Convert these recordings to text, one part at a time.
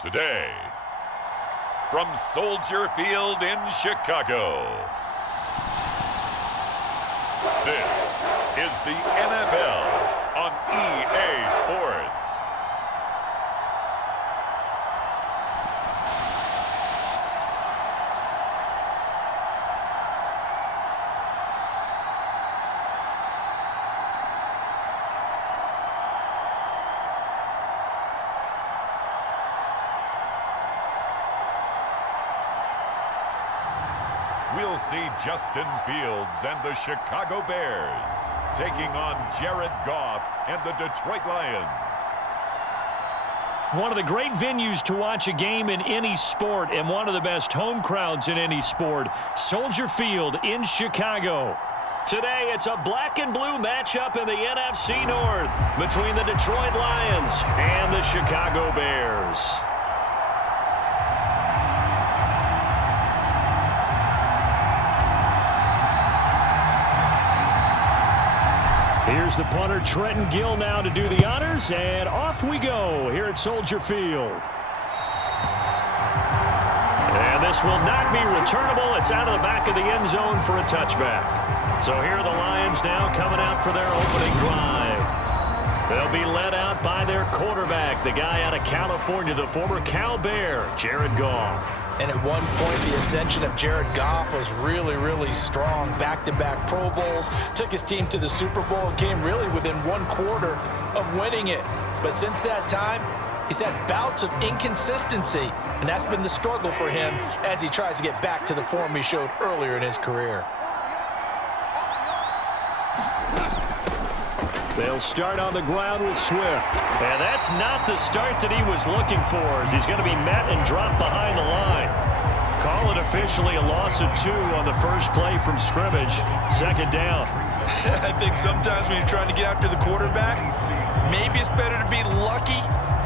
Today, from Soldier Field in Chicago, this is the NFL on EA Sports. We'll see Justin Fields and the Chicago Bears taking on Jared Goff and the Detroit Lions. One of the great venues to watch a game in any sport and one of the best home crowds in any sport, Soldier Field in Chicago. Today, it's a black and blue matchup in the NFC North between the Detroit Lions and the Chicago Bears. Here's the punter, Trenton Gill, now to do the honors, and off we go here at Soldier Field. And this will not be returnable. It's out of the back of the end zone for a touchback. So here are the Lions now coming out for their opening drive. They'll be led out by their quarterback, the guy out of California, the former Cal Bear, Jared Goff. And at one point, the ascension of Jared Goff was really, really strong. Back-to-back Pro Bowls, took his team to the Super Bowl, and came really within one quarter of winning it. But since that time, he's had bouts of inconsistency, and that's been the struggle for him as he tries to get back to the form he showed earlier in his career. They'll start on the ground with Swift. And that's not the start that he was looking for, as he's going to be met and dropped behind the line. Call it officially a loss of 2 on the first play from scrimmage. Second down. I think sometimes when you're trying to get after the quarterback, maybe it's better to be lucky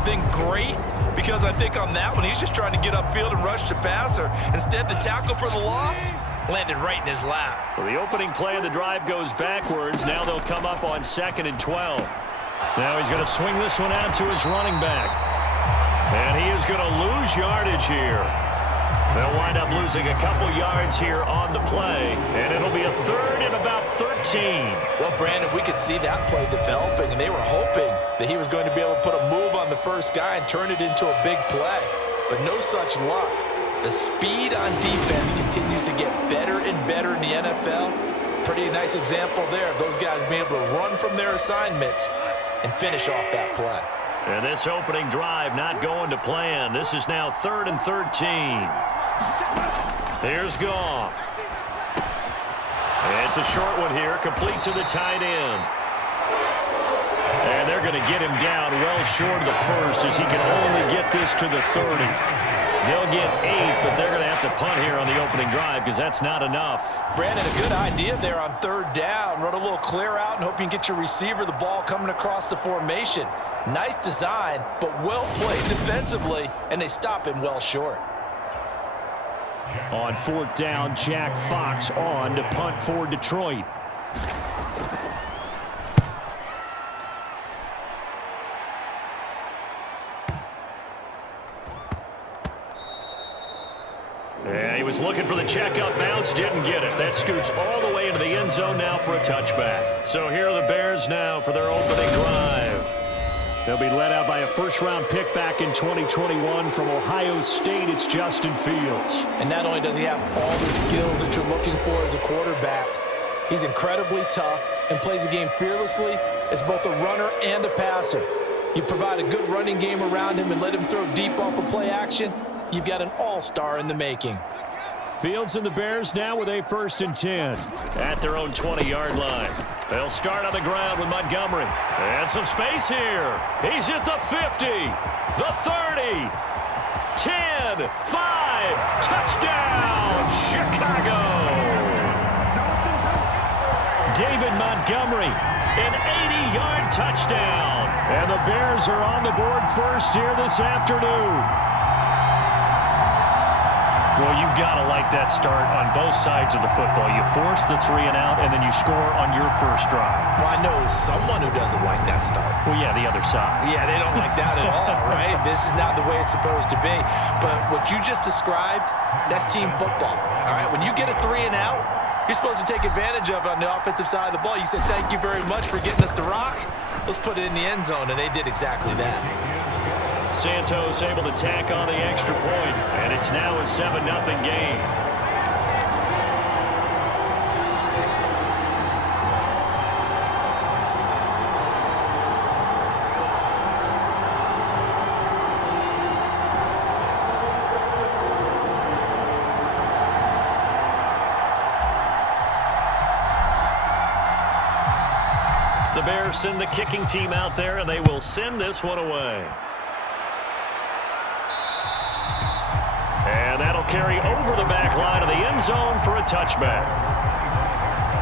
than great, because I think on that one, he's just trying to get upfield and rush the passer. Instead, the tackle for the loss landed right in his lap. So the opening play of the drive goes backwards. Now they'll come up on 2nd and 12. Now he's going to swing this one out to his running back. And he is going to lose yardage here. They'll wind up losing a couple yards here on the play. And it'll be a 3rd and about 13. Well, Brandon, we could see that play developing, and they were hoping that he was going to be able to put a move on the first guy and turn it into a big play. But no such luck. The speed on defense continues to get better and better in the NFL. Pretty nice example there of those guys being able to run from their assignments and finish off that play. And this opening drive not going to plan. This is now 3rd and 13. Here's Goff. It's a short one here, complete to the tight end. And they're going to get him down well short of the first, as he can only get this to the 30. They'll get 8, but they're going to have to punt here on the opening drive because that's not enough. Brandon, a good idea there on 3rd down. Run a little clear out and hope you can get your receiver the ball coming across the formation. Nice design, but well played defensively, and they stop him well short. On 4th down, Jack Fox on to punt for Detroit. Yeah, he was looking for the checkup bounce, didn't get it. That scoots all the way into the end zone now for a touchback. So here are the Bears now for their opening drive. They'll be led out by a first-round pick back in 2021 from Ohio State. It's Justin Fields. And not only does he have all the skills that you're looking for as a quarterback, he's incredibly tough and plays the game fearlessly as both a runner and a passer. You provide a good running game around him and let him throw deep off of play action, you've got an all-star in the making. Fields and the Bears now with a 1st and 10 at their own 20-yard line. They'll start on the ground with Montgomery. And some space here. He's at the 50, the 30, 10, 5, touchdown, Chicago. David Montgomery, an 80-yard touchdown. And the Bears are on the board first here this afternoon. Well, you've got to like that start on both sides of the football. You force the 3 and out, and then you score on your first drive. Well, I know someone who doesn't like that start. Well, yeah, the other side. Yeah, they don't like that at all, right? This is not the way it's supposed to be. But what you just described, that's team football, all right? When you get a 3 and out, you're supposed to take advantage of it on the offensive side of the ball. You said, thank you very much for getting us the rock. Let's put it in the end zone, and they did exactly that. Santos able to tack on the extra point, and it's now a 7-0 game. The Bears send the kicking team out there, and they will send this one away. And that'll carry over the back line of the end zone for a touchback.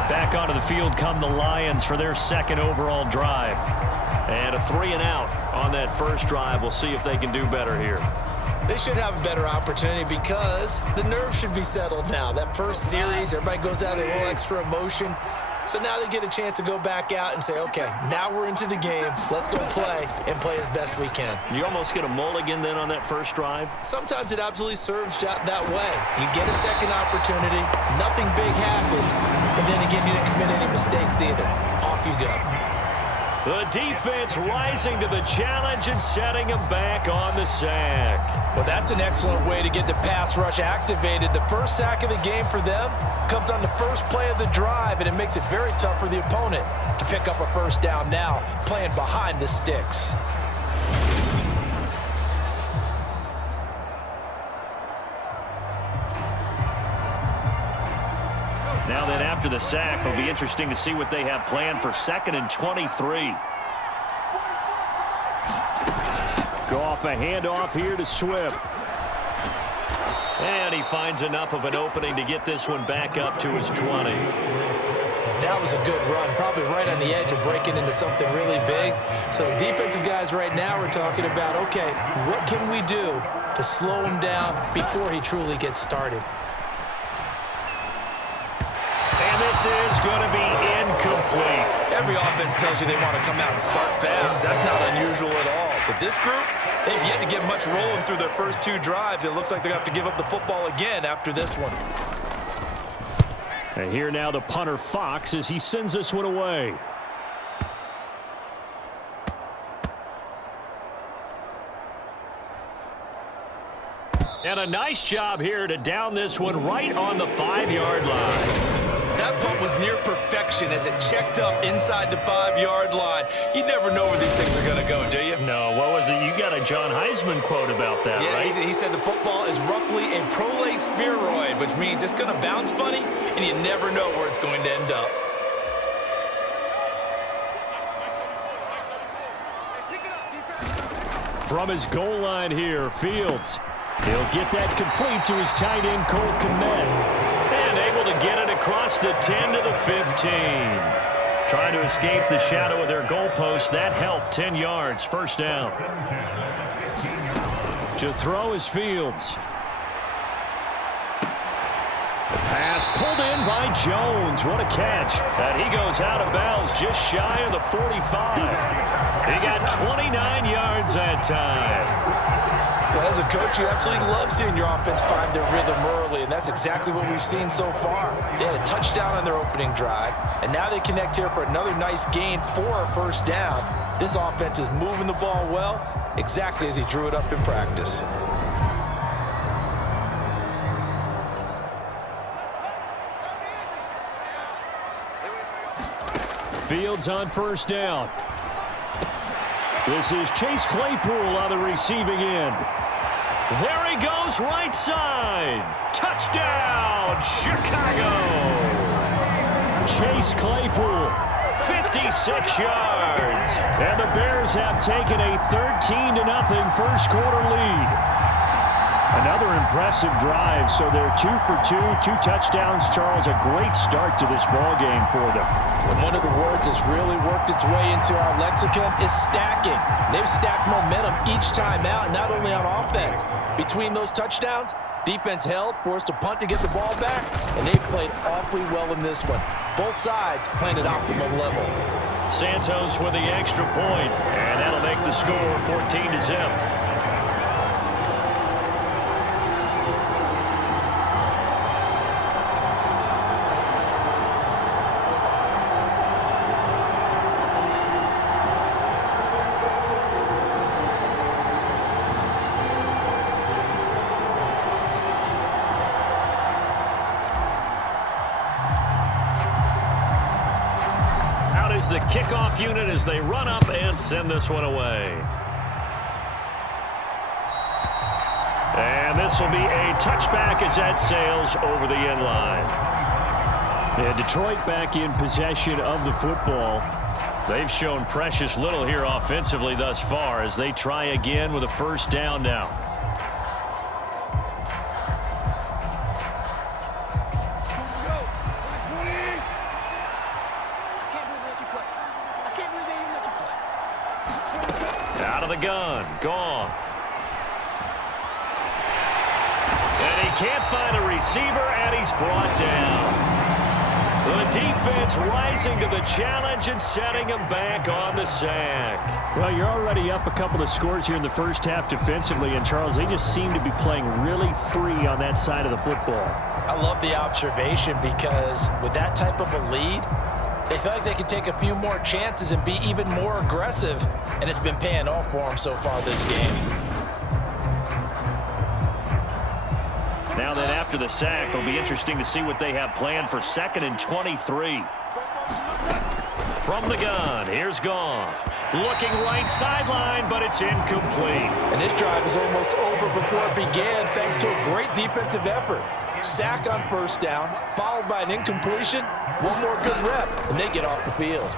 Back onto the field come the Lions for their second overall drive. And a 3 and out on that first drive. We'll see if they can do better here. They should have a better opportunity because the nerves should be settled now. That first series, everybody goes out with a little extra emotion. So now they get a chance to go back out and say, okay, now we're into the game. Let's go play and play as best we can. You almost get a mulligan then on that first drive? Sometimes it absolutely serves that way. You get a second opportunity, nothing big happened, and then again, you didn't commit any mistakes either. Off you go. The defense rising to the challenge and setting him back on the sack. Well, that's an excellent way to get the pass rush activated. The first sack of the game for them comes on the first play of the drive, and it makes it very tough for the opponent to pick up a first down now, playing behind the sticks. Now then, after the sack, it'll be interesting to see what they have planned for 2nd and 23. Goff a handoff here to Swift. And he finds enough of an opening to get this one back up to his 20. That was a good run, probably right on the edge of breaking into something really big. So the defensive guys right now are talking about, okay, what can we do to slow him down before he truly gets started? And this is going to be incomplete. Every offense tells you they want to come out and start fast. That's not unusual at all. But this group, they've yet to get much rolling through their first 2 drives. It looks like they're going to have to give up the football again after this one. And here now the punter Fox as he sends this one away. And a nice job here to down this one right on the 5-yard line. That punt was near perfection as it checked up inside the 5-yard line. You never know where these things are going to go, do you? No, what was it? You got a John Heisman quote about that, yeah, right? He said the football is roughly a prolate spheroid, which means it's going to bounce funny, and you never know where it's going to end up. From his goal line here, Fields. He'll get that complete to his tight end, Cole Kmet. And able to get it across the 10 to the 15. Trying to escape the shadow of their goalpost. That helped. 10 yards. First down. To throw is Fields. The pass pulled in by Jones. What a catch. And he goes out of bounds just shy of the 45. He got 29 yards that time. Well, as a coach, you absolutely love seeing your offense find their rhythm early, and that's exactly what we've seen so far. They had a touchdown on their opening drive, and now they connect here for another nice gain for a first down. This offense is moving the ball well, exactly as he drew it up in practice. Fields on first down. This is Chase Claypool on the receiving end. There he goes, right side. Touchdown, Chicago. Chase Claypool, 56 yards. And the Bears have taken a 13-0 first quarter lead. Another impressive drive, so they're 2 for 2, 2 touchdowns. Charles, a great start to this ball game for them. And one of the words that's really worked its way into our lexicon is stacking. They've stacked momentum each time out, not only on offense. Between those touchdowns, defense held, forced a punt to get the ball back, and they've played awfully well in this one. Both sides playing at optimal level. Santos with the extra point, and that'll make the score 14-0. The kickoff unit as they run up and send this one away. And this will be a touchback as that sails over the end line. And Detroit back in possession of the football. They've shown precious little here offensively thus far as they try again with a first down now. Gun, Goff. And he can't find a receiver, and he's brought down. The defense rising to the challenge and setting him back on the sack. Well, you're already up a couple of scores here in the first half defensively, and Charles, they just seem to be playing really free on that side of the football. I love the observation because with that type of a lead, they feel like they can take a few more chances and be even more aggressive, and it's been paying off for them so far this game. Now then, after the sack, it'll be interesting to see what they have planned for 2nd and 23. From the gun, here's Goff. Looking right sideline, but it's incomplete. And this drive is almost over before it began thanks to a great defensive effort. Sacked on first down, followed by an incompletion. One more good rep, and they get off the field.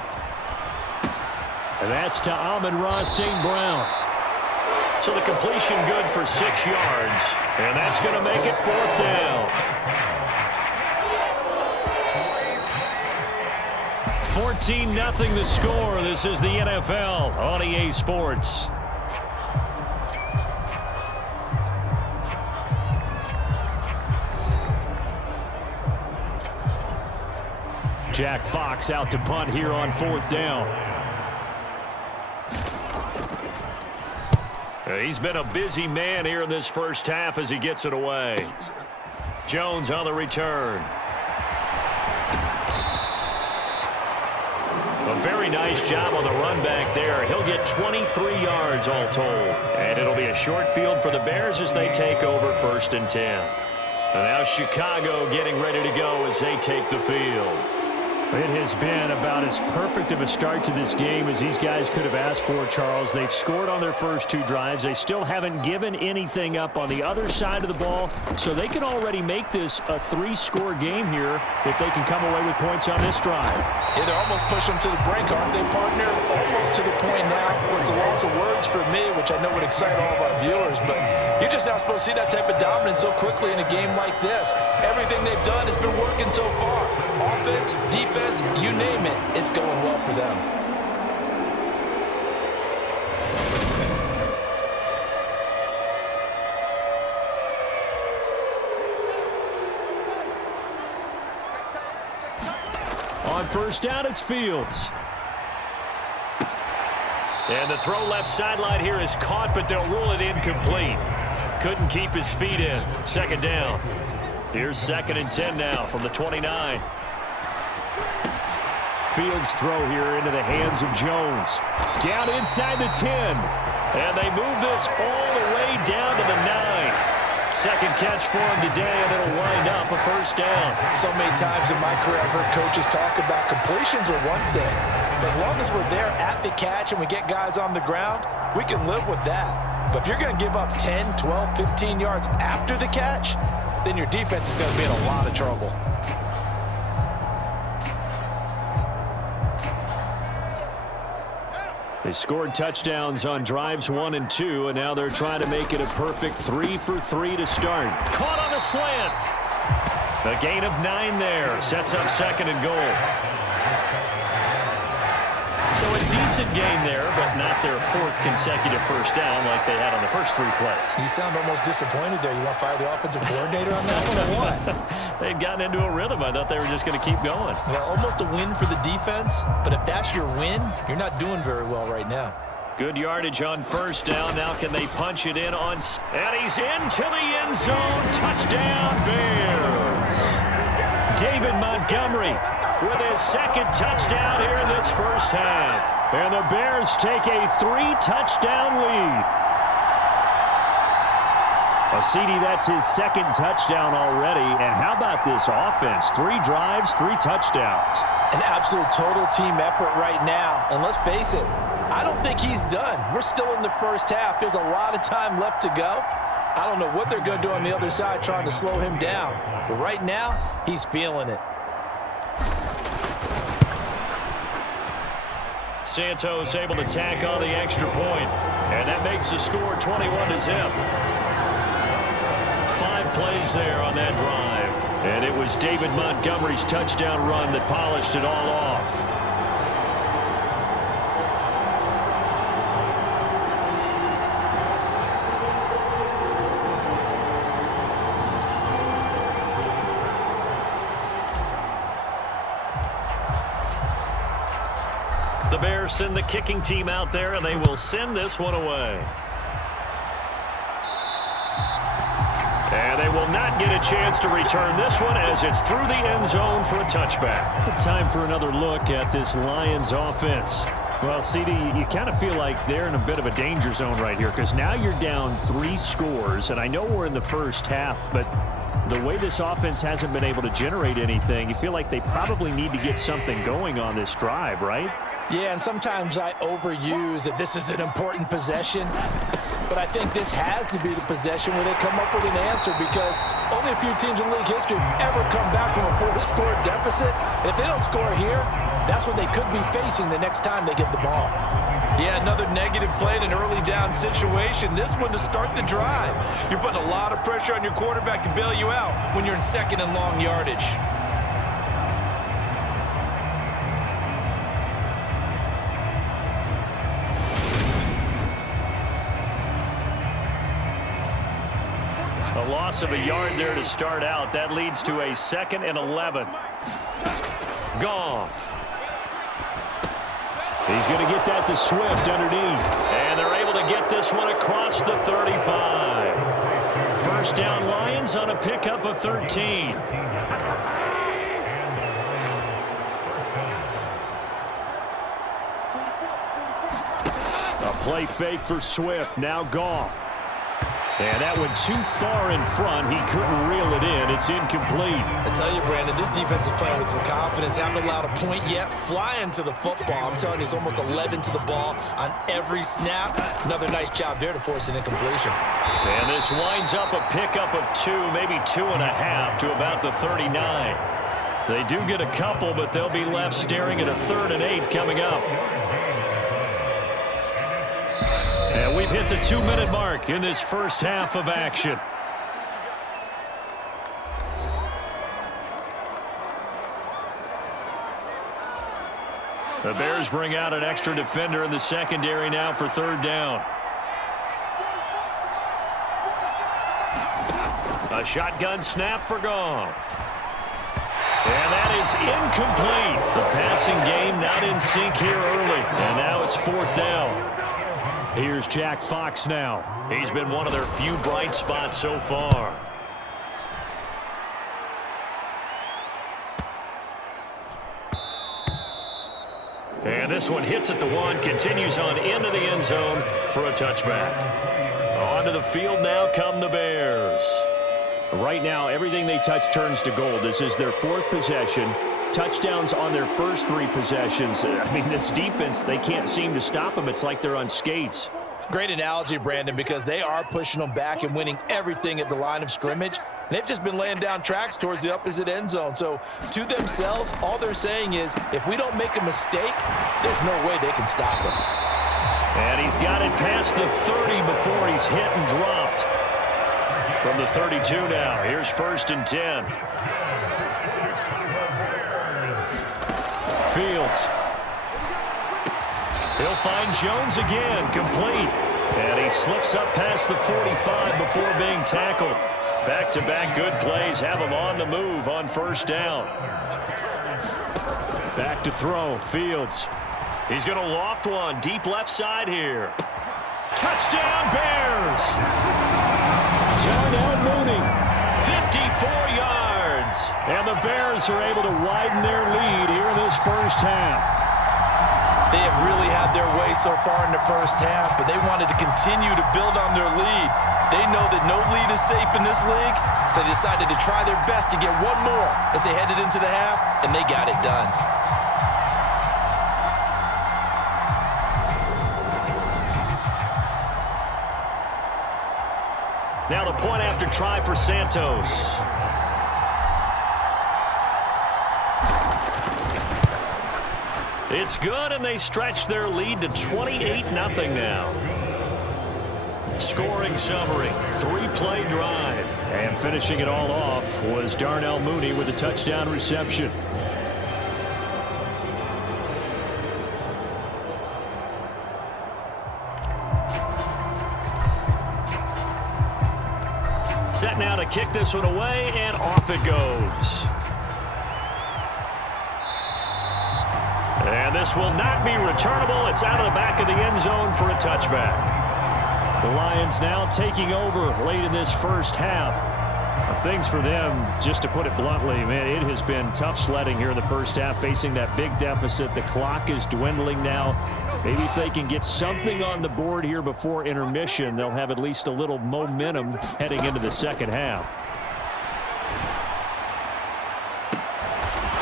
And that's to Amon-Ra St. Brown. So the completion good for 6 yards, and that's going to make it 4th down. 14-0 the score. This is the NFL on EA Sports. Jack Fox out to punt here on 4th down. He's been a busy man here in this first half as he gets it away. Jones on the return. A very nice job on the run back there. He'll get 23 yards all told. And it'll be a short field for the Bears as they take over 1st and 10. And now Chicago getting ready to go as they take the field. It has been about as perfect of a start to this game as these guys could have asked for, Charles. They've scored on their first 2 drives. They still haven't given anything up on the other side of the ball, so they can already make this a 3-score game here if they can come away with points on this drive. Yeah, they're almost pushing them to the brink, aren't they, partner? Almost to the point now where it's a loss of words for me, which I know would excite all of our viewers, but you're just not supposed to see that type of dominance so quickly in a game like this. Everything they've done has been working so far. Offense, defense, you name it, it's going well for them. On first down, it's Fields. And the throw left sideline here is caught, but they'll rule it incomplete. Couldn't keep his feet in. 2nd down. Here's 2nd and 10 now from the 29. Fields throw here into the hands of Jones. Down inside the 10. And they move this all the way down to the 9. Second catch for him today, and it'll wind up a first down. So many times in my career I've heard coaches talk about completions are one thing. But as long as we're there at the catch and we get guys on the ground, we can live with that. But if you're going to give up 10, 12, 15 yards after the catch, then your defense is going to be in a lot of trouble. They scored touchdowns on drives 1 and 2, and now they're trying to make it a perfect 3 for 3 to start. Caught on a slant. A gain of 9 there. Sets up 2nd and goal. So a decent gain there, but not their 4th consecutive first down like they had on the first 3 plays. You sound almost disappointed there. You want to fire the offensive coordinator on that one or what? They'd gotten into a rhythm. I thought they were just going to keep going. Well, almost a win for the defense, but if that's your win, you're not doing very well right now. Good yardage on first down. Now can they punch it in on... And he's into the end zone. Touchdown, Bears. David Montgomery with his 2nd touchdown here in this first half. And the Bears take a 3-touchdown lead. Well, CD, that's his 2nd touchdown already. And how about this offense? 3 drives, 3 touchdowns. An absolute total team effort right now. And let's face it, I don't think he's done. We're still in the first half. There's a lot of time left to go. I don't know what they're going to do on the other side trying to slow him down. But right now, he's feeling it. Santos able to tack on the extra point, and that makes the score 21-0. 5 plays there on that drive, and it was David Montgomery's touchdown run that polished it all off. The Bears send the kicking team out there, and they will send this one away. And they will not get a chance to return this one as it's through the end zone for a touchback. Time for another look at this Lions offense. Well, CD, you kind of feel like they're in a bit of a danger zone right here because now you're down 3 scores, and I know we're in the first half, but the way this offense hasn't been able to generate anything, you feel like they probably need to get something going on this drive, right? Yeah, and sometimes I overuse that this is an important possession, but I think this has to be the possession where they come up with an answer because only a few teams in league history have ever come back from a 4-score deficit. And if they don't score here, that's what they could be facing the next time they get the ball. Yeah, another negative play in an early down situation. This one to start the drive. You're putting a lot of pressure on your quarterback to bail you out when you're in 2nd and long yardage. A loss of a yard there to start out. That leads to a 2nd and 11. Goff. He's going to get that to Swift underneath. And they're able to get this one across the 35. First down Lions on a pickup of 13. A play fake for Swift. Now Goff. And that went too far in front. He couldn't reel it in. It's incomplete. I tell you, Brandon, this defense is playing with some confidence. Haven't allowed a point yet. Flying to the football. I'm telling you, it's almost 11 to the ball on every snap. Another nice job there to force an incompletion. And this winds up a pickup of 2, maybe 2.5 to about the 39. They do get a couple, but they'll be left staring at a 3rd and 8 coming up. And we've hit the 2-minute mark in this first half of action. The Bears bring out an extra defender in the secondary now for 3rd down. A shotgun snap for Goff. And that is incomplete. The passing game not in sync here early. And now it's 4th down. Here's Jack Fox now. He's been one of their few bright spots so far. And this one hits at the 1, continues on into the end zone for a touchback. Onto the field now come the Bears. Right now, everything they touch turns to gold. This is their 4th possession. Touchdowns on their first 3 possessions. I mean, this defense, they can't seem to stop them. It's like they're on skates. Great analogy, Brandon, because they are pushing them back and winning everything at the line of scrimmage. They've just been laying down tracks towards the opposite end zone. So to themselves, all they're saying is, if we don't make a mistake, there's no way they can stop us. And he's got it past the 30 before he's hit and dropped. From the 32 now, here's 1st and 10. Fields. He'll find Jones again, complete. And he slips up past the 45 before being tackled. Back-to-back good plays have him on the move on 1st down. Back to throw, Fields. He's going to loft one, deep left side here. Touchdown, Bears! Darnell Mooney, 54 yards. And the Bears are able to widen their lead here in this 1st half. They have really had their way so far in the 1st half, but they wanted to continue to build on their lead. They know that no lead is safe in this league, so they decided to try their best to get one more as they headed into the half, and they got it done. Now the point after try for Santos. It's good, and they stretch their lead to 28-0 now. Scoring summary, 3-play drive. And finishing it all off was Darnell Mooney with a touchdown reception. Set now to kick this one away, and off it goes. And this will not be returnable. It's out of the back of the end zone for a touchback. The Lions now taking over late in this 1st half. Things for them, just to put it bluntly, man, it has been tough sledding here in the 1st half, facing that big deficit. The clock is dwindling now. Maybe if they can get something on the board here before intermission, they'll have at least a little momentum heading into the 2nd half.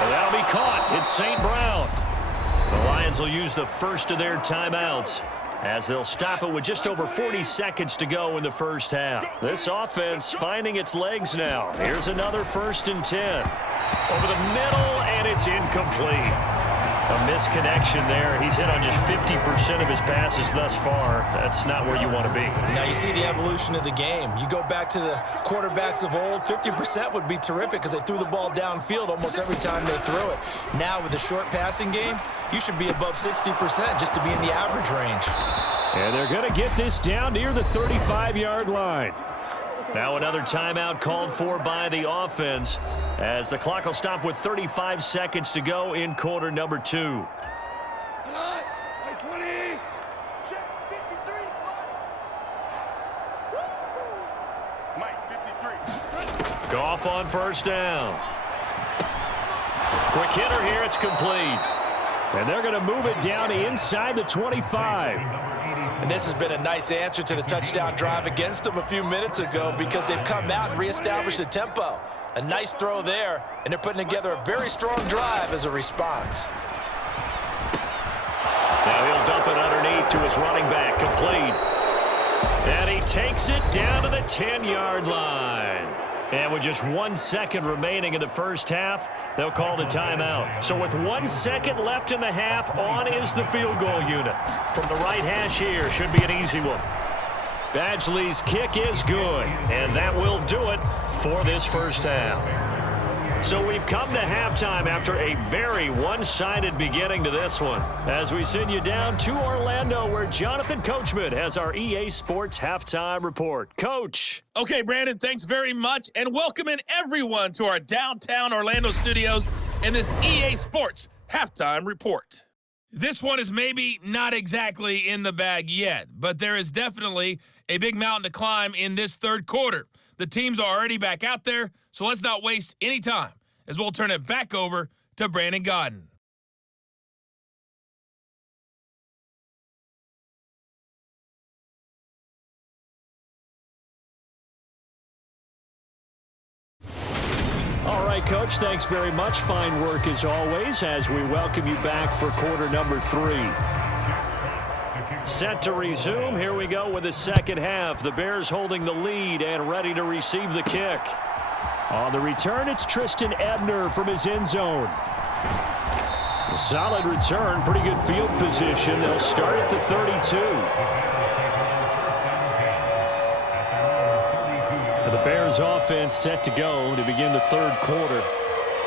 And that'll be caught. It's St. Brown. The Lions will use the first of their timeouts as they'll stop it with just over 40 seconds to go in the 1st half. This offense finding its legs now. Here's another 1st and 10. Over the middle, and it's incomplete. A misconnection there. He's hit on just 50% of his passes thus far. That's not where you want to be. Now you see the evolution of the game. You go back to the quarterbacks of old, 50% would be terrific because they threw the ball downfield almost every time they threw it. Now with the short passing game, you should be above 60% just to be in the average range. And they're going to get this down near the 35-yard line. Now another timeout called for by the offense as the clock will stop with 35 seconds to go in quarter number 2. Goff on 1st down. Quick hitter here, it's complete. And they're going to move it down to inside the 25. And this has been a nice answer to the touchdown drive against them a few minutes ago because they've come out and reestablished the tempo. A nice throw there, and they're putting together a very strong drive as a response. Now he'll dump it underneath to his running back, complete. And he takes it down to the 10-yard line. And with just 1 second remaining in the 1st half, they'll call the timeout. So with 1 second left in the half, on is the field goal unit. From the right hash here, should be an easy one. Badgley's kick is good, and that will do it for this 1st half. So we've come to halftime after a very one-sided beginning to this one, as we send you down to Orlando, where Jonathan Coachman has our EA Sports Halftime Report. Coach. Okay, Brandon, thanks very much, and welcome in everyone to our downtown Orlando studios and this EA Sports Halftime Report. This one is maybe not exactly in the bag yet, but there is definitely a big mountain to climb in this 3rd quarter. The teams are already back out there, so let's not waste any time as we'll turn it back over to Brandon Godden. All right, Coach, thanks very much. Fine work as always as we welcome you back for quarter number 3. Set to resume. Here we go with the 2nd half. The Bears holding the lead and ready to receive the kick. On the return, it's Tristan Ebner from his end zone. Solid return, pretty good field position. They'll start at the 32. The Bears offense set to go to begin the third quarter.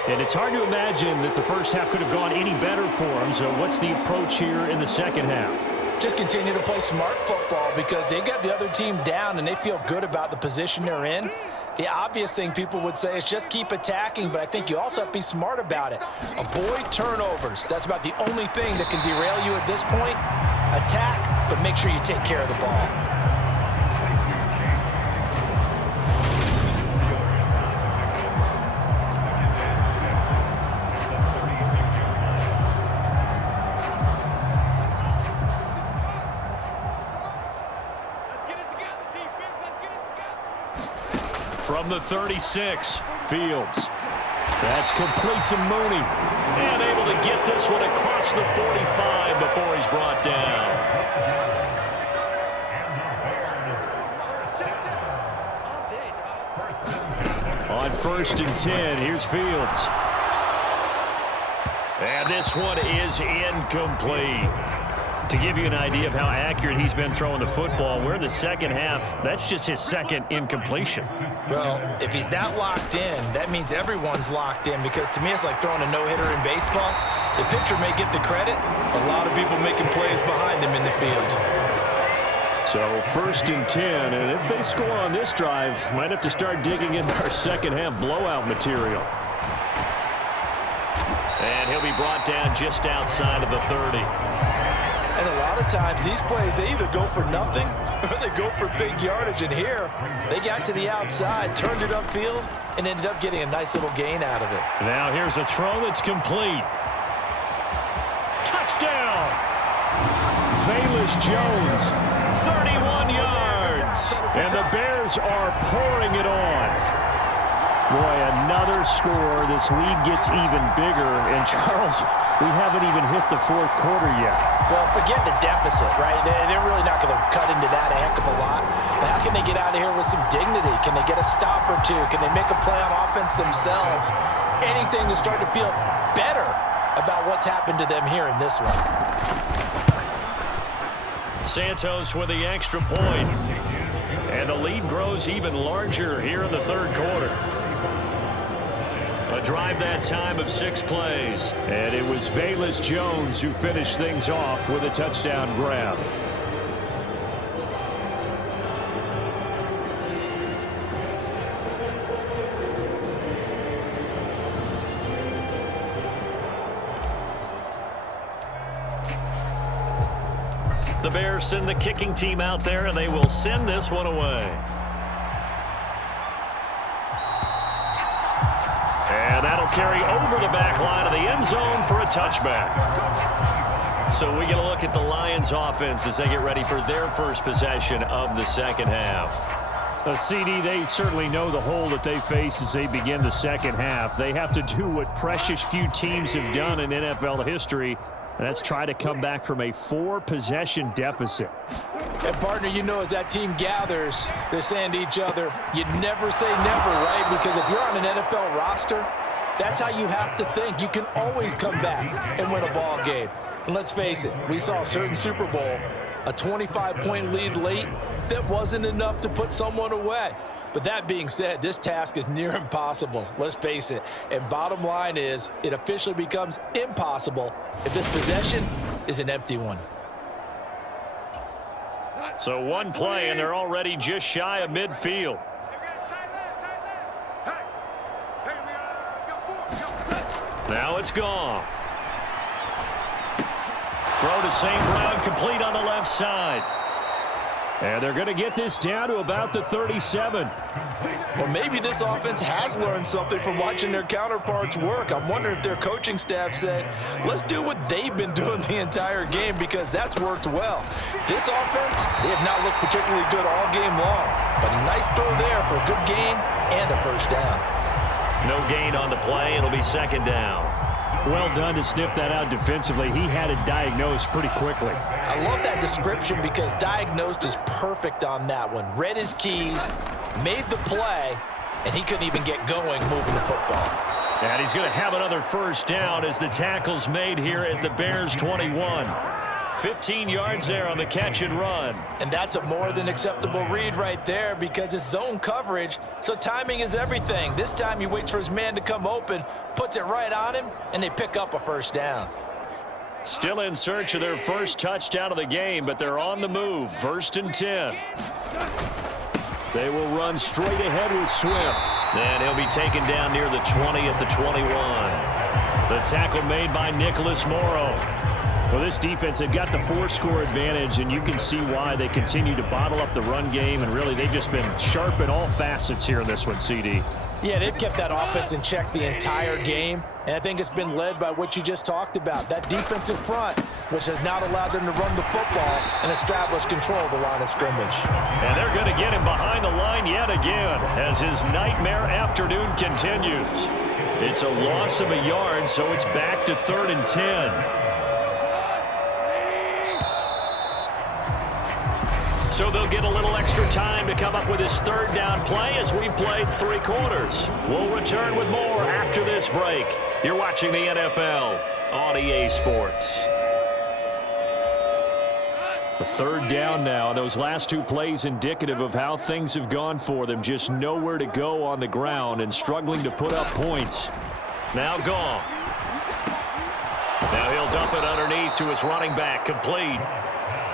And it's hard to imagine that the first half could have gone any better for them. So what's the approach here in the second half? Just continue to play smart football because they got the other team down and they feel good about the position they're in. The obvious thing people would say is just keep attacking, but I think you also have to be smart about it. Avoid turnovers. That's about the only thing that can derail you at this point. Attack, but make sure you take care of the ball. From the 36, Fields. That's complete to Mooney. And able to get this one across the 45 before he's brought down. On 1st and 10, here's Fields. And this one is incomplete. To give you an idea of how accurate he's been throwing the football, we're in the second half. That's just his second incompletion. Well, if he's that locked in, that means everyone's locked in because to me it's like throwing a no-hitter in baseball. The pitcher may get the credit. A lot of people making plays behind him in the field. So 1st and 10, and if they score on this drive, might have to start digging into our second half blowout material. And he'll be brought down just outside of the 30. And a lot of times these plays, they either go for nothing or they go for big yardage. And here, they got to the outside, turned it upfield, and ended up getting a nice little gain out of it. Now here's a throw that's complete. Touchdown! Velus Jones, 31 yards. And the Bears are pouring it on. Boy, another score. This lead gets even bigger. And Charles, we haven't even hit the fourth quarter yet. Well, forget the deficit, right? They're really not going to cut into that a heck of a lot. But how can they get out of here with some dignity? Can they get a stop or two? Can they make a play on offense themselves? Anything to start to feel better about what's happened to them here in this one. Santos with the extra point. And the lead grows even larger here in the third quarter. A drive that time of 6 plays. And it was Velus Jones who finished things off with a touchdown grab. The Bears send the kicking team out there, and they will send this one away. And that'll carry over the back line of the end zone for a touchback. So we get a look at the Lions offense as they get ready for their first possession of the second half. CD, they certainly know the hole that they face as they begin the second half. They have to do what precious few teams have done in NFL history, and that's try to come back from a 4-possession deficit. And, partner, you know as that team gathers, they're saying to each other, you never say never, right? Because if you're on an NFL roster, that's how you have to think. You can always come back and win a ball game. And let's face it, we saw a certain Super Bowl, a 25-point lead late that wasn't enough to put someone away. But that being said, this task is near impossible. Let's face it. And bottom line is, it officially becomes impossible if this possession is an empty one. So one play, and they're already just shy of midfield. Now it's gone. Throw to St. Brown, complete on the left side. And they're going to get this down to about the 37. Well, maybe this offense has learned something from watching their counterparts work. I'm wondering if their coaching staff said, let's do what they've been doing the entire game because that's worked well. This offense, they have not looked particularly good all game long. But a nice throw there for a good gain and a first down. No gain on the play. It'll be second down. Well done to sniff that out defensively. He had it diagnosed pretty quickly. I love that description because diagnosed is perfect on that one. Read his keys, made the play, and he couldn't even get going moving the football. And he's going to have another first down as the tackle's made here at the Bears 21. 15 yards there on the catch and run. And that's a more than acceptable read right there because it's zone coverage, so timing is everything. This time he waits for his man to come open, puts it right on him, and they pick up a first down. Still in search of their first touchdown of the game, but they're on the move. 1st and 10. They will run straight ahead with Swift. And he'll be taken down near the 20 at the 21. The tackle made by Nicholas Morrow. Well, this defense, they've got the 4-score advantage, and you can see why they continue to bottle up the run game, and really they've just been sharp in all facets here in this one, CD. Yeah, they've kept that offense in check the entire game, and I think it's been led by what you just talked about, that defensive front, which has not allowed them to run the football and establish control of the line of scrimmage. And they're going to get him behind the line yet again as his nightmare afternoon continues. It's a loss of a yard, so it's back to 3rd and 10. So they'll get a little extra time to come up with his 3rd down play as we've played 3 quarters. We'll return with more after this break. You're watching the NFL on EA Sports. The 3rd down now. Those last 2 plays indicative of how things have gone for them. Just nowhere to go on the ground and struggling to put up points. Now Goff. Now he'll dump it underneath to his running back. Complete.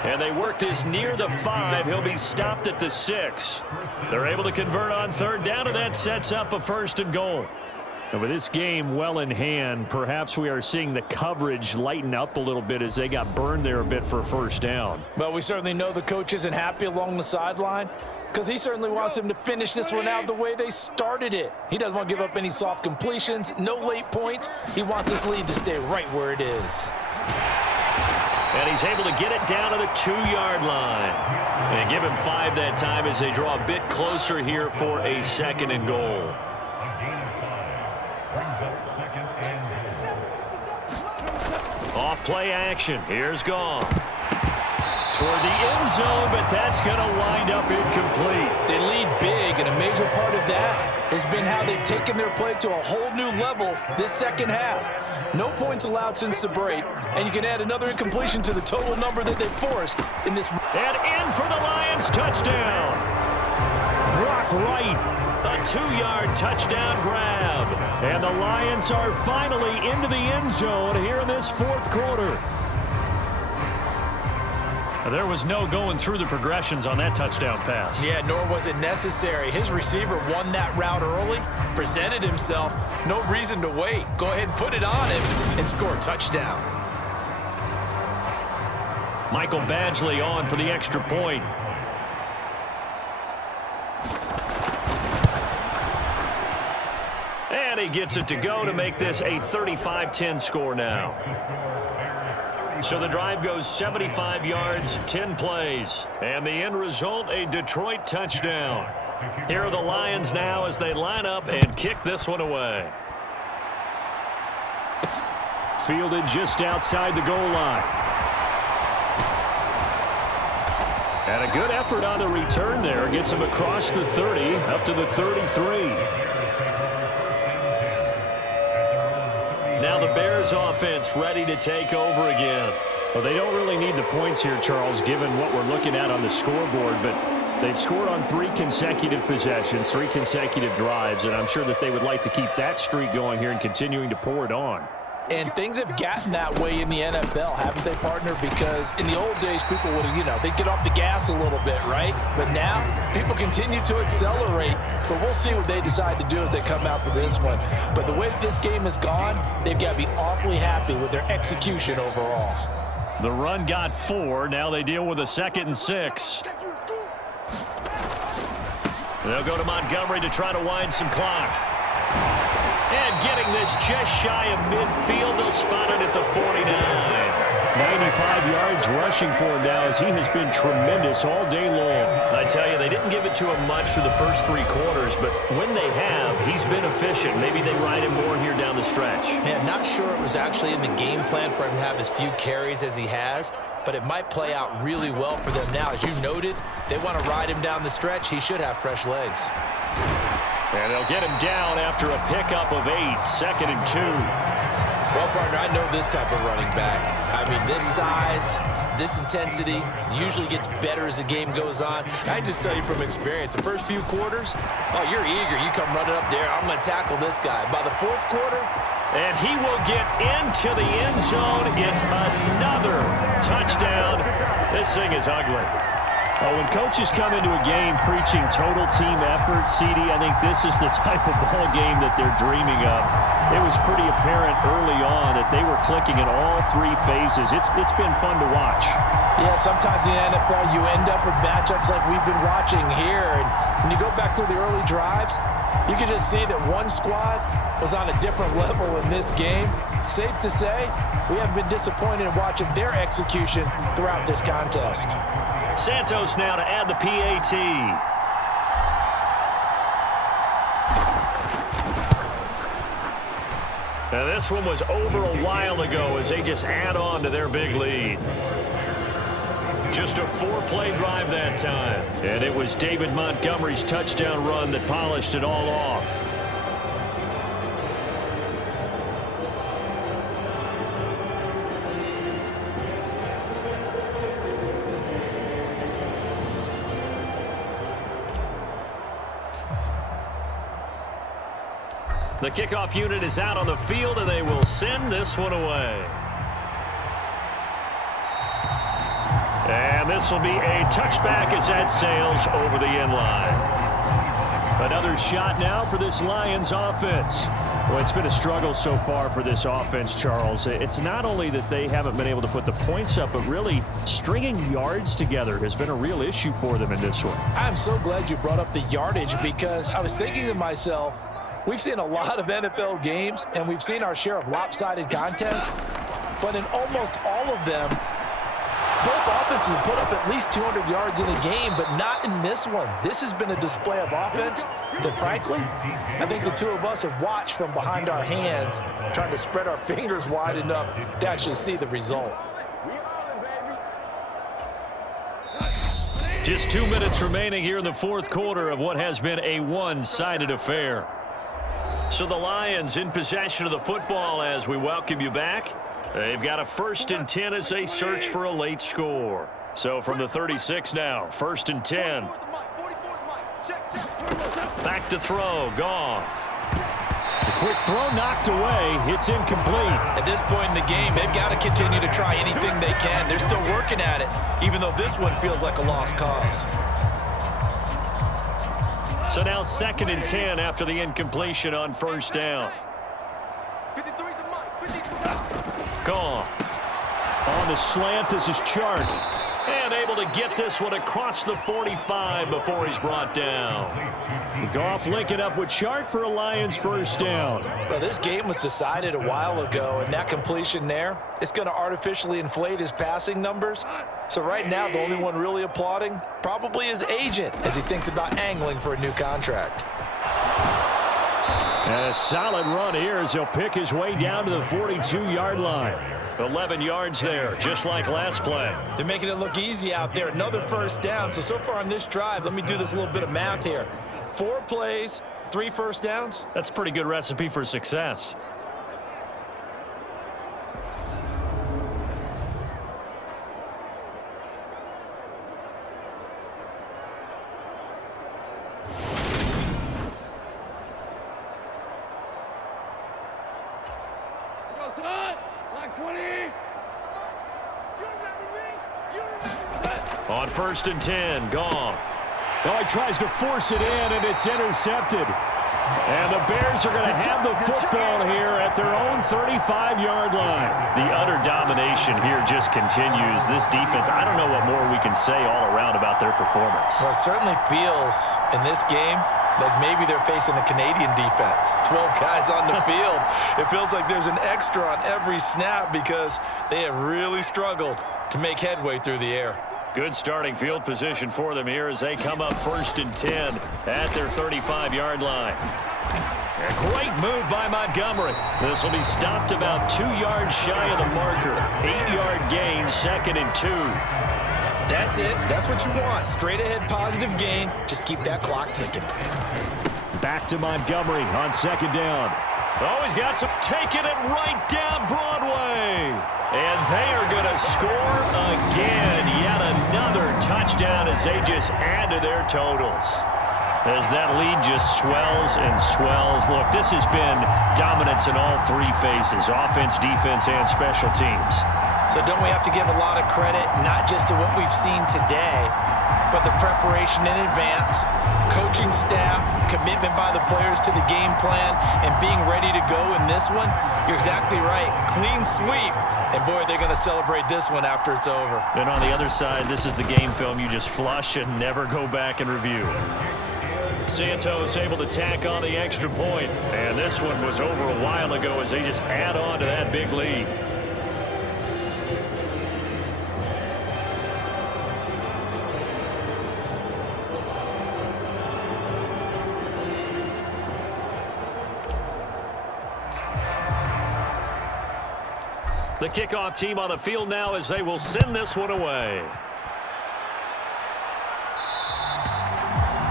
And they work this near the 5. He'll be stopped at the 6. They're able to convert on 3rd down, and that sets up a 1st and goal. And with this game well in hand, perhaps we are seeing the coverage lighten up a little bit as they got burned there a bit for a 1st down. But we certainly know the coach isn't happy along the sideline because he certainly wants them to finish this one out the way they started it. He doesn't want to give up any soft completions, no late points. He wants his lead to stay right where it is. And he's able to get it down to the 2-yard line. And give him 5 that time as they draw a bit closer here for a 2nd and goal. Off play action. Here's Goff. Toward the end zone, but that's going to wind up incomplete. They lead big, and a major part of that has been how they've taken their play to a whole new level this 2nd half. No points allowed since the break, and you can add another incompletion to the total number that they forced in this. And in for the Lions, touchdown. Brock Wright, a 2-yard touchdown grab. And the Lions are finally into the end zone here in this 4th quarter. There was no going through the progressions on that touchdown pass. Yeah, nor was it necessary. His receiver won that route early, presented himself, no reason to wait. Go ahead and put it on him and score a touchdown. Michael Badgley on for the extra point. And he gets it to go to make this a 35-10 score now. So the drive goes 75 yards, 10 plays. And the end result, a Detroit touchdown. Here are the Lions now as they line up and kick this one away. Fielded just outside the goal line. And a good effort on the return there. Gets him across the 30, up to the 33. Now the Bears offense ready to take over again. Well, they don't really need the points here, Charles, given what we're looking at on the scoreboard, but they've scored on 3 consecutive possessions, 3 consecutive drives, and I'm sure that they would like to keep that streak going here and continuing to pour it on. And things have gotten that way in the NFL, haven't they, partner? Because in the old days, people would, they'd get off the gas a little bit, right? But now, people continue to accelerate. But we'll see what they decide to do as they come out for this one. But the way that this game has gone, they've got to be awfully happy with their execution overall. The run got 4. Now they deal with a 2nd and 6. They'll go to Montgomery to try to wind some clock. And getting this just shy of midfield, they'll spot it at the 49. 95 yards rushing for him now as he has been tremendous all day long. I tell you, they didn't give it to him much for the first 3 quarters, but when they have, he's been efficient. Maybe they ride him more here down the stretch. Yeah, not sure it was actually in the game plan for him to have as few carries as he has, but it might play out really well for them now. As you noted, they want to ride him down the stretch. He should have fresh legs. And they'll get him down after a pickup of 8, 2nd and 2. Well, partner, I know this type of running back. I mean, this size, this intensity usually gets better as the game goes on. I just tell you from experience, the first few quarters, oh, you're eager. You come running up there, I'm going to tackle this guy. By the fourth quarter, and he will get into the end zone. It's another touchdown. This thing is ugly. Well, when coaches come into a game preaching total team effort, CD, I think this is the type of ball game that they're dreaming of. It was pretty apparent early on that they were clicking in all 3 phases. It's been fun to watch. Yeah, sometimes in the NFL you end up with matchups like we've been watching here. And when you go back through the early drives, you can just see that one squad was on a different level in this game. Safe to say, we have been disappointed in watching their execution throughout this contest. Santos now to add the PAT. Now this one was over a while ago as they just add on to their big lead. Just a 4-play drive that time. And it was David Montgomery's touchdown run that polished it all off. The kickoff unit is out on the field, and they will send this one away. And this will be a touchback as that sails over the end line. Another shot now for this Lions offense. Well, it's been a struggle so far for this offense, Charles. It's not only that they haven't been able to put the points up, but really stringing yards together has been a real issue for them in this one. I'm so glad you brought up the yardage because I was thinking to myself, we've seen a lot of NFL games, and we've seen our share of lopsided contests, but in almost all of them, both offenses have put up at least 200 yards in a game, but not in this one. This has been a display of offense that, frankly, I think the two of us have watched from behind our hands, trying to spread our fingers wide enough to actually see the result. Just 2 minutes remaining here in the fourth quarter of what has been a one-sided affair. So the Lions in possession of the football as we welcome you back. They've got a 1st and 10 as they search for a late score. So from the 36 now, 1st and 10. Back to throw, Goff. The quick throw knocked away. It's incomplete. At this point in the game, they've got to continue to try anything they can. They're still working at it, even though this one feels like a lost cause. So now 2nd and 10 after the incompletion on 1st down. Goff. On the slant, this is Chark. And able to get this one across the 45 before he's brought down. Goff linking up with Chark for a Lions 1st down. Well, this game was decided a while ago, and that completion there, it's going to artificially inflate his passing numbers. So right now, the only one really applauding probably his agent as he thinks about angling for a new contract. And a solid run here as he'll pick his way down to the 42-yard line. 11 yards there, just like last play. They're making it look easy out there. Another 1st down. So far on this drive, let me do this little bit of math here. 4 plays, 3 1st downs. That's a pretty good recipe for success. On 1st and 10, Goff. Now he tries to force it in, and it's intercepted. And the Bears are going to have the football here at their own 35-yard line. The utter domination here just continues. This defense, I don't know what more we can say all around about their performance. Well, it certainly feels in this game like maybe they're facing a Canadian defense. 12 guys on the field. It feels like there's an extra on every snap because they have really struggled to make headway through the air. Good starting field position for them here as they come up 1st and 10 at their 35-yard line. A great move by Montgomery. This will be stopped about 2 yards shy of the marker. 8-yard gain, 2nd and 2. That's it. That's what you want. Straight ahead positive gain. Just keep that clock ticking. Back to Montgomery on second down. Oh, he's got some, taking it right down Broadway. And they are going to score again. Yet another touchdown as they just add to their totals. As that lead just swells and swells. Look, this has been dominance in all three phases, offense, defense, and special teams. So don't we have to give a lot of credit, not just to what we've seen today, but the preparation in advance, coaching staff, commitment by the players to the game plan, and being ready to go in this one? You're exactly right. Clean sweep. And, boy, they're going to celebrate this one after it's over. And on the other side, this is the game film you just flush and never go back and review. Santos able to tack on the extra point. And this one was over a while ago as they just add on to that big lead. The kickoff team on the field now as they will send this one away.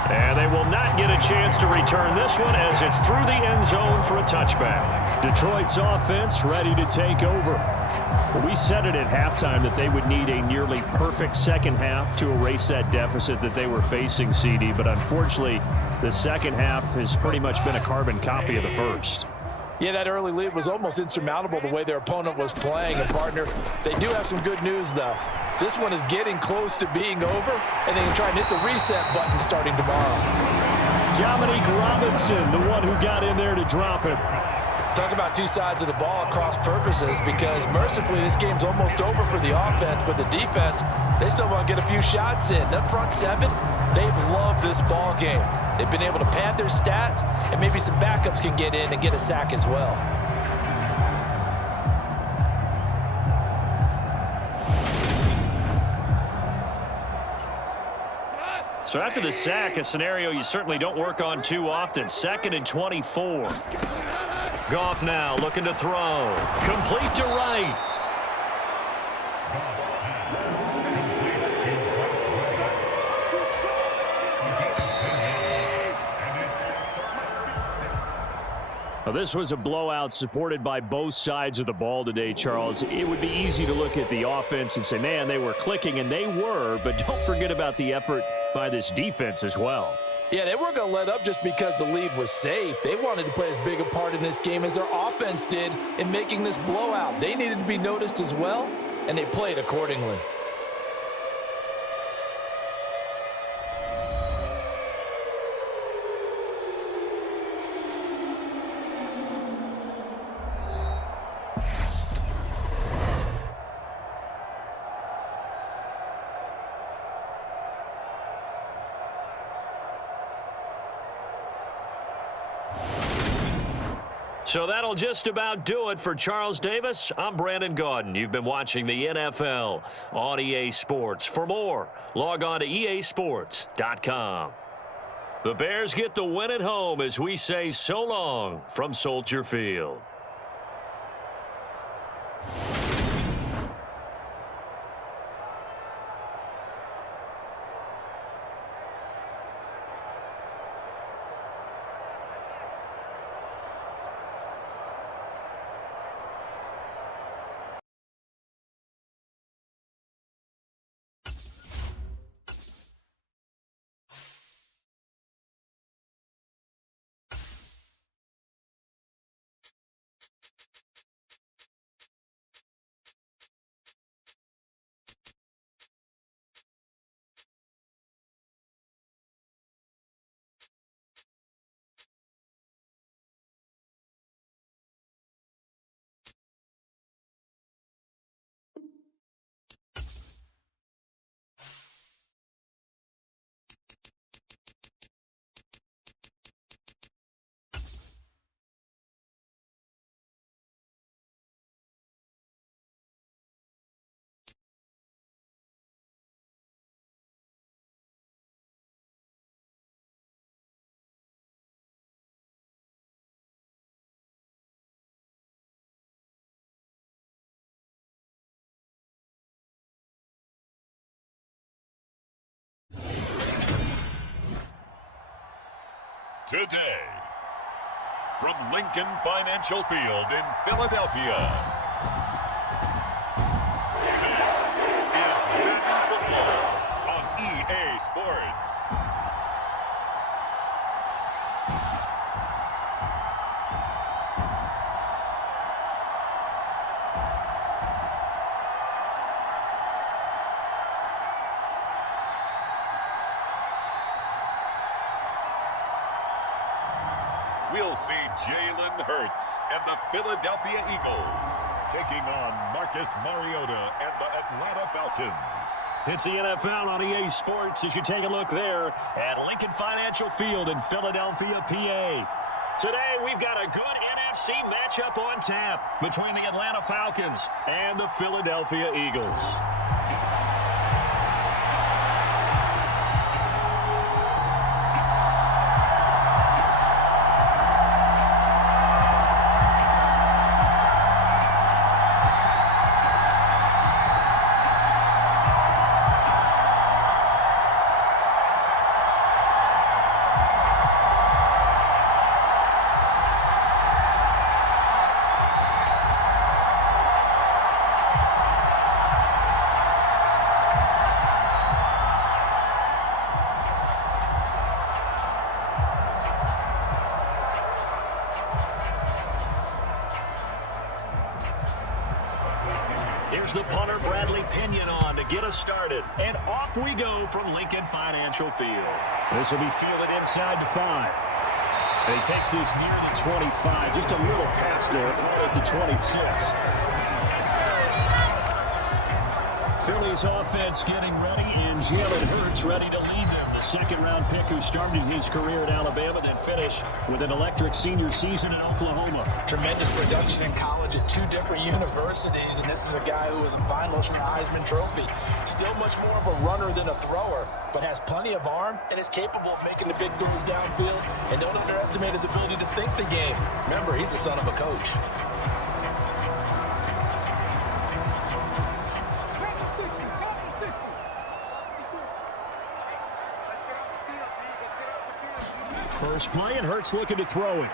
And they will not get a chance to return this one as it's through the end zone for a touchback. Detroit's offense ready to take over. Well, we said it at halftime that they would need a nearly perfect second half to erase that deficit that they were facing, CD. But unfortunately, the second half has pretty much been a carbon copy of the first. Yeah, that early lead was almost insurmountable the way their opponent was playing. And, partner, they do have some good news, though. This one is getting close to being over, and they can try and hit the reset button starting tomorrow. Dominique Robinson, the one who got in there to drop it. Talk about two sides of the ball at cross purposes, because mercifully this game's almost over for the offense, but the defense, they still want to get a few shots in. That front seven, they've loved this ball game. They've been able to pad their stats, and maybe some backups can get in and get a sack as well. So after the sack, a scenario you certainly don't work on too often. 2nd and 24. Goff now looking to throw. Complete to right. Well, this was a blowout supported by both sides of the ball today, Charles. It would be easy to look at the offense and say, man, they were clicking, and they were, but don't forget about the effort by this defense as well. Yeah, they weren't going to let up just because the lead was safe. They wanted to play as big a part in this game as their offense did in making this blowout. They needed to be noticed as well, and they played accordingly. So that'll just about do it for Charles Davis. I'm Brandon Gaudin. You've been watching the NFL on EA Sports. For more, log on to easports.com. The Bears get the win at home as we say so long from Soldier Field. today. From Lincoln Financial Field in Philadelphia, this is Madden Football on EA Sports. We'll see Jalen Hurts and the Philadelphia Eagles taking on Marcus Mariota and the Atlanta Falcons. It's the NFL on EA Sports as you take a look there at Lincoln Financial Field in Philadelphia, PA. Today, we've got a good NFC matchup on tap between the Atlanta Falcons and the Philadelphia Eagles. Here's the punter, Bradley Pinion, on to get us started. And off we go from Lincoln Financial Field. This will be fielded inside the 5. And he takes this near the 25. Just a little pass there, call it the 26. Philly's offense getting ready, and Jalen Hurts ready to lead them. The second-round pick who started his career at Alabama, then finished with an electric senior season in Oklahoma. Tremendous production in college at 2 different universities, and this is a guy who was a finalist for the Heisman Trophy. Still much more of a runner than a thrower, but has plenty of arm and is capable of making the big throws downfield. And don't underestimate his ability to think the game. Remember, he's the son of a coach. First play, and Hurts looking to throw it.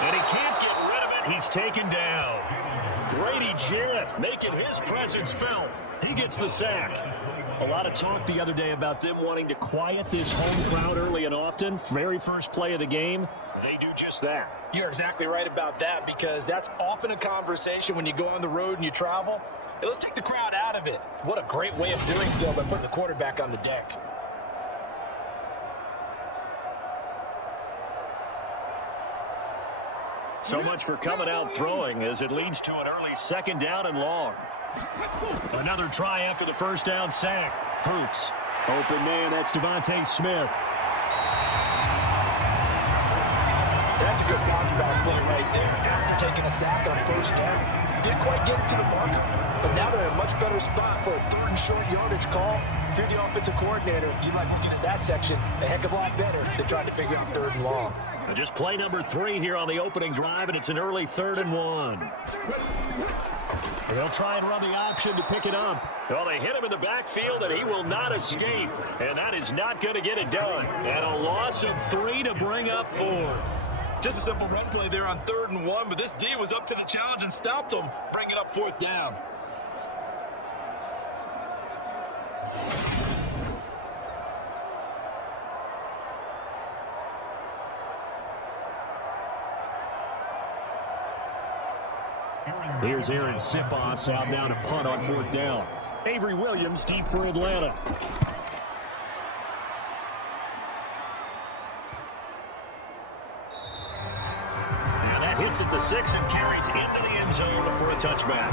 And he can't get rid of it. He's taken down. Grady Jarrett making his presence felt. He gets the sack. A lot of talk the other day about them wanting to quiet this home crowd early and often. Very first play of the game, they do just that. You're exactly right about that, because that's often a conversation when you go on the road and you travel. Hey, let's take the crowd out of it. What a great way of doing so by putting the quarterback on the deck. So much for coming out throwing, as it leads to an early second down and long. Another try after the first down sack. Hurts. Open man, that's Devontae Smith. That's a good bounce back play right there. After taking a sack on first down, didn't quite get it to the marker. But now they're in a much better spot for a third and short yardage call. If you're the offensive coordinator, you like looking at that section a heck of a lot better than trying to figure out third and long. Just play number 3 here on the opening drive, and it's an early 3rd and 1. They'll try and run the option to pick it up. Well, they hit him in the backfield, and he will not escape. And that is not going to get it done. And a loss of 3 to bring up 4. Just a simple run play there on 3rd and 1, but this D was up to the challenge and stopped him, bringing up 4th down. Here's Aaron Sipos out now to punt on 4th down. Avery Williams deep for Atlanta. And that hits at the 6 and carries into the end zone for a touchback.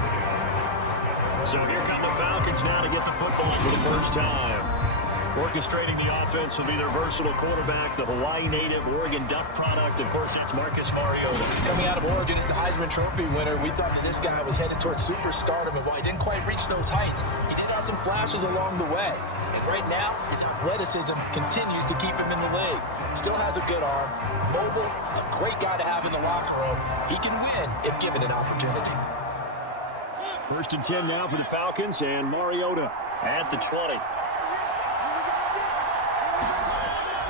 So here come the Falcons now to get the football for the first time. Orchestrating the offense will be their versatile quarterback, the Hawaii native, Oregon Duck product. Of course, it's Marcus Mariota. Coming out of Oregon, he's the Heisman Trophy winner. We thought that this guy was headed towards superstardom, and while he didn't quite reach those heights, he did have some flashes along the way. And right now, his athleticism continues to keep him in the league. Still has a good arm, mobile, a great guy to have in the locker room. He can win if given an opportunity. 1st and 10 now for the Falcons, and Mariota at the 20.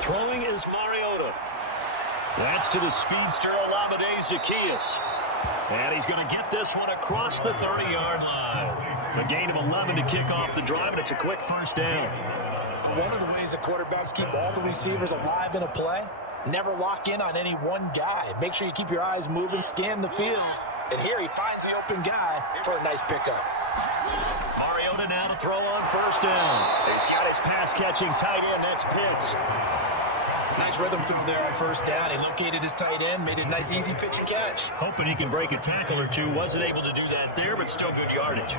Throwing is Mariota. That's to the speedster, Olamide Zaccheaus. And he's going to get this one across the 30-yard line. A gain of 11 to kick off the drive, and it's a quick first down. One of the ways that quarterbacks keep all the receivers alive in a play, never lock in on any one guy. Make sure you keep your eyes moving, scan the field. And here he finds the open guy for a nice pickup. Mariota now to throw on first down. He's got his pass-catching tight end. That's Pitts. Nice rhythm through there on first down. He located his tight end, made it a nice, easy pitch and catch. Hoping he can break a tackle or two. Wasn't able to do that there, but still good yardage.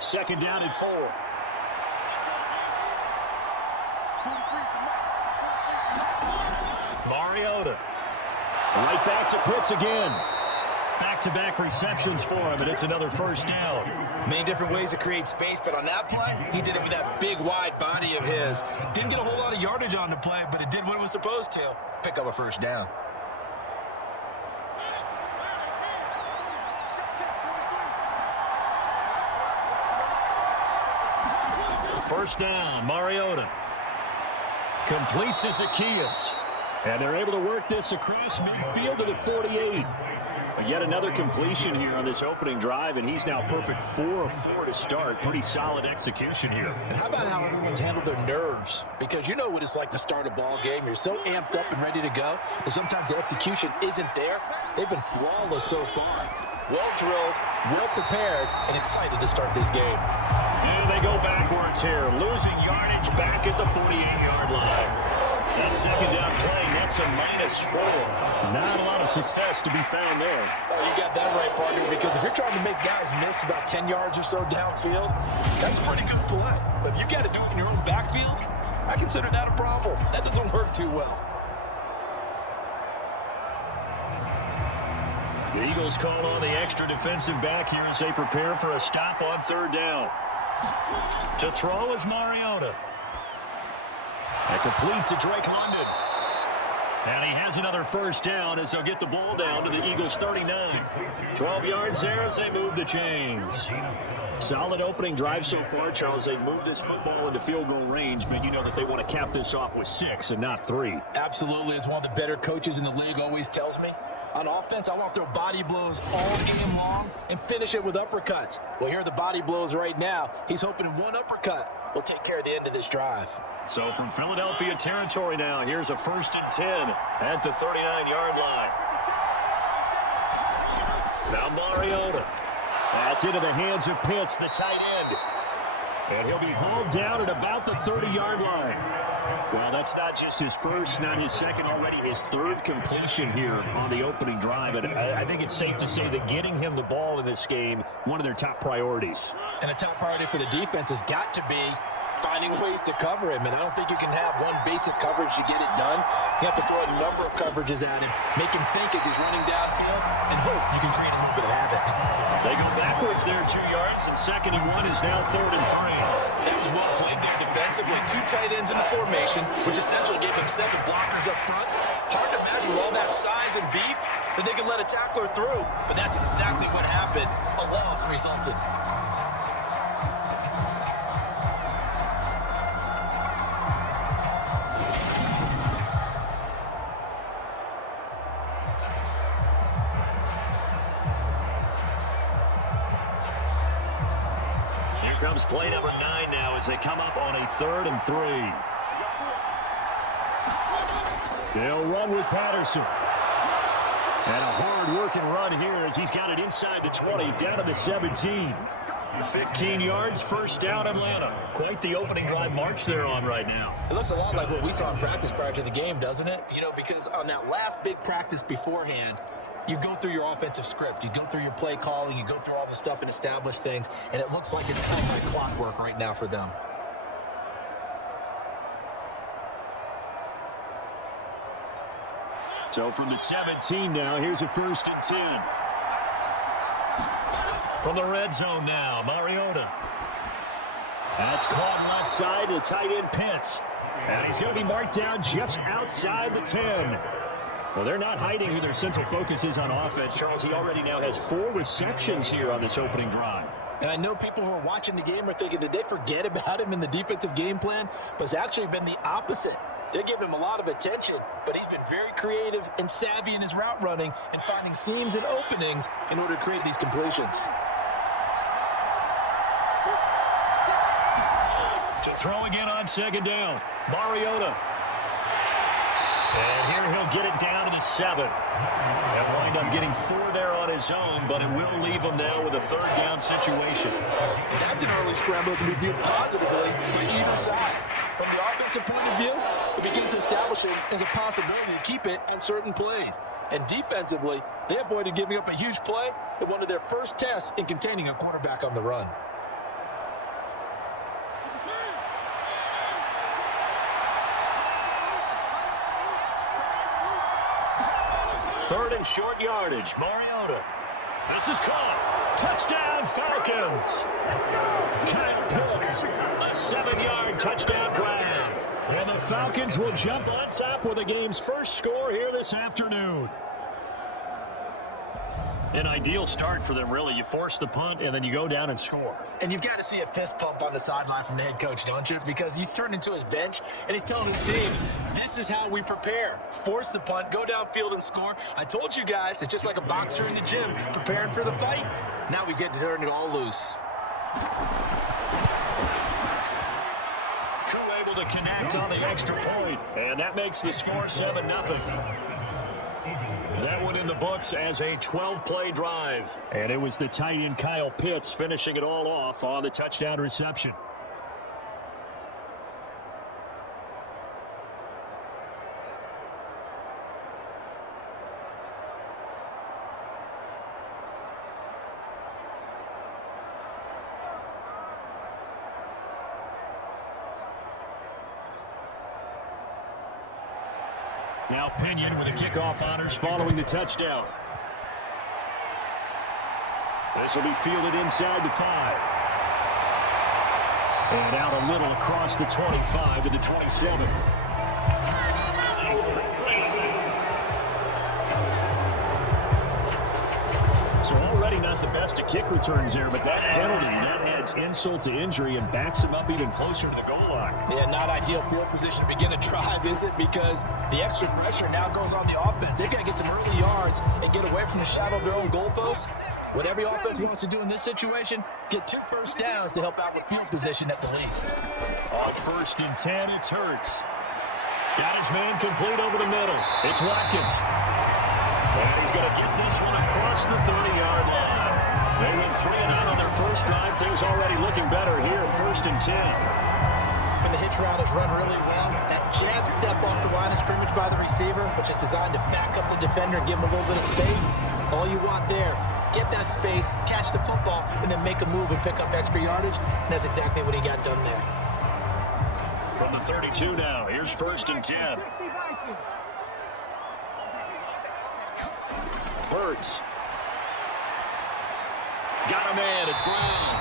Second down and 4. Mariota. Right back to Pitts again. Back-to-back receptions for him, and it's another first down. Many different ways to create space, but on that play, he did it with that big, wide body of his. Didn't get a whole lot of yardage on the play, but it did what it was supposed to. Pick up a first down. First down, Mariota. Completes to Zaccheaus. And they're able to work this across midfield to the 48. Yet another completion here on this opening drive, and he's now perfect 4 of 4 to start. Pretty solid execution here. And how about how everyone's handled their nerves? Because you know what it's like to start a ball game. You're so amped up and ready to go, and sometimes the execution isn't there. They've been flawless so far. Well drilled, well prepared, and excited to start this game. And they go backwards here, losing yardage back at the 48-yard line. That second down play, that's a -4. Not a lot of success to be found there. Oh, you got that right, partner, because if you're trying to make guys miss about 10 yards or so downfield, that's a pretty good play. But if you got to do it in your own backfield, I consider that a problem. That doesn't work too well. The Eagles call on the extra defensive back here as they prepare for a stop on third down. To throw is Mariota. And complete to Drake London. And he has another first down as they'll get the ball down to the Eagles' 39. 12 yards there as they move the chains. Solid opening drive so far, Charles. They've moved this football into field goal range, but you know that they want to cap this off with 6 and not 3. Absolutely. As one of the better coaches in the league always tells me, on offense, I want to throw body blows all game long and finish it with uppercuts. Well, here are the body blows right now. He's hoping one uppercut will take care of the end of this drive. So from Philadelphia territory now, here's a 1st and 10 at the 39-yard line. Now Mariota. That's into the hands of Pitts, the tight end. And he'll be hauled down at about the 30-yard line. Well, that's not just his first, not his second, already his 3rd completion here on the opening drive. And I think it's safe to say that getting him the ball in this game, one of their top priorities. And a top priority for the defense has got to be finding ways to cover him. And I don't think you can have one basic coverage to get it done. You have to throw a number of coverages at him, make him think as he's running downfield, and hope you can create a little bit of havoc. They go backwards there 2 yards, and 2nd and 1 is now 3rd and 3. That was well played there defensively. 2 tight ends in the formation, which essentially gave them 7 blockers up front. Hard to imagine with all that size and beef that they could let a tackler through. But that's exactly what happened. A loss resulted. Comes play number 9 now as they come up on a 3rd and 3. They'll run with Patterson. And a hard-working run here as he's got it inside the 20, down to the 17. 15 yards, first down, Atlanta. Quite the opening drive march they're on right now. It looks a lot like what we saw in practice prior to the game, doesn't it? You know, because on that last big practice beforehand, you go through your offensive script, you go through your play calling, you go through all the stuff and establish things, and it looks like it's kind of like clockwork right now for them. So from the 17 now, here's a 1st and 10. From the red zone now, Mariota. That's caught left side to tight end Pitts. And he's going to be marked down just outside the 10. Well, they're not hiding who their central focus is on offense. Charles, he already now has 4 receptions here on this opening drive. And I know people who are watching the game are thinking, did they forget about him in the defensive game plan? But it's actually been the opposite. They give him a lot of attention, but he's been very creative and savvy in his route running and finding seams and openings in order to create these completions. To throw again on second down, Mariota. And here he'll get it down to the 7. And wind up getting 4 there on his own, but it will leave him now with a third down situation. That's an early scramble that can be viewed positively for either side. From the offensive point of view, it begins establishing as a possibility to keep it on certain plays. And defensively, they avoided giving up a huge play at one of their first tests in containing a quarterback on the run. Third and short yardage, Mariota. This is caught. Touchdown, Falcons. Kyle Pitts, a 7-yard touchdown grab. And the Falcons will jump on top with the game's first score here this afternoon. An ideal start for them, really. You force the punt, and then you go down and score. And you've got to see a fist pump on the sideline from the head coach, don't you? Because he's turned into his bench, and he's telling his team, this is how we prepare. Force the punt, go downfield and score. I told you guys, it's just like a boxer in the gym preparing for the fight. Now we get to turn it all loose. Crew able to connect on the extra point, and that makes the score 7-0. That one in the books as a 12-play drive. And it was the tight end Kyle Pitts finishing it all off on the touchdown reception. Now Pinion with the kickoff honors following the touchdown. This will be fielded inside the 5. And out a little across the 25 to the 27. So already not the best of kick returns there, but that penalty, that adds insult to injury and backs him up even closer to the goal line. Yeah, not ideal field position to begin a drive, is it? Because the extra pressure now goes on the offense. They've got to get some early yards and get away from the shadow of their own goalposts. What every offense wants to do in this situation, get 2 first downs to help out with field position at the least. On 1st and 10, it's Hurts. Got his man complete over the middle. It's Watkins. And he's going to get this one across the 30-yard line. They went 3-0 on their first drive. Things already looking better here at 1st and 10. And the hitch route is run really well. That jab step off the line of scrimmage by the receiver, which is designed to back up the defender and give him a little bit of space. All you want there, get that space, catch the football, and then make a move and pick up extra yardage. And that's exactly what he got done there. From the 32 now, here's 1st and 10. Hurts. Got a man, it's Brown.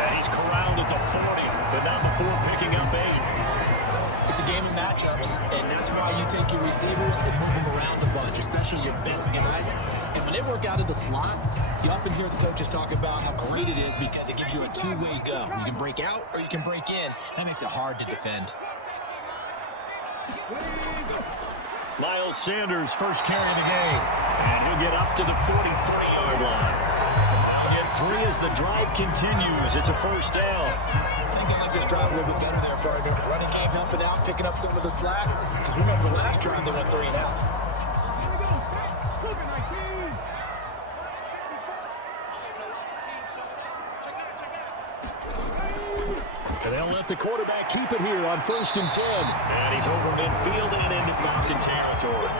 And he's corralled at the 40, but not before picking up 8. It's a game of matchups, and that's why you take your receivers and move them around a bunch, especially your best guys. And when they work out of the slot, you often hear the coaches talk about how great it is because it gives you a two-way go. You can break out or you can break in. That makes it hard to defend. Miles Sanders, first carry of the game. And he'll get up to the 43-yard line. And 3 as the drive continues. It's a first down. I think I like this drive a little bit better there, partner. Running game helping out, picking up some of the slack. Because remember, the last drive they went 3 and out. And they'll let the quarterback keep it here on 1st and 10. And he's over midfield and into Falcon territory.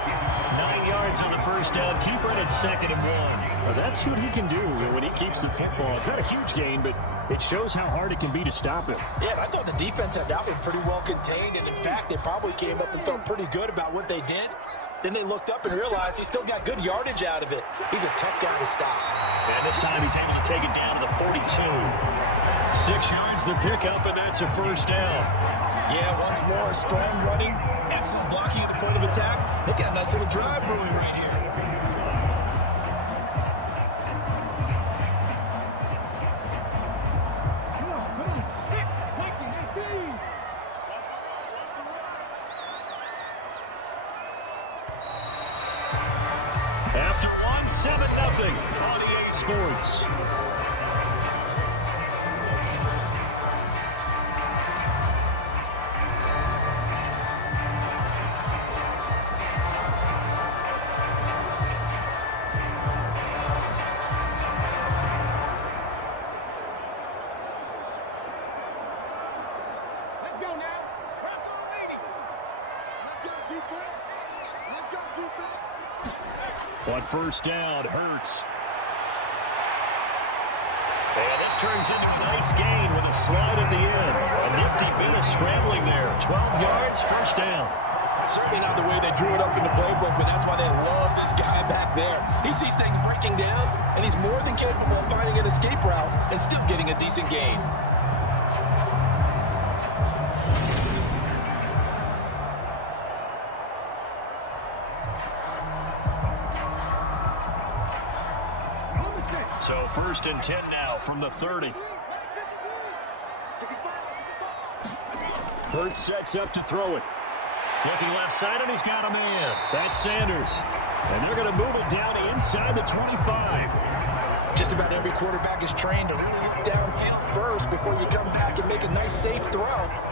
9 yards on the first down. Keep it at 2nd and 1. Well, that's what he can do when he keeps the football. It's not a huge gain, but it shows how hard it can be to stop him. Yeah, I thought the defense had that one pretty well contained. And in fact, they probably came up and felt pretty good about what they did. Then they looked up and realized he still got good yardage out of it. He's a tough guy to stop. And this time he's able to take it down to the 42. 6 yards the pickup, and that's a first down. Yeah, once more, strong running, excellent blocking at the point of attack. They got a nice little drive brewing right here. coming on EA Sports. On first down, Hurts. And this turns into a nice gain with a slide at the end. A nifty bit of scrambling there. 12 yards, first down. Certainly not the way they drew it up in the playbook, but that's why they love this guy back there. He sees things breaking down, and he's more than capable of finding an escape route and still getting a decent gain. So first and 10 now from the 30. Hurts sets up to throw it. Looking left side, and he's got a man. That's Sanders. And they're going to move it down inside the 25. Just about every quarterback is trained to really look downfield first before you come back and make a nice, safe throw.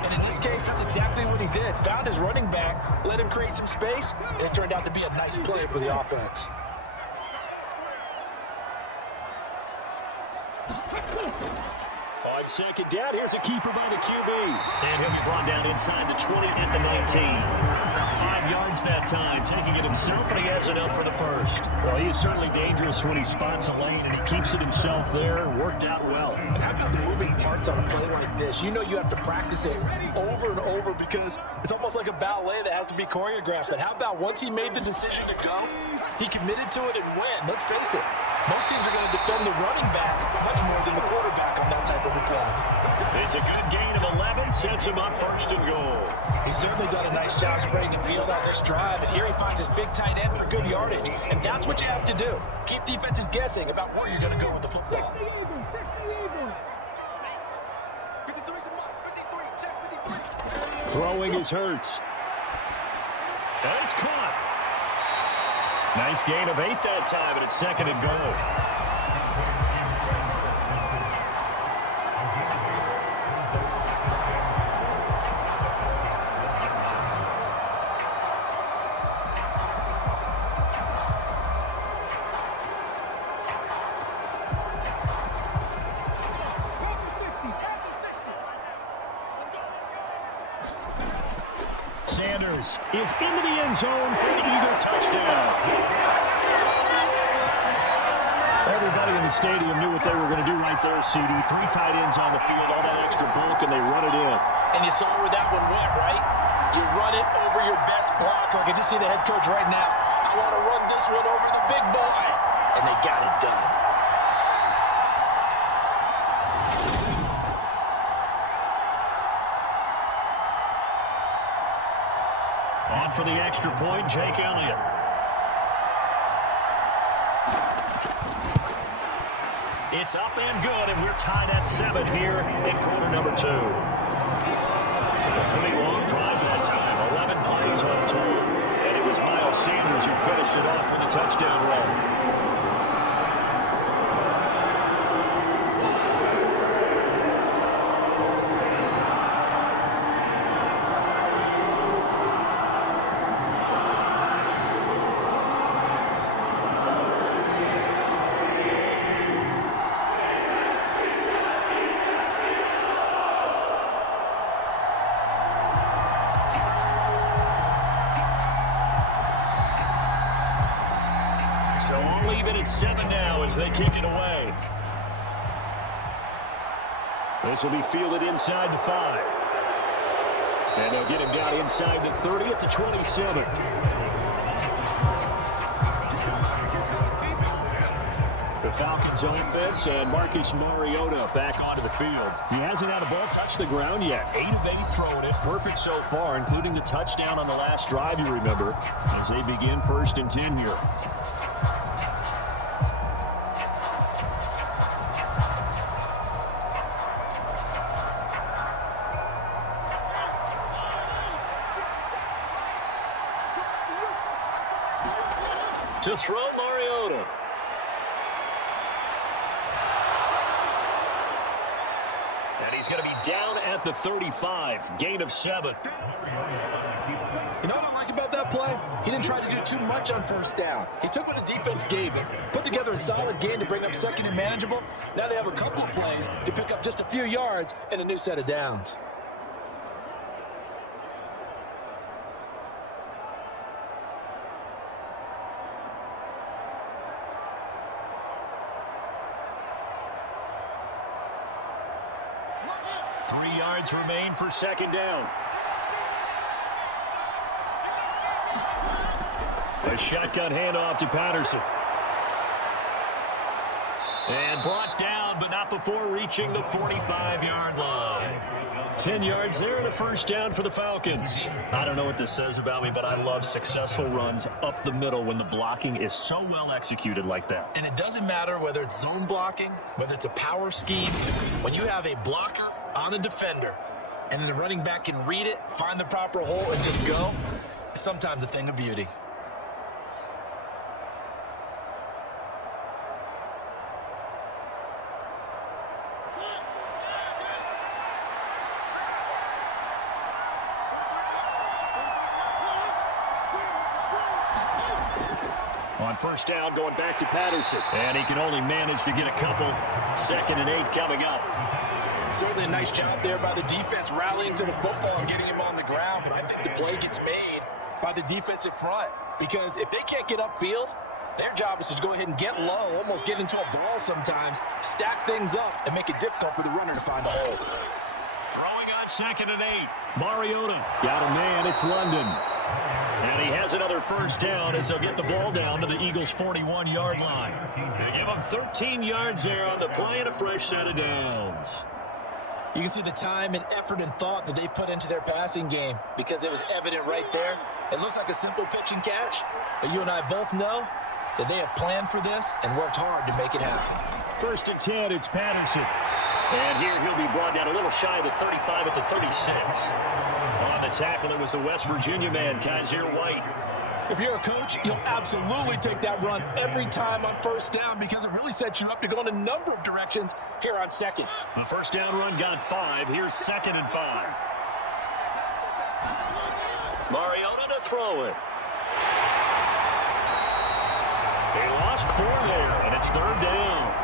And in this case, that's exactly what he did. Found his running back, let him create some space, and it turned out to be a nice play for the offense. On second down, here's a keeper by the QB. And he'll be brought down inside the 20 at the 19. 5 yards that time, taking it himself, and he has enough for the first. Well, he is certainly dangerous when he spots a lane, and he keeps it himself there. Worked out well. And how about the moving parts on a play like this? You know you have to practice it over and over because it's almost like a ballet that has to be choreographed. But how about once he made the decision to go, he committed to it and went. Let's face it, most teams are going to defend the running back much more than the quarterback on that type of a play. It's a good gain of 11, sets him up first and goal. He's certainly done a nice job spreading the field on this drive, and here he finds his big tight end for good yardage. And that's what you have to do. Keep defenses guessing about where you're going to go with the football. Throwing is Hurts. And it's caught. Nice gain of 8 that time, and it's second and goal. Sanders is into the end zone for the Eagle touchdown. Everybody in the stadium knew what they were going to do right there, CD. 3 tight ends on the field, all that extra bulk, and they run it in. And you saw where that one went, right? You run it over your best blocker. I can just see the head coach right now. I want to run this one over the big boy. And they got it done. On for the extra point, Jake Elliott. It's up and good, and we're tied at 7 here in quarter number 2. A pretty long drive that time, 11 plays on total. And it was Miles Sanders who finished it off with a touchdown run. So we'll leave it at 7 now as they kick it away. This will be fielded inside the 5. And they'll get him down inside the 30 at the 27. The Falcons offense and Marcus Mariota back onto the field. He hasn't had a ball touch the ground yet. 8 of 8 throwing it. Perfect so far, including the touchdown on the last drive, you remember, as they begin 1st and 10 here. To throw, Mariota. he's going to be down at the 35. Gain of 7. You know what I like about that play? He didn't try to do too much on first down. He took what the defense gave him, put together a solid game to bring up second and manageable. Now they have a couple of plays to pick up just a few yards and a new set of downs. Yards remain for second down. A shotgun handoff to Patterson. And brought down, but not before reaching the 45-yard line. 10 yards there and a first down for the Falcons. I don't know what this says about me, but I love successful runs up the middle when the blocking is so well executed like that. And it doesn't matter whether it's zone blocking, whether it's a power scheme. When you have a blocker on a defender, and then the running back can read it, find the proper hole, and just go, it's sometimes a thing of beauty. On first down, going back to Patterson. And he can only manage to get a couple. 2nd and 8 coming up. Certainly a nice job there by the defense rallying to the football and getting him on the ground, but I think the play gets made by the defensive front because if they can't get upfield, their job is to go ahead and get low, almost get into a ball sometimes, stack things up, and make it difficult for the runner to find a hole. Throwing on 2nd and 8. Mariota. Got a man, it's London. And he has another first down as they'll get the ball down to the Eagles' 41-yard line. They give him 13 yards there on the play and a fresh set of downs. You can see the time and effort and thought that they've put into their passing game because it was evident right there. It looks like a simple pitch and catch, but you and I both know that they have planned for this and worked hard to make it happen. 1st and 10, it's Patterson. And here he'll be brought down a little shy of the 35 at the 36. On the tackle, it was the West Virginia man, Kaiser White. If you're a coach, you'll absolutely take that run every time on first down because it really sets you up to go in a number of directions here on second. The first down run got 5. Here's 2nd and 5. Mariota to throw it. They lost 4 there, and it's 3rd down.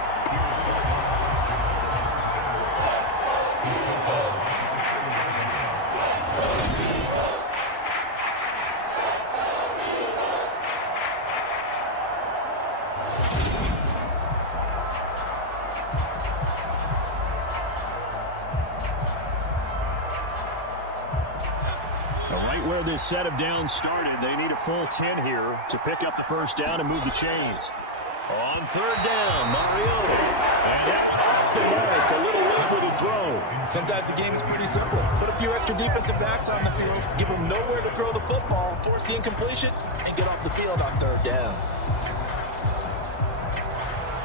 Right where this set of downs started, they need a full 10 here to pick up the first down and move the chains. On 3rd down, Mariota. And that off the mark, a little late with the throw. Sometimes the game is pretty simple. Put a few extra defensive backs on the field, give them nowhere to throw the football, force the incompletion, and get off the field on 3rd down.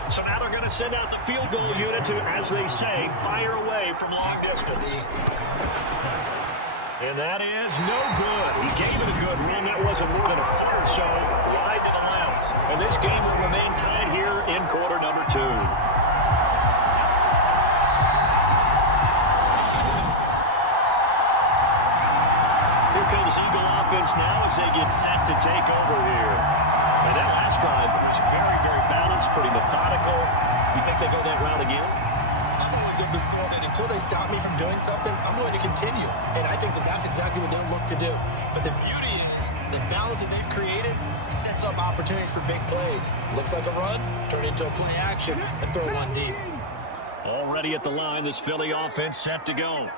So now they're going to send out the field goal unit to, as they say, fire away from long distance. And that is no good. He gave it a good run. That wasn't more than a foot or so wide to the left. And this game will remain tied here in quarter number 2. Here comes Eagle offense now as they get set to take over here. And that last drive was very, very balanced, pretty methodical. You think they go that route again? I'm always of the school that until they stop me from doing something, I'm going to continue. And I think that that's exactly what they'll look to do. But the beauty is the balance that they've created sets up opportunities for big plays. Looks like a run, turn into a play action, and throw one deep. Already at the line, this Philly offense set to go.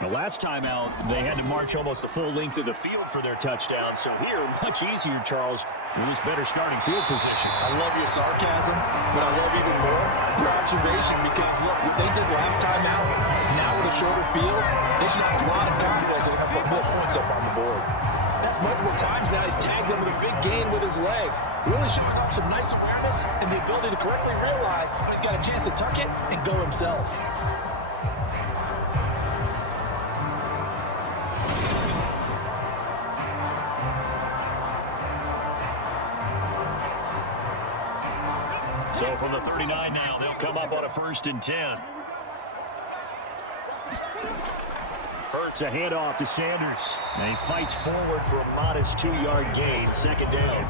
The last time out, they had to march almost the full length of the field for their touchdown. So here, much easier, Charles, with this better starting field position. I love your sarcasm, but I love even more your observation because, look, what they did last time out, now with a shorter field, they should have a lot of confidence and have put more points up on the board. That's multiple times now he's tagged them with a big gain with his legs, really showing off some nice awareness and the ability to correctly realize when he's got a chance to tuck it and go himself. So from the 39 now, they'll come up on a 1st and 10. Hurts a handoff to Sanders. And he fights forward for a modest 2-yard gain. Second down.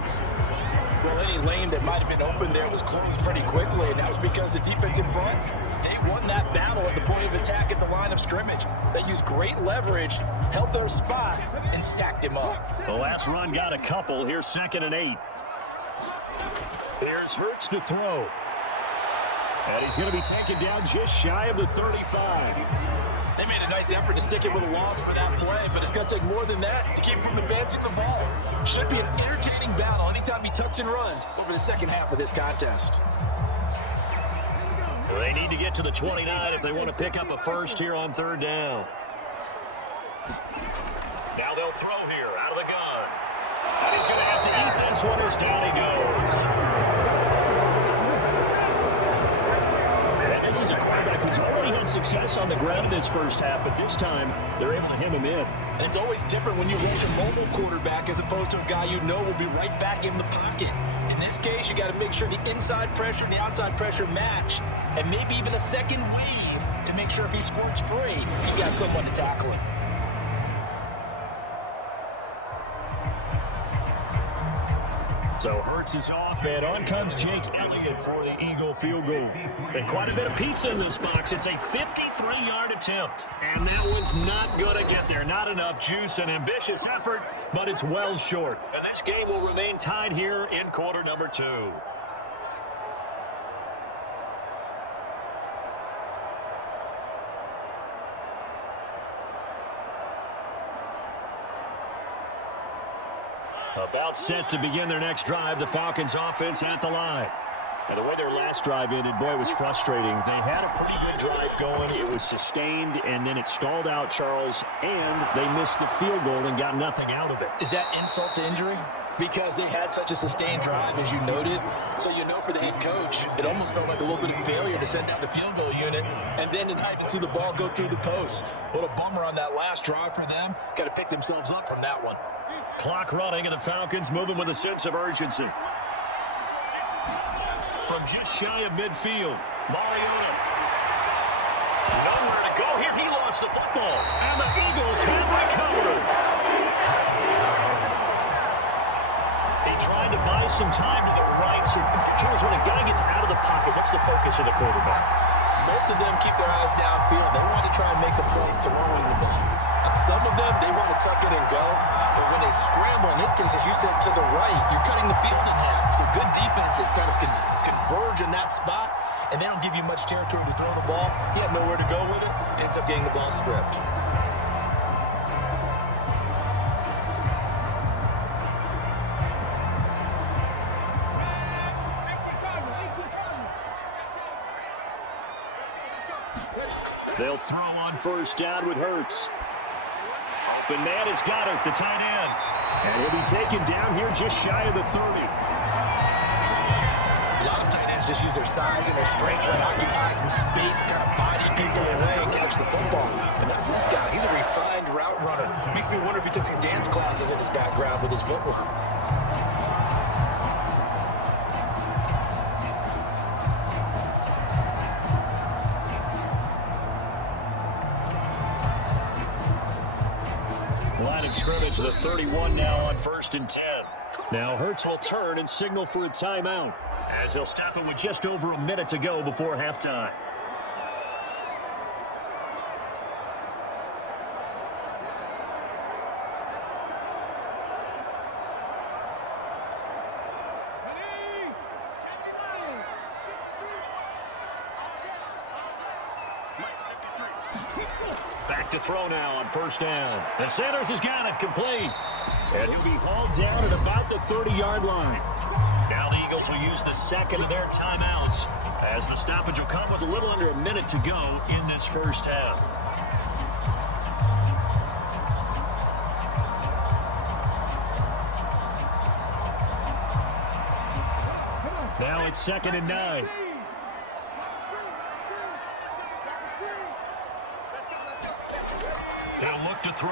Well, any lane that might have been open there was closed pretty quickly, and that was because the defensive front, they won that battle at the point of attack at the line of scrimmage. They used great leverage, held their spot, and stacked him up. The last run got a couple. Here's 2nd and 8. Here's Hurts to throw. And he's going to be taken down just shy of the 35. They made a nice effort to stick it with a loss for that play, but it's going to take more than that to keep from advancing the ball. Should be an entertaining battle anytime he tucks and runs over the second half of this contest. They need to get to the 29 if they want to pick up a first here on 3rd down. Now they'll throw here out of the gun. And he's going to have to eat this one as down he goes. This is a quarterback who's already had success on the ground in his first half, but this time they're able to hem him in. And it's always different when you rush a mobile quarterback as opposed to a guy you know will be right back in the pocket. In this case, you got to make sure the inside pressure and the outside pressure match, and maybe even a second wave to make sure if he squirts free, you got someone to tackle him. So Hurts is off, and on comes Jake Elliott for the Eagle field goal. And quite a bit of pizza in this box. It's a 53-yard attempt. And that one's not going to get there. Not enough juice, an ambitious effort, but it's well short. And this game will remain tied here in quarter number 2. About set to begin their next drive, the Falcons offense at the line. And the way their last drive ended, boy, it was frustrating. They had a pretty good drive going. It was sustained, and then it stalled out, Charles, and they missed the field goal and got nothing out of it. Is that insult to injury? Because they had such a sustained drive, as you noted. So you know for the head coach, it almost felt like a little bit of failure to send down the field goal unit, and then not to see the ball go through the post. What a bummer on that last drive for them. Got to pick themselves up from that one. Clock running, and the Falcons moving with a sense of urgency. From just shy of midfield, Mariota. Nowhere to go here. He lost the football, and the Eagles have recovered. He tried to buy some time to the right. So, Charles, when a guy gets out of the pocket, what's the focus of the quarterback? Most of them keep their eyes downfield. They want to try and make a play throwing the ball. Some of them, they want to tuck it and go. But when they scramble, in this case, as you said, to the right, you're cutting the field in half. So good defenses kind of converge in that spot, and they don't give you much territory to throw the ball. He had nowhere to go with it, ends up getting the ball stripped. They'll throw on 1st down with Hurts. Open man is Goddard, the tight end. And he'll be taken down here just shy of the 30. A lot of tight ends just use their size and their strength to occupy some space, kind of body people away and catch the football. But not this guy. He's a refined route runner. Makes me wonder if he took some dance classes in his background with his footwork. Line of scrimmage, the 31 now on 1st and 10. Now Hurts will turn and signal for a timeout, as he'll stop it with just over a minute to go before halftime. Back to throw now on 1st down. And Sanders has got it complete. And he'll be hauled down at about the 30-yard line. Now the Eagles will use the second of their timeouts, as the stoppage will come with a little under a minute to go in this first half. Now it's 2nd and 9. He'll look to throw.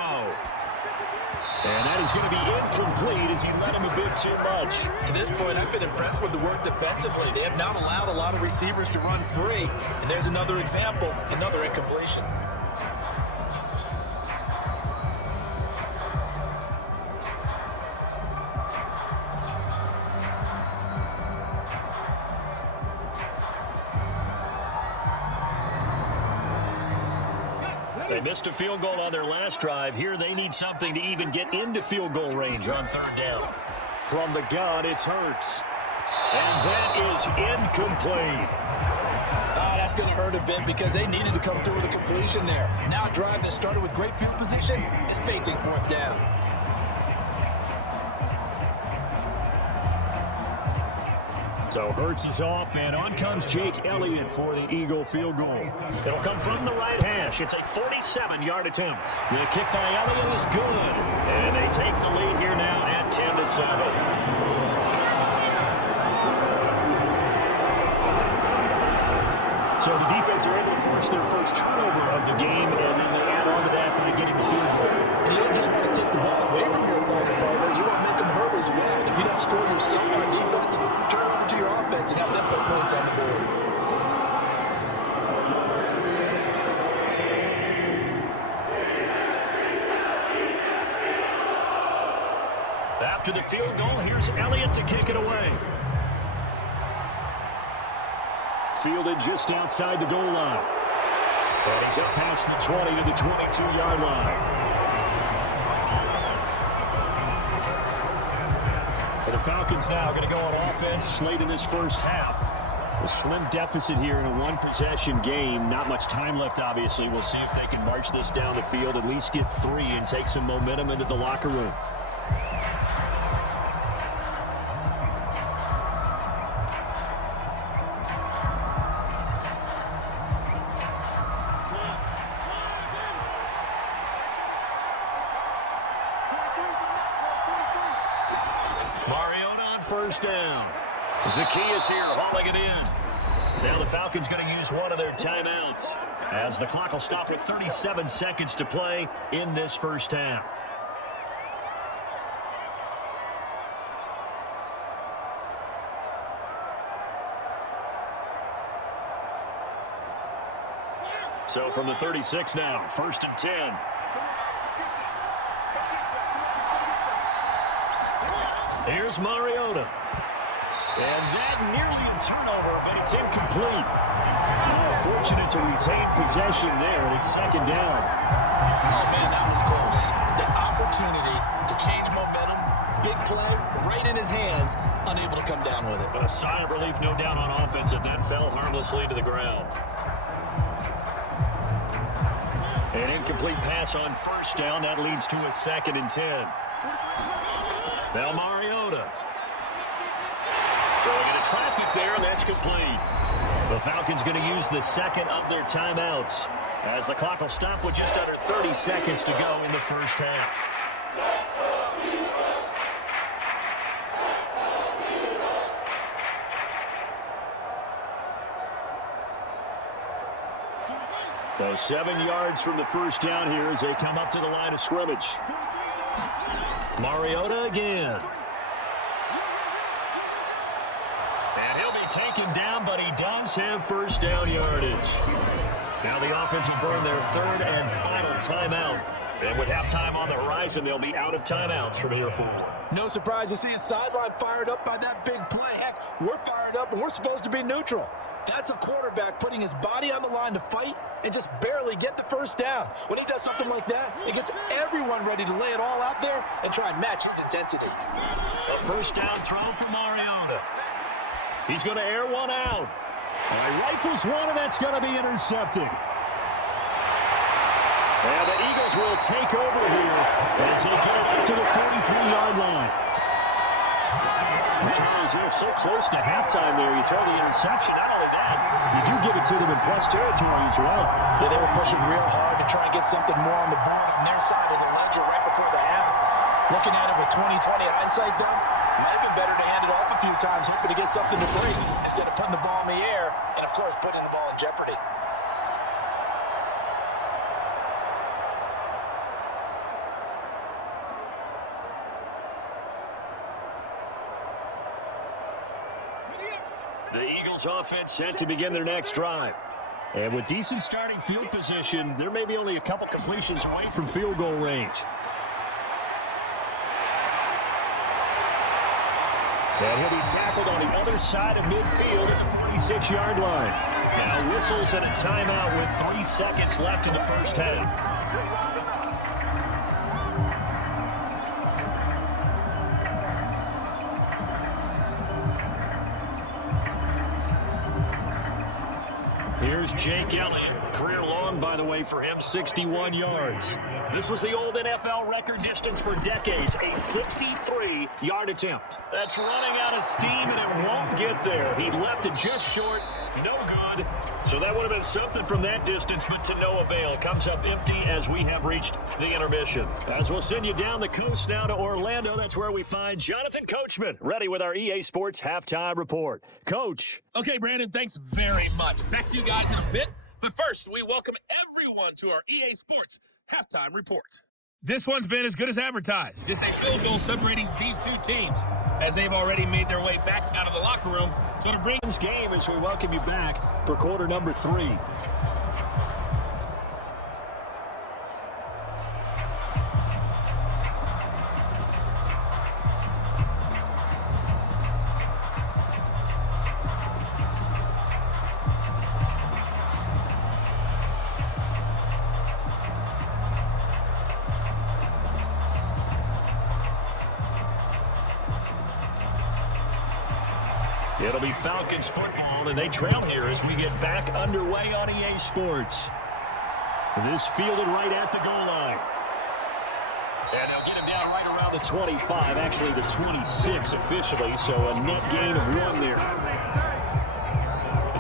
And that is going to be incomplete as he let him a bit too much. To this point, I've been impressed with the work defensively. They have not allowed a lot of receivers to run free. And there's another example, another incompletion. They missed a field goal on their last drive. Here they need something to even get into field goal range on third down. From the gun, it's Hurts. And that is incomplete. That's going to hurt a bit because they needed to come through with a completion there. Now a drive that started with great field position is facing fourth down. So Hurts is off, and on comes Jake Elliott for the Eagle field goal. It'll come from the right hash. It's a 47-yard attempt. The kick by Elliott is good, and they take the lead here now at 10-7. So the defense are able to force their first turnover of the game, and then they add on to that by getting the field goal. And you don't just want to take the ball away from your opponent, partner. You want to make them hurt as well. If you don't score yourself on defense, turn over to your offense and have them put points on the board. After the field goal, here's Elliott to kick it away. Fielded just outside the goal line. And he's up past the 20 to the 22-yard line. And the Falcons now going to go on offense late in this first half. A slim deficit here in a one-possession game. Not much time left, obviously. We'll see if they can march this down the field, at least get 3 and take some momentum into the locker room. First down. Zacchaeus here hauling it in. Now the Falcons going to use one of their timeouts as the clock will stop with 37 seconds to play in this first half. So from the 36 now, 1st and 10. Here's Mariota. And that nearly a turnover, but it's incomplete. Fortunate to retain possession there, and it's second down. Oh, man, that was close. The opportunity to change momentum, big play, right in his hands, unable to come down with it. A sigh of relief, no doubt, on offense that fell harmlessly to the ground. An incomplete pass on first down. That leads to a 2nd and 10. Now Mariota. Throwing into traffic there, and that's complete. The Falcons going to use the second of their timeouts as the clock will stop with just under 30 seconds to go in the first half. So 7 yards from the first down here as they come up to the line of scrimmage. Mariota again. And he'll be taken down, but he does have first down yardage. Now the offense will burn their 3rd and final timeout. And with halftime on the horizon, they'll be out of timeouts from here forward. No surprise to see a sideline fired up by that big play. Heck, we're fired up, and we're supposed to be neutral. That's a quarterback putting his body on the line to fight and just barely get the first down. When he does something like that, it gets everyone ready to lay it all out there and try and match his intensity. A first down throw for Mariota. He's going to air one out. He rifles one, and that's going to be intercepted. And the Eagles will take over here as they get it up to the 43-yard line. Charles, they're so close to halftime there. You throw the interception. Not only that, you do give it to them in plus territory as well. Yeah, they were pushing real hard to try and get something more on the board on their side of the ledger right before the half. Looking at it with 20/20 hindsight, though, might have been better to hand it off a few times, hoping to get something to break instead of putting the ball in the air and, of course, putting the ball in jeopardy. The Eagles offense set to begin their next drive. And with decent starting field position, there may be only a couple completions away from field goal range. And he'll be tackled on the other side of midfield at the 46-yard line. Now whistles and a timeout with 3 seconds left in the first half. Here's Jake Elliott. Career long, by the way, for him, 61 yards. This was the old NFL record distance for decades, a 63-yard attempt. That's running out of steam, and it won't get there. He left it just short, no good. So that would have been something from that distance, but to no avail. Comes up empty as we have reached the intermission. As we'll send you down the coast now to Orlando, that's where we find Jonathan Coachman, ready with our EA Sports Halftime Report. Coach. Okay, Brandon, thanks very much. Back to you guys in a bit. But first, we welcome everyone to our EA Sports Halftime Report. This one's been as good as advertised. Just a field goal separating these two teams as they've already made their way back out of the locker room. So to bring this game as we welcome you back for quarter number 3. It'll be Falcons football, and they trail here as we get back underway on EA Sports. This fielded right at the goal line. And they'll get him down right around the 25, actually the 26 officially, so a net gain of 1 there.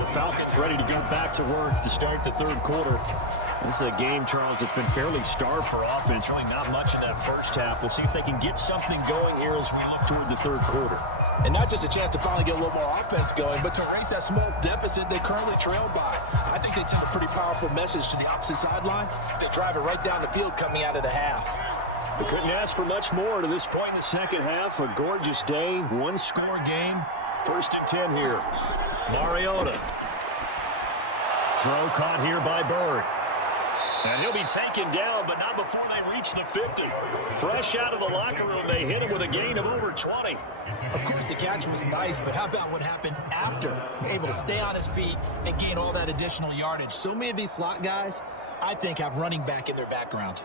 The Falcons ready to go back to work to start the third quarter. This is a game, Charles, that's been fairly starved for offense. Really not much in that first half. We'll see if they can get something going here as we look toward the third quarter. And not just a chance to finally get a little more offense going, but to erase that small deficit they currently trail by. I think they'd send a pretty powerful message to the opposite sideline. They drive it right down the field coming out of the half. We couldn't ask for much more to this point in the second half. A gorgeous day, 1-score game. 1st and 10 here. Mariota. Throw caught here by Bird. And he'll be taken down, but not before they reach the 50. Fresh out of the locker room, they hit him with a gain of over 20. Of course, the catch was nice, but how about what happened after? Able to stay on his feet and gain all that additional yardage. So many of these slot guys, I think, have running back in their background.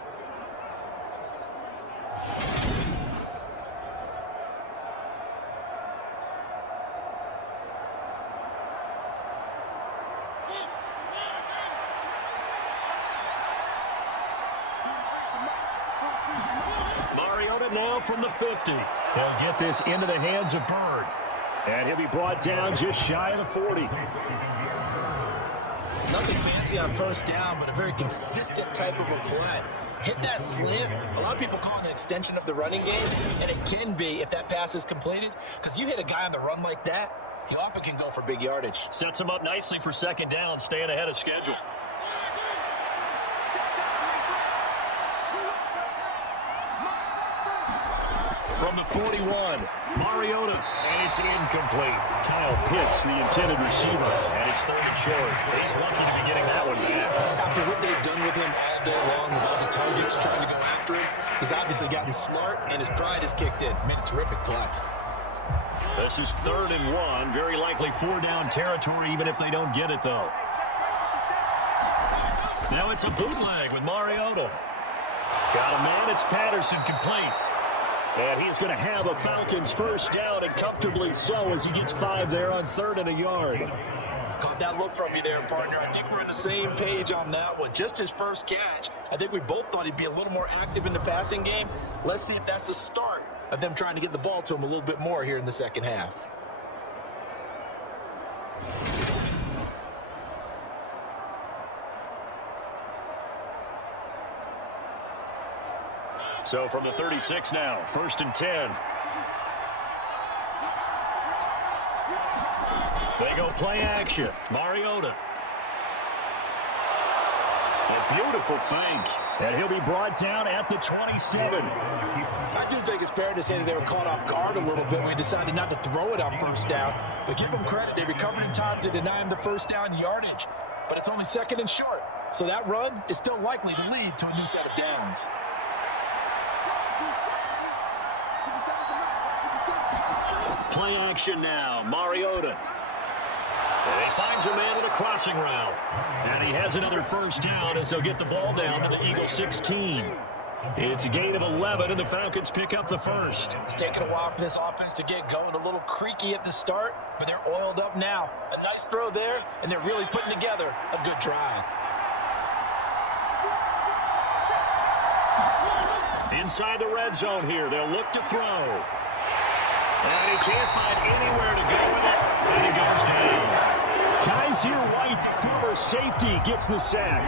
Now from the 50. They'll get this into the hands of Bird. And he'll be brought down just shy of the 40. Nothing fancy on first down, but a very consistent type of a play. Hit that slant. A lot of people call it an extension of the running game, and it can be if that pass is completed, because you hit a guy on the run like that, he often can go for big yardage. Sets him up nicely for second down, staying ahead of schedule. From the 41, Mariota, and it's incomplete. Kyle Pitts, the intended receiver, and it's 3rd and short. He's lucky to be getting that one back. After what they've done with him all day long, with all the targets trying to go after him, he's obviously gotten smart, and his pride has kicked in. Made a terrific play. This is 3rd and 1, very likely 4-down territory, even if they don't get it, though. Now it's a bootleg with Mariota. Got a man, it's Patterson, complete. And he's going to have a Falcons first down, and comfortably so, as he gets 5 there on 3rd and a yard. Caught that look from you there, partner. I think we're on the same page on that one. Just his first catch. I think we both thought he'd be a little more active in the passing game. Let's see if that's the start of them trying to get the ball to him a little bit more here in the second half. So from the 36 now, 1st and 10. They go play action. Mariota. A beautiful fake. And he'll be brought down at the 27. I do think it's fair to say that they were caught off guard a little bit when we decided not to throw it on first down. But give them credit. They recovered in time to deny him the first down yardage. But it's only 2nd and short. So that run is still likely to lead to a new set of downs. Play action now. Mariota. And he finds a man in a crossing route. And he has another first down as they'll get the ball down to the Eagles 16. It's a gain of 11, and the Falcons pick up the first. It's taken a while for this offense to get going. A little creaky at the start, but they're oiled up now. A nice throw there, and they're really putting together a good drive. Inside the red zone here, they'll look to throw. And he can't find anywhere to go with it, and he goes down. Kaiser White, the former safety, gets the sack.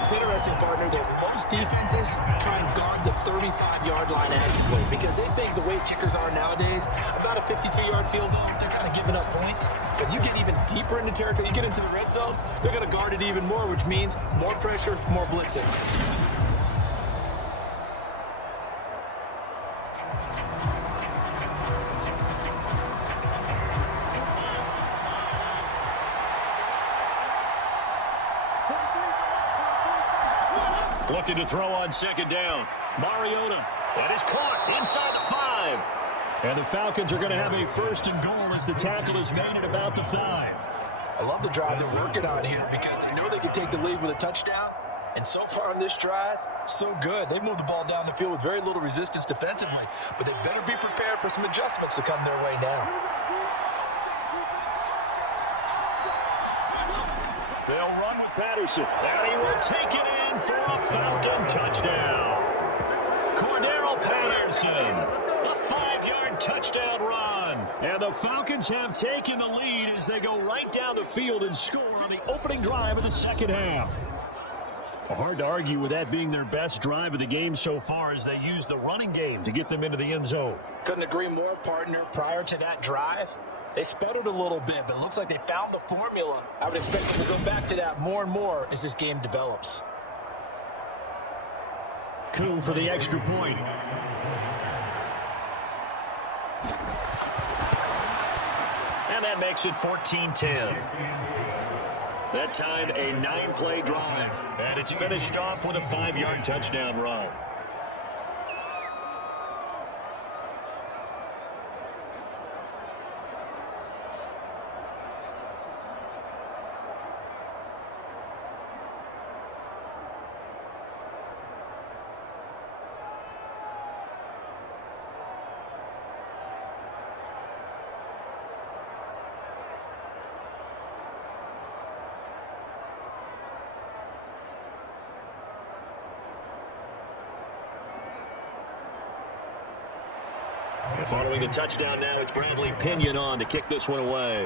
It's interesting, partner, that most defenses try and guard the 35-yard line actively because they think the way kickers are nowadays, about a 52-yard field goal, they're kind of giving up points. But you get even deeper into territory, you get into the red zone, they're going to guard it even more, which means more pressure, more blitzing. Looking to throw on second down. Mariota. That is caught inside the 5. And the Falcons are going to have a first and goal as the tackle is made at about the 5. I love the drive they're working on here because they know they can take the lead with a touchdown. And so far on this drive, so good. They've moved the ball down the field with very little resistance defensively, but they better be prepared for some adjustments to come their way now. They'll run with Patterson. And he will take it in for a Falcon touchdown. Cordero Patterson, a 5-yard touchdown run. And the Falcons have taken the lead as they go right down the field and score on the opening drive of the second half. Hard to argue with that being their best drive of the game so far as they use the running game to get them into the end zone. Couldn't agree more, partner. Prior to that drive, they sputtered a little bit, but it looks like they found the formula. I would expect them to go back to that more and more as this game develops. Coon for the extra point. And that makes it 14-10. That time, a 9-play drive. And it's finished off with a 5-yard touchdown run. Following a touchdown now, it's Bradley Pinion on to kick this one away.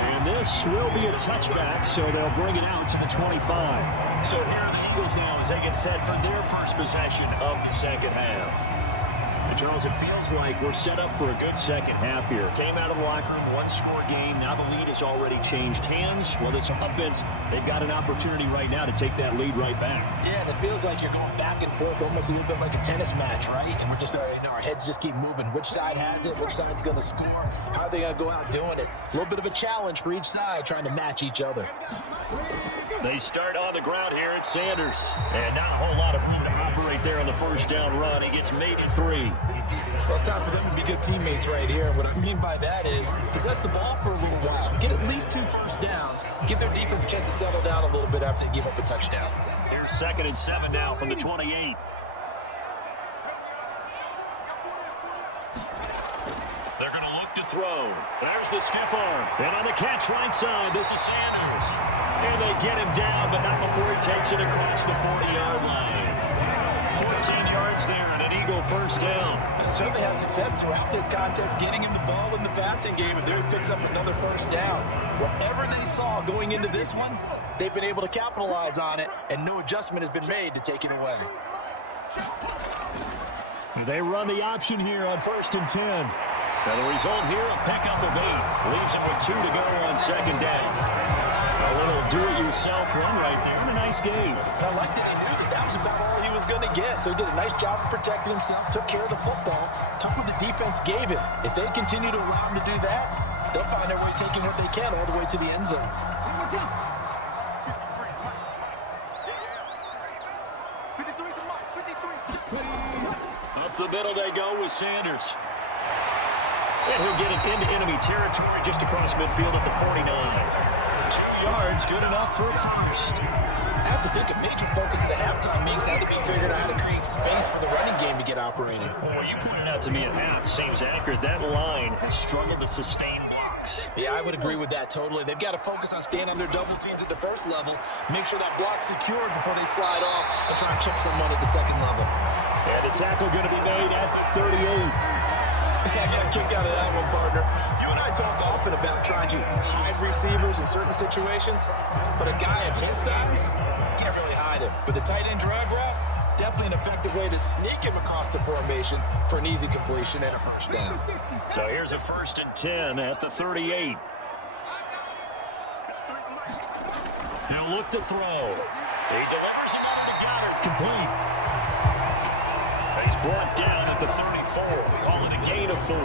And this will be a touchback, so they'll bring it out to the 25. So here are the Eagles now as they get set for their first possession of the second half. And Charles, it feels like we're set up for a good second half here. Came out of the locker room, one-score game. Now the lead has already changed hands. Well, this offense, they've got an opportunity right now to take that lead right back. Yeah, and it feels like you're going back and forth, almost a little bit like a tennis match, right? And we're just, our heads just keep moving. Which side has it? Which side's going to score? How are they going to go out doing it? A little bit of a challenge for each side, trying to match each other. They start on the ground here at Sanders. And not a whole lot of room to operate there on the first down run. He gets made it 3. Well, it's time for them to be good teammates right here. And what I mean by that is possess the ball for a little while. Get at least 2 first downs. Give their defense a chance to settle down a little bit after they give up a touchdown. Here's 2nd and 7 now from the 28. They're going to look to throw. There's the stiff arm. And on the catch right side, this is Sanders. And they get him down, but not before he takes it across the 40-yard line. 14 yards there and an Eagle first down. Certainly had success throughout this contest, getting him the ball in the passing game, and there he picks up another first down. Whatever they saw going into this one, they've been able to capitalize on it, and no adjustment has been made to take it away. They run the option here on 1st and 10. Now the result here, a pickup of 8. Leaves him with 2 to go on second down. A little do-it-yourself run right there. And a nice game. I like that. He knew that was about all he was going to get. So he did a nice job of protecting himself, took care of the football, took what the defense gave him. If they continue to allow him to do that, they'll find their way taking what they can all the way to the end zone. Up the middle they go with Sanders. And he'll get it into enemy territory just across midfield at the 49. 2 yards, good enough for a first. I have to think a major focus of the halftime meetings had to be figured out how to create space for the running game to get operating. Well, you pointed out to me at half, seems accurate. That line has struggled to sustain blocks. Yeah, I would agree with that totally. They've got to focus on staying on their double teams at the first level, make sure that block's secured before they slide off and try and chip someone at the second level. And the tackle going to be made at the 38. I got a kick out of that one, partner. You and I talk often about trying to hide receivers in certain situations, but a guy of his size can't really hide him. With the tight end drag route, definitely an effective way to sneak him across the formation for an easy completion and a first down. So here's a 1st and 10 at the 38. He'll look to throw. He delivers it on to Goddard, complete. He's brought down at the 34. Call it a gain of 4.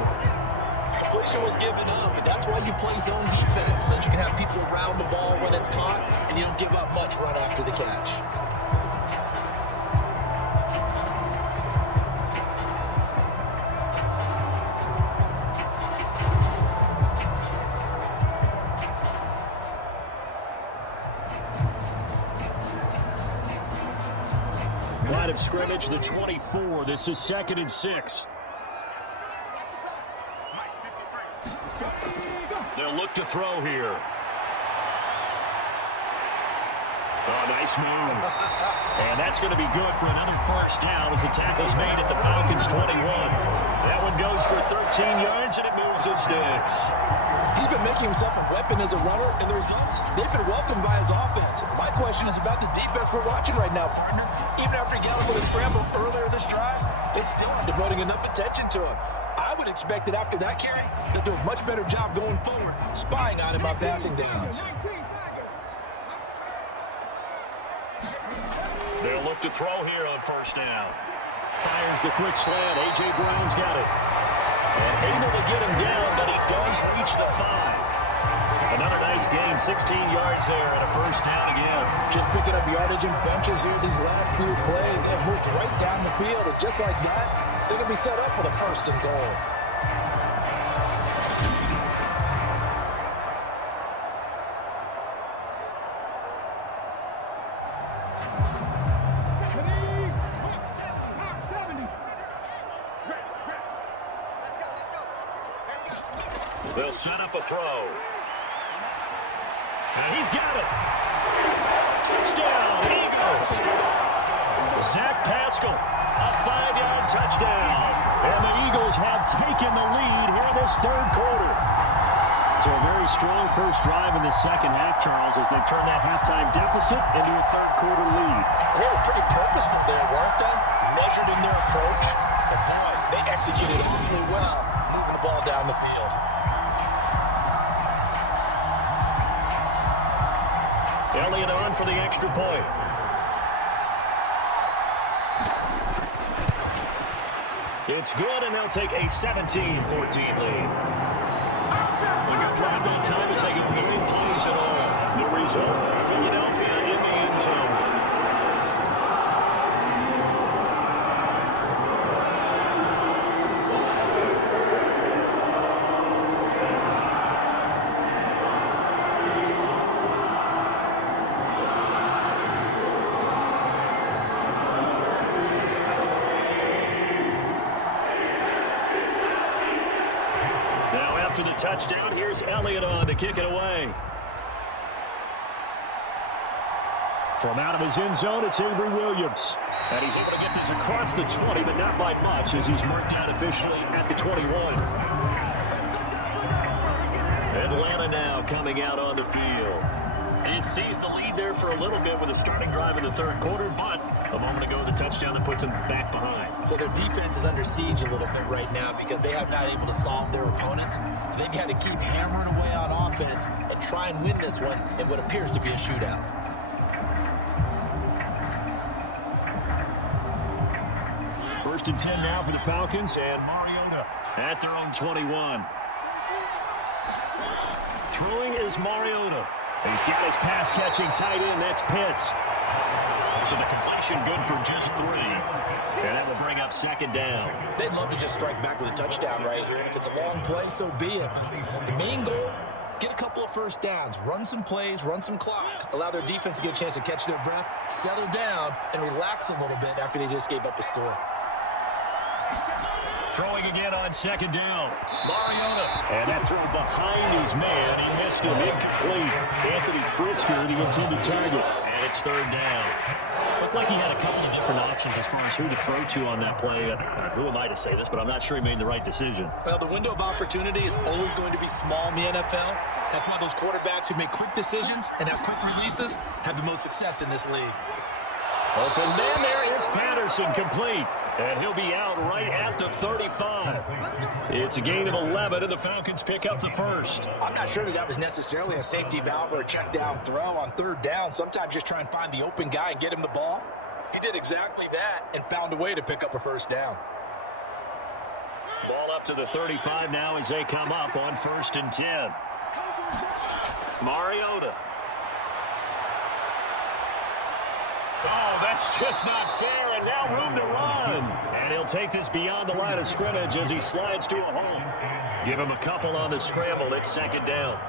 Completion was given up, but that's why you play zone defense, so that you can have people around the ball when it's caught, and you don't give up much run after the catch. Line of scrimmage, the 24. This is 2nd and 6. They'll look to throw here. Oh, nice move. And that's going to be good for another first down as the tackle's made at the Falcons' 21. That one goes for 13 yards, and it moves his sticks. He's been making himself a weapon as a runner, and the results, they've been welcomed by his offense. My question is about the defense we're watching right now, partner. Even after he got him with a scramble earlier this drive, they still aren't devoting enough attention to him. I would expect that after that carry, they'll do a much better job going forward, spying on him on passing downs. They'll look to throw here on first down. Fires the quick slant. A.J. Brown's got it. And able to get him down, but he does reach the 5. Another nice gain, 16 yards there, and a first down again. Just picking up yardage in bunches here these last few plays. They've moved right down the field, and just like that, they're going to be set up with a 1st and goal. They'll set up a throw. And he's got it. Touchdown, Eagles. Zach Pascal, a 5-yard touchdown. And the Eagles have taken the lead here in this 3rd quarter. So a very strong first drive in the second half, Charles, as they turn that halftime deficit into a 3rd quarter lead. They were pretty purposeful there, weren't they? Measured in their approach. But boy, they executed awfully well, moving the ball down the field. Elliott on for the extra point. It's good, and they'll take a 17-14 lead. A good drive that time as they get no plays at all. The result, Philadelphia in the end zone. After the touchdown, here's Elliott on to kick it away. From out of his end zone, it's Avery Williams. And he's able to get this across the 20, but not by much, as he's marked out officially at the 21. Atlanta now coming out on the field. It sees the lead there for a little bit with a starting drive in the 3rd quarter, but a moment ago, the touchdown that puts them back behind. So their defense is under siege a little bit right now because they have not able to solve their opponents. So they've got to keep hammering away on offense and try and win this one in what appears to be a shootout. First and 10 now for the Falcons, and Mariota at their own 21. Throwing is Mariota. He's got his pass-catching tight end. That's Pitts. So the completion good for just 3. And that will bring up second down. They'd love to just strike back with a touchdown right here. If it's a long play, so be it. But the main goal, get a couple of first downs, run some plays, run some clock, allow their defense to get a chance to catch their breath, settle down, and relax a little bit after they just gave up a score. Throwing again on second down. Mariota. And that throw behind his man. He missed him. Incomplete. Anthony Frisker, the intended target. And it's third down. Looked like he had a couple of different options as far as who to throw to on that play. Who am I to say this, but I'm not sure he made the right decision. Well, the window of opportunity is always going to be small in the NFL. That's why those quarterbacks who make quick decisions and have quick releases have the most success in this league. Open man, there is Patterson, complete. And he'll be out right at the 35. It's a gain of 11, and the Falcons pick up the first. I'm not sure that was necessarily a safety valve or a check down throw on third down. Sometimes just try and find the open guy and get him the ball. He did exactly that and found a way to pick up a first down. Ball up to the 35 now as they come up on 1st and 10. Mariota. Oh, that's just not fair, and now room to run. And he'll take this beyond the line of scrimmage as he slides to a hole. Give him a couple on the scramble. It's second down.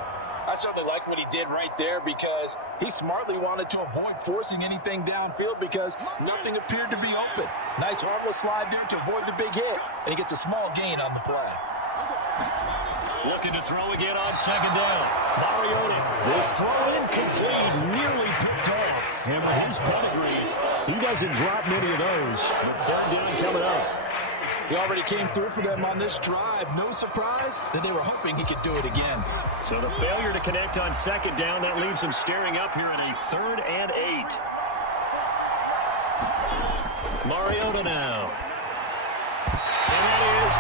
I certainly like what he did right there because he smartly wanted to avoid forcing anything downfield because nothing appeared to be open. Nice harmless slide there to avoid the big hit, and he gets a small gain on the play. Looking to throw again on second down. Mariota. This throw incomplete, nearly picked off. And with his pedigree, he doesn't drop many of those. Third down coming up. He already came through for them on this drive. No surprise that they were hoping he could do it again. So the failure to connect on second down, that leaves him staring up here at a 3rd and 8. Mariota now. And that is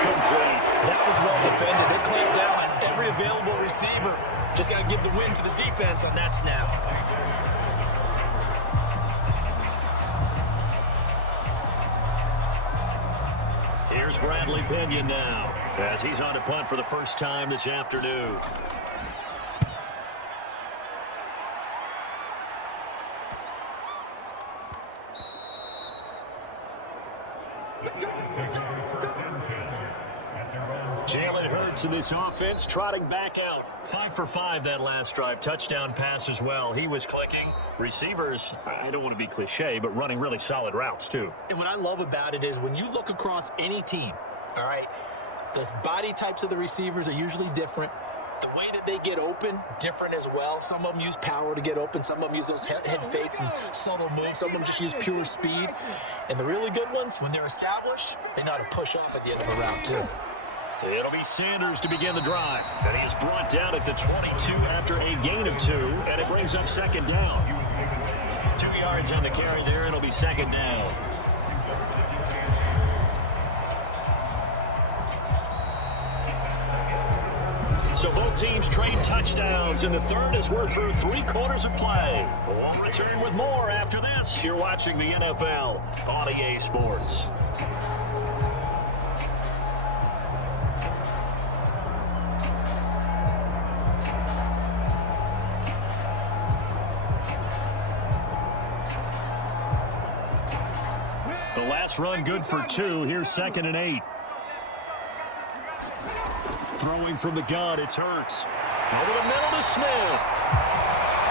complete. That was well defended. They clamped down on every available receiver. Just got to give the win to the defense on that snap. Here's Bradley Pinion now as he's on to punt for the first time this afternoon. Jalen Hurts in this offense trotting back out. 5 for 5 that last drive. Touchdown pass as well. He was clicking. Receivers, I don't want to be cliche, but running really solid routes too. And what I love about it is when you look across any team, all right, the body types of the receivers are usually different. The way that they get open, different as well. Some of them use power to get open. Some of them use those head fakes and subtle moves. Some of them just use pure speed. And the really good ones, when they're established, they know how to push off at the end of a route too. It'll be Sanders to begin the drive. And he is brought down at the 22 after a gain of 2, and it brings up second down. 2 yards on the carry there, and it'll be second down. So both teams trade touchdowns in the third as we're through 3 quarters of play. We'll return with more after this. You're watching the NFL on EA Sports. The last run good for 2. Here's 2nd and 8. Throwing from the gun, it's Hurts. Over the middle to Smith.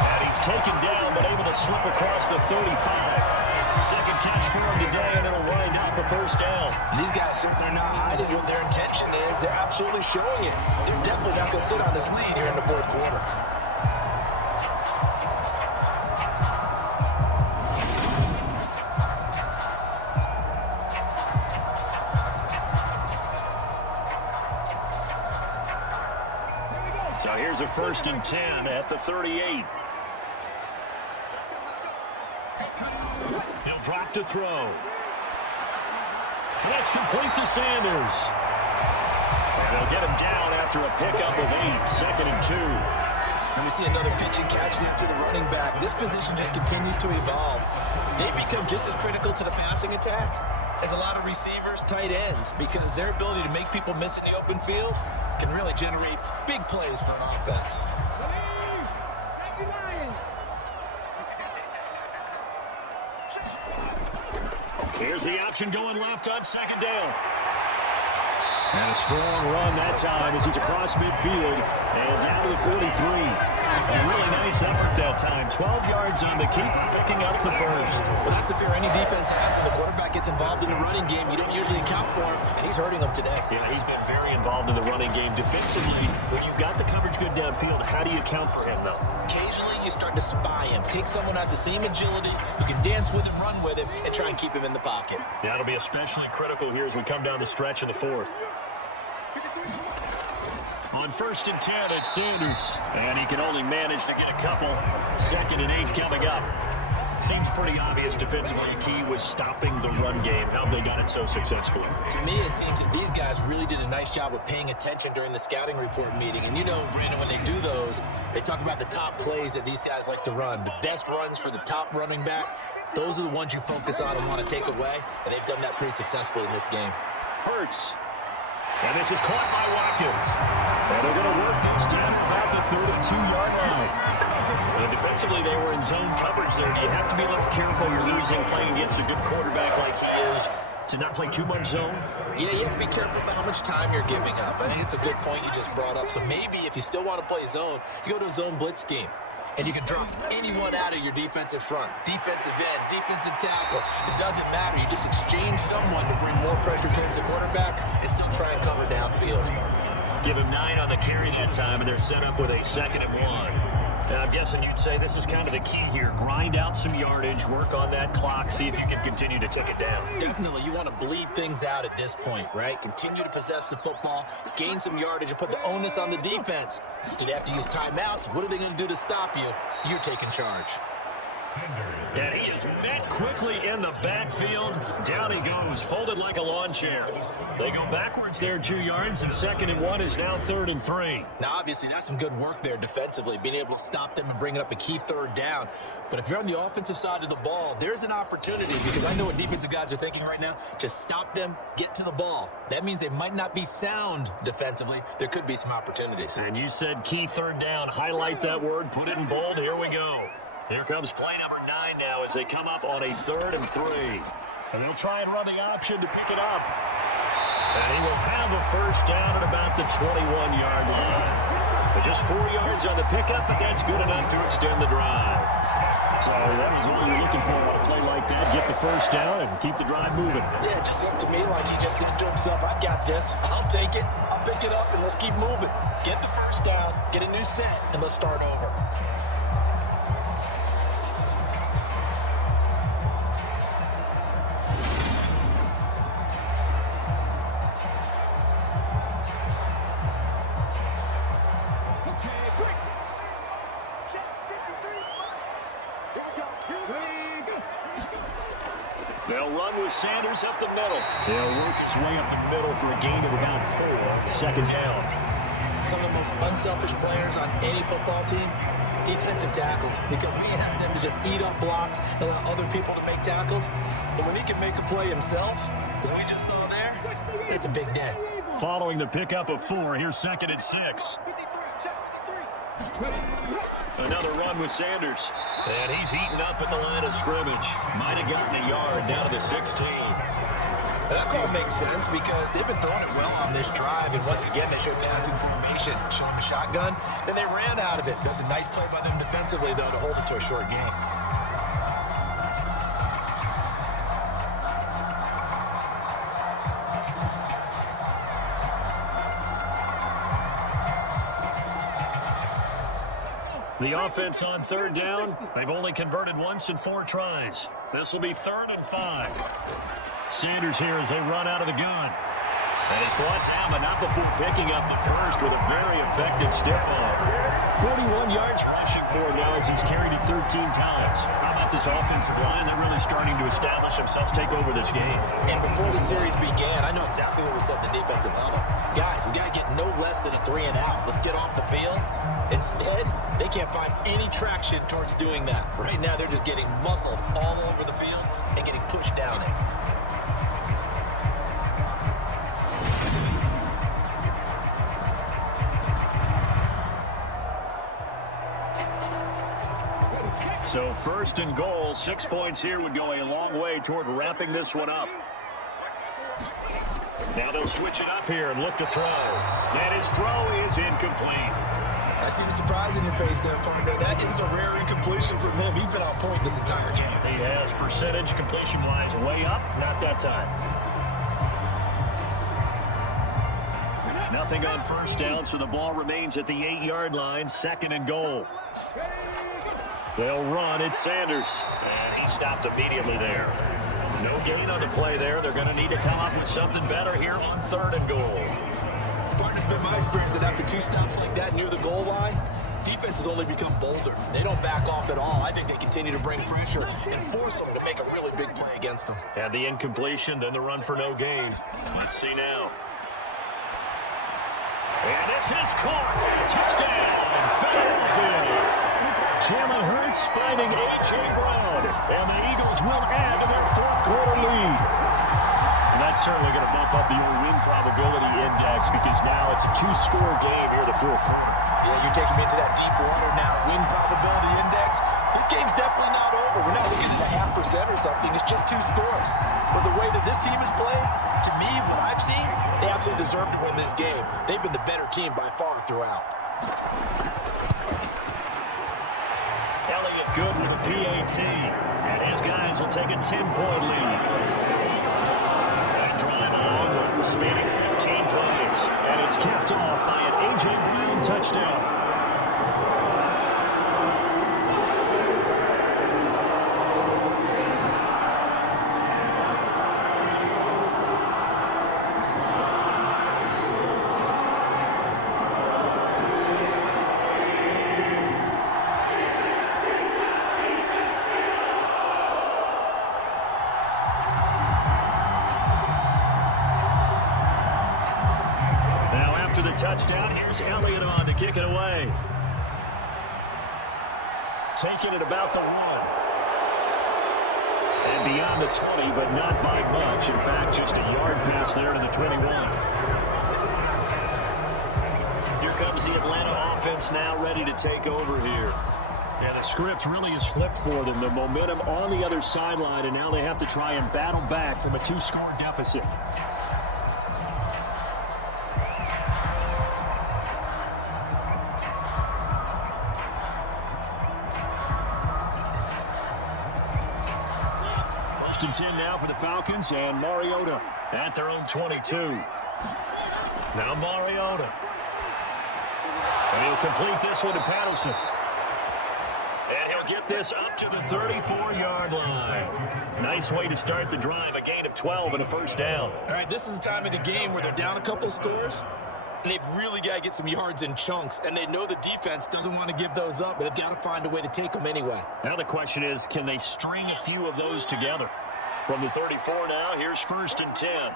And he's taken down, but able to slip across the 35. Second catch for him today, and it'll wind up a first down. These guys certainly are not hiding what their intention is. They're absolutely showing it. They're definitely not going to sit on this lead here in the 4th quarter. So here's a 1st and 10 at the 38. He'll drop to throw. That's complete to Sanders. And they'll get him down after a pickup of 8, 2nd and 2. And we see another pitch and catch there to the running back. This position just continues to evolve. They become just as critical to the passing attack as a lot of receivers, tight ends, because their ability to make people miss in the open field can really generate big plays for an offense. Here's the option going left on second down. And a strong run that time as he's across midfield and down to the 43. A really nice effort that time. 12 yards on the keeper, picking up the first. Well, that's the fear any defense has. When the quarterback gets involved in the running game, you don't usually account for him, and he's hurting them today. Yeah, he's been very involved in the running game. Defensively, when you've got the coverage good downfield, how do you account for him, though? Occasionally, you start to spy him. Take someone who has the same agility, who can dance with him, run with him, and try and keep him in the pocket. That'll be especially critical here as we come down the stretch in the fourth. On 1st and 10, it's Sanders. And he can only manage to get a couple. 2nd and 8 coming up. Seems pretty obvious defensively. Key was stopping the run game. How have they done it so successfully? To me, it seems that these guys really did a nice job of paying attention during the scouting report meeting. And you know, Brandon, when they do those, they talk about the top plays that these guys like to run. The best runs for the top running back. Those are the ones you focus on and want to take away. And they've done that pretty successfully in this game. Hurts. And this is caught by Watkins. And they're going to work this time about the 32-yard line. And defensively, they were in zone coverage there. You have to be a little careful. You're losing playing against a good quarterback like he is to not play too much zone. Yeah, you have to be careful about how much time you're giving up. I think it's a good point you just brought up. So maybe if you still want to play zone, you go to a zone blitz scheme. And you can drop anyone out of your defensive front. Defensive end, defensive tackle. It doesn't matter. You just exchange someone to bring more pressure towards the quarterback and still try and cover downfield. Give him 9 on the carry that time, and they're set up with a 2nd and 1. Now, I'm guessing you'd say this is kind of the key here. Grind out some yardage, work on that clock, see if you can continue to take it down. Definitely. You want to bleed things out at this point, right? Continue to possess the football, gain some yardage, and put the onus on the defense. Do they have to use timeouts? What are they going to do to stop you? You're taking charge. And he is met quickly in the backfield. Down he goes, folded like a lawn chair. They go backwards there 2 yards, and 2nd and 1 is now 3rd and 3. Now, obviously, that's some good work there defensively, being able to stop them and bring it up a key 3rd down. But if you're on the offensive side of the ball, there's an opportunity, because I know what defensive guys are thinking right now. Just stop them, get to the ball. That means they might not be sound defensively. There could be some opportunities. And you said key 3rd down. Highlight that word, put it in bold. Here we go. Here comes play number 9 now as they come up on a 3rd and 3. And they'll try and run the option to pick it up. And he will have a first down at about the 21-yard line. But just 4 yards on the pickup, but that's good enough to extend the drive. So that was what you're looking for on a play like that. Get the first down and keep the drive moving. Yeah, it just looked to me like he just said to himself, I got this. I'll take it. I'll pick it up, and let's keep moving. Get the first down, get a new set, and let's start over. They'll run with Sanders up the middle. They'll work his way up the middle for a gain of about 4. 2nd down. Some of the most unselfish players on any football team, defensive tackles, because we ask them to just eat up blocks and allow other people to make tackles. But when he can make a play himself, as we just saw there, it's a big day. Following the pickup of 4, here's 2nd and 6. Another run with Sanders. And he's eaten up at the line of scrimmage. Might have gotten a yard down to the 16. And that call makes sense because they've been throwing it well on this drive. And once again, they showed passing formation, showing a shotgun. Then they ran out of it. That was a nice play by them defensively, though, to hold it to a short game. The offense on 3rd down. They've only converted once in 4 tries. This will be 3rd and 5. Sanders here as they run out of the gun. And it's brought down, but not before picking up the first with a very effective stiff arm. 41 yards rushing for him now as he's carried it 13 times. How about this offensive line? They're really starting to establish themselves, take over this game. And before the series began, I know exactly what we said in the defensive huddle. Guys, we got to get no less than a 3 and out. Let's get off the field. Instead, they can't find any traction towards doing that. Right now, they're just getting muscled all over the field and getting pushed down it. So first and goal, 6 points here would go a long way toward wrapping this one up. Now they'll switch it up here and look to throw. And his throw is incomplete. I see the surprise in your face there, partner. That is a rare incompletion from him. He's been on point this entire game. He has percentage completion-wise way up. Not that time. Nothing on first down, so the ball remains at the 8-yard line. Second and goal. They'll run. It's Sanders. And he stopped immediately there. No gain on the play there. They're going to need to come up with something better here on third and goal. Partner, it's been my experience that after 2 stops like that near the goal line, defense has only become bolder. They don't back off at all. I think they continue to bring pressure and force them to make a really big play against them. And the incompletion, then the run for no gain. Let's see now. And this is caught. Touchdown, Philadelphia. Jalen Hurts finding A.J. Brown. And the Eagles will add to their fourth-quarter lead. And that's certainly going to bump up the old win probability index because now it's a 2-score game here in the fourth quarter. Yeah, you're taking me into that deep water now. Win probability index. This game's definitely not over. We're not looking at a 0.5% or something. It's just 2 scores. But the way that this team has played, to me, what I've seen, they absolutely deserve to win this game. They've been the better team by far throughout. Elliott good with a PAT. And his guys will take a 10-point lead. They drive along, spanning 15 plays. And it's capped off by an A.J. Brown touchdown. The touchdown. Here's Elliott on to kick it away. Taking it about the 1. And beyond the 20, but not by much. In fact, just a yard pass there to the 21. Here comes the Atlanta offense now ready to take over here. And the script really is flipped for them. The momentum on the other sideline, and now they have to try and battle back from a 2-score deficit. And 10 now for the Falcons, and Mariota at their own 22. Now Mariota. And he'll complete this one to Patterson. And he'll get this up to the 34-yard line. Nice way to start the drive, a gain of 12 and a first down. All right, this is the time of the game where they're down a couple of scores, and they've really got to get some yards in chunks, and they know the defense doesn't want to give those up, but they've got to find a way to take them anyway. Now the question is, can they string a few of those together? From the 34 now, here's first and 10.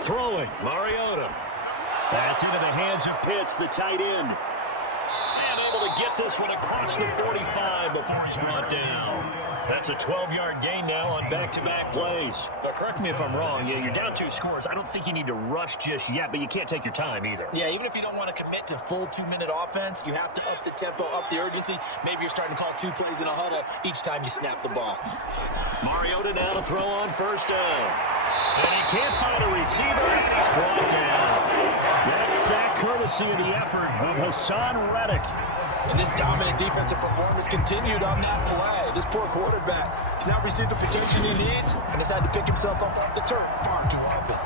Throwing, Mariota. That's into the hands of Pitts, the tight end. And able to get this one across the 45 before he's brought down. That's a 12-yard gain now on back-to-back plays. But correct me if I'm wrong, you're down 2 scores. I don't think you need to rush just yet, but you can't take your time either. Yeah, even if you don't want to commit to full 2-minute offense, you have to up the tempo, up the urgency. Maybe you're starting to call 2 plays in a huddle each time you snap the ball. Mariota now to throw on first down. And he can't find a receiver, and he's brought down. That's sack courtesy of the effort of Hassan Reddick. And this dominant defensive performance continued on that play. This poor quarterback has now received the protection he needs and has had to pick himself up off the turf far too often.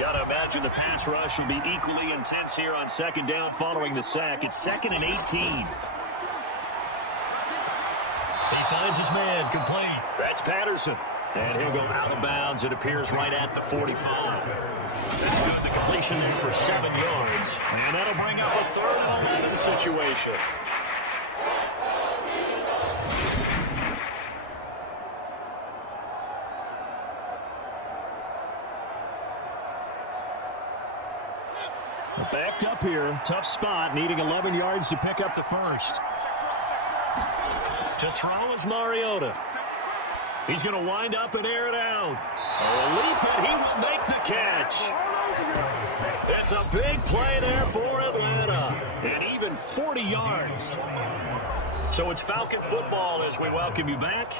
Gotta imagine the pass rush will be equally intense here on second down following the sack. It's 2nd and 18. He finds his man, complete. That's Patterson. And he'll go out of bounds. It appears right at the 45. That's good. The completion there for 7 yards. And that'll bring up a 3rd and 11 situation. Backed up here. Tough spot. Needing 11 yards to pick up the first. To throw is Mariota. He's going to wind up and air it out. A leap, and he will make the catch. It's a big play there for Atlanta. And even 40 yards. So it's Falcon football as we welcome you back.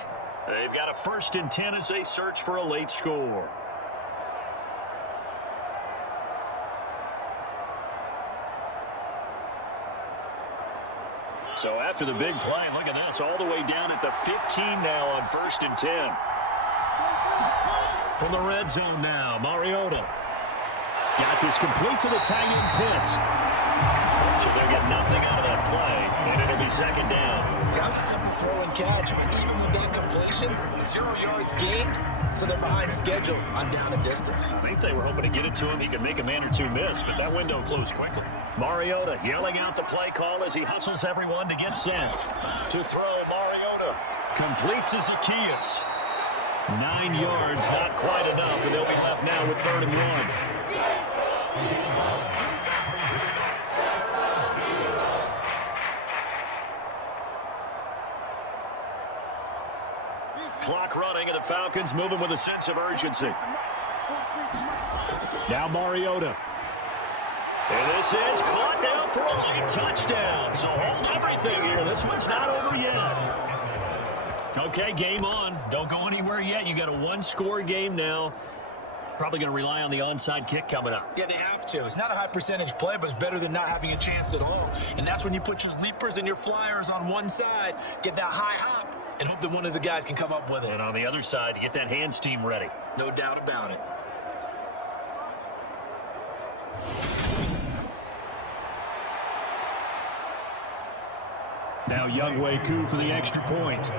They've got a 1st and 10 as they search for a late score. So after the big play, look at this, all the way down at the 15 now on 1st and 10. From the red zone now, Mariota. Got this complete to the tight end Pitts. So they'll get nothing out of that play, and it'll be 2nd down. That was a simple throw and catch, but even with that completion, 0 yards gained, so they're behind schedule on down and distance. I think they were hoping to get it to him. He could make a man or two miss, but that window closed quickly. Mariota yelling out the play call as he hustles everyone to get set. To throw, Mariota completes to Zacchaeus. 9 yards, not quite enough, and they'll be left now with 3rd and 1. Clock running, and the Falcons moving with a sense of urgency. Now Mariota. And this is caught now for a late touchdown. So hold everything here. This one's not over yet. Okay, game on. Don't go anywhere yet. You got a 1-score game now. Probably going to rely on the onside kick coming up. Yeah, they have to. It's not a high percentage play, but it's better than not having a chance at all. And that's when you put your leapers and your flyers on one side, get that high hop, and hope that one of the guys can come up with it. And on the other side, get that hands team ready. No doubt about it. Now Younghoe Koo for the extra point.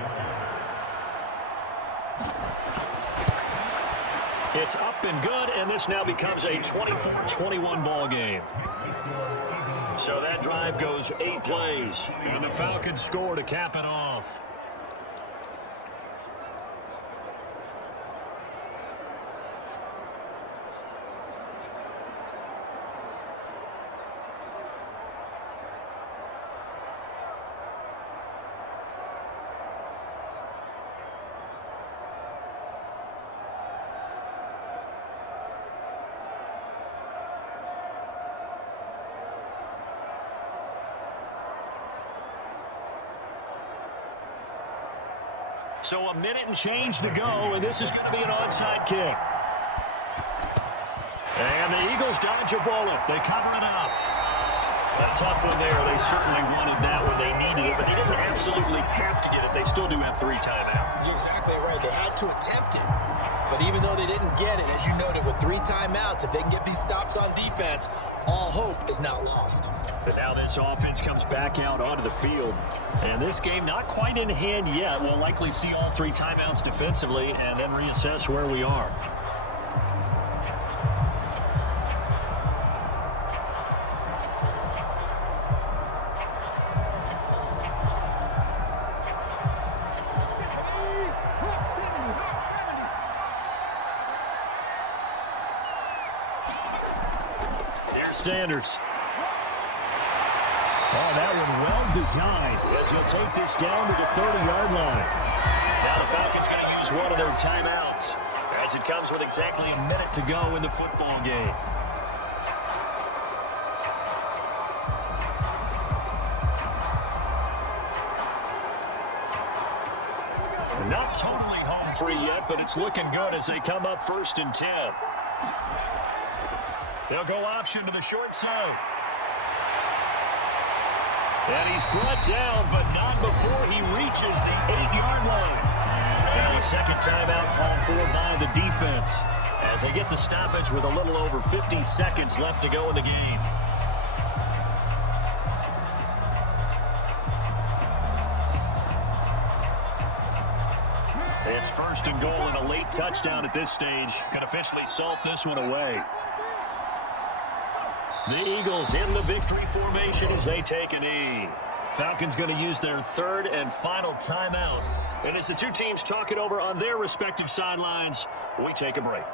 It's up and good, and this now becomes a 24-21 ball game. So that drive goes 8 plays, and the Falcons score to cap it off. So a minute and change to go, and this is going to be an onside kick. And the Eagles dodge a bullet. They cover it up. A tough one there. They certainly wanted that when they needed it, but they didn't absolutely have to get it. They still do have 3 timeouts. You're exactly right. They had to attempt it. But even though they didn't get it, as you noted, with 3 timeouts, if they can get these stops on defense, all hope is not lost. But now this offense comes back out onto the field. And this game not quite in hand yet. We'll likely see all 3 timeouts defensively and then reassess where we are. Sanders. Oh, that one well designed as he'll take this down to the 30-yard line. Now the Falcons going to use one of their timeouts as it comes with exactly a minute to go in the football game. Not totally home free yet, but it's looking good as they come up 1st and 10. They'll go option to the short side. And he's brought down, but not before he reaches the 8-yard line. And the second timeout called for by the defense as they get the stoppage with a little over 50 seconds left to go in the game. It's 1st and goal and a late touchdown at this stage. Can officially salt this one away. The Eagles in the victory formation as they take a knee. Falcons going to use their 3rd and final timeout. And as the 2 teams talk it over on their respective sidelines, we take a break.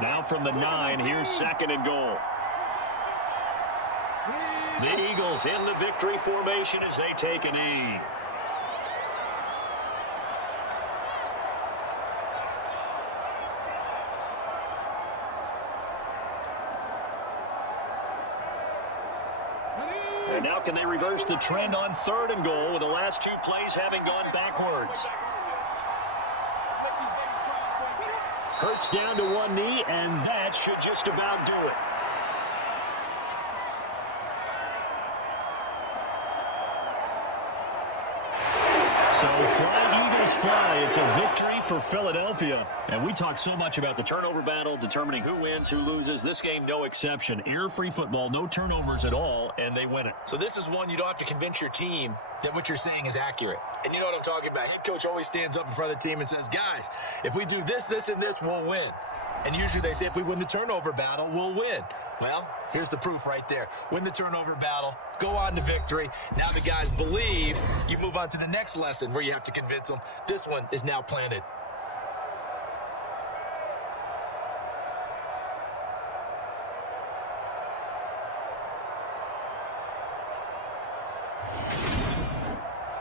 Now from the 9, here's 2nd and goal. The Eagles in the victory formation as they take a knee. And now can they reverse the trend on 3rd and goal with the last 2 plays having gone backwards? Hurts down to one knee, and that should just about do it. So fly, Eagles fly. It's a victory for Philadelphia. And we talk so much about the turnover battle, determining who wins, who loses. This game, no exception. Error-free football, no turnovers at all, and they win it. So this is one you don't have to convince your team that what you're saying is accurate. And you know what I'm talking about. Head coach always stands up in front of the team and says, guys, if we do this, this, and this, we'll win. And usually they say if we win the turnover battle, we'll win. Well, here's the proof right there. Win the turnover battle, go on to victory. Now the guys believe. You move on to the next lesson where you have to convince them. This one is now planted.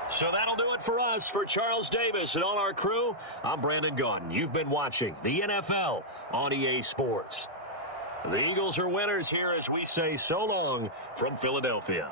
So that'll do it for us. For Charles Davis and all our crew, I'm Brandon Gunn. You've been watching the NFL on EA Sports. The Eagles are winners here as we say so long from Philadelphia.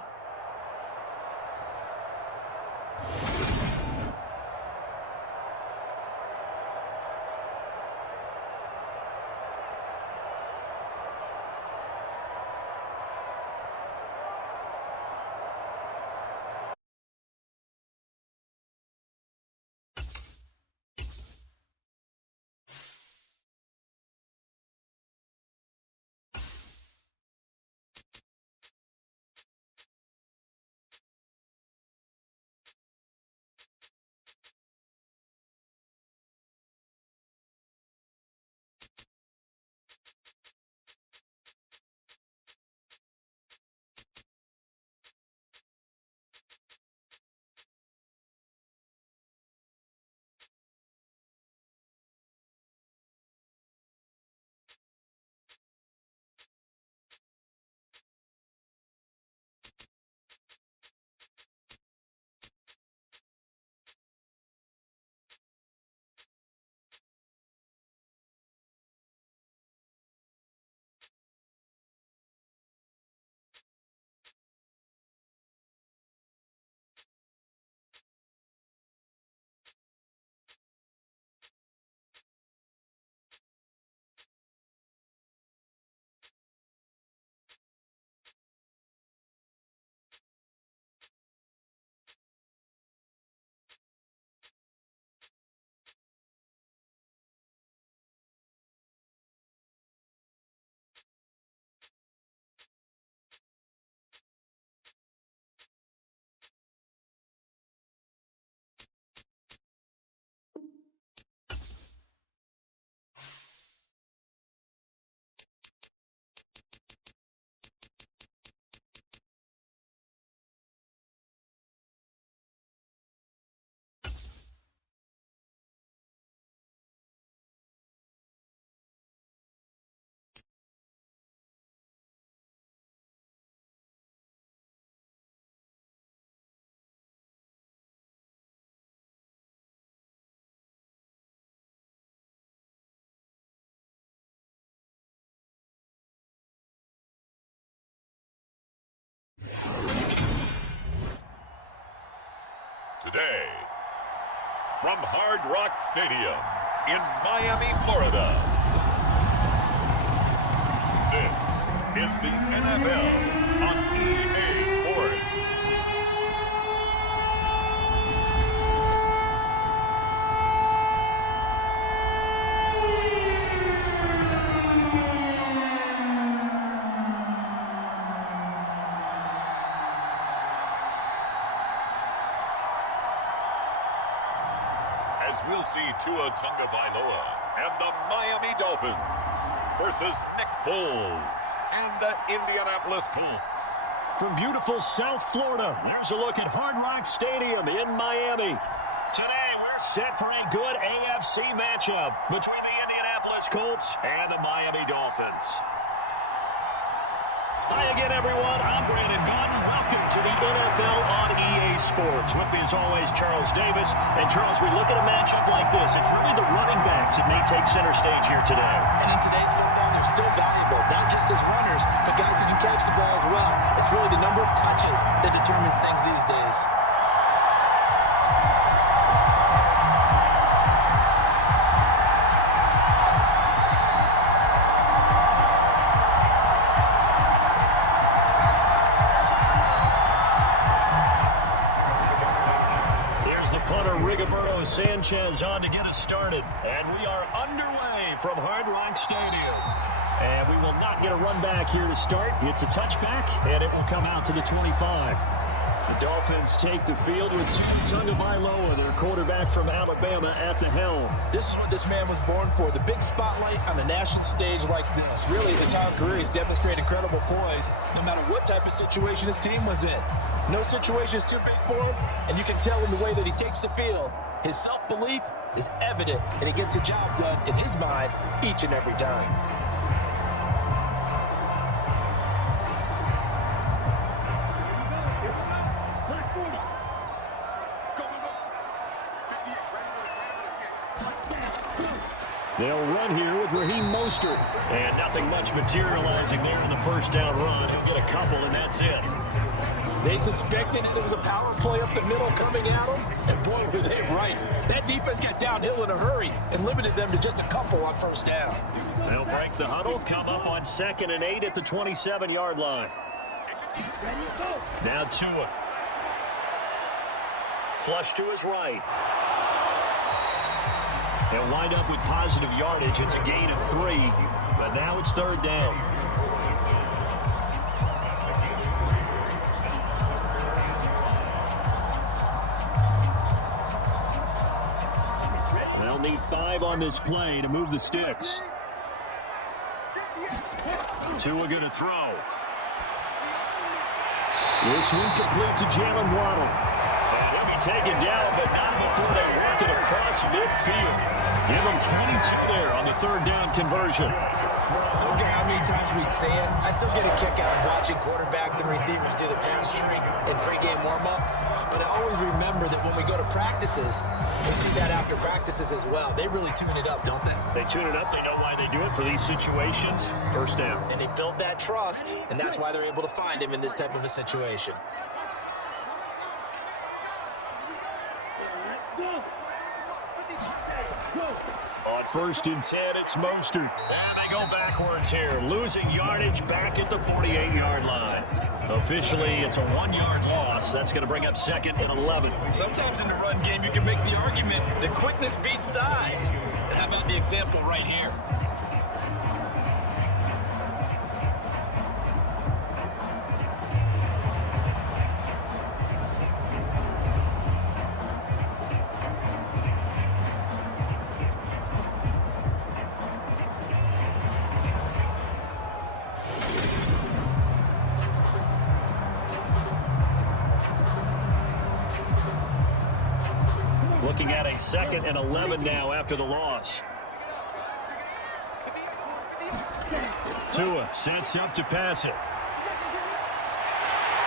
Today, from Hard Rock Stadium in Miami, Florida, this is the NFL on EA Sports. As we'll see Tua Tagovailoa and the Miami Dolphins versus Nick Foles and the Indianapolis Colts. From beautiful South Florida, there's a look at Hard Rock Stadium in Miami. Today, we're set for a good AFC matchup between the Indianapolis Indianapolis Colts and the Miami Dolphins. Hi again, everyone. I'm Brandon Gordon. Welcome to the NFL on EA Sports. With me, as always, Charles Davis. And, Charles, we look at a matchup like this. It's really the running backs that may take center stage here today. And in today's football, they're still valuable, not just as runners, but guys who can catch the ball as well. It's really the number of touches that determines things these days. Sanchez on to get us started, and we are underway from Hard Rock Stadium. And we will not get a run back here to start. It's a touchback, and it will come out to the 25. The Dolphins take the field with Tua Tagovailoa, their quarterback from Alabama, at the helm. This is what this man was born for, the big spotlight on the national stage like this. Really, his entire career, he's demonstrated incredible poise, no matter what type of situation his team was in. No situation is too big for him, and you can tell in the way that he takes the field. His self-belief is evident, and he gets the job done in his mind each and every time. They'll run here with Raheem Mostert. And nothing much materializing there in the first down run. He'll get a couple, and that's it. They suspected it was a power play up the middle coming at them, and boy, were they right. That defense got downhill in a hurry and limited them to just a couple on first down. They'll break the huddle, come up on 2nd and 8 at the 27-yard line. Now Tua. Flush to his right. They'll wind up with positive yardage. It's a gain of 3, but now it's 3rd down. They'll need 5 on this play to move the sticks. Tua going to throw. This one complete to Jalen Waddle. And he'll be taken down, but not before they work it across midfield. Give him 22 there on the 3rd down conversion. Don't care how many times we say it, I still get a kick out of watching quarterbacks and receivers do the pass tree in pregame warm-up. But I always remember that when we go to practices, we see that after practices as well. They really tune it up, don't they? They tune it up. They know why they do it for these situations. First down. And they build that trust, and that's why they're able to find him in this type of a situation. On 1st and 10, it's Mostert. And they go backwards here, losing yardage back at the 48-yard line. Officially, it's a 1-yard loss. That's going to bring up 2nd and 11. Sometimes in the run game, you can make the argument that quickness beats size. And how about the example right here? Looking at a 2nd and 11 now after the loss. Tua sets up to pass it.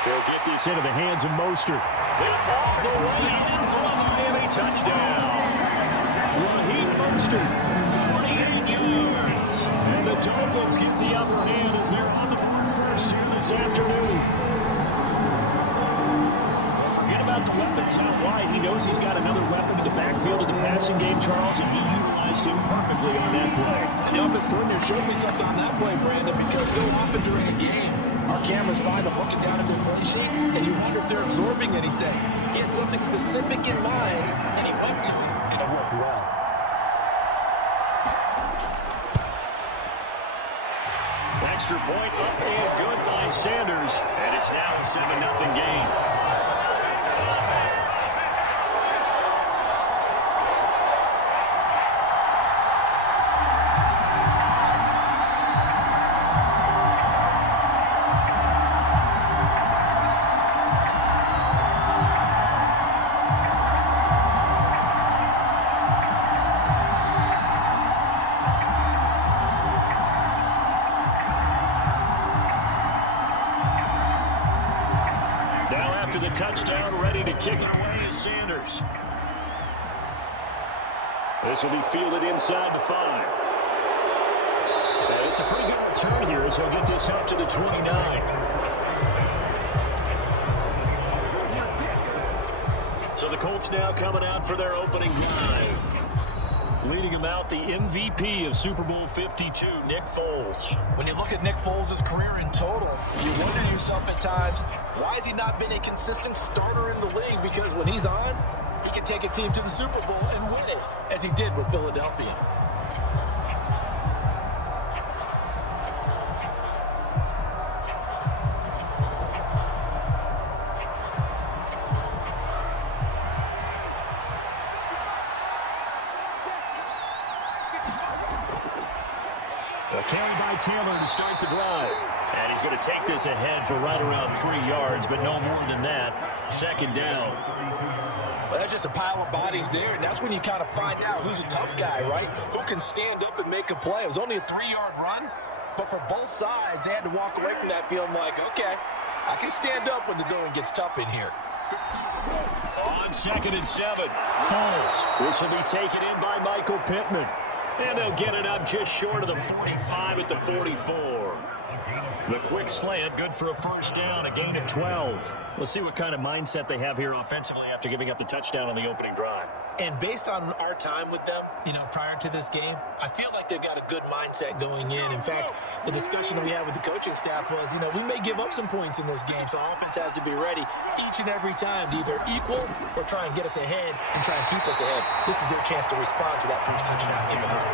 They'll get this into the hands of Mostert. All the way in for a Miami touchdown. Raheem Mostert, 48 yards. And the Dolphins get the upper hand as they're on the board first here this afternoon. Forget about the weapons out wide. He knows he's got another weapon in the backfield of the passing game, Charles, and he utilized him perfectly on that play. The offense coordinator showed me something on that play, Brandon, because so often during a game, our cameras find them looking down at their play sheets, and you wonder if they're absorbing anything. He had something specific in mind, and he went to it, and it worked well. Extra point up and good by Sanders, and it's now a 7-0 game. the touchdown, ready to kick it away is Sanders. This will be fielded inside the 5. And it's a pretty good return here as he'll get this up to the 29. So the Colts now coming out for their opening drive. Leading him out, the MVP of Super Bowl 52, Nick Foles. When you look at Nick Foles' career in total, you wonder to yourself at times, why has he not been a consistent starter in the league? Because when he's on, he can take a team to the Super Bowl and win it, as he did with Philadelphia. A carry by Taylor to start the drive. And he's going to take this ahead for right around 3 yards, but no more than that. Second down. Well, that's just a pile of bodies there, and that's when you kind of find out who's a tough guy, right? Who can stand up and make a play. It was only a 3-yard run, but for both sides, they had to walk away from that feeling like, okay, I can stand up when the going gets tough in here. On 2nd and 7, Foles. This will be taken in by Michael Pittman. And they'll get it up just short of the 45 at the 44. The quick slant, good for a first down, a gain of 12. We'll see what kind of mindset they have here offensively after giving up the touchdown on the opening drive. And based on our time with them, prior to this game, I feel like they've got a good mindset going in. In fact, the discussion that we had with the coaching staff was, we may give up some points in this game, so offense has to be ready each and every time to either equal or try and get us ahead and try and keep us ahead. This is their chance to respond to that first touchdown given up.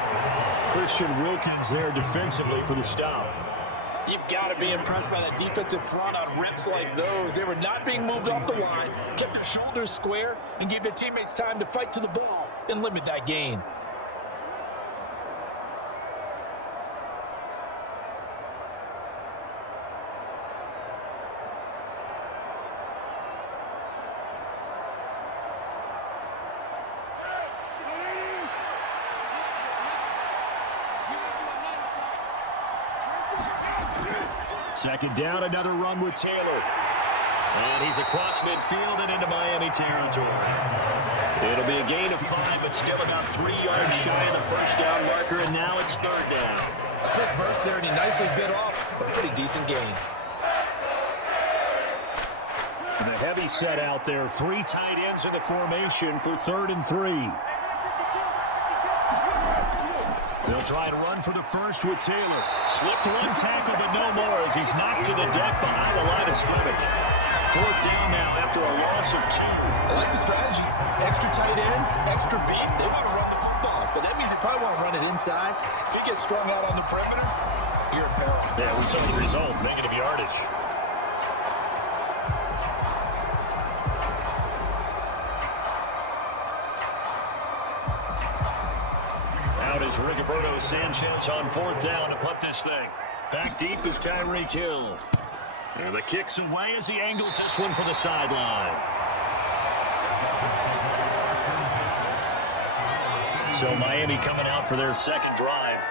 Christian Wilkins there defensively for the stop. You've got to be impressed by that defensive front on rips like those. They were not being moved off the line, kept their shoulders square, and gave their teammates time to fight to the ball and limit that gain. Second down, another run with Taylor. And he's across midfield and into Miami territory. It'll be a gain of 5, but still about 3 yards shy of the first down marker, and now it's third down. A quick burst there, and he nicely bit off a pretty decent gain. The heavy set out there, 3 tight ends in the formation for 3rd and 3. They'll try to run for the first with Taylor. Slipped one tackle, but no more as he's knocked to the deck behind the line of scrimmage. 4th down now after a loss of 2. I like the strategy. Extra tight ends, extra beef. They want to run the football, but that means they probably want to run it inside. If he gets strung out on the perimeter, you're in peril. Yeah, we saw the result, negative yardage. Out is Rigoberto Sanchez on 4th down to punt this thing. Back deep is Tyreek Hill. And the kick's away as he angles this one for the sideline. So Miami coming out for their second drive.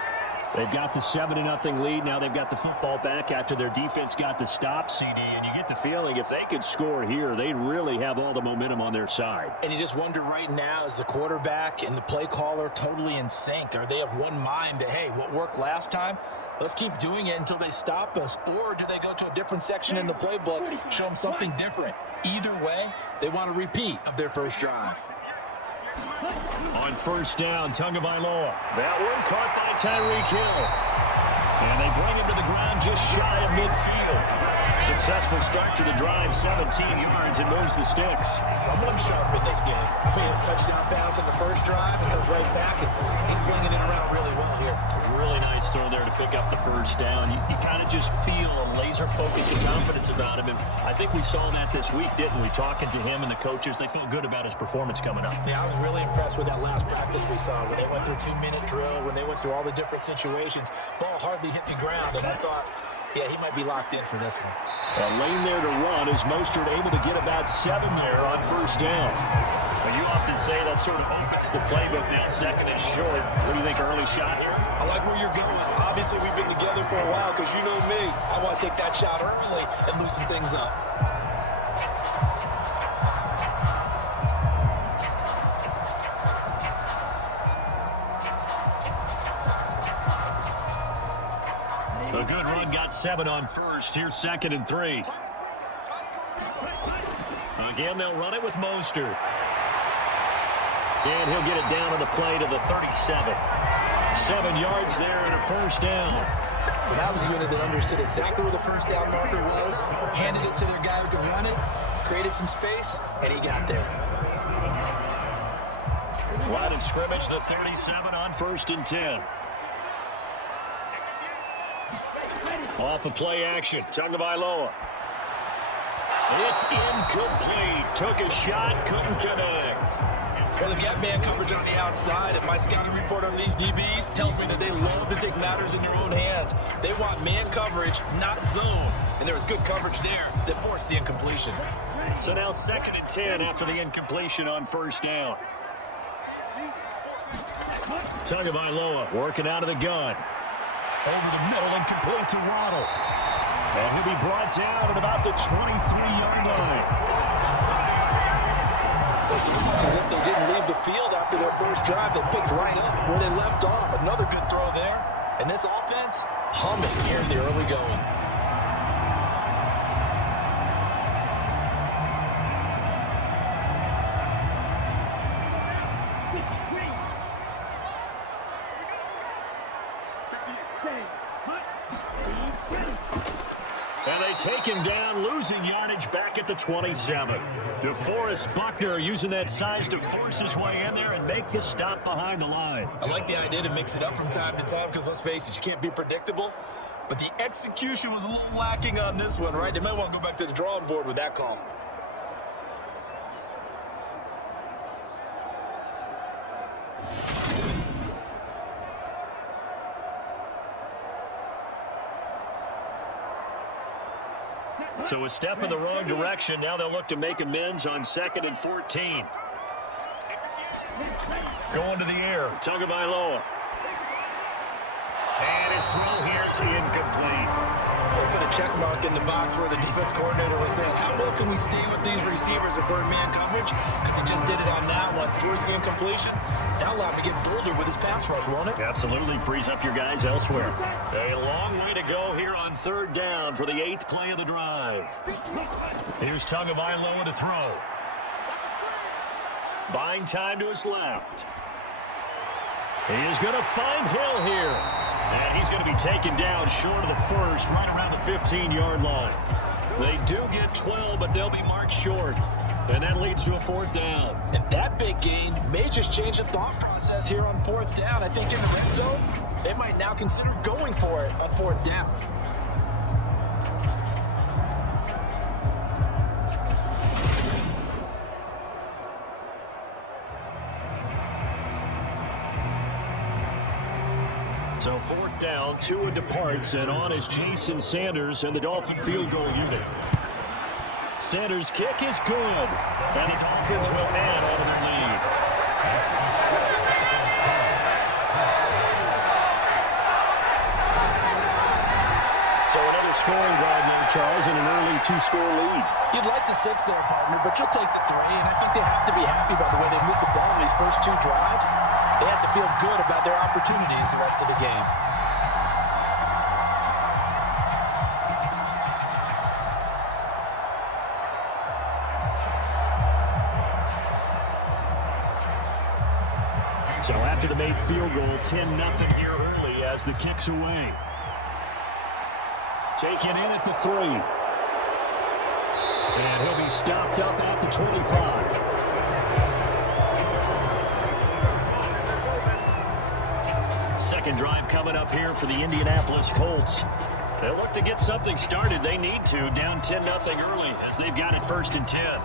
They've got the 7-0 lead. Now they've got the football back after their defense got the stop, CD. And you get the feeling if they could score here, they'd really have all the momentum on their side. And you just wonder right now, is the quarterback and the play caller totally in sync? Are they of one mind that, hey, what worked last time? Let's keep doing it until they stop us. Or do they go to a different section in the playbook, show them something different? Either way, they want a repeat of their first drive. On 1st down, Tagovailoa. That one caught by Tyreek Hill. And they bring him to the ground just shy of midfield. Successful start to the drive, 17 yards, and moves the sticks. Someone's sharp in this game. He had a touchdown pass in the first drive and comes right back, and he's flinging it around really well here. Really nice throw there to pick up the first down. You kind of just feel a laser focus and confidence about him. And I think we saw that this week, didn't we? Talking to him and the coaches, they feel good about his performance coming up. Yeah, I was really impressed with that last practice we saw when they went through 2-minute drill, when they went through all the different situations. Ball hardly hit the ground, and I thought, yeah, he might be locked in for this one. A lane there to run is Mostert able to get about 7 there on 1st down. Well, you often say that sort of opens the playbook now, 2nd and short. What do you think, early shot here? I like where you're going. Obviously, we've been together for a while because you know me. I want to take that shot early and loosen things up. good run got 7 on first. Here's 2nd and 3. Again, they'll run it with Mostert. And he'll get it down on the play to the 37. 7 yards there and a first down. Well, that was a unit that understood exactly where the first down marker was, handed it to their guy who could run it, created some space, and he got there. Line of scrimmage, the 37 on 1st and 10. Off the play action, Tagovailoa. It's incomplete. Took a shot, couldn't connect. Well, they've got man coverage on the outside, and my scouting report on these DBs tells me that they love to take matters in their own hands. They want man coverage, not zone. And there was good coverage there that forced the incompletion. So now 2nd and 10 after the incompletion on 1st down. Tagovailoa working out of the gun. Over the middle and complete to Waddle. And he'll be brought down at about the 23-yard line. It's almost as if they didn't leave the field after their first drive. They picked right up where they left off. Another good throw there. And this offense, humming here in the early going. And they take him down, losing yardage back at the 27. DeForest Buckner using that size to force his way in there and make the stop behind the line. I like the idea to mix it up from time to time because, let's face it, you can't be predictable. But the execution was a little lacking on this one, right? They might want to go back to the drawing board with that call. So a step in the wrong direction. Now they'll look to make amends on 2nd and 14. Going to the air, Tagovailoa. And his throw here is incomplete. They put a check mark in the box where the defense coordinator was saying, how well can we stay with these receivers if we're in man coverage? Because he just did it on that one, forcing incompletion. That allowed him to get bolder with his pass rush, won't it? Absolutely frees up your guys elsewhere. A long way to go here on 3rd down for the 8th play of the drive. Here's Tagovailoa to throw. Buying time to his left. He is going to find Hill here. And he's going to be taken down short of the first, right around the 15-yard line. They do get 12, but they'll be marked short. And that leads to a 4th down. And that big gain may just change the thought process here on 4th down. I think in the red zone, they might now consider going for it on 4th down. So 4th down, Tua departs, and on is Jason Sanders and the Dolphin field goal unit. Sanders' kick is good, and the Dolphins will add on to their lead. So another scoring drive now, Charles, and an early 2-score lead. You'd like the 6 there, partner, but you'll take the 3, and I think they have to be happy by the way they moved the ball in these first 2 drives. They have to feel good about their opportunities the rest of the game. So after the made field goal, 10-0 here early as the kick's away. Taken in at the 3. And he'll be stopped up at the 25. Second drive coming up here for the Indianapolis Colts. They'll look to get something started. They need to, down 10-0 early as they've got it 1st and 10.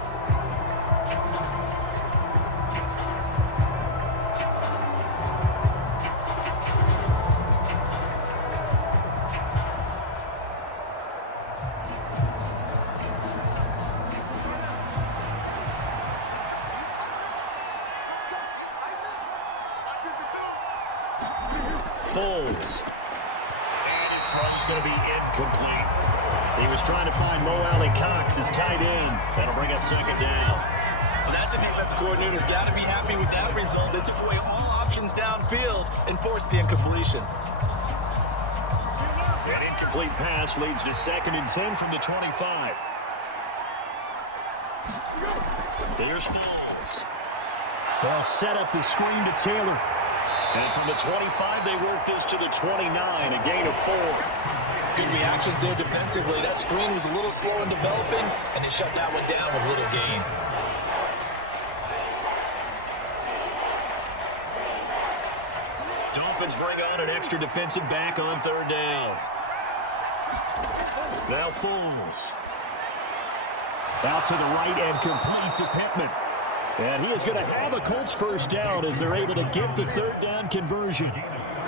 Folds. And his throw's going to be incomplete. He was trying to find Mo Alley Cox as tight end. That'll bring up 2nd down. Well, that's a defensive coordinator who's got to be happy with that result. They took away all options downfield and forced the incompletion. An incomplete pass leads to 2nd and 10 from the 25. Here's Foles. They'll set up the screen to Taylor. And from the 25, they work this to the 29, a gain of 4. Good reactions there defensively. That screen was a little slow in developing, and they shut that one down with little gain. Dolphins bring on an extra defensive back on 3rd down. Now Foles. Out to the right and complete to Pittman. And he is going to have a Colts 1st down as they're able to get the 3rd down conversion.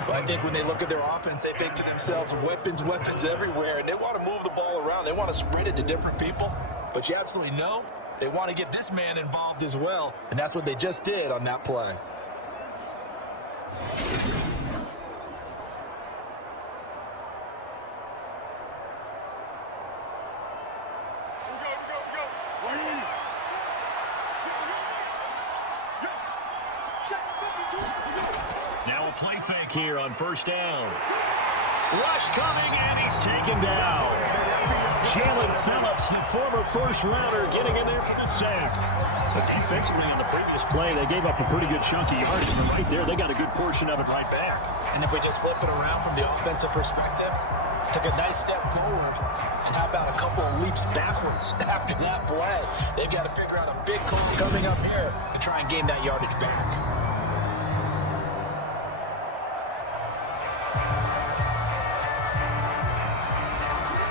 Well, I think when they look at their offense, they think to themselves, weapons everywhere, and they want to move the ball around. They want to spread it to different people. But you absolutely know they want to get this man involved as well, and that's what they just did on that play. Now a play fake here on 1st down. Rush coming, and he's taken down. Jalen Phillips, the former 1st-rounder, getting in there for the sack. But defensively on the previous play, they gave up a pretty good chunk of yardage, but right there, they got a good portion of it right back. And if we just flip it around from the offensive perspective, took a nice step forward, and how about a couple of leaps backwards after that play? They've got to figure out a big call coming up here and try and gain that yardage back.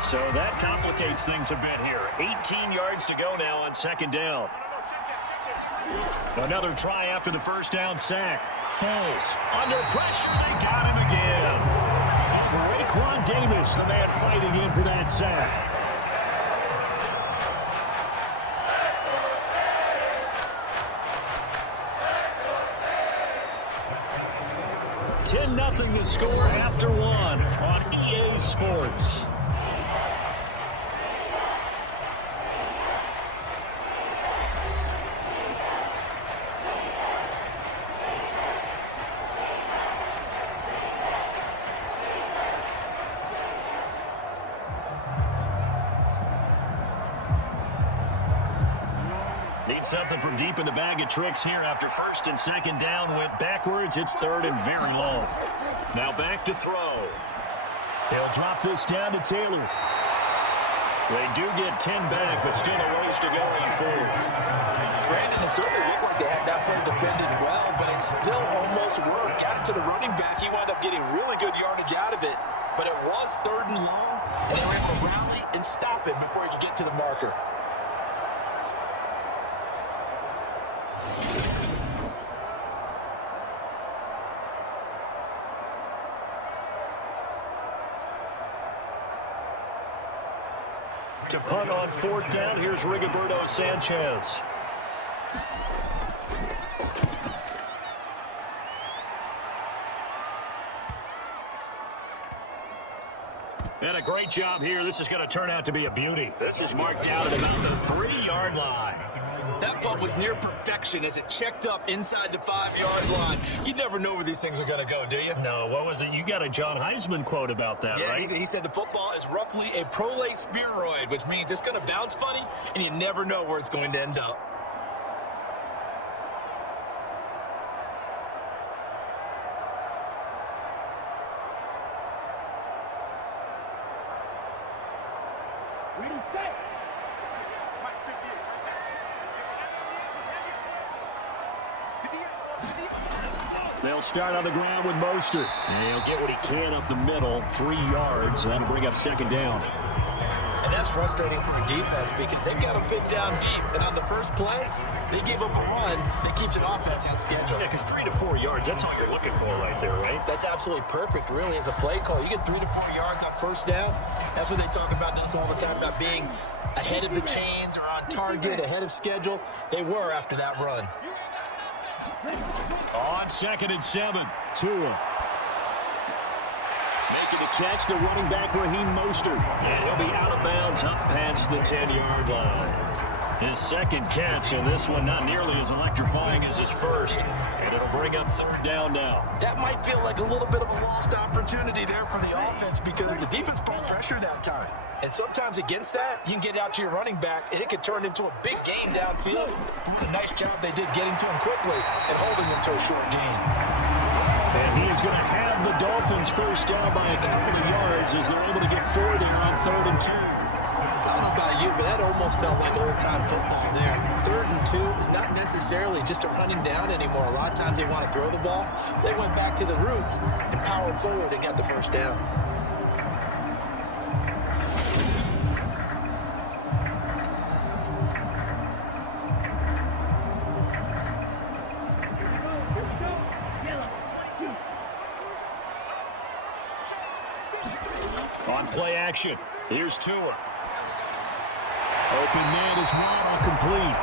So that complicates things a bit here. 18 yards to go now on 2nd down. Another try after the 1st down sack. Foles under pressure. They got him again. Raekwon Davis, the man fighting in for that sack. Nothing the score after 1 on EA Sports. Need something from deep in the bag of tricks here after 1st and 2nd down went backwards. It's 3rd and very low. Now back to throw. They'll drop this down to Taylor. They do get 10 back, but still a ways to go on 4th. Brandon, it certainly looked like they had that play defended well, but it still almost worked. Got it to the running back. He wound up getting really good yardage out of it, but it was 3rd and long, and they were able to rally and stop it before he could get to the marker. To punt on 4th down, here's Rigoberto Sanchez. And a great job here. This is going to turn out to be a beauty. This is marked out at about the 3-yard line. That punt was near perfection as it checked up inside the 5-yard line. You never know where these things are going to go, do you? No, what was it? You got a John Heisman quote about that, yeah, right? He said the football is roughly a prolate spheroid, which means it's going to bounce funny, and you never know where it's going to end up. They'll start on the ground with Mostert. And he'll get what he can up the middle, 3 yards, and that'll bring up 2nd down. And that's frustrating for a defense because they've got them pinned down deep. And on the first play, they gave up a run that keeps an offense on schedule. Yeah, because 3 to 4 yards, that's all you're looking for right there, right? That's absolutely perfect, really, as a play call. You get 3 to 4 yards on 1st down. That's what they talk about this all the time, about being ahead of the chains or on target, ahead of schedule. They were after that run. On 2nd and 7, Tua. Making the catch, the running back Raheem Mostert. And he'll be out of bounds up past the 10-yard line. His second catch, so this one not nearly as electrifying as his first. And it'll bring up third down now. That might feel like a little bit of a lost opportunity there for the offense because the defense brought pressure that time. And sometimes against that, you can get out to your running back, and it could turn into a big gain downfield. A nice job they did getting to him quickly and holding him to a short gain. And he is going to have the Dolphins first down by a couple of yards as they're able to get 4 there on 3rd and 2. I don't know about you, but that almost felt like old-time football there. 3rd and 2 is not necessarily just a running down anymore. A lot of times they want to throw the ball. They went back to the roots and powered forward and got the first down. On play action, here's Tua. Open man is wide complete.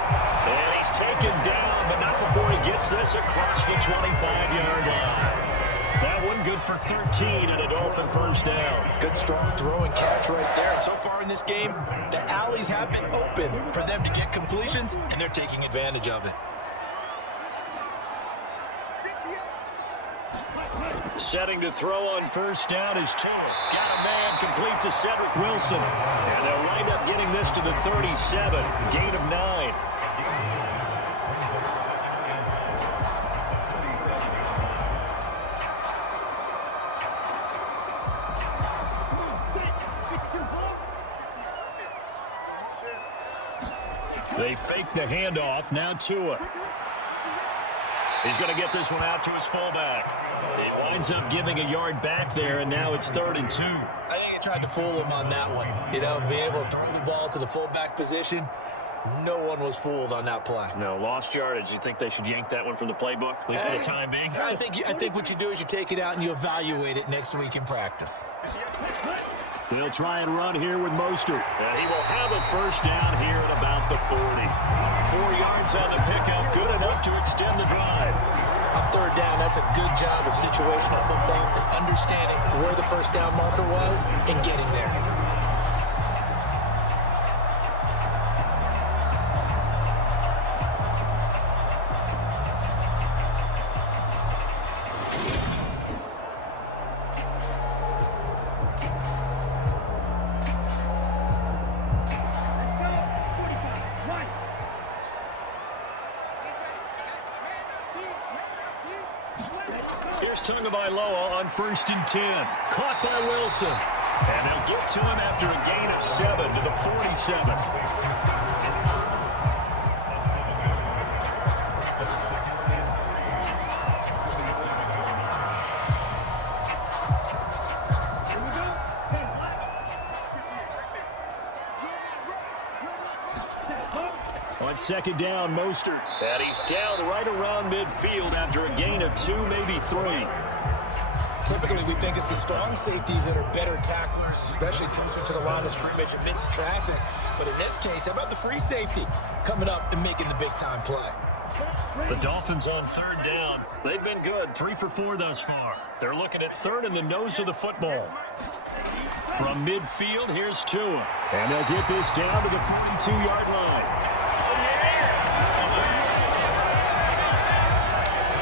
And he's taken down, but not before he gets this across the 25-yard line. That one good for 13 and a Dolphin first down. Good strong throw and catch right there. And so far in this game, the alleys have been open for them to get completions, and they're taking advantage of it. Setting to throw on first down is Tua. Got a man complete to Cedric Wilson. And they'll wind up getting this to the 37. Gain of 9. They fake the handoff. Now Tua. He's going to get this one out to his fullback. It winds up giving a yard back there, and now it's 3rd and 2. I think he tried to fool him on that one. You know, being able to throw the ball to the fullback position, no one was fooled on that play. No, lost yardage. You think they should yank that one from the playbook, at least for the time being? I think what you do is you take it out and you evaluate it next week in practice. They'll try and run here with Mostert. And he will have a first down here at about the 40. 4 yards on the pickup, good enough to extend the drive. On 3rd down, that's a good job of situational football and understanding where the first down marker was and getting there. On 1st and 10. Caught by Wilson. And they'll get to him after a gain of 7 to the 47. On 2nd down, Mostert. And he's down right around midfield after a gain of 2, maybe 3. Typically, we think it's the strong safeties that are better tacklers, especially closer to the line of scrimmage amidst traffic. But in this case, how about the free safety coming up and making the big-time play? The Dolphins on 3rd down. They've been good, 3 for 4 thus far. They're looking at 3rd in the nose of the football. From midfield, here's Tua. And they'll get this down to the 42-yard line.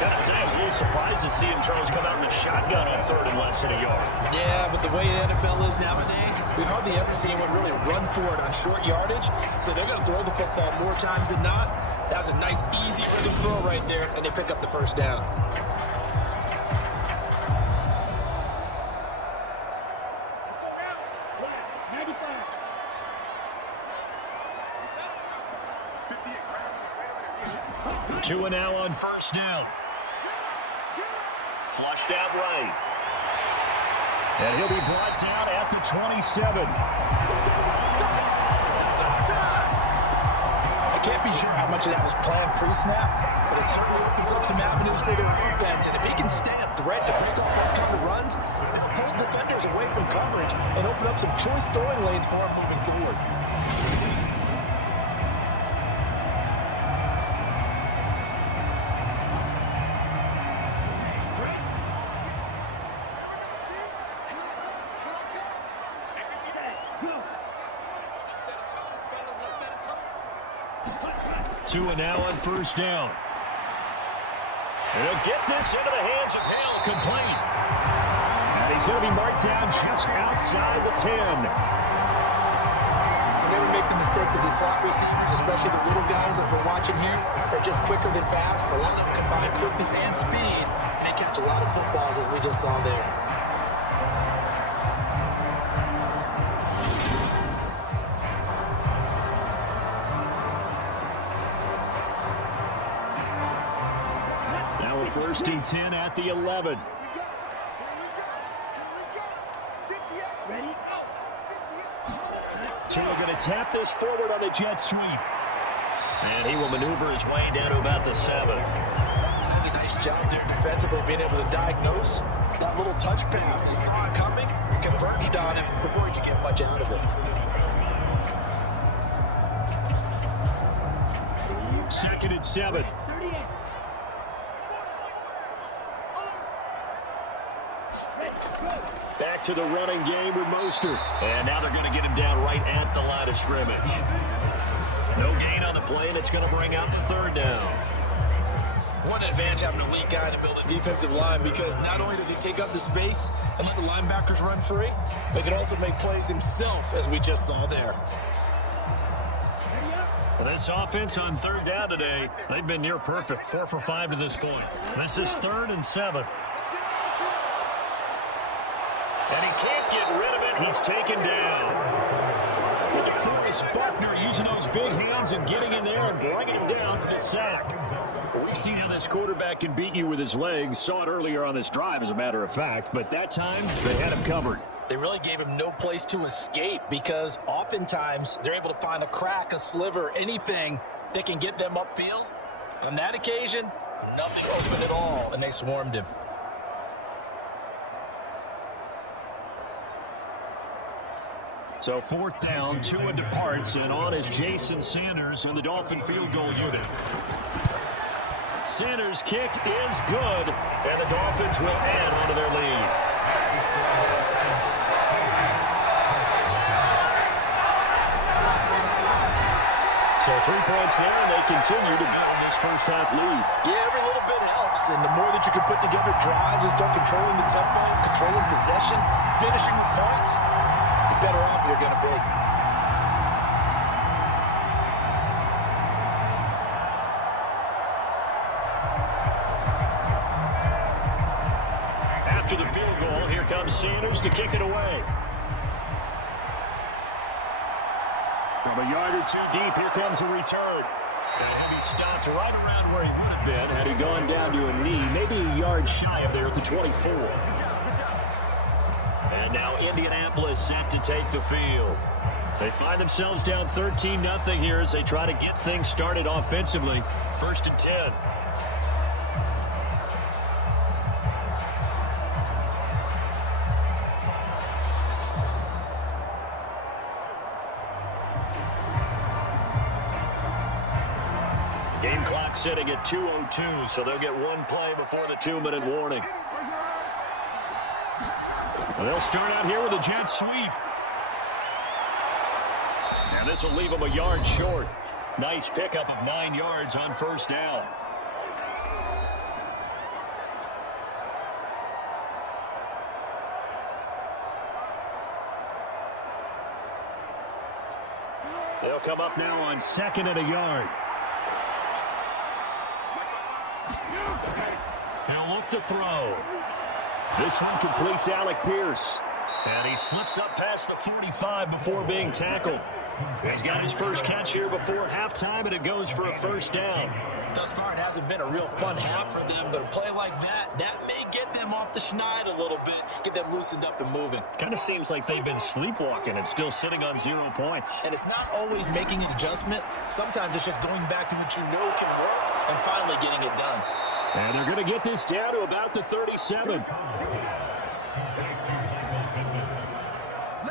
Gotta say, I was a little surprised to see him, Charles, come out with a shotgun on 3rd and less than a yard. Yeah, but the way the NFL is nowadays, we hardly ever see anyone really run for it on short yardage. So they're going to throw the football more times than not. That was a nice, easy rhythm throw right there, and they pick up the first down. Tua now on 1st down. Flushed out right. And he'll be brought down at the 27. I can't be sure how much of that was planned pre-snap, but it certainly opens up some avenues for their offense. And if he can stay a threat to break off those kind of runs, pull defenders away from coverage and open up some choice throwing lanes for him moving forward. Tua now on first down. And he'll get this into the hands of Hill, complete. And he's going to be marked down just outside the 10. Never make the mistake that these slot receivers, especially the little guys that we're watching here, are just quicker than fast. A lot of them combine quickness and speed, and they catch a lot of footballs, as we just saw there. Now a 1st and 10 at the 11. Tua going to tap this forward on the jet sweep. And he will maneuver his way down to about the 7. That's a nice job there defensively, being able to diagnose that little touch pass. He saw it coming, converged on it before he could get much out of it. 2nd and 7. Back to the running game with Mostert. And now they're going to get him down right at the line of scrimmage. No gain on the play, and it's going to bring out the 3rd down. One advantage having a lead guy to build a defensive line, because not only does he take up the space and let the linebackers run free, but he can also make plays himself, as we just saw there. Well, this offense on 3rd down today, they've been near perfect. 4 for 5 to this point. This is 3rd and 7. And he can't get rid of it. He's taken down. DeForest Buckner using those big hands and getting in there and bringing him down for the sack. We've seen how this quarterback can beat you with his legs. Saw it earlier on this drive, as a matter of fact. But that time, they had him covered. They really gave him no place to escape, because oftentimes they're able to find a crack, a sliver, anything that can get them upfield. On that occasion, nothing open at all, and they swarmed him. So 4th down, Tua departs, and on is Jason Sanders on the Dolphin field goal unit. Sanders' kick is good, and the Dolphins will add onto their lead. So 3 points there, and they continue to build this first-half lead. Yeah, every little bit helps, and the more that you can put together drives and start controlling the tempo, controlling possession, finishing with points, the better off you're going to be. After the field goal, here comes Sanders to kick it away. From a yard or 2 deep, here comes a return. And he stopped right around where he would have been had he gone down to a knee, maybe a yard shy of there at the 24. And now Indianapolis set to take the field. They find themselves down 13-0 here as they try to get things started offensively. 1st and 10. Game clock sitting at 2:02, so they'll get 1 play before the 2-minute warning. They'll start out here with a jet sweep. And this will leave them a yard short. Nice pickup of 9 yards on 1st down. They'll come up now on 2nd and a yard. He'll look to throw. This one completes Alec Pierce. And he slips up past the 45 before being tackled. He's got his first catch here before halftime, and it goes for a 1st down. Thus far, it hasn't been a real fun half for them, but a play like that may get them off the schneid a little bit, get them loosened up and moving. Kind of seems like they've been sleepwalking and still sitting on 0 points. And it's not always making an adjustment. Sometimes it's just going back to what you know can work and finally getting it done. And they're going to get this down to about the 37.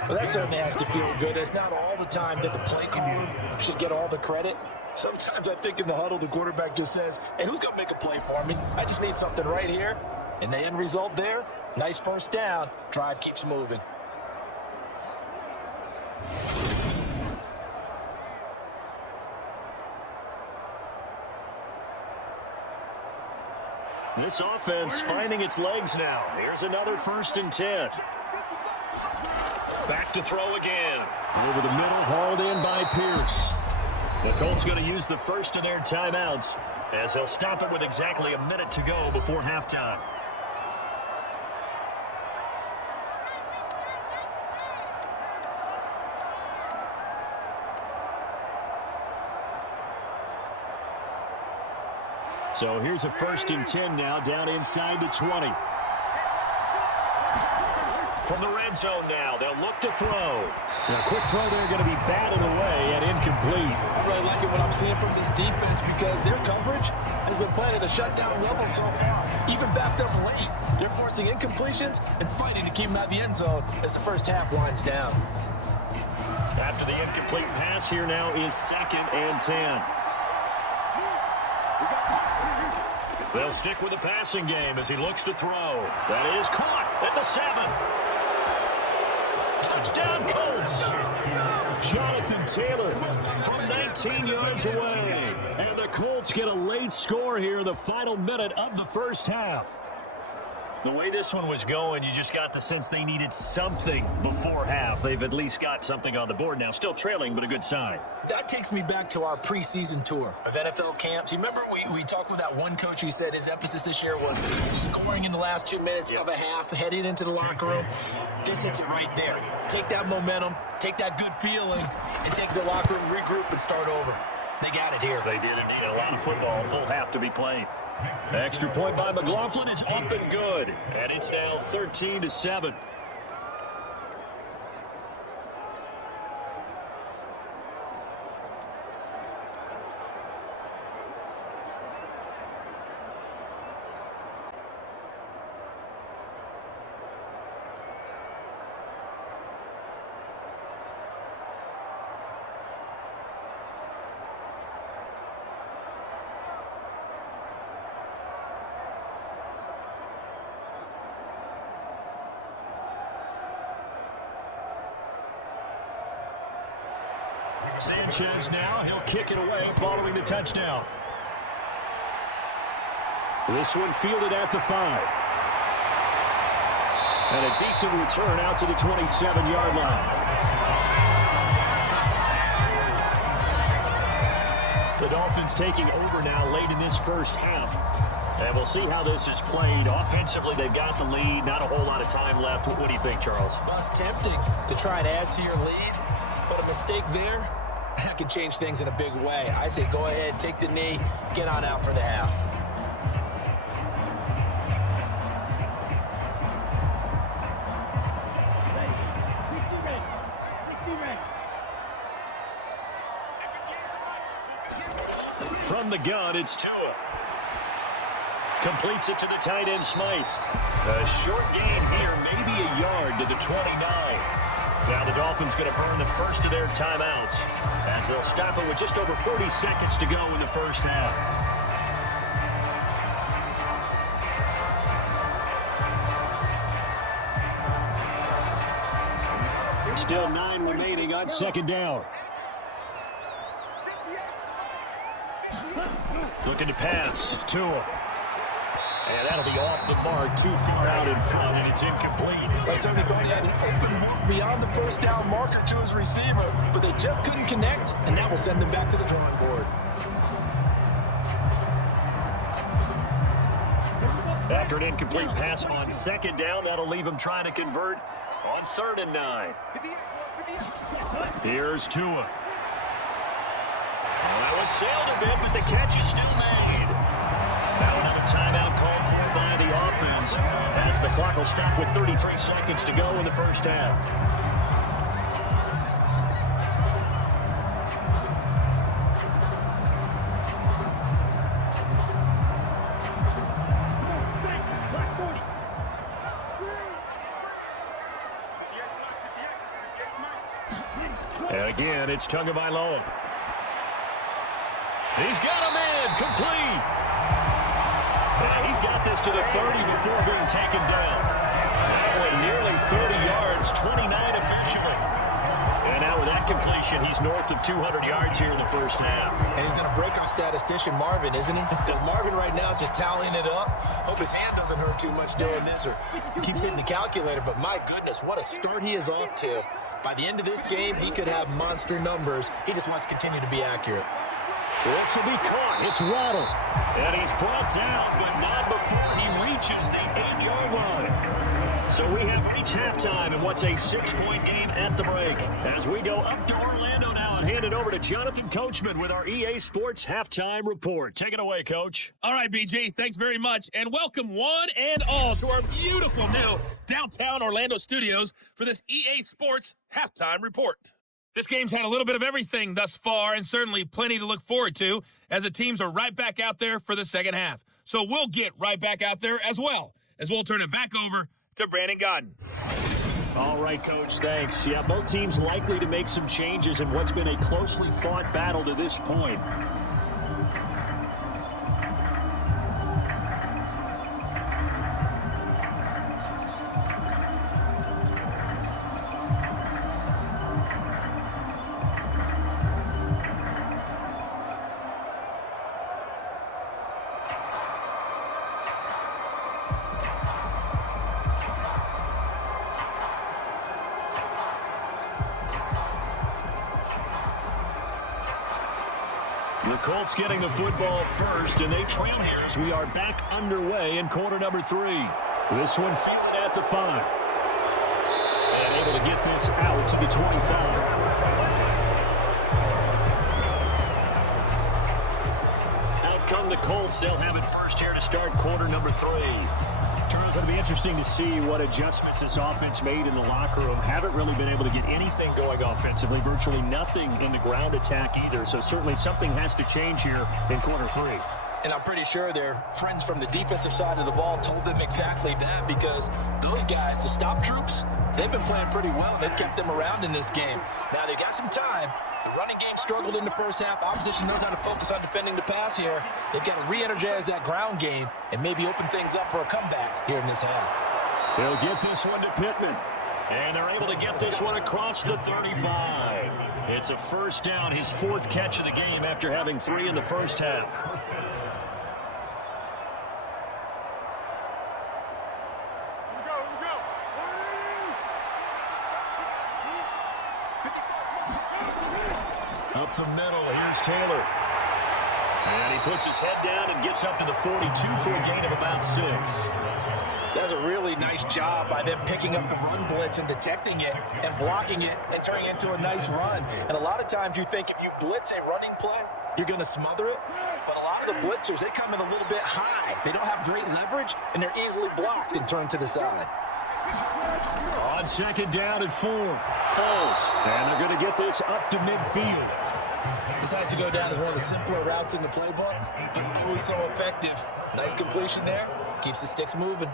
Well, that certainly has to feel good. It's not all the time that the play caller should get all the credit. Sometimes I think in the huddle, the quarterback just says, hey, who's going to make a play for me? I just need something right here. And the end result there, nice 1st down. Drive keeps moving. This offense finding its legs now. Here's another 1st and 10. Back to throw again. Over the middle, hauled in by Pierce. The Colts going to use the first of their timeouts as they'll stop it with exactly a minute to go before halftime. So here's a 1st and 10 now, down inside the 20. From the red zone now, they'll look to throw. A quick throw there going to be batted away and incomplete. I really like it what I'm seeing from this defense because their coverage has been playing at a shutdown level so far. Even backed up late, they're forcing incompletions and fighting to keep them out of the end zone as the first half winds down. After the incomplete pass, here now is 2nd and 10. They'll stick with the passing game as he looks to throw. That is caught at the 7. Touchdown, Colts. Jonathan Taylor from 19 yards away. And the Colts get a late score here in the final minute of the first half. The way this one was going, you just got the sense they needed something before half. They've at least got something on the board now. Still trailing, but a good sign. That takes me back to our preseason tour of NFL camps. You remember we talked with that one coach who said his emphasis this year was scoring in the last 2 minutes of a half, heading into the locker room. This hits it right there. Take that momentum, take that good feeling, and take the locker room, regroup, and start over. They got it here. They did indeed. A lot of football, full half to be played. Extra point by McLaughlin is up and good. And it's now 13-7. Sanchez now, he'll kick it away following the touchdown. This one fielded at the 5. And a decent return out to the 27-yard line. The Dolphins taking over now late in this first half. And we'll see how this is played. Offensively, they've got the lead. Not a whole lot of time left. What do you think, Charles? Well, it's tempting to try and add to your lead, but a mistake there that could change things in a big way. I say go ahead, take the knee, get on out for the half. From the gun, it's Tua. Completes it to the tight end, Smythe. A short gain here, maybe a yard to the 29. Now the Dolphins going to burn the first of their timeouts as they'll stop it with just over 40 seconds to go in the first half. Still 9 remaining on 2nd down. Looking to pass. Tua. And that'll be off the mark, too far out in front, and it's incomplete. They certainly thought he had an open look beyond the first down marker to his receiver, but they just couldn't connect, and that will send them back to the drawing board. After an incomplete pass on 2nd down, that'll leave him trying to convert on 3rd and 9. Here's Tua. Well, it sailed a bit, but the catch is still made. Now another timeout called for by the offense as the clock will stop with 33 seconds to go in the first half. And again, it's Tagovailoa. He's got him in, complete. And he's got this to the 30 before being taken down. Now nearly 30 yards, 29 officially. And now with that completion, possession. He's north of 200 yards here in the first half. And he's going to break our statistician, Marvin, isn't he? Because Marvin right now is just tallying it up. Hope his hand doesn't hurt too much doing this, or he keeps hitting the calculator. But my goodness, what a start he is off to. By the end of this game, he could have monster numbers. He just wants to continue to be accurate. This will be caught. It's Waddle. And he's brought down, but not before he reaches the 8-yard line. So we have reached halftime in what's a 6-point game at the break. As we go up to Orlando now and hand it over to Jonathan Coachman with our EA Sports Halftime Report. Take it away, Coach. All right, BG, thanks very much. And welcome one and all to our beautiful new downtown Orlando studios for this EA Sports Halftime Report. This game's had a little bit of everything thus far, and certainly plenty to look forward to, as the teams are right back out there for the second half. So we'll get right back out there as well, as we'll turn it back over to Brandon Godden. All right, Coach, thanks. Yeah, both teams likely to make some changes in what's been a closely fought battle to this point. The Colts getting the football first, and they trail here as we are back underway in quarter number 3. This one fielded at the 5. And able to get this out to the 25. Out come the Colts. They'll have it first here to start quarter number 3. Charles, it'll be interesting to see what adjustments this offense made in the locker room. Haven't really been able to get anything going offensively, virtually nothing in the ground attack either. So certainly something has to change here in quarter 3. And I'm pretty sure their friends from the defensive side of the ball told them exactly that, because those guys, the stop troops, they've been playing pretty well. They've kept them around in this game. Now they've got some time. The running game struggled in the first half. Opposition knows how to focus on defending the pass here. They've got to re-energize that ground game and maybe open things up for a comeback here in this half. They'll get this one to Pittman. And they're able to get this one across the 35. It's a first down, his 4th catch of the game after having 3 in the first half. Up the middle, here's Taylor. And he puts his head down and gets up to the 42 for a gain of about 6. That's a really nice job by them picking up the run blitz and detecting it and blocking it and turning it into a nice run. And a lot of times you think if you blitz a running play, you're going to smother it. But a lot of the blitzers, they come in a little bit high. They don't have great leverage, and they're easily blocked and turned to the side. On second down and 4. Foles. And they're going to get this up to midfield. This has to go down as one of the simpler routes in the playbook, but oh so effective. Nice completion there. Keeps the sticks moving.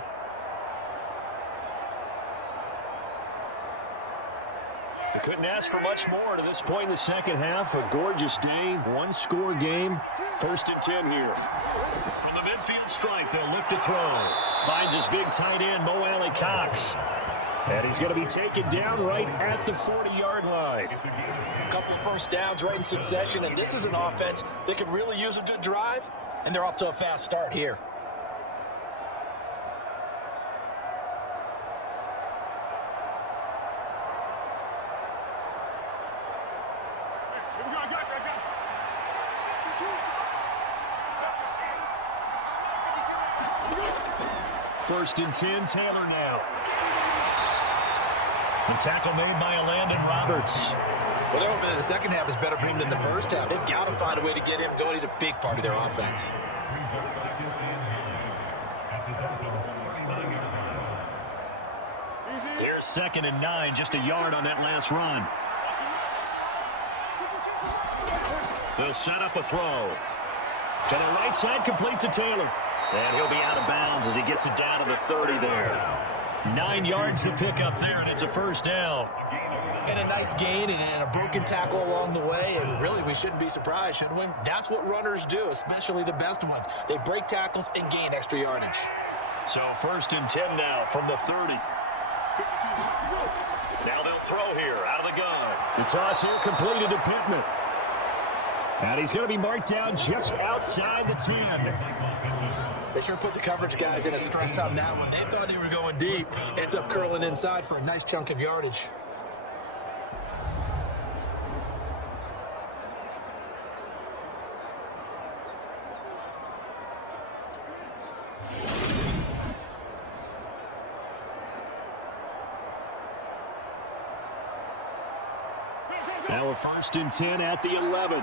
They couldn't ask for much more to this point in the second half. A gorgeous day, 1-score game. 1st and 10 here. From the midfield strike, they'll look to throw. Finds his big tight end, Mo Alley Cox. And he's going to be taken down right at the 40-yard line. A couple of first downs right in succession, and this is an offense that could really use a good drive, and they're off to a fast start here. First and 10, Taylor now. The tackle made by Landon Roberts. Well, they're hoping that the second half is better for him than the first half. They've got to find a way to get him going. He's a big part of their offense. Here's 2nd and 9, just a yard on that last run. They'll set up a throw. To the right side, complete to Taylor. And he'll be out of bounds as he gets it down to the 30 there. 9 yards to pick up there, and it's a first down. And a nice gain and a broken tackle along the way, and really we shouldn't be surprised, should we? That's what runners do, especially the best ones. They break tackles and gain extra yardage. So 1st and 10 now from the 30. Now they'll throw here out of the gun. The toss here completed to Pittman. And he's going to be marked down just outside the 10. They sure put the coverage guys in a stress on that one. They thought they were going deep. Ends up curling inside for a nice chunk of yardage. Now we're 1st and 10 at the 11.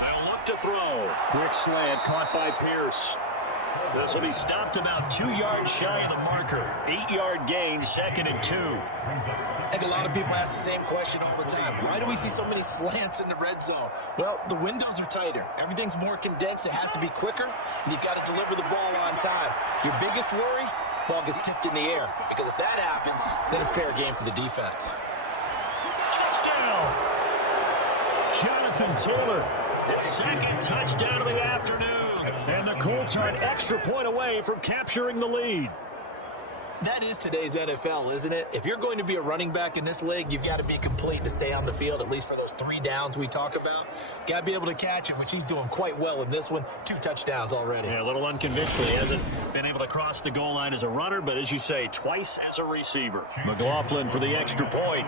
They'll look to throw. Quick slant caught by Pierce. This will be stopped about 2 yards shy of the marker. 8-yard gain, 2nd and 2. I think a lot of people ask the same question all the time. Why do we see so many slants in the red zone? Well, the windows are tighter. Everything's more condensed. It has to be quicker, and you've got to deliver the ball on time. Your biggest worry? Ball gets tipped in the air, because if that happens, then it's fair game for the defense. Touchdown! Jonathan Taylor. His 2nd touchdown of the afternoon. And the Colts are an extra point away from capturing the lead. That is today's NFL, isn't it? If you're going to be a running back in this league, you've got to be complete to stay on the field, at least for those 3 downs we talk about. Got to be able to catch it, which he's doing quite well in this one. 2 touchdowns already. Yeah, a little unconventional. He hasn't been able to cross the goal line as a runner, but as you say, twice as a receiver. McLaughlin for the extra point.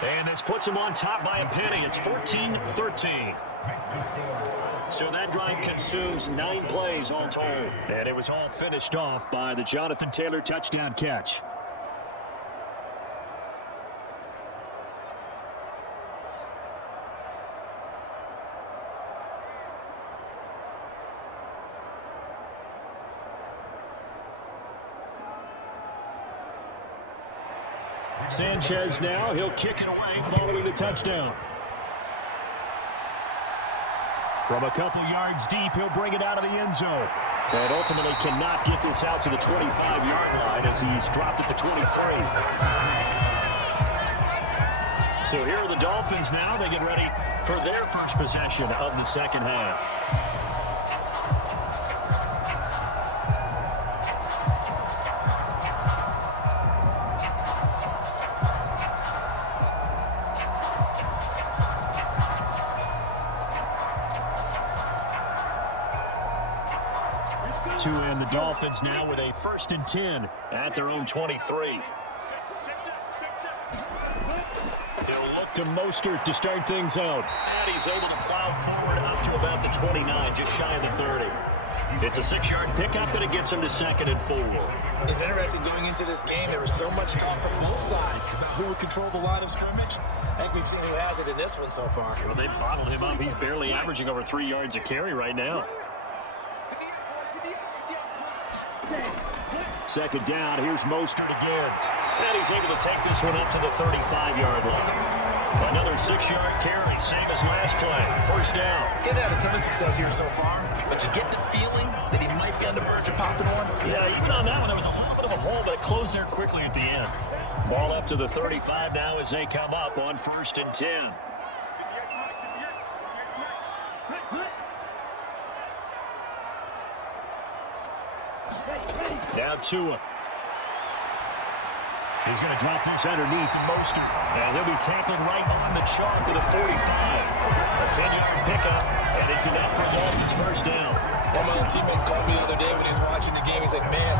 And this puts him on top by a penny. It's 14-13. So that drive consumes 9 plays all told. And it was all finished off by the Jonathan Taylor touchdown catch. Sanchez now, he'll kick it away following the touchdown. From a couple yards deep, he'll bring it out of the end zone. And ultimately cannot get this out to the 25-yard line as he's dropped at the 23. So here are the Dolphins now. They get ready for their first possession of the second half. And the Dolphins now with a 1st and 10 at their own 23. They'll look to Mostert to start things out. And he's able to plow forward up to about the 29, just shy of the 30. It's a 6-yard pickup, and it gets him to 2nd and 4. It's interesting going into this game. There was so much talk from both sides about who would control the line of scrimmage. I think we've seen who has it in this one so far. Well, they bottled him up. He's barely averaging over 3 yards a carry right now. 2nd down, here's Mostert again. And he's able to take this one up to the 35-yard line. Another 6-yard carry, same as last play. 1st down. He's had a ton of success here so far, but you get the feeling that he might be on the verge of popping one. Yeah, even on that one, there was a little bit of a hole, but it closed there quickly at the end. Ball up to the 35 now as they come up on 1st and 10. Now Tua. He's going to drop this underneath to Mostert. And he'll be tackled right on the chalk to the 45. A 10-yard pickup, and it's enough for Dolphins' 1st down. One of my old teammates called me the other day when he was watching the game. He said, man,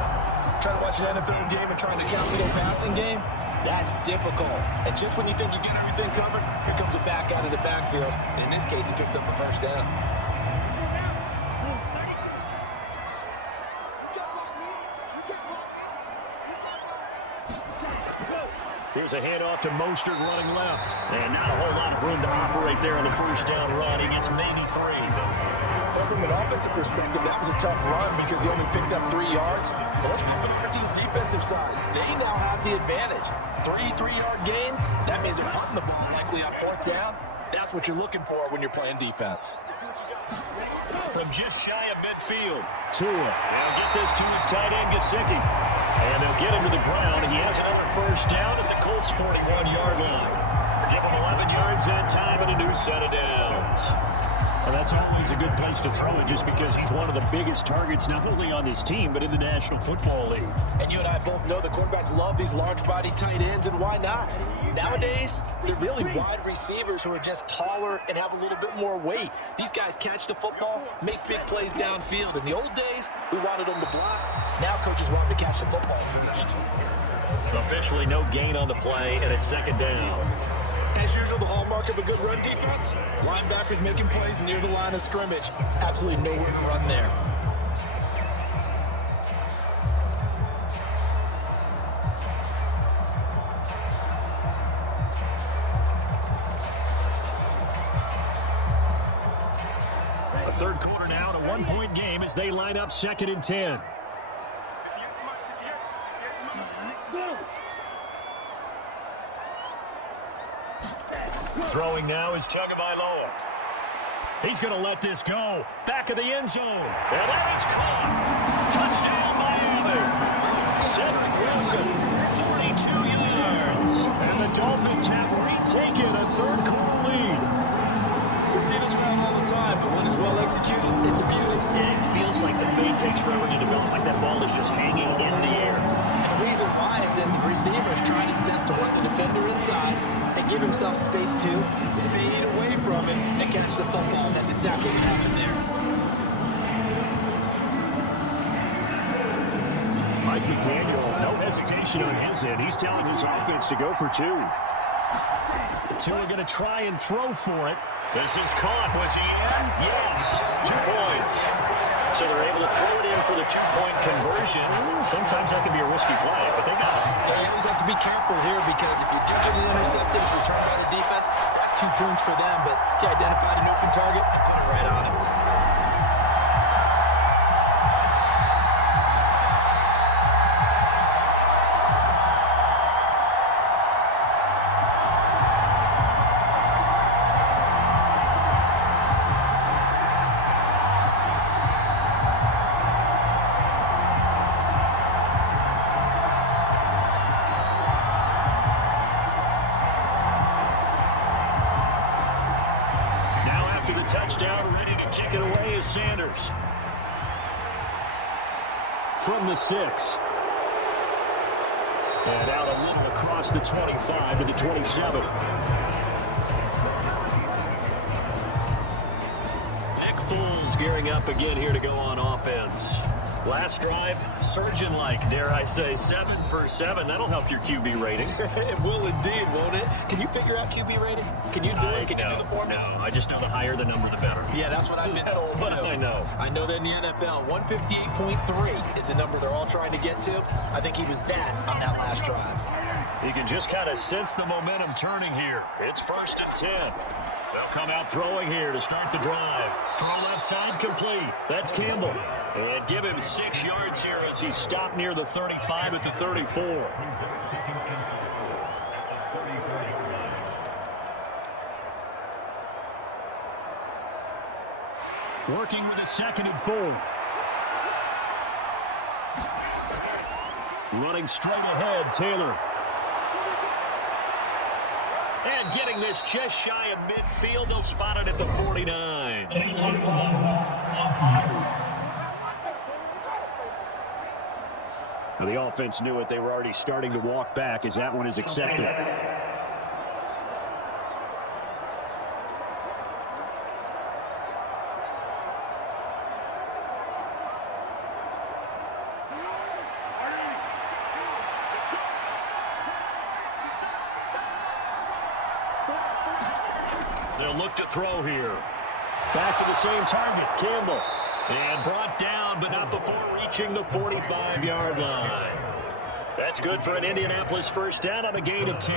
trying to watch an NFL game and trying to count a little passing game, that's difficult. And just when you think you get everything covered, here comes a back out of the backfield. And in this case, he picks up a 1st down. Here's a handoff to Mostert running left. And not a whole lot of room to operate there on the 1st down run. He gets maybe 3. Well, from an offensive perspective, that was a tough run because he only picked up 3 yards. But let's flip it over to the defensive side. They now have the advantage. 3-3-yard gains, that means they're punting the ball likely on 4th down. That's what you're looking for when you're playing defense. From just shy of midfield. Tua. They'll get this to his tight end, Gesicki. And they'll get him to the ground. He has another 1st down at the Colts' 41-yard line. Give him 11 yards that time and a new set of downs. And that's always a good place to throw it just because he's one of the biggest targets not only on this team but in the National Football League. And you and I both know the quarterbacks love these large-body tight ends, and why not? Nowadays, they're really wide receivers who are just taller and have a little bit more weight. These guys catch the football, make big plays downfield. In the old days, we wanted them to block. Now coaches want them to catch the football first. Officially no gain on the play, and it's second down. As usual, the hallmark of a good run defense, linebackers making plays near the line of scrimmage. Absolutely nowhere to run there. A third quarter now, and a one-point game as they line up 2nd and 10. Throwing now is Tagovailoa. He's going to let this go. Back of the end zone. And there it's caught. Touchdown, Miami. Cedric Wilson, 42 yards. And the Dolphins have retaken a third quarter lead. We see this route all the time, but when it's well executed, it's a beauty. It feels like the fade takes forever to develop, like that ball is just hanging in the air. And the reason why is that the receiver is trying his best to let the defender inside and give himself space to fade away from it and catch the football. And that's exactly what happened there. Mike McDaniel, no hesitation on his end. He's telling his offense to go for two. Two are going to try and throw for it. This is caught. Was he in? Yes. 2 points. So they're able to throw it in for the 2-point conversion. Sometimes that can be a risky play, but they got it. Yeah, you always have to be careful here because if you do get an intercepted, it's returned by the defense, that's 2 points for them. But he identified an open target and put it right on him. Touchdown, ready to kick it away is Sanders. From the 6. And out a little across the 25 to the 27. Nick Foles gearing up again here to go on offense. Last drive, surgeon-like, dare I say, 7 for 7. That'll help your QB rating. It will indeed, won't it? Can you figure out QB rating? Can you do it? Can you do the formula? No, I just know the higher the number, the better. Yeah, that's what I've been told, That's what too. I know. I know that in the NFL, 158.3 is the number they're all trying to get to. I think he was that on that last drive. You can just kind of sense the momentum turning here. It's 1st and 10. They'll come out throwing here to start the drive. Throw left side complete. That's Campbell. And give him 6 yards here as he stopped near the 35 at the 34. Working with a 2nd and 4. Running straight ahead, Taylor. And getting this just shy of midfield, they'll spot it at the 49. Now the offense knew it. They were already starting to walk back as that one is accepted. They'll look to throw here. Back to the same target, Campbell. And brought down, but not before reaching the 45-yard line. That's good for an Indianapolis first down on a gain of 10.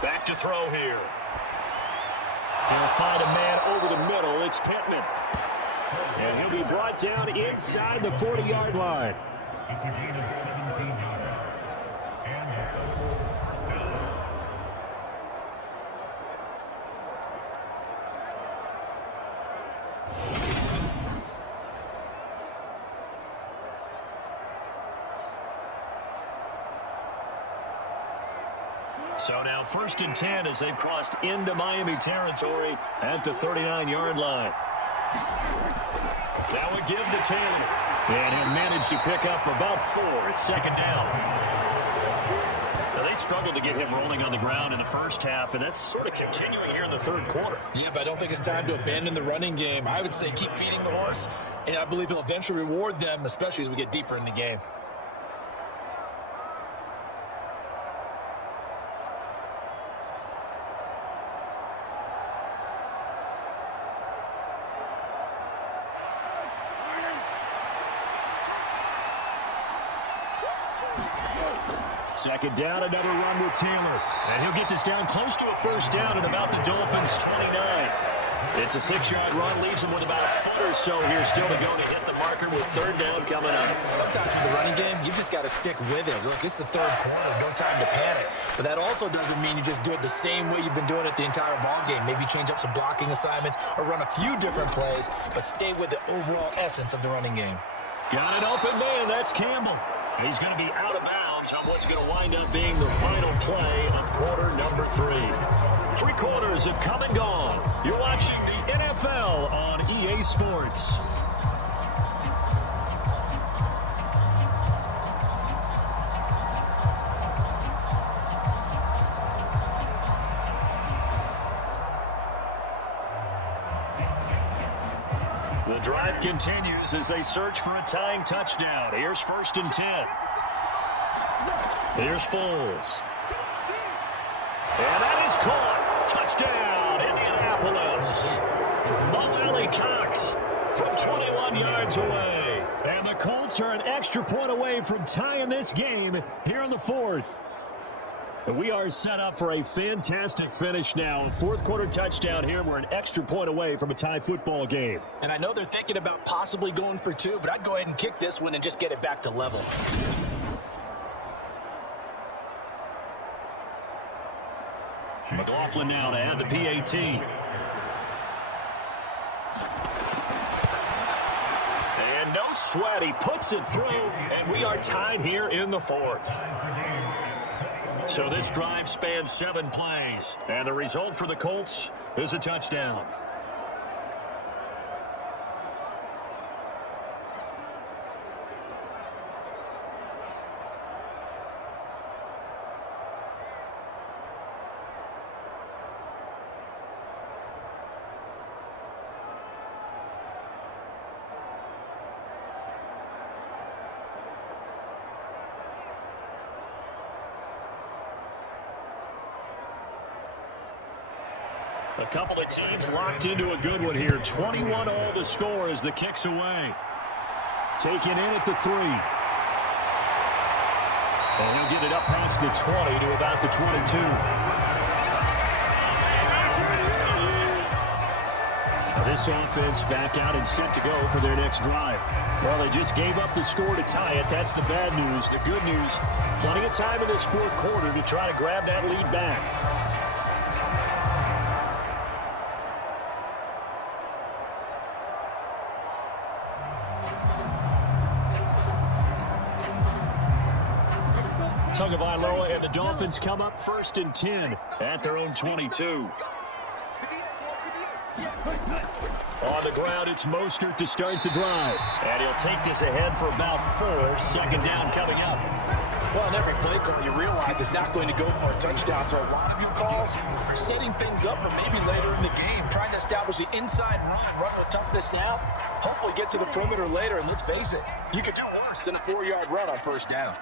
Back to throw here. And find a man over the middle. It's Pittman. And he'll be brought down inside the 40-yard line. So now 1st and 10 as they've crossed into Miami territory at the 39-yard line. That would give to Taylor. And he'll manage to pick up about 4 at 2nd down. Now, they struggled to get him rolling on the ground in the first half, and that's sort of continuing here in the 3rd quarter. Yeah, but I don't think it's time to abandon the running game. I would say keep feeding the horse, and I believe he'll eventually reward them, especially as we get deeper in the game. Second down, another run with Taylor. And he'll get this down close to a 1st down at about the Dolphins' 29. It's a 6-yard run, leaves him with about a foot or so here still to go to hit the marker with 3rd down coming up. Sometimes with the running game, you just got to stick with it. Look, it's the 3rd quarter, no time to panic. But that also doesn't mean you just do it the same way you've been doing it the entire ball game. Maybe change up some blocking assignments or run a few different plays, but stay with the overall essence of the running game. Got an open man, that's Campbell. He's going to be out of bounds on what's going to wind up being the final play of quarter number 3. 3 quarters have come and gone. You're watching the NFL on EA Sports. The drive continues as they search for a tying touchdown. Here's 1st and 10. Here's Foles. And that is caught. Touchdown, Indianapolis. Mo Cox from 21 yards away. And the Colts are an extra point away from tying this game here in the 4th. We are set up for a fantastic finish now. 4th quarter touchdown here. We're an extra point away from a tie football game. And I know they're thinking about possibly going for 2, but I'd go ahead and kick this one and just get it back to level. McLaughlin now to add the PAT. And no sweat. He puts it through, and we are tied here in the 4th. So this drive spans 7 plays, and the result for the Colts is a touchdown. A couple of teams locked into a good one here. 21 all the score as the kick's away. Taken in at the 3. And he'll get it up past the 20 to about the 22. This offense back out and set to go for their next drive. Well, they just gave up the score to tie it. That's the bad news. The good news, plenty of time in this 4th quarter to try to grab that lead back. Tagovailoa and the Dolphins come up 1st and 10 at their own 22. On the ground, it's Mostert to start the drive. And he'll take this ahead for about 4. 2nd down coming up. Well, in every play call, you realize it's not going to go for a touchdown. So a lot of your calls are setting things up for maybe later in the game, trying to establish the inside run the toughness now, hopefully get to the perimeter later. And let's face it, you could do worse than a 4-yard run on 1st down.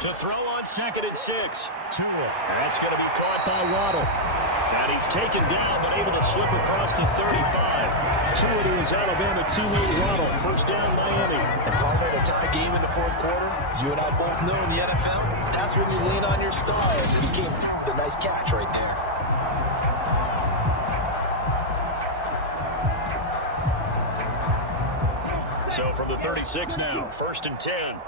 To throw on 2nd and 6. Tua. That's going to be caught by Waddle. And he's taken down, but able to slip across the 35. Tua to his Alabama teammate Waddle. 1st down, Miami. And partner, to tie a game in the 4th quarter, you and I both know in the NFL, that's when you lean on your stars. And he came through with a nice catch right there. So from the 36 now, 1st and 10.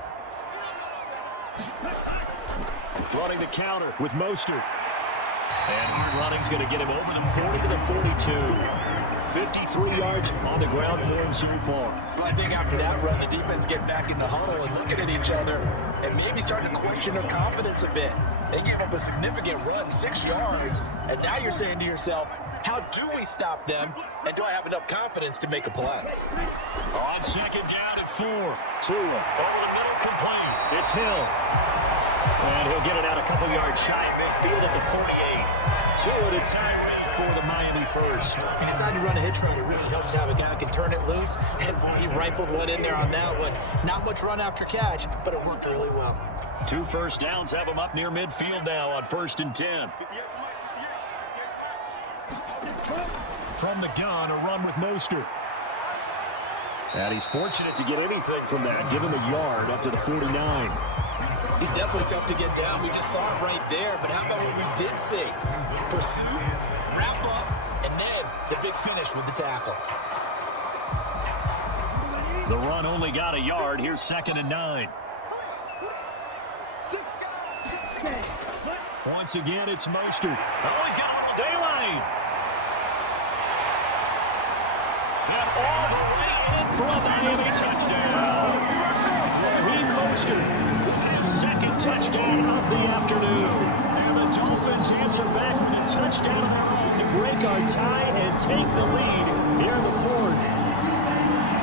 Running the counter with Mostert. And hard running's going to get him over the 40 to the 42. 53 yards on the ground for him so far. Well, I think after that run, the defense get back in the huddle and looking at each other and maybe starting to question their confidence a bit. They gave up a significant run, 6 yards, and now you're saying to yourself, how do we stop them, and do I have enough confidence to make a play? On second down and 4. 2. Over the middle, complete. It's Hill. And he'll get it out a couple yards shy of midfield at the 48. 2 at a time for the Miami first. He decided to run a hitch route. It really helps to have a guy who can turn it loose, and boy, he rifled one in there on that one. Not much run after catch, but it worked really well. 2 first downs have him up near midfield now on 1st and 10. From the gun, a run with Mostert. And he's fortunate to get anything from that. Give him a yard up to the 49. He's definitely tough to get down. We just saw it right there. But how about what we did see? Pursuit, wrap up, and then the big finish with the tackle. The run only got a yard. Here's 2nd and 9. Once again, it's Mostert. Oh, he's got a little daylight. And all the way in for a Miami touchdown. Raheem Mostert with his 2nd touchdown of the afternoon. And the Dolphins answer back with a touchdown to break our tie and take the lead here in the 4th.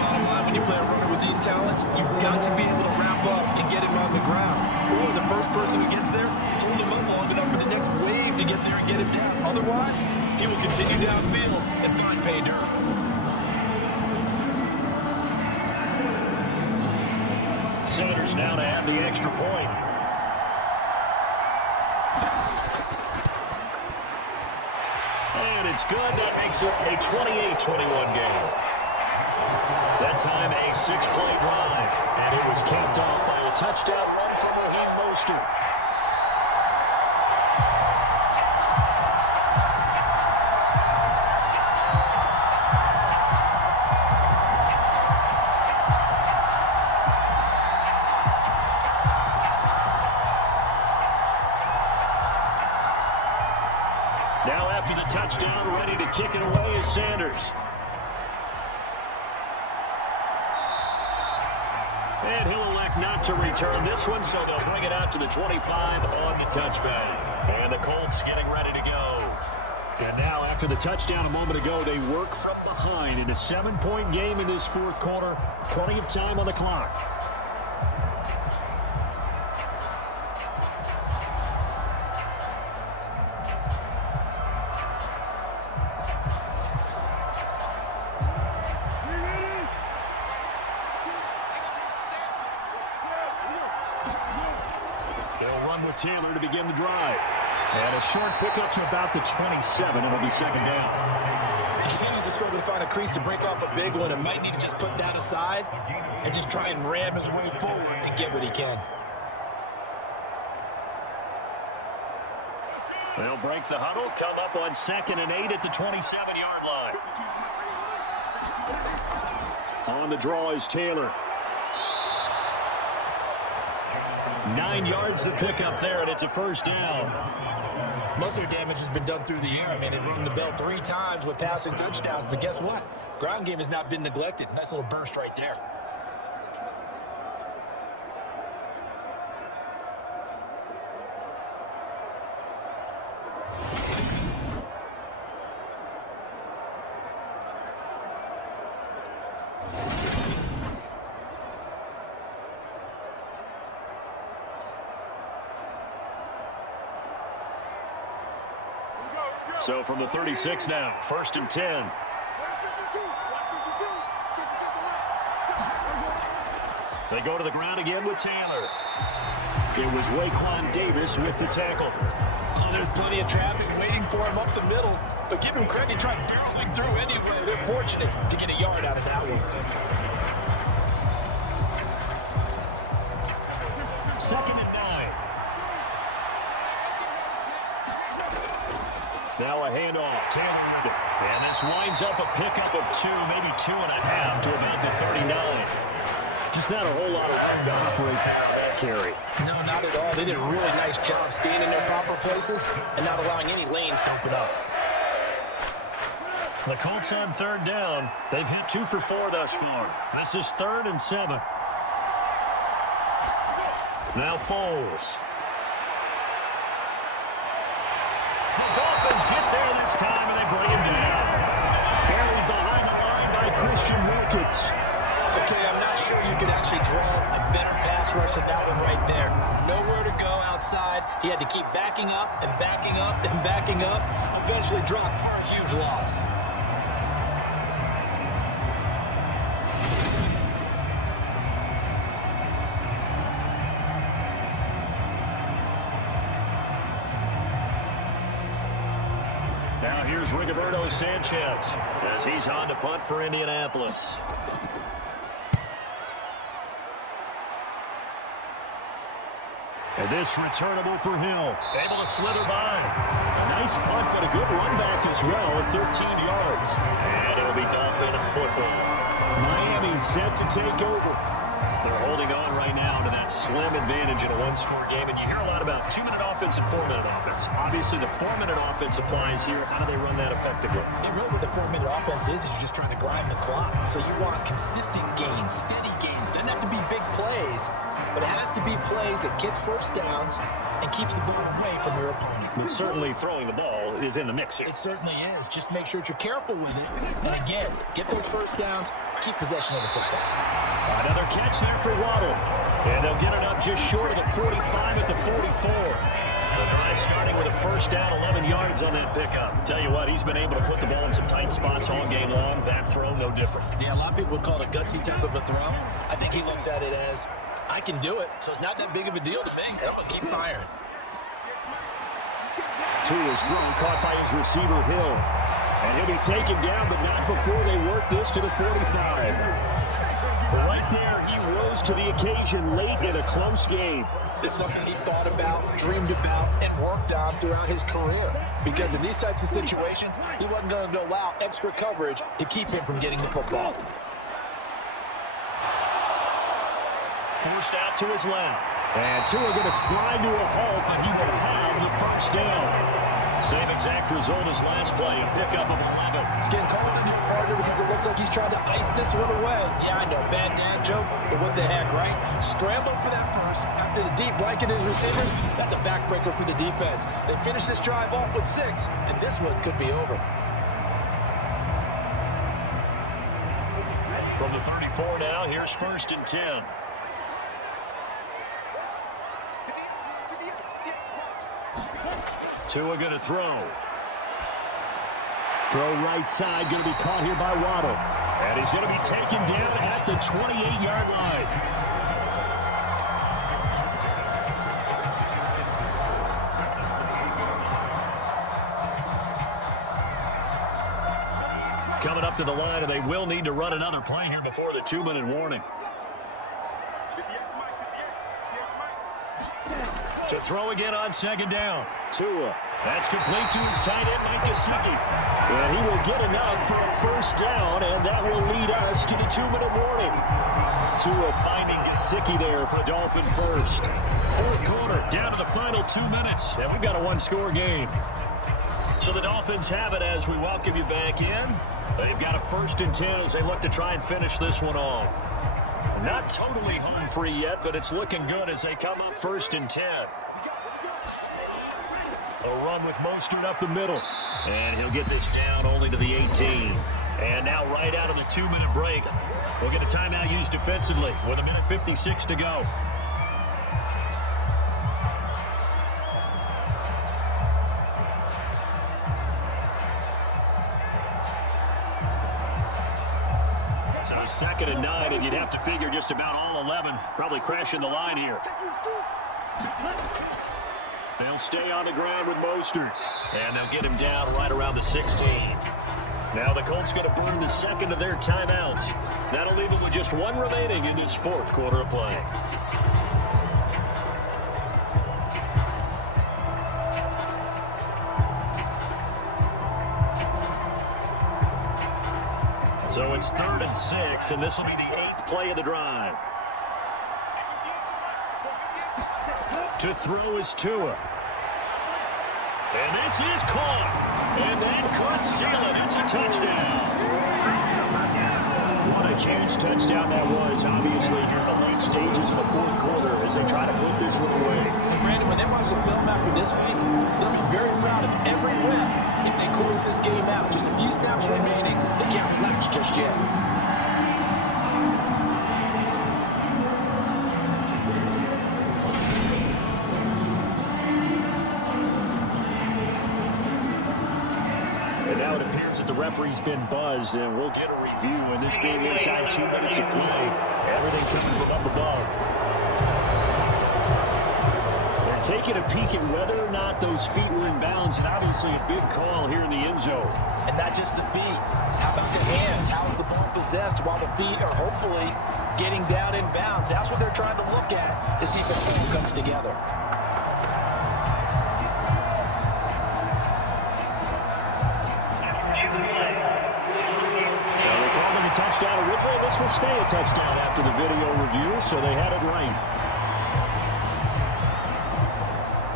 Bottom line, when you play a runner with these talents, you've got to be able to wrap up and get him on the ground. Or the first person who gets there, hold him up long enough for the next wave to get there and get him down. Otherwise, he will continue downfield and find pay dirt. Sanders now to add the extra point. And it's good. That makes it a 28-21 game. That time a 6-play drive. And it was capped off by a touchdown run from Raheem Mostert. Now after the touchdown, ready to kick it away is Sanders. And he'll elect not to return this one, so they'll bring it out to the 25 on the touchback. And the Colts getting ready to go. And now after the touchdown a moment ago, they work from behind in a 7-point game in this 4th quarter. Plenty of time on the clock. Taylor to begin the drive. And a short pickup to about the 27. It'll be 2nd down. He continues to struggle to find a crease to break off a big one and might need to just put that aside and just try and ram his way forward and get what he can. They'll break the huddle, come up on 2nd and 8 at the 27-yard line. On the draw is Taylor. 9 yards to pick up there, and it's a 1st down. Most of their damage has been done through the air. I mean, they've rung the bell 3 times with passing touchdowns, but guess what? Ground game has not been neglected. Nice little burst right there. So from the 36 now, 1st and 10. They go to the ground again with Taylor. It was Raekwon Davis with the tackle. Oh, there's plenty of traffic waiting for him up the middle, but give him credit, he tried barreling through anyway. They're fortunate to get a yard out of that one. 2nd and 9. Now a handoff. Taylor. And this winds up a pickup of 2, maybe 2.5 to about the 39. Just not a whole lot of room to operate that carry. No, not at all. They did a really nice job staying in their proper places and not allowing any lanes to open up. The Colts on third down. They've hit 2 for 4 thus far. This is 3rd and 7. Now Foles. The Dolphins get there this time, and they bring him down. Buried behind the line by Christian Wilkins. Okay, I'm not sure you could actually draw a better pass rush than that one right there. Nowhere to go outside. He had to keep backing up and backing up and backing up. Eventually dropped for a huge loss. Now here's Rigoberto Sanchez as he's on to punt for Indianapolis. And this returnable for Hill. Able to slither by. A nice punt, but a good run back as well at 13 yards. And it'll be Dolphin football. Miami set to take over. They're holding on right now to that slim advantage in a one-score game. And you hear a lot about 2-minute offense and 4-minute offense. Obviously, the 4-minute offense applies here. How do they run that effectively? And really what the 4-minute offense is you're just trying to grind the clock. So you want consistent gains, steady gains. Doesn't have to be big plays, but it has to be plays that gets first downs and keeps the ball away from your opponent. But certainly throwing the ball is in the mix here. It certainly is. Just make sure that you're careful with it. And again, get those first downs, keep possession of the football. Another catch there for Waddle. And they'll get it up just short of the 45 at the 44. The drive starting with a first down, 11 yards on that pickup. Tell you what, he's been able to put the ball in some tight spots all game long. That throw, no different. Yeah, a lot of people would call it a gutsy type of a throw. I think he looks at it as, I can do it, so it's not that big of a deal to me. I'm going to keep firing. Tua's throw caught by his receiver, Hill. And he'll be taken down, but not before they work this to the 45. Right there, he rose to the occasion late in a close game. It's something he thought about, dreamed about, and worked on throughout his career. Because in these types of situations, he wasn't going to allow extra coverage to keep him from getting the football. Forced out to his left. And Tua going to slide to a halt, but he will have the first down. Same exact result as last play, a pickup of 11. He's getting called into your partner because it looks like he's trying to ice this one away. Yeah, I know, bad dad joke, but what the heck, right? Scrambling for that first. After the deep blanket his receivers, that's a backbreaker for the defense. They finish this drive off with 6, and this one could be over. From the 34 now, here's 1st and 10. Tua going to throw. Throw right side, going to be caught here by Waddle. And he's going to be taken down at the 28-yard line. Coming up to the line, and they will need to run another play here before the 2-minute warning. To throw again on 2nd down. Tua. That's complete to his tight end, Mike Gesicki. And he will get enough for a first down, and that will lead us to the 2-minute warning. Tua finding Gesicki there for Dolphin first. 4th quarter, down to the final 2 minutes, and we've got a one-score game. So the Dolphins have it as we welcome you back in. They've got a 1st and 10 as they look to try and finish this one off. Not totally home free yet, but it's looking good as they come up 1st and 10. A run with Mostert up the middle. And he'll get this down only to the 18. And now right out of the 2-minute break, we'll get a timeout used defensively with 1:56 to go. So 2nd and 9, and you'd have to figure just about all 11 probably crashing the line here. They'll stay on the ground with Mostert, and they'll get him down right around the 16. Now the Colts going to burn the 2nd of their timeouts. That'll leave them with just 1 remaining in this 4th quarter of play. So it's 3rd and 6, and this will be the 8th play of the drive. To throw is Tua. And this is caught. And that could seal it. It's a touchdown. What a huge touchdown that was, obviously, here in the late stages of the fourth quarter as they try to put this one away. And Brandon, when they watch the film after this week, they'll be very proud of every rep if they close this game out. Just a few snaps remaining. They can't relax just yet. And now it appears that the referee's been buzzed, and we'll get a review. And this being inside 2 minutes of play, everything coming from up above. They're taking a peek at whether or not those feet were in bounds, and obviously a big call here in the end zone. And not just the feet. How about the hands? How is the ball possessed while the feet are hopefully getting down in bounds? That's what they're trying to look at to see if it all comes together. Touchdown originally. This will stay a touchdown after the video review, so they had it right.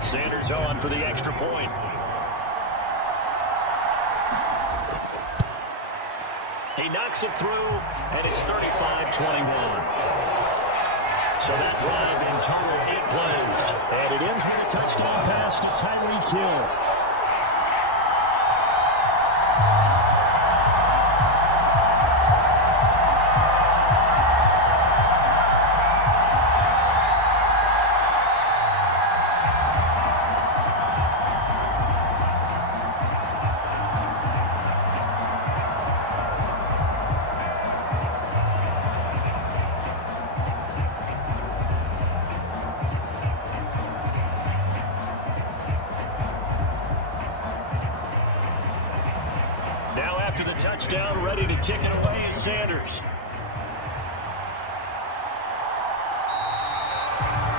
Sanders on for the extra point. He knocks it through, and it's 35-21. So that drive in total 8 plays. And it ends with a touchdown pass to Tyreek Hill. Now after the touchdown, ready to kick it away is Sanders.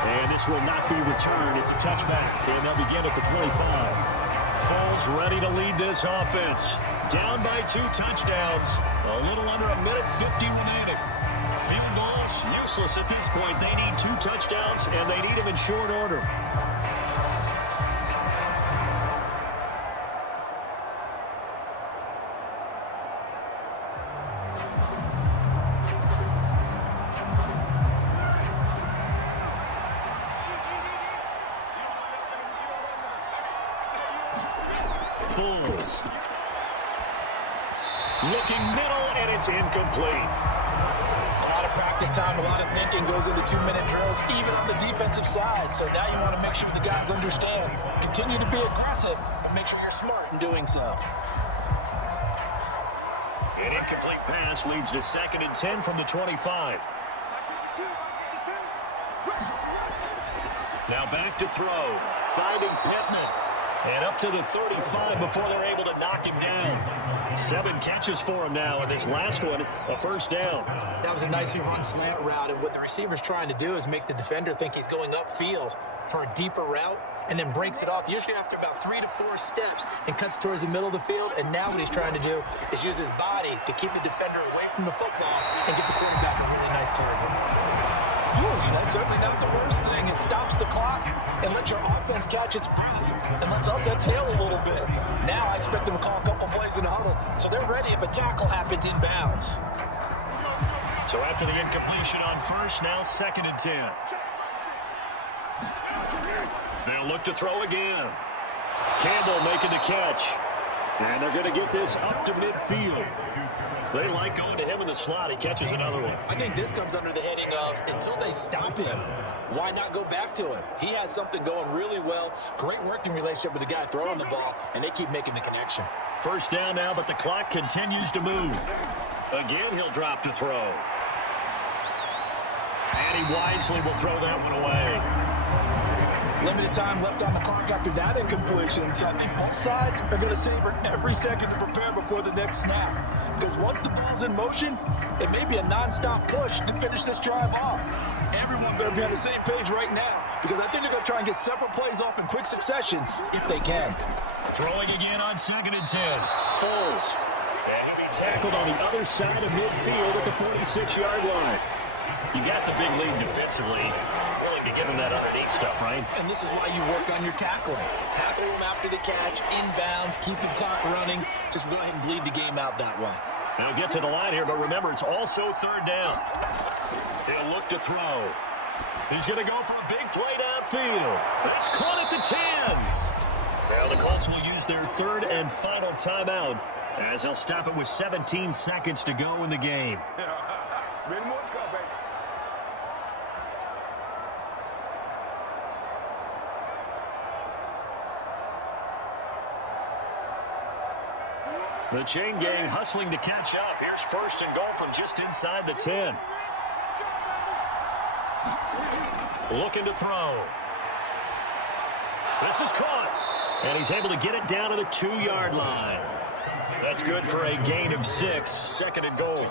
And this will not be returned. It's a touchback, and they'll begin at the 25. Foles ready to lead this offense. Down by 2 touchdowns. A little under a minute 50 remaining. Field goals, useless at this point. They need 2 touchdowns, and they need them in short order. Foles. Looking middle, and it's incomplete. A lot of practice time, a lot of thinking goes into 2-minute drills, even on the defensive side. So now you want to make sure the guys understand. Continue to be aggressive, but make sure you're smart in doing so. An incomplete pass leads to 2nd and 10 from the 25. Now back to throw. Finding Pittman. And up to the 35 before they're able to knock him down. 7 catches for him now, and this last one, a first down. That was a nicely run slant route, and what the receiver's trying to do is make the defender think he's going upfield for a deeper route, and then breaks it off, usually after about 3 to 4 steps, and cuts towards the middle of the field. And now what he's trying to do is use his body to keep the defender away from the football and get the quarterback a really nice target. That's certainly not the worst thing. It stops the clock and lets your offense catch its breath and lets us exhale a little bit. Now I expect them to call a couple plays in the huddle so they're ready if a tackle happens in bounds. So after the incompletion on first, now 2nd and 10. They'll look to throw again. Campbell making the catch. And they're going to get this up to midfield. They like going to him in the slot. He catches another one. I think this comes under the heading of until they stop him, why not go back to him? He has something going really well. Great working relationship with the guy throwing the ball, and they keep making the connection. First down now, but the clock continues to move. Again, he'll drop to throw. And he wisely will throw that one away. Limited time left on the clock after that incompletion, so I think both sides are going to savor every second to prepare before the next snap. Because once the ball's in motion, it may be a non-stop push to finish this drive off. Everyone better be on the same page right now, because I think they're going to try and get several plays off in quick succession if they can. Throwing again on 2nd and 10. Foles. And he'll be tackled on the other side of midfield at the 46-yard line. You got the big lead defensively. Willing to give him that underneath great stuff, right? And this is why you work on your tackling. Tackle him after the catch, inbounds, keep the clock running. Just go ahead and bleed the game out that way. They'll get to the line here, but remember, it's also third down. He'll look to throw. He's going to go for a big play downfield. That's caught at the 10. Now the Colts will use their third and final timeout as they'll stop it with 17 seconds to go in the game. The chain gang hustling to catch up. Here's first and goal from just inside the 10. Looking to throw. This is caught. And he's able to get it down to the 2-yard line. That's good for a gain of 6. Second and goal.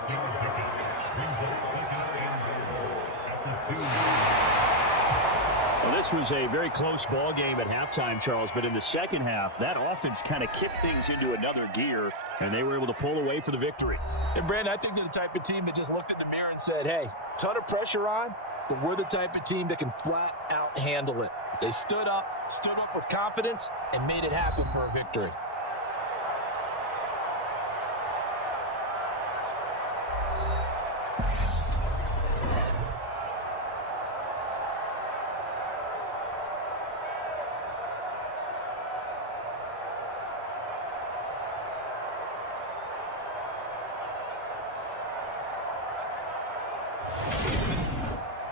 Well, this was a very close ball game at halftime, Charles, but in the second half, that offense kind of kicked things into another gear, and they were able to pull away for the victory. And, Brandon, I think they're the type of team that just looked in the mirror and said, hey, ton of pressure on, but we're the type of team that can flat out handle it. They stood up with confidence, and made it happen for a victory.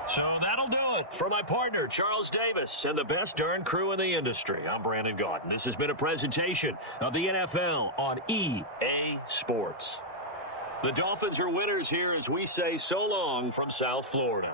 So that'll do it for my partner, Charles Davis, and the best darn crew in the industry. I'm Brandon Gaudin. This has been a presentation of the NFL on EA Sports. The Dolphins are winners here as we say so long from South Florida.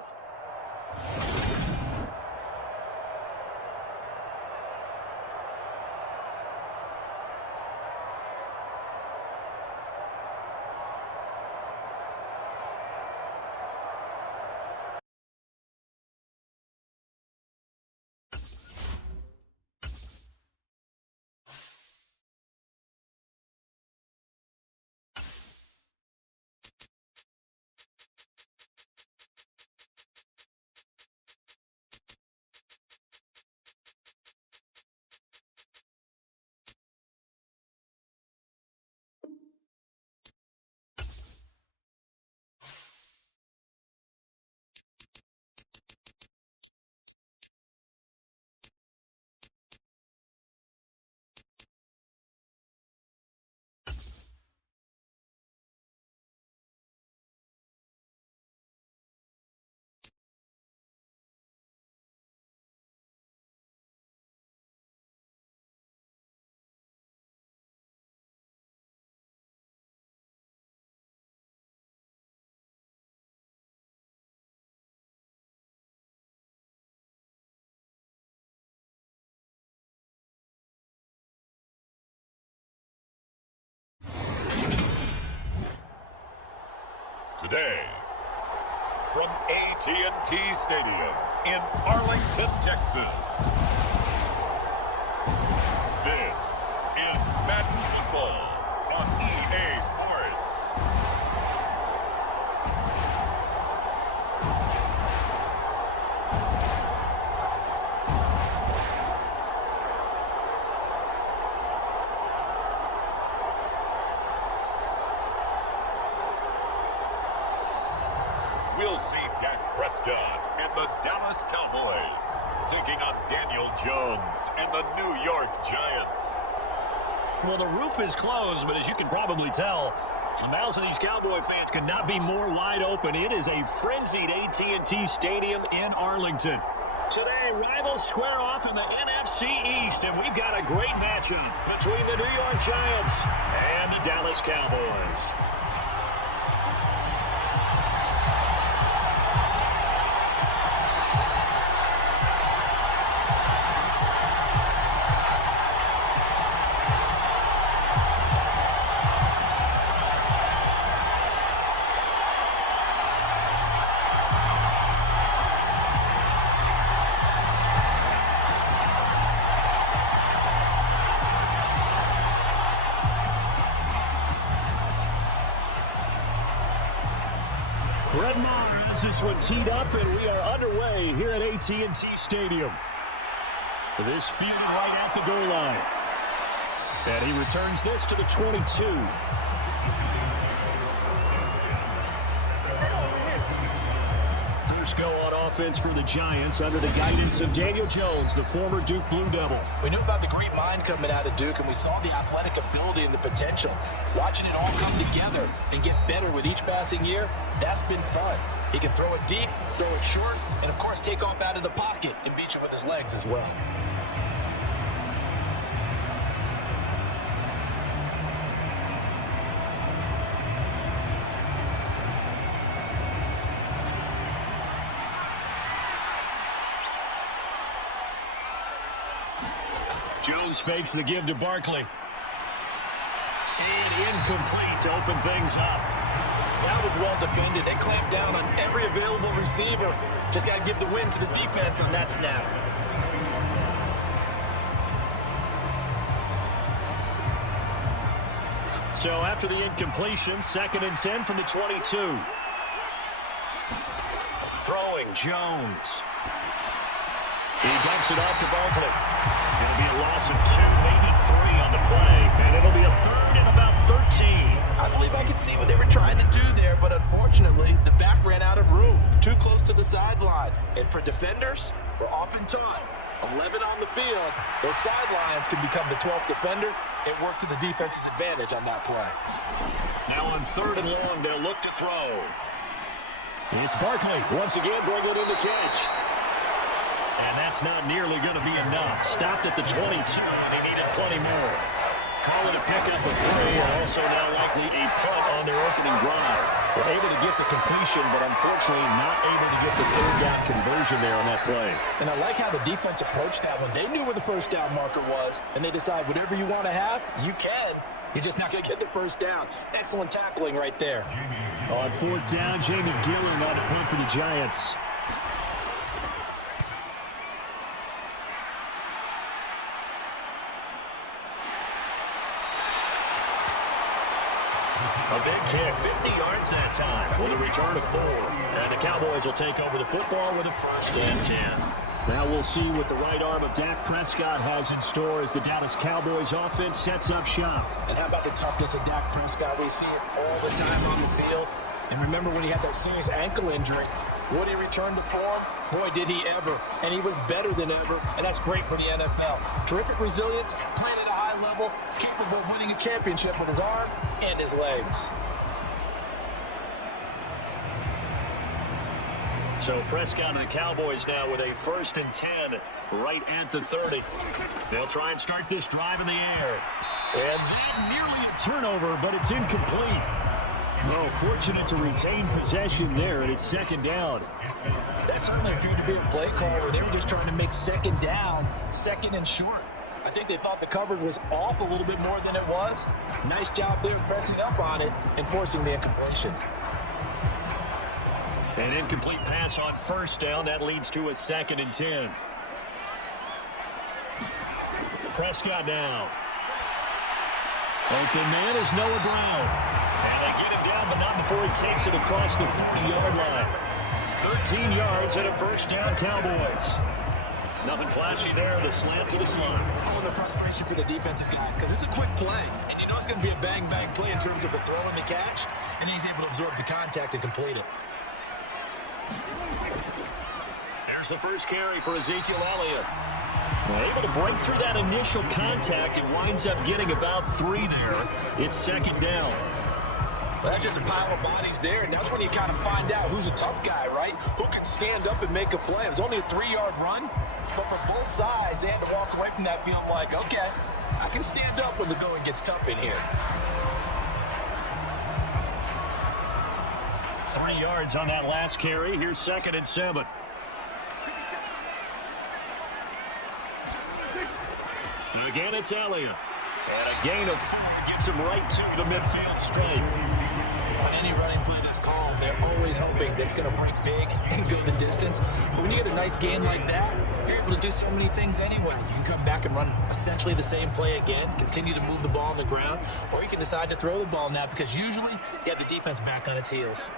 Today, from AT&T Stadium in Arlington, Texas, this is Madden NFL on EA Sports. We'll see Dak Prescott and the Dallas Cowboys taking on Daniel Jones and the New York Giants. Well, the roof is closed, but as you can probably tell, the mouths of these Cowboy fans could not be more wide open. It is a frenzied AT&T Stadium in Arlington. Today, rivals square off in the NFC East, and we've got a great matchup between the New York Giants and the Dallas Cowboys. has this one teed up, and we are underway here at AT&T Stadium. This fielded right at the goal line. And he returns this to the 22. First go on offense for the Giants under the guidance of Daniel Jones, the former Duke Blue Devil. We knew about the great mind coming out of Duke, and we saw the athletic ability and the potential. Watching it all come together and get better with each passing year, that's been fun. He can throw it deep, throw it short, and, of course, take off out of the pocket and beat you with his legs as well. Jones fakes the give to Barkley. And incomplete to open things up. That was well defended. They clamped down on every available receiver. Just got to give the win to the defense on that snap. So after the incompletion, 2nd and 10 from the 22. Throwing Jones. He dumps it off to Barkley. It'll be a loss of 2, maybe 3 on the play. And it'll be a 3rd and about 13. I believe I could see what they were trying to do there, but unfortunately, the back ran out of room. Too close to the sideline. And for defenders, we're often taught 11 on the field. Those sidelines can become the 12th defender. It worked to the defense's advantage on that play. Now on 3rd and long, they'll look to throw. It's Barkley. Once again, bring it in the catch. And that's not nearly going to be enough. Stopped at the 22, and he needed plenty more. Call it a pickup of 3, and also now likely a punt on their opening drive. They're able to get the completion, but unfortunately not able to get the 3rd down conversion there on that play. And I like how the defense approached that one. They knew where the 1st down marker was, and they decide whatever you want to have, you can. You're just not going to get the 1st down. Excellent tackling right there. On 4th down, Jamie Gillen on the punt for the Giants. A big kick, 50 yards that time, with a return of 4. And the Cowboys will take over the football with a 1st and 10. Now we'll see what the right arm of Dak Prescott has in store as the Dallas Cowboys offense sets up shop. And how about the toughness of Dak Prescott? We see it all the time on the field. And remember when he had that serious ankle injury, would he return to form? Boy, did he ever. And he was better than ever, and that's great for the NFL. Terrific resilience, playing at a high level, capable of winning a championship with his arm and his legs. So Prescott and the Cowboys now with a 1st and 10 right at the 30. They'll try and start this drive in the air. And then nearly a turnover, but it's incomplete. No, fortunate to retain possession there, and it's 2nd down. That certainly appeared to be a play call where they were just trying to make 2nd down, 2nd and short. I think they thought the coverage was off a little bit more than it was. Nice job there pressing up on it and forcing the incompletion. An incomplete pass on 1st down. That leads to a 2nd and 10. Prescott now. Open man is Noah Brown. And they get him down, but not before he takes it across the 40-yard line. 13 yards and a 1st down, Cowboys. Nothing flashy there, the slant to the slot. Oh, and the frustration for the defensive guys, because it's a quick play, and you know it's going to be a bang-bang play in terms of the throw and the catch, and he's able to absorb the contact and complete it. There's the first carry for Ezekiel Elliott. Able to break through that initial contact and winds up getting about 3 there. It's 2nd down. Well, that's just a pile of bodies there, and that's when you kind of find out who's a tough guy, right? Who can stand up and make a play. It was only a 3-yard run, but for both sides, they had to walk away from that field like, okay, I can stand up when the going gets tough in here. 3 yards on that last carry. Here's 2nd and 7. Again, it's Elliott. And a gain of 4 gets him right to the midfield straight. On any running play that's called, they're always hoping that it's going to break big and go the distance. But when you get a nice gain like that, you're able to do so many things anyway. You can come back and run essentially the same play again, continue to move the ball on the ground, or you can decide to throw the ball now because usually you have the defense back on its heels.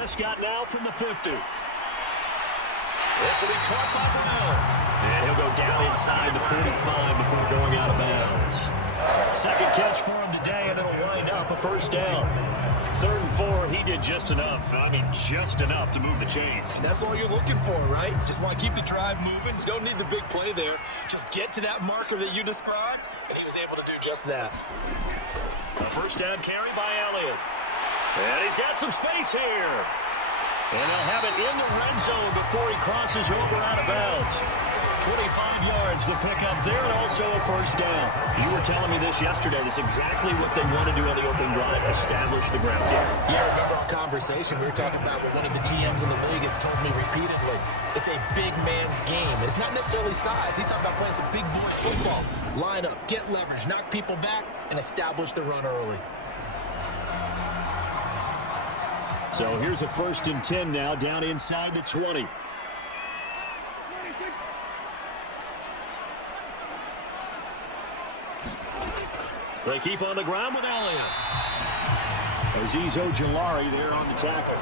Prescott now from the 50. This will be caught by Brown. And he'll go down inside the 45 before going out of bounds. Second catch for him today, and it'll wind up a first down. 3rd and 4, he did just enough. I mean, just enough to move the chains. And that's all you're looking for, right? Just want to keep the drive moving. You don't need the big play there. Just get to that marker that you described, and he was able to do just that. A first down carry by Elliott. And he's got some space here. And they'll have it in the red zone before he crosses over out of bounds. 25 yards the pickup there, and also a first down. You were telling me this yesterday. This is exactly what they want to do on the opening drive, establish the ground game. Yeah, remember our conversation? We were talking about what one of the GMs in the league has told me repeatedly. It's a big man's game. And it's not necessarily size. He's talking about playing some big boy football. Line up, get leverage, knock people back, and establish the run early. So here's a 1st and 10 now, down inside the 20. They keep on the ground with Elliott. Azeez Ojulari there on the tackle.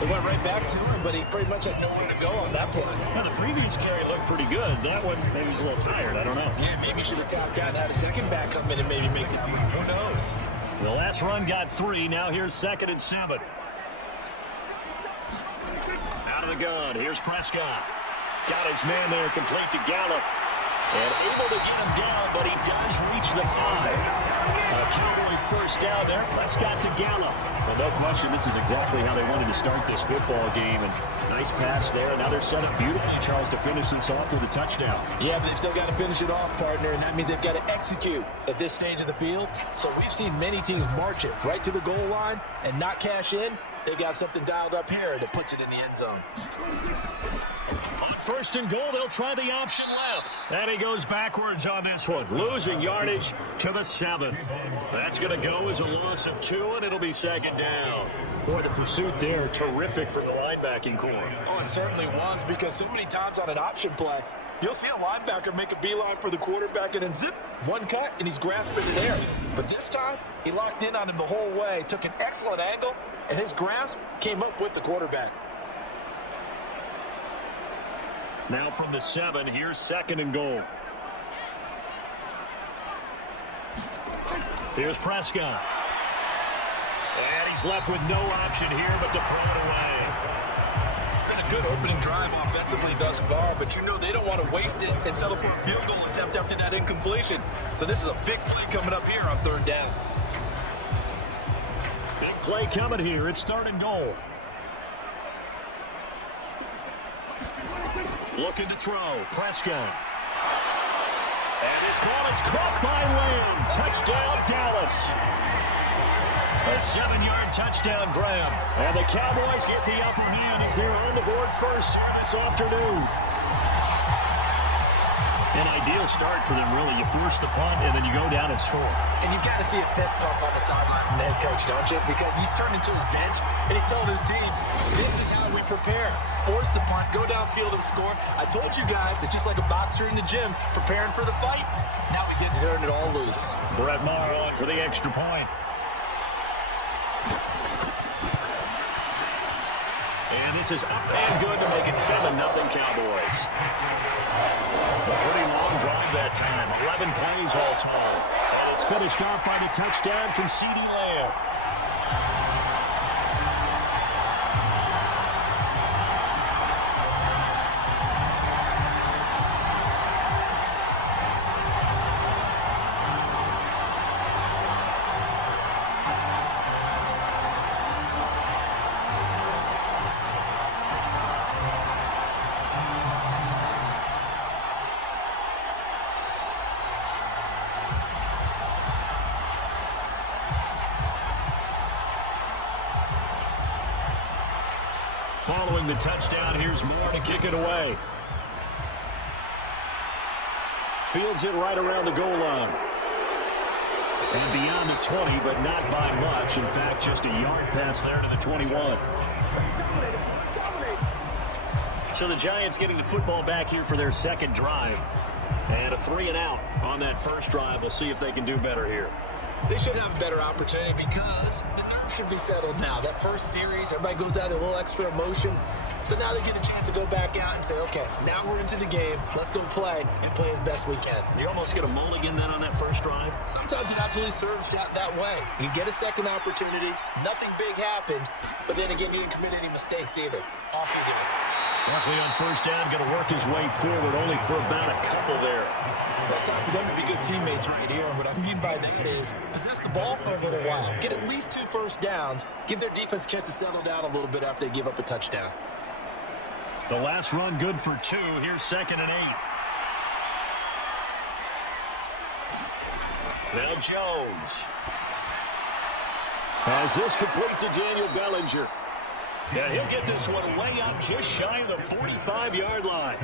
They went right back to him, but he pretty much had nowhere to go on that play. Now, the previous carry looked pretty good. That one, maybe he was a little tired. I don't know. Yeah, maybe he should have tapped out and had a second back come in and maybe make that one. Who knows? The last run got 3. Now here's 2nd and 7. Out of the gun. Here's Prescott. Got his man there, complete to Gallup. And able to get him down, but he does reach the 5. A Cowboy first down there. Prescott to Gallup. Well, no question, this is exactly how they wanted to start this football game. And nice pass there. Now they're set up beautifully, Charles, to finish this off with a touchdown. Yeah, but they've still got to finish it off, partner, and that means they've got to execute at this stage of the field. So we've seen many teams march it right to the goal line and not cash in. They got something dialed up here that puts it in the end zone. On 1st and goal, they'll try the option left. And he goes backwards on this one, losing yardage to the 7. That's going to go as a loss of 2, and it'll be 2nd down. Boy, the pursuit there, terrific for the linebacking core. Oh, it certainly was, because so many times on an option play, you'll see a linebacker make a beeline for the quarterback and then zip, one cut, and he's grasping it there. But this time, he locked in on him the whole way, took an excellent angle, and his grasp came up with the quarterback. Now from the 7, here's 2nd and goal. Here's Prescott. And he's left with no option here but to throw it away. It's been a good opening drive offensively thus far, but you know they don't want to waste it and settle for a field goal attempt after that incompletion. So this is a big play coming up here on 3rd down. Big play coming here. It's 3rd and goal. Looking to throw. Prescott. And this ball is caught by Lamb. Touchdown, Dallas. A 7-yard touchdown grab. And the Cowboys get the upper hand as they're on the board first here this afternoon. An ideal start for them, really. You force the punt, and then you go down and score. And you've got to see a fist pump on the sideline from the head coach, don't you? Because he's turned into his bench, and he's telling his team, this is how we prepare. Force the punt, go downfield and score. I told you guys, it's just like a boxer in the gym preparing for the fight. Now we get to turn it all loose. Brett Maher on for the extra point. And this is up and good to make it 7-0 Cowboys. A pretty long drive that time. 11 plays all told. And it's finished off by the touchdown from CeeDee Lamb. Following the touchdown, here's Moore to kick it away. Fields it right around the goal line. And beyond the 20, but not by much. In fact, just a yard pass there to the 21. So the Giants getting the football back here for their second drive. And a 3-and-out on that first drive. We'll see if they can do better here. They should have a better opportunity because the nerves should be settled now. That first series, everybody goes out a little extra emotion. So now they get a chance to go back out and say, okay, now we're into the game. Let's go play and play as best we can. You almost get a mulligan then on that first drive? Sometimes it absolutely serves that way. You get a second opportunity, nothing big happened, but then again, you didn't commit any mistakes either. Off you go. Barkley on first down, going to work his way forward only for about a couple there. Well, it's time for them to be good teammates right here. And what I mean by that is possess the ball for a little while. Get at least 2 first downs. Give their defense a chance to settle down a little bit after they give up a touchdown. The last run good for 2. Here's 2nd and 8. Now Jones. As this complete to Daniel Bellinger. Yeah, he'll get this one way up just shy of the 45-yard line.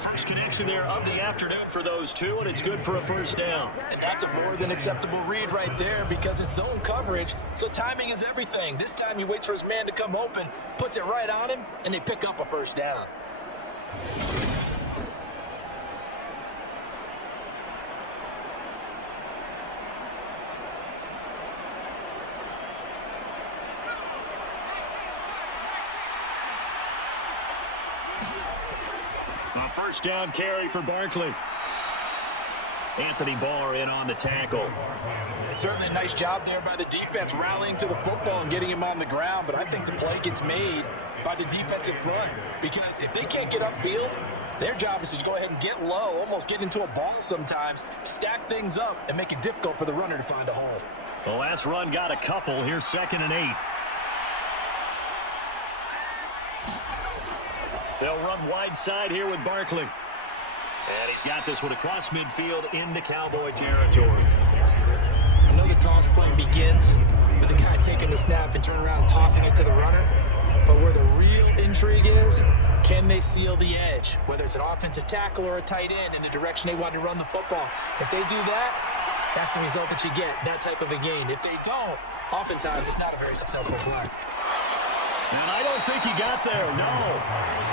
First connection there of the afternoon for those two, and it's good for a first down. And that's a more than acceptable read right there because it's zone coverage, so timing is everything. This time he waits for his man to come open, puts it right on him, and they pick up a first down. A first down carry for Barkley. Anthony Barr in on the tackle. Certainly a nice job there by the defense rallying to the football and getting him on the ground, but I think the play gets made by the defensive front because if they can't get upfield, their job is to go ahead and get low, almost get into a ball sometimes, stack things up, and make it difficult for the runner to find a hole. The last run got a couple. Here's 2nd and 8. They'll run wide side here with Barkley. And he's got this one across midfield into Cowboy territory. I know the toss play begins with the guy taking the snap and turning around and tossing it to the runner. But where the real intrigue is, can they seal the edge? Whether it's an offensive tackle or a tight end in the direction they want to run the football. If they do that, that's the result that you get, that type of a gain. If they don't, oftentimes it's not a very successful play. And I don't think he got there, no.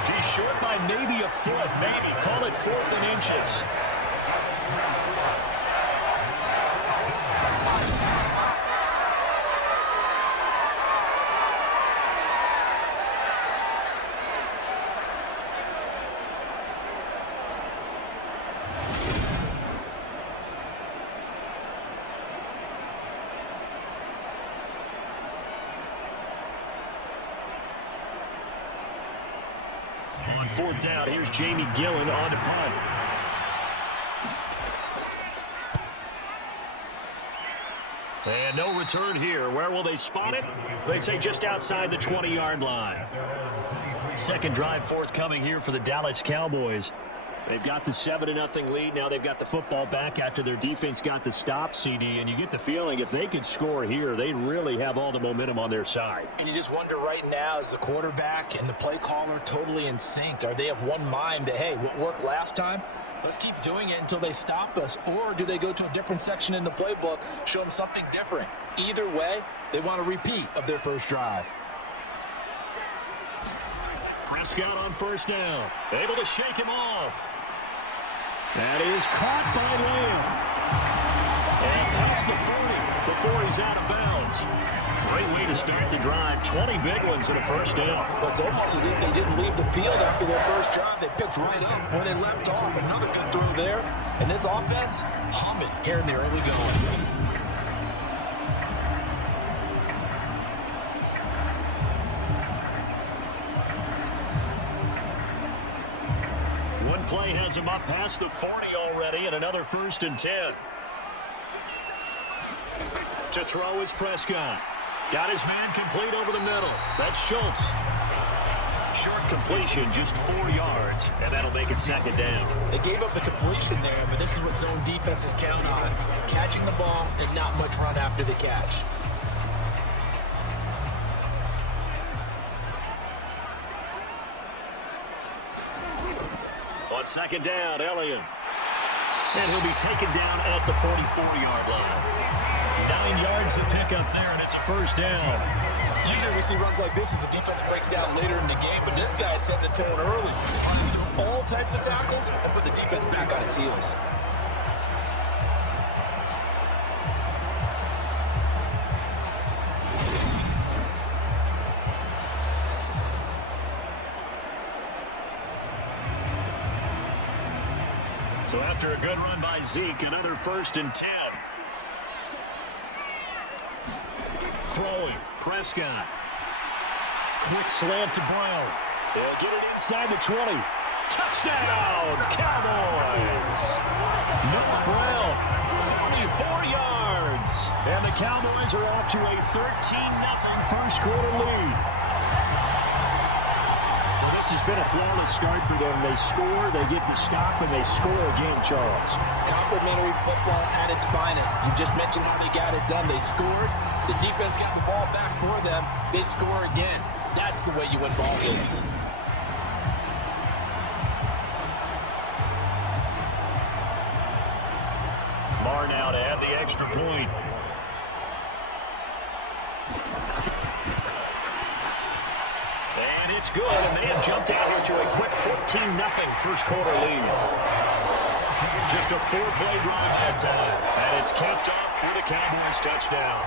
He's short by maybe a foot, maybe. Call it 4th and inches. On 4th down, here's Jamie Gillen on the punt. And no return here. Where will they spot it? They say just outside the 20-yard line. Second drive forthcoming here for the Dallas Cowboys. They've got the 7-0 lead. Now they've got the football back after their defense got the stop, CD. And you get the feeling if they could score here, they'd really have all the momentum on their side. And you just wonder right now, is the quarterback and the play caller totally in sync? Are they of one mind that, hey, what worked last time? Let's keep doing it until they stop us. Or do they go to a different section in the playbook, show them something different? Either way, they want a repeat of their first drive. Prescott on first down. Able to shake him off. That is caught by Lamb. And past the 40 before he's out of bounds. Great way to start the drive. 20 big ones in a first down. Well, it's almost as if they didn't leave the field after their first drive. They picked right up where they left off. Another good throw there. And this offense, humming here in the early going. Play has him up past the 40 already, and another 1st and 10. To throw is Prescott. Got his man complete over the middle. That's Schultz. Short completion, just 4 yards, and that'll make it 2nd down. They gave up the completion there, but this is what zone defenses count on. Catching the ball and not much run after the catch. On 2nd down, Elliott. And he'll be taken down at the 44-yard line. 9 yards to pick up there, and it's a first down. Usually we see runs like this as the defense breaks down later in the game, but this guy's setting the tone early. Running through all types of tackles and put the defense back on its heels. So after a good run by Zeke, another 1st and 10. Throwing, Prescott. Quick slant to Brown. They'll get it inside the 20. Touchdown, Cowboys! Noah Brown, 44 yards. And the Cowboys are off to a 13-0 first quarter lead. Well, this has been a flawless start for them. They score, they get the stop, and they score again, Charles. Complimentary football at its finest. You just mentioned how they got it done. They scored. The defense got the ball back for them. They score again. That's the way you win ball games. Marr now to add the extra point. And it's good, and they have jumped out here to a quick 14-0 first quarter lead. Just a 4-play drive that time, and it's capped off for the Cowboys touchdown.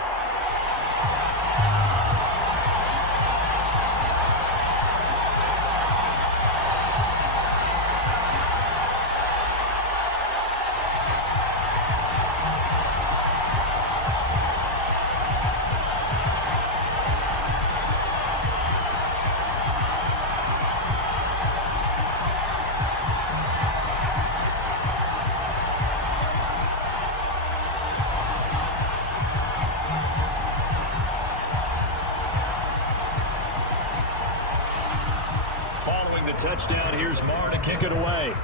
Following the touchdown, here's Marr to kick it away.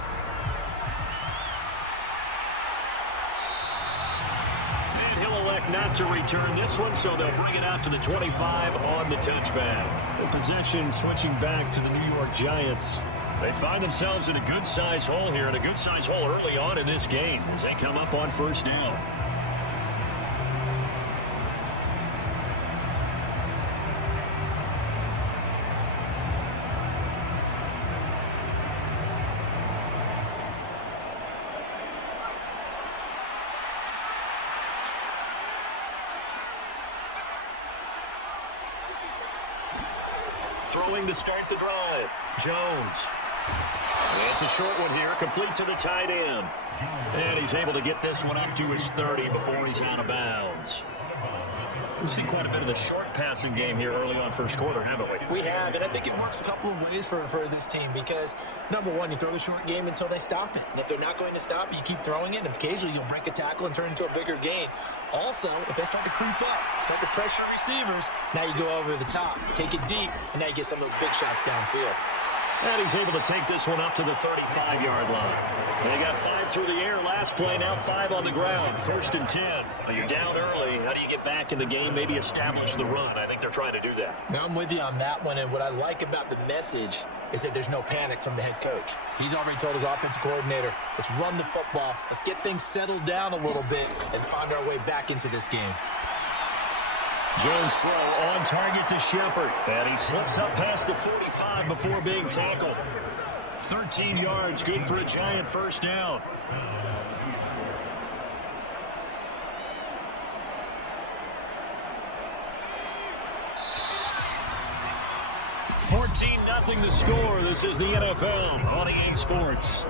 And he'll elect not to return this one, so they'll bring it out to the 25 on the touchback. The possession switching back to the New York Giants. They find themselves in a good-sized hole here, and a good-sized hole early on in this game as they come up on first down. Throwing to start the drive. Jones. It's a short one here, complete to the tight end. And he's able to get this one up to his 30 before he's out of bounds. We've seen quite a bit of the short passing game here early on first quarter, haven't we? We have, and I think it works a couple of ways for this team because, number one, you throw the short game until they stop it. And if they're not going to stop it, you keep throwing it, and occasionally you'll break a tackle and turn into a bigger gain. Also, if they start to creep up, start to pressure receivers, now you go over the top, take it deep, and now you get some of those big shots downfield. And he's able to take this one up to the 35-yard line. They got 5 through the air last play, now 5 on the ground. 1st and 10. Well, you're down early. How do you get back in the game, maybe establish the run? I think they're trying to do that. Now, I'm with you on that one, and what I like about the message is that there's no panic from the head coach. He's already told his offensive coordinator, let's run the football, let's get things settled down a little bit, and find our way back into this game. Jones throw on target to Shepard. And he slips up past the 45 before being tackled. 13 yards, good for a Giant first down. $14-0 the score. This is the NFL on EA Sports.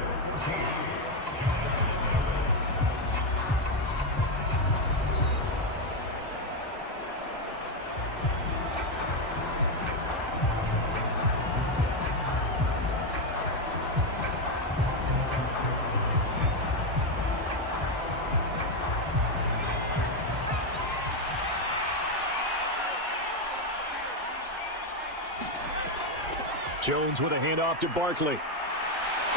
Jones with a handoff to Barkley.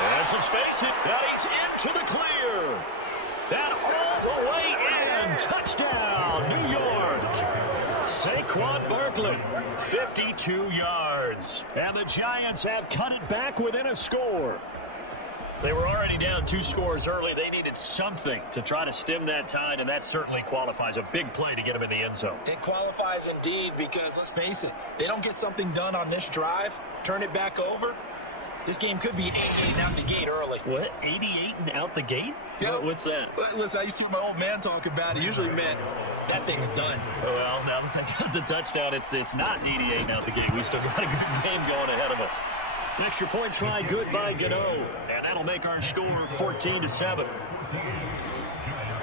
And some space, and he's into the clear. That all the way in. Touchdown, New York. Saquon Barkley, 52 yards. And the Giants have cut it back within a score. They were already down 2 scores early. They needed something to try to stem that tide, and that certainly qualifies. A big play to get them in the end zone. It qualifies indeed because, let's face it, they don't get something done on this drive, turn it back over, this game could be 88 out the gate early. What? 88 and out the gate? Yeah. What's that? Listen, I used to hear my old man talk about it. Usually meant that thing's done. Well, now that they got the touchdown, it's not 88 out the gate. We still got a good game going ahead of us. Extra point try good by Gano, and that'll make our score 14-7.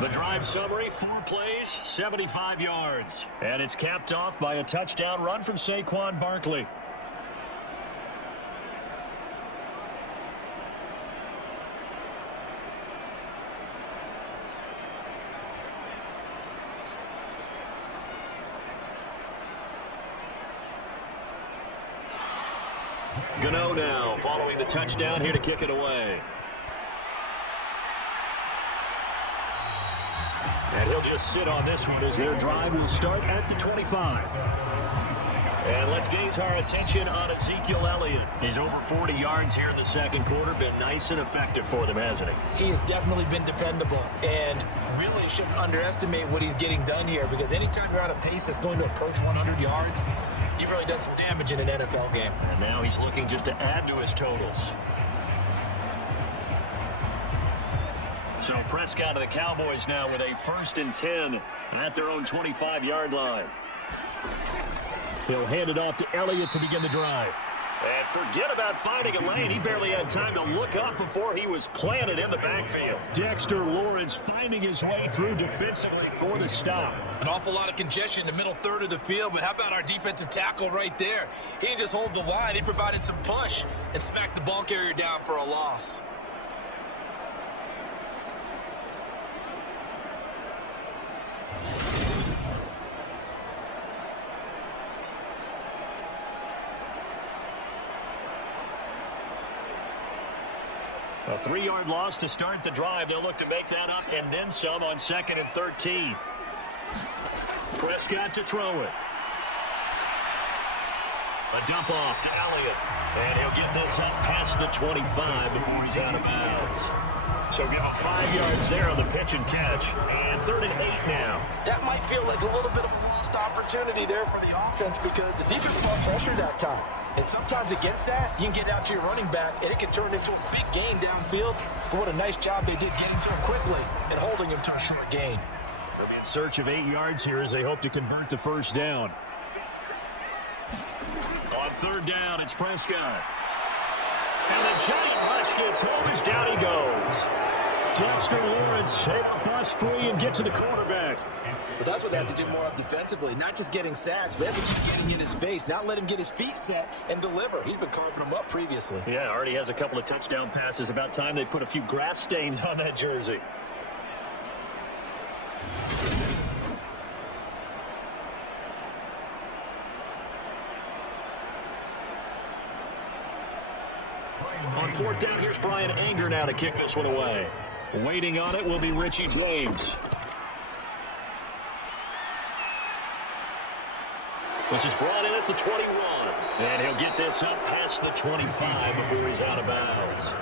The drive summary, 4 plays, 75 yards. And it's capped off by a touchdown run from Saquon Barkley. Gano now, following the touchdown, here to kick it away. And he'll just sit on this one as their drive will start at the 25. And let's gaze our attention on Ezekiel Elliott. He's over 40 yards here in the second quarter. Been nice and effective for them, hasn't he? He has definitely been dependable, and really shouldn't underestimate what he's getting done here, because anytime you're on a pace that's going to approach 100 yards, you've really done some damage in an NFL game. And now he's looking just to add to his totals. So Prescott of the Cowboys now with a 1st and 10 at their own 25-yard line. He'll hand it off to Elliott to begin the drive. And forget about finding a lane. He barely had time to look up before he was planted in the backfield. Dexter Lawrence finding his way through defensively for the stop. An awful lot of congestion in the middle third of the field, but how about our defensive tackle right there? He didn't just hold the line. He provided some push and smacked the ball carrier down for a loss. A 3-yard loss to start the drive. They'll look to make that up and then some on 2nd and 13. Prescott to throw it. A dump off to Elliott. And he'll get this up past the 25 before he's out of bounds. So give him 5 yards there on the pitch and catch. And 3rd and 8 now. That might feel like a little bit of a lost opportunity there for the offense, because the defense brought pressure that time. And sometimes against that, you can get out to your running back, and it can turn into a big gain downfield. But what a nice job they did getting to him quickly and holding him to a short gain. They'll be in search of 8 yards here as they hope to convert the 1st down. On 3rd down, it's Prescott. And the giant rush gets home as down he goes. Dexter Lawrence able to bust free and get to the quarterback. But that's what they have to do more of defensively, not just getting sacks, but they have to keep getting in his face, not let him get his feet set and deliver. He's been carving them up previously. Yeah, already has a couple of touchdown passes. About time they put a few grass stains on that jersey. On 4th down, here's Brian Anger now to kick this one away. Waiting on it will be Richie James. This is brought in at the 21. And he'll get this up past the 25 before he's out of bounds.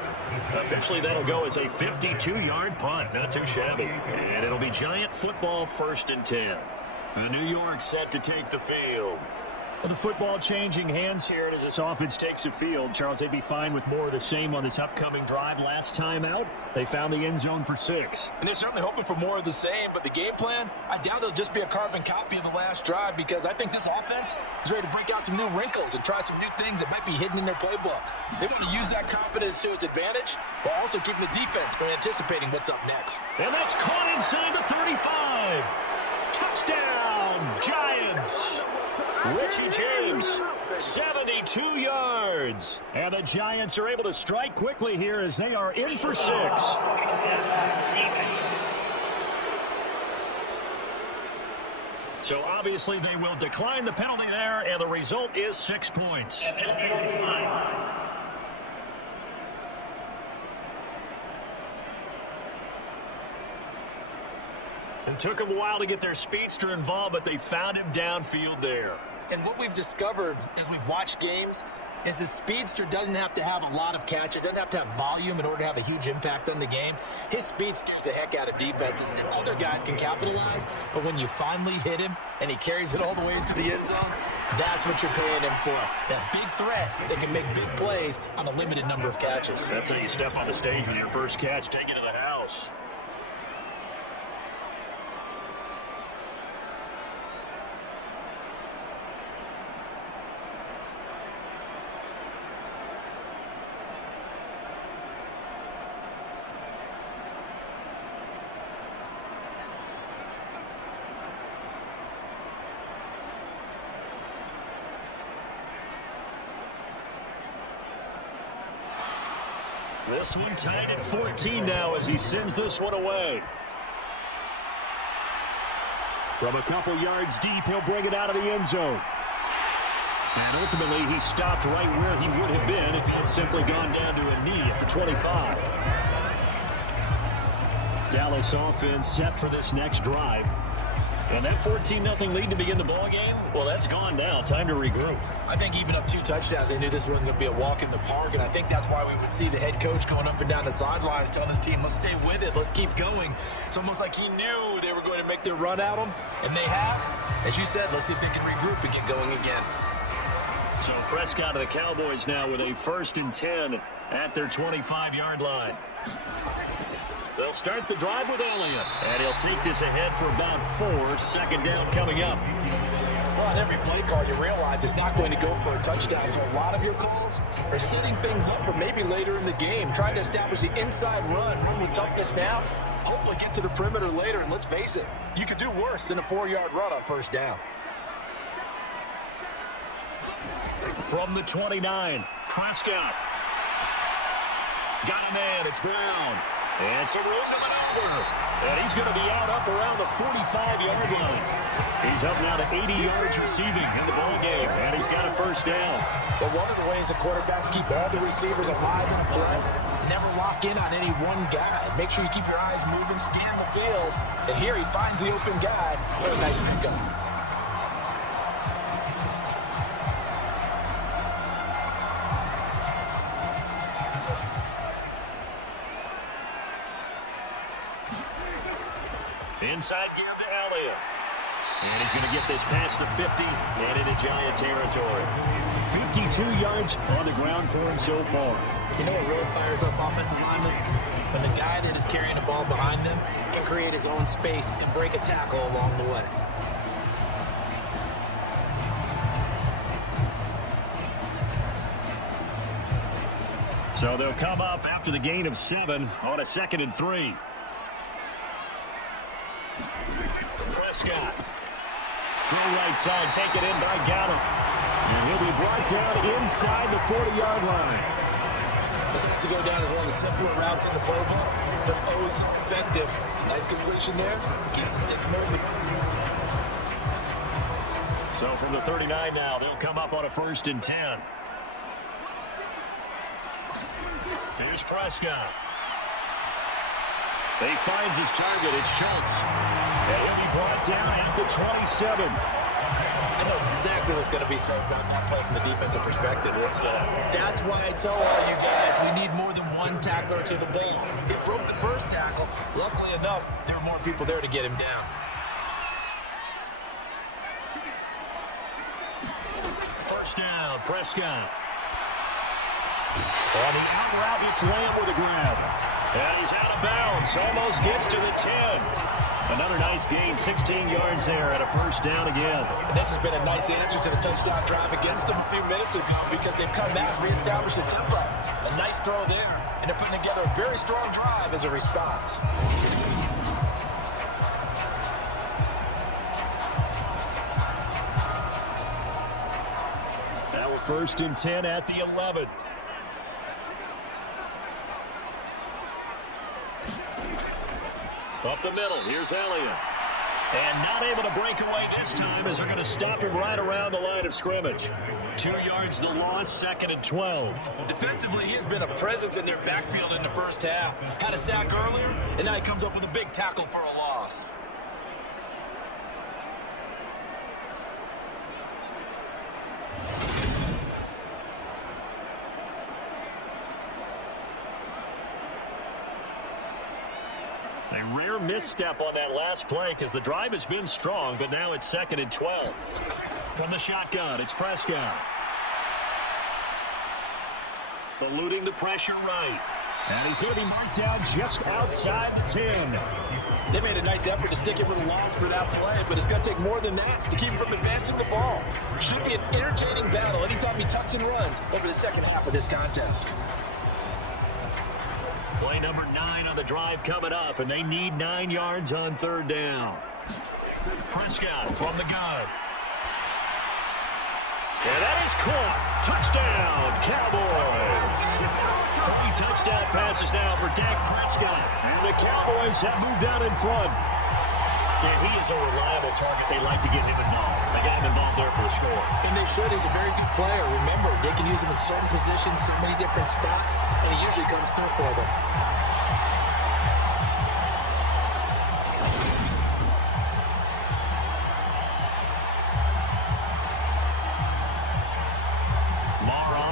Officially, that'll go as a 52-yard punt. Not too shabby. And it'll be Giant football 1st and 10. The New York set to take the field. Well, the football changing hands here, and as this offense takes the field, Charles, they'd be fine with more of the same on this upcoming drive. Last time out, they found the end zone for 6. And they're certainly hoping for more of the same, but the game plan, I doubt it'll just be a carbon copy of the last drive, because I think this offense is ready to break out some new wrinkles and try some new things that might be hidden in their playbook. They want to use that confidence to its advantage, while also keeping the defense from anticipating what's up next. And that's caught inside the 35. Touchdown, Giants! Richie James, 72 yards. And the Giants are able to strike quickly here as they are in for 6. So obviously they will decline the penalty there, and the result is 6 points. It took them a while to get their speedster involved, but they found him downfield there. And what we've discovered as we've watched games is the speedster doesn't have to have a lot of catches, doesn't have to have volume in order to have a huge impact on the game. His speed scares the heck out of defenses, and other guys can capitalize, but when you finally hit him and he carries it all the way into the end zone, that's what you're paying him for. That big threat that can make big plays on a limited number of catches. That's how you step on the stage with your first catch, take it to the house. This one tied at 14 now as he sends this one away. From a couple yards deep, he'll bring it out of the end zone. And ultimately, he stopped right where he would have been if he had simply gone down to a knee at the 25. Dallas offense set for this next drive. And that 14-0 lead to begin the ballgame, well, that's gone now. Time to regroup. I think even up 2 touchdowns, they knew this wasn't going to be a walk in the park, and I think that's why we would see the head coach going up and down the sidelines telling his team, let's stay with it, let's keep going. It's almost like he knew they were going to make their run at him, and they have. As you said, let's see if they can regroup and get going again. So Prescott of the Cowboys now with a 1st and 10 at their 25-yard line. They'll start the drive with Elliott, and he'll take this ahead for about 4. Second down coming up. Well, on every play call, you realize it's not going to go for a touchdown. So a lot of your calls are setting things up for maybe later in the game, trying to establish the inside run with toughness now, hopefully get to the perimeter later. And let's face it, you could do worse than a 4-yard run on 1st down. From the 29, Prescott. Got a man, it's Brown. And some room to maneuver. And he's going to be out up around the 45-yard line. He's up now to 80 yards receiving in the ballgame, and he's got a 1st down. But one of the ways the quarterbacks keep all the receivers alive in play, never lock in on any one guy. Make sure you keep your eyes moving, scan the field. And here he finds the open guy. What a nice pickup. Inside gear to Elliott. And he's going to get this past the 50 and into Giant territory. 52 yards on the ground for him so far. You know what really fires up offensive linemen? When the guy that is carrying the ball behind them can create his own space and break a tackle along the way. So they'll come up after the gain of 7 on a 2nd and 3. Prescott. Through right side, taken in by Gallup. And he'll be brought down inside the 40-yard line. This has to go down as one of the simpler routes in the playbook, but oh so effective. Nice completion there. Keeps the sticks moving. So from the 39 now, they'll come up on a 1st and 10. Here's Prescott. He finds his target. It's Schultz. And he'll be brought down at the 27. I know exactly what's going to be said about that play from the defensive perspective. That's why I tell all you guys we need more than one tackler to the ball. He broke the first tackle. Luckily enough, there were more people there to get him down. First down, Prescott. On the out route, it's Lamb with a grab. And he's out of bounds. Almost gets to the 10. Another nice gain, 16 yards there and a 1st down again. And this has been a nice answer to the touchdown drive against them a few minutes ago because they've come back and reestablished the tempo. A nice throw there, and they're putting together a very strong drive as a response. Now 1st and 10 at the 11. Up the middle, here's Elliott. And not able to break away this time as they're going to stop him right around the line of scrimmage. 2 yards the loss, 2nd and 12. Defensively, he has been a presence in their backfield in the first half. Had a sack earlier, and now he comes up with a big tackle for a loss. A rare misstep on that last play because the drive has been strong, but now it's 2nd and 12. From the shotgun, it's Prescott. Eluding the pressure right. And he's going to be marked down just outside the 10. They made a nice effort to stick him with a loss for that play, but it's going to take more than that to keep him from advancing the ball. Should be an entertaining battle anytime he tucks and runs over the second half of this contest. Play number 9 on the drive coming up, and they need 9 yards on 3rd down. Prescott from the gun. And that is caught. Touchdown, Cowboys. 3 touchdown passes now for Dak Prescott. And the Cowboys have moved out in front. Yeah, he is a reliable target. They like to get him involved. They got him involved there for the score. And they should. He's a very good player. Remember, they can use him in certain positions, so many different spots, and he usually comes through for them.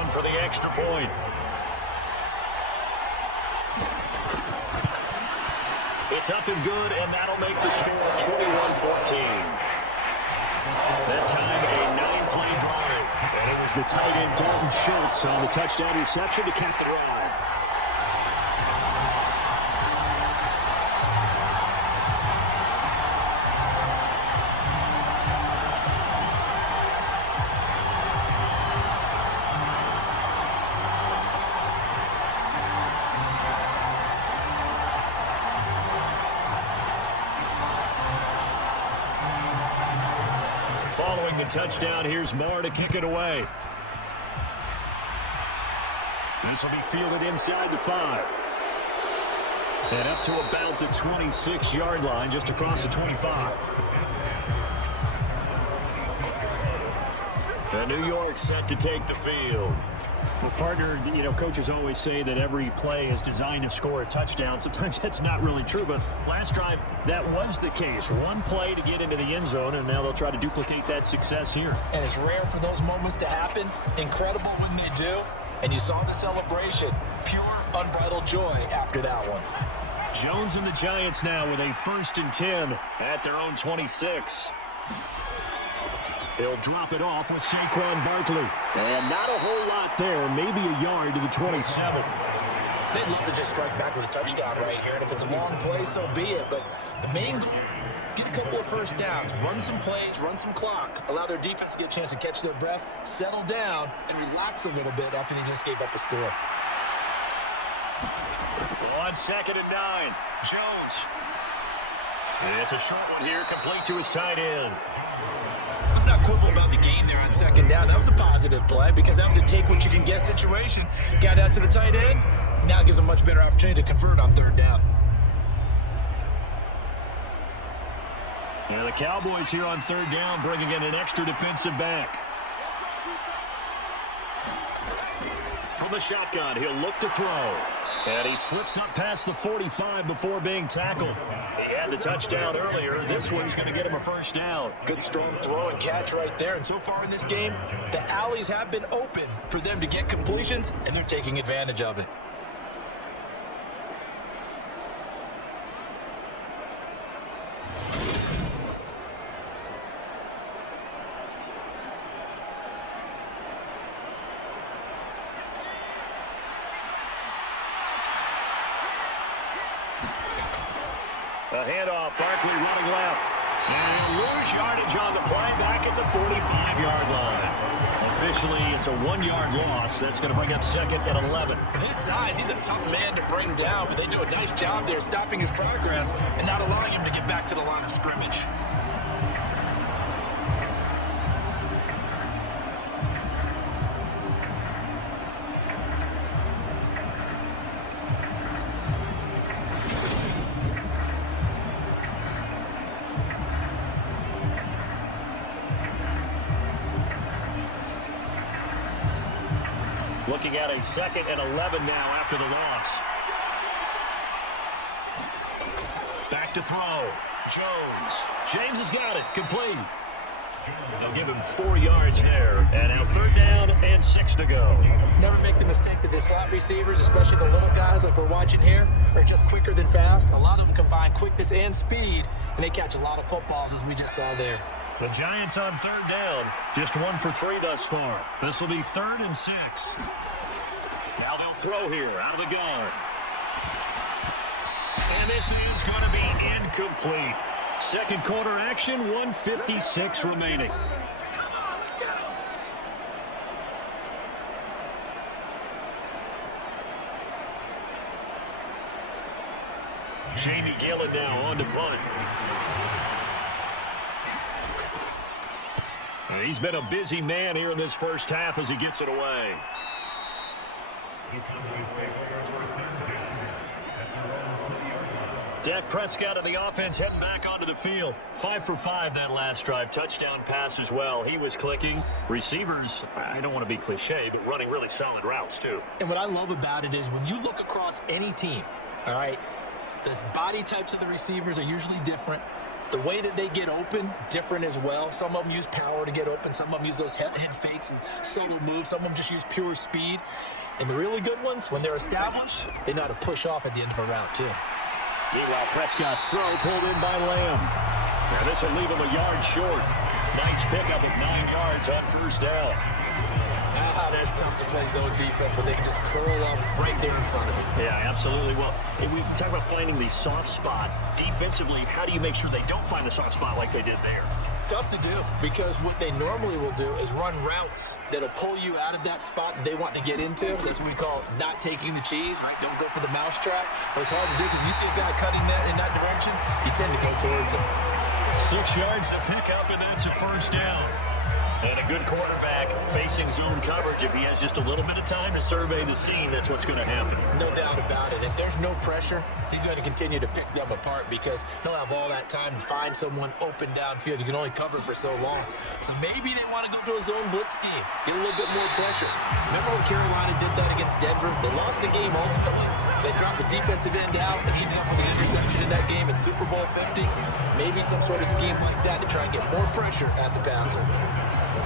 For the extra point. It's up and good, and that'll make the score 21-14. That time, a 9-play drive. And it was the tight end, Dalton Schultz, on the touchdown reception to cap the drive. Following the touchdown, here's Moore to kick it away. This will be fielded inside the 5. And up to about the 26-yard line, just across the 25. And New York set to take the field. Well, partner, you know, coaches always say that every play is designed to score a touchdown. Sometimes that's not really true, but last drive, that was the case. One play to get into the end zone, and now they'll try to duplicate that success here. And it's rare for those moments to happen. Incredible when they do. And you saw the celebration. Pure, unbridled joy after that one. Jones and the Giants now with a 1st and 10 at their own 26. They'll drop it off with Saquon Barkley. And not a whole lot there, maybe a yard to the 27. They'd love to just strike back with a touchdown right here, and if it's a long play, so be it. But the main goal, get a couple of first downs, run some plays, run some clock, allow their defense to get a chance to catch their breath, settle down, and relax a little bit after they just gave up a score. On 2nd and 9, Jones. It's a short one here, complete to his tight end. Let's not quibble about the game there on 2nd down. That was a positive play because that was a take-what-you-can-get situation. Got out to the tight end. Now it gives them a much better opportunity to convert on 3rd down. Yeah, the Cowboys here on 3rd down, bringing in an extra defensive back. From the shotgun, he'll look to throw. And he slips up past the 45 before being tackled. He had the touchdown earlier. This one's going to get him a 1st down. Good strong throw and catch right there. And so far in this game, the alleys have been open for them to get completions, and they're taking advantage of it. A handoff, Barkley running left. And lose yardage on the play back at the 45-yard line. Officially, it's a 1-yard loss. That's going to bring up 2nd and 11. His size, he's a tough man to bring down, but they do a nice job there stopping his progress and not allowing him to get back to the line of scrimmage. Looking at a 2nd and 11 now after the loss. Back to throw. Jones. James has got it. Complete. They'll give him 4 yards there. And now 3rd down and 6 to go. Never make the mistake that the slot receivers, especially the little guys like we're watching here, are just quicker than fast. A lot of them combine quickness and speed, and they catch a lot of footballs, as we just saw there. The Giants on 3rd down. Just 1 for 3 thus far. This will be 3rd and 6. Now they'll throw here out of the gun. And this is going to be incomplete. 2nd quarter action, 1:56 remaining. Jamie Gillen now on to punt. He's been a busy man here in this first half as he gets it away. Dak Prescott of the offense heading back onto the field. 5 for 5 that last drive. Touchdown pass as well. He was clicking. Receivers, I don't want to be cliche, but running really solid routes too. And what I love about it is when you look across any team, all right, the body types of the receivers are usually different. The way that they get open, different as well. Some of them use power to get open. Some of them use those head fakes and subtle moves. Some of them just use pure speed. And the really good ones, when they're established, they know how to push off at the end of a route too. Meanwhile, Prescott's throw pulled in by Lamb. Now this will leave him a yard short. Nice pickup of 9 yards on first down. That's tough to play zone defense when they can just curl up right there in front of you. Yeah, absolutely. Well, we talk about finding the soft spot. Defensively, how do you make sure they don't find the soft spot like they did there? Tough to do, because what they normally will do is run routes that'll pull you out of that spot that they want to get into. That's what we call not taking the cheese, right? Don't go for the mousetrap. But it's hard to do because you see a guy cutting that in that direction, you tend to go towards him. 6 yards to pick up, and then it's a first down. And a good quarterback facing zone coverage. If he has just a little bit of time to survey the scene, that's what's going to happen. No doubt about it. If there's no pressure, he's going to continue to pick them apart because he'll have all that time to find someone open downfield. You can only cover for so long. So maybe they want to go to a zone blitz scheme, get a little bit more pressure. Remember when Carolina did that against Denver? They lost the game ultimately. They dropped the defensive end out, and he ended up with an interception in that game in Super Bowl 50. Maybe some sort of scheme like that to try and get more pressure at the passer.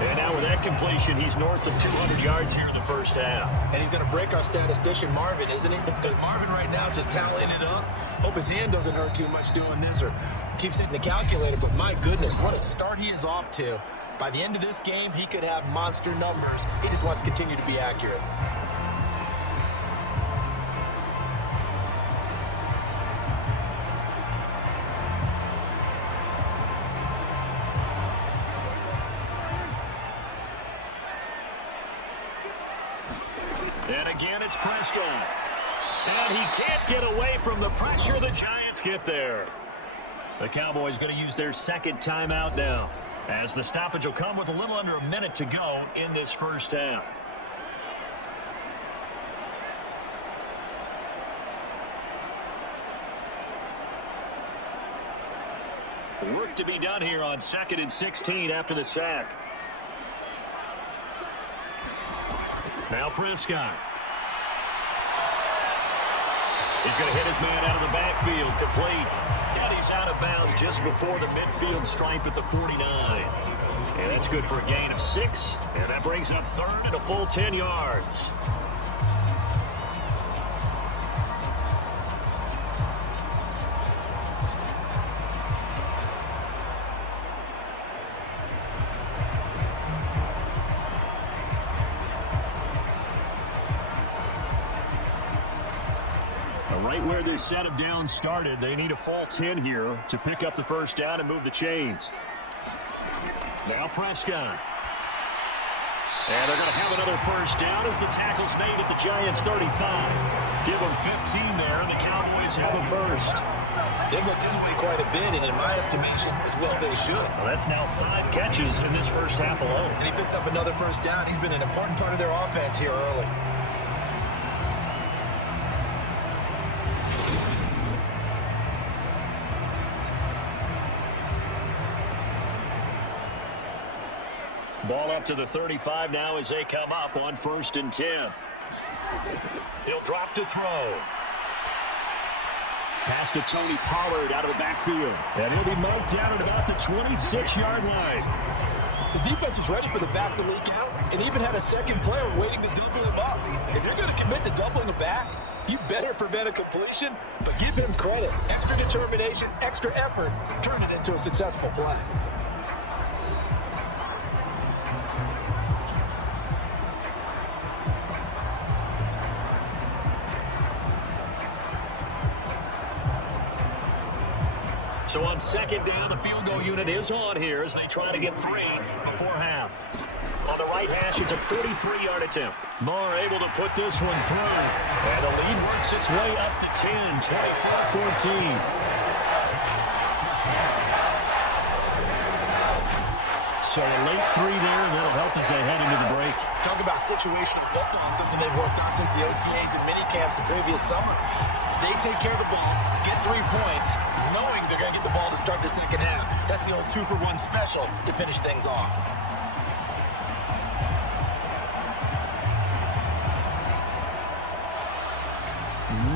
And now with that completion, he's north of 200 yards here in the first half. And he's going to break our statistician, Marvin, isn't he? But Marvin right now is just tallying it up. Hope his hand doesn't hurt too much doing this or keeps hitting the calculator. But my goodness, what a start he is off to. By the end of this game, he could have monster numbers. He just wants to continue to be accurate. And again, it's Prescott. And he can't get away from the pressure. The Giants get there. The Cowboys going to use their second timeout now, as the stoppage will come with a little under a minute to go in this first half. Work to be done here on 2nd and 16 after the sack. Now Prescott. He's going to hit his man out of the backfield, complete. And he's out of bounds just before the midfield stripe at the 49. And that's good for a gain of 6. And that brings up third and a full 10 yards. Right where this set of downs started, they need a full 10 here to pick up the first down and move the chains. Now Prescott. And they're going to have another first down as the tackle's made at the Giants' 35. Give them 15 there, and the Cowboys have a first. They've looked his way quite a bit, and in my estimation, as well they should. So that's now 5 catches in this first half alone. And he picks up another first down. He's been an important part of their offense here early. Ball up to the 35 now as they come up on 1st and 10. He'll drop to throw. Pass to Tony Pollard out of the backfield. And he'll be marked down at about the 26-yard line. The defense was ready for the back to leak out and even had a second player waiting to double him up. If you're going to commit to doubling him back, you better prevent a completion, but give him credit. Extra determination, extra effort, turn it into a successful play. So on 2nd down, the field goal unit is on here as they try to get 3 before half. On the right hash, it's a 43-yard attempt. Moore able to put this one through. And the lead works its way up to 10, 24-14. So a late 3 there, and that'll help as they head into the break. Talk about situational football and something they've worked on since the OTAs and minicamps the previous summer. They take care of the ball, get 3 points, knowing they're going to get the ball to start the second half. That's the old 2-for-1 special to finish things off.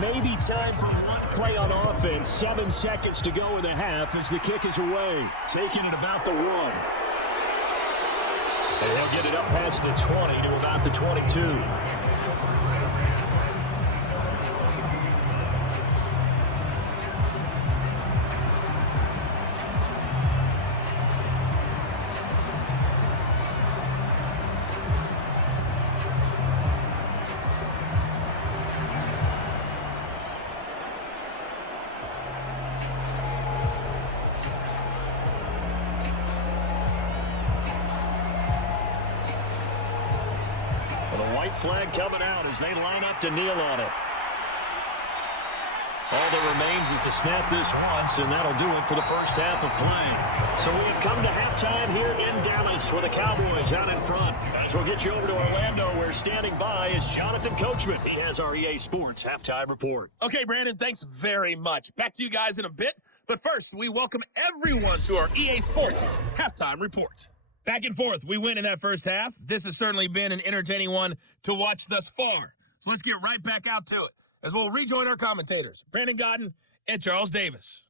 Maybe time for one play on offense. 7 seconds to go in the half as the kick is away. Taking it about the 1. And he'll get it up past the 20 to about the 22. Flag coming out as they line up to kneel on it. All that remains is to snap this once, and that'll do it for the first half of play. So we have come to halftime here in Dallas with the Cowboys out in front. As we'll get you over to Orlando, where standing by is Jonathan Coachman. He has our EA Sports halftime report. Okay, Brandon, thanks very much. Back to you guys in a bit. But first, we welcome everyone to our EA Sports halftime report. Back and forth, we win in that first half. This has certainly been an entertaining one to watch thus far. So let's get right back out to it as we'll rejoin our commentators, Brandon Godden and Charles Davis.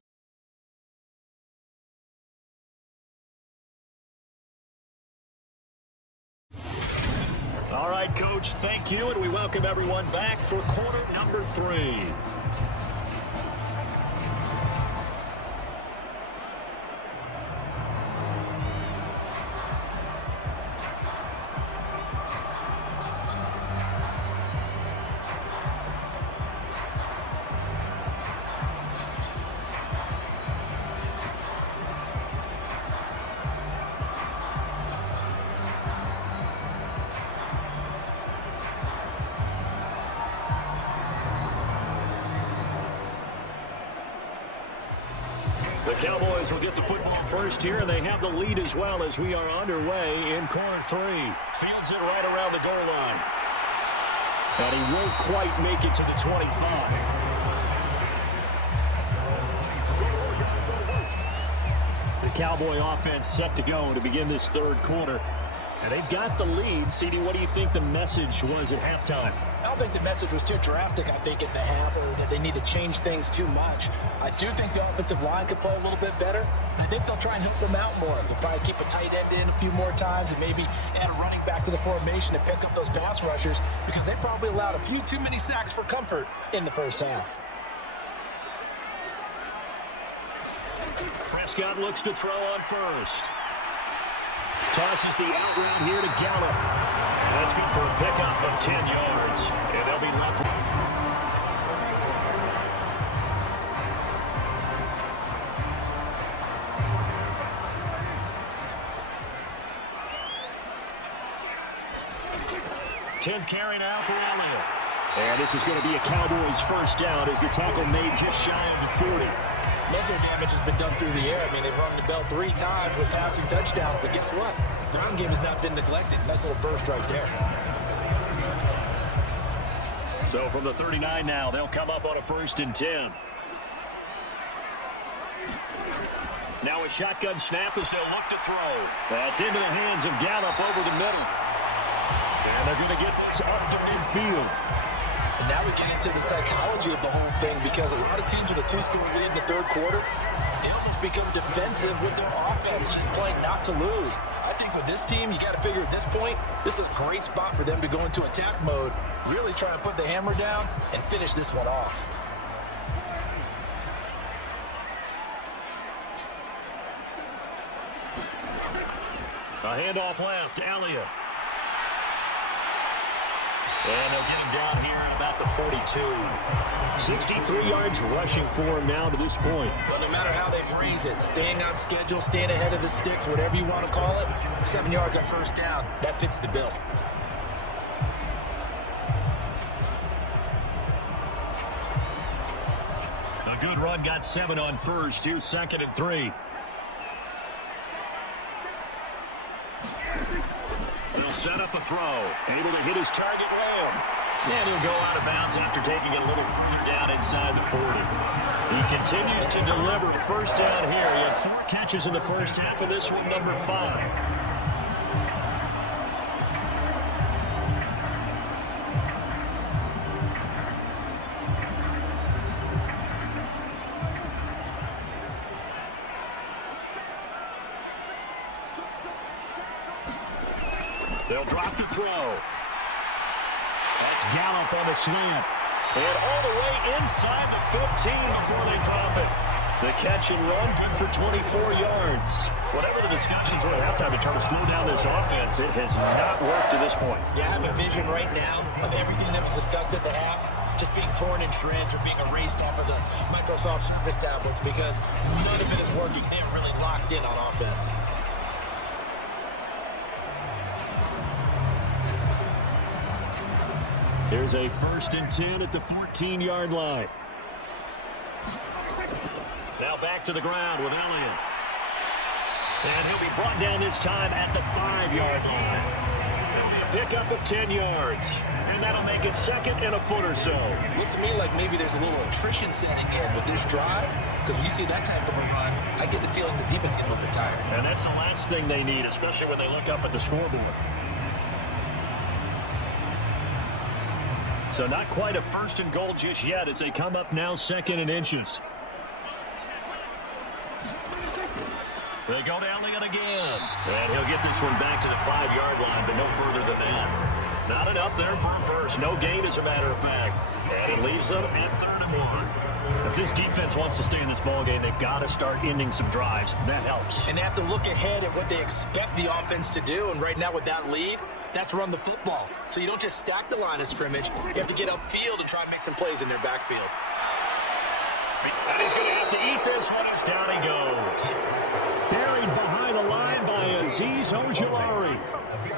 All right, Coach, thank you, and we welcome everyone back for quarter number 3. The Cowboys will get the football first here, and they have the lead as well as we are underway in quarter 3. Fields it right around the goal line. And he won't quite make it to the 25. The Cowboy offense set to go to begin this third quarter. And they've got the lead. CD, what do you think the message was at halftime? I don't think the message was too drastic, I think, in the half, or that they need to change things too much. I do think the offensive line could play a little bit better. I think they'll try and help them out more. They'll probably keep a tight end in a few more times and maybe add a running back to the formation and pick up those pass rushers because they probably allowed a few too many sacks for comfort in the first half. Prescott looks to throw on first. Tosses the out route here to Gallup. That's good for a pickup of 10 yards. And they'll be left. Tenth carry now for Elliott. And this is going to be a Cowboys first down as the tackle made just shy of the 40. Muscle damage has been done through the air. I mean, they've rung the bell 3 times with passing touchdowns, but guess what? The run game has not been neglected. Nice little burst right there. So from the 39 now, they'll come up on a 1st and 10. Now a shotgun snap as they'll look to throw. That's into the hands of Gallup over the middle. And they're going to get this up to midfield. And now we get into the psychology of the whole thing because a lot of teams with a 2-score lead in the third quarter, they almost become defensive with their offense, just playing not to lose. I think with this team, you got to figure at this point, this is a great spot for them to go into attack mode, really try to put the hammer down and finish this one off. A handoff left, Elliott. And they'll get him down here at about the 42. 63 yards rushing for him now to this point. Well, no matter how they phrase it, staying on schedule, staying ahead of the sticks, whatever you want to call it, 7 yards on first down, that fits the bill. A good run got 7 on first. Here's 2nd and 3. They'll set up a throw. Able to hit his target, Lamb. And he'll go out of bounds after taking it a little further down inside the 40. He continues to deliver a first down here. He had 4 catches in the first half, and this one number 5. They'll drop the throw. That's Gallup on the snap. And all the way inside the 15 before they drop it. The catch and run, good for 24 yards. Whatever the discussions were at halftime to try to slow down this offense, it has not worked to this point. Yeah, I have a vision right now of everything that was discussed at the half just being torn in shreds or being erased off of the Microsoft Surface tablets because none of it is working. They're really locked in on offense. Here's a 1st and 10 at the 14-yard line. Now back to the ground with Elliott. And he'll be brought down this time at the 5-yard line. There'll be a pickup of 10 yards. And that'll make it 2nd and a foot or so. Looks to me like maybe there's a little attrition setting in with this drive. Because when you see that type of a run, I get the feeling the defense getting a little bit tired. And that's the last thing they need, especially when they look up at the scoreboard. So not quite a 1st and goal just yet as they come up now 2nd and inches. They go to Elliott again. And he'll get this one back to the 5-yard line, but no further than that. Not enough there for a first. No gain, as a matter of fact. And it leaves them at 3rd and 1. If this defense wants to stay in this ballgame, they've got to start ending some drives. That helps. And they have to look ahead at what they expect the offense to do. And right now with that lead, that's run the football. So you don't just stack the line of scrimmage. You have to get upfield and try and make some plays in their backfield. And he's going to have to eat this one as down he goes. Buried behind the line by Azeez Ojulari.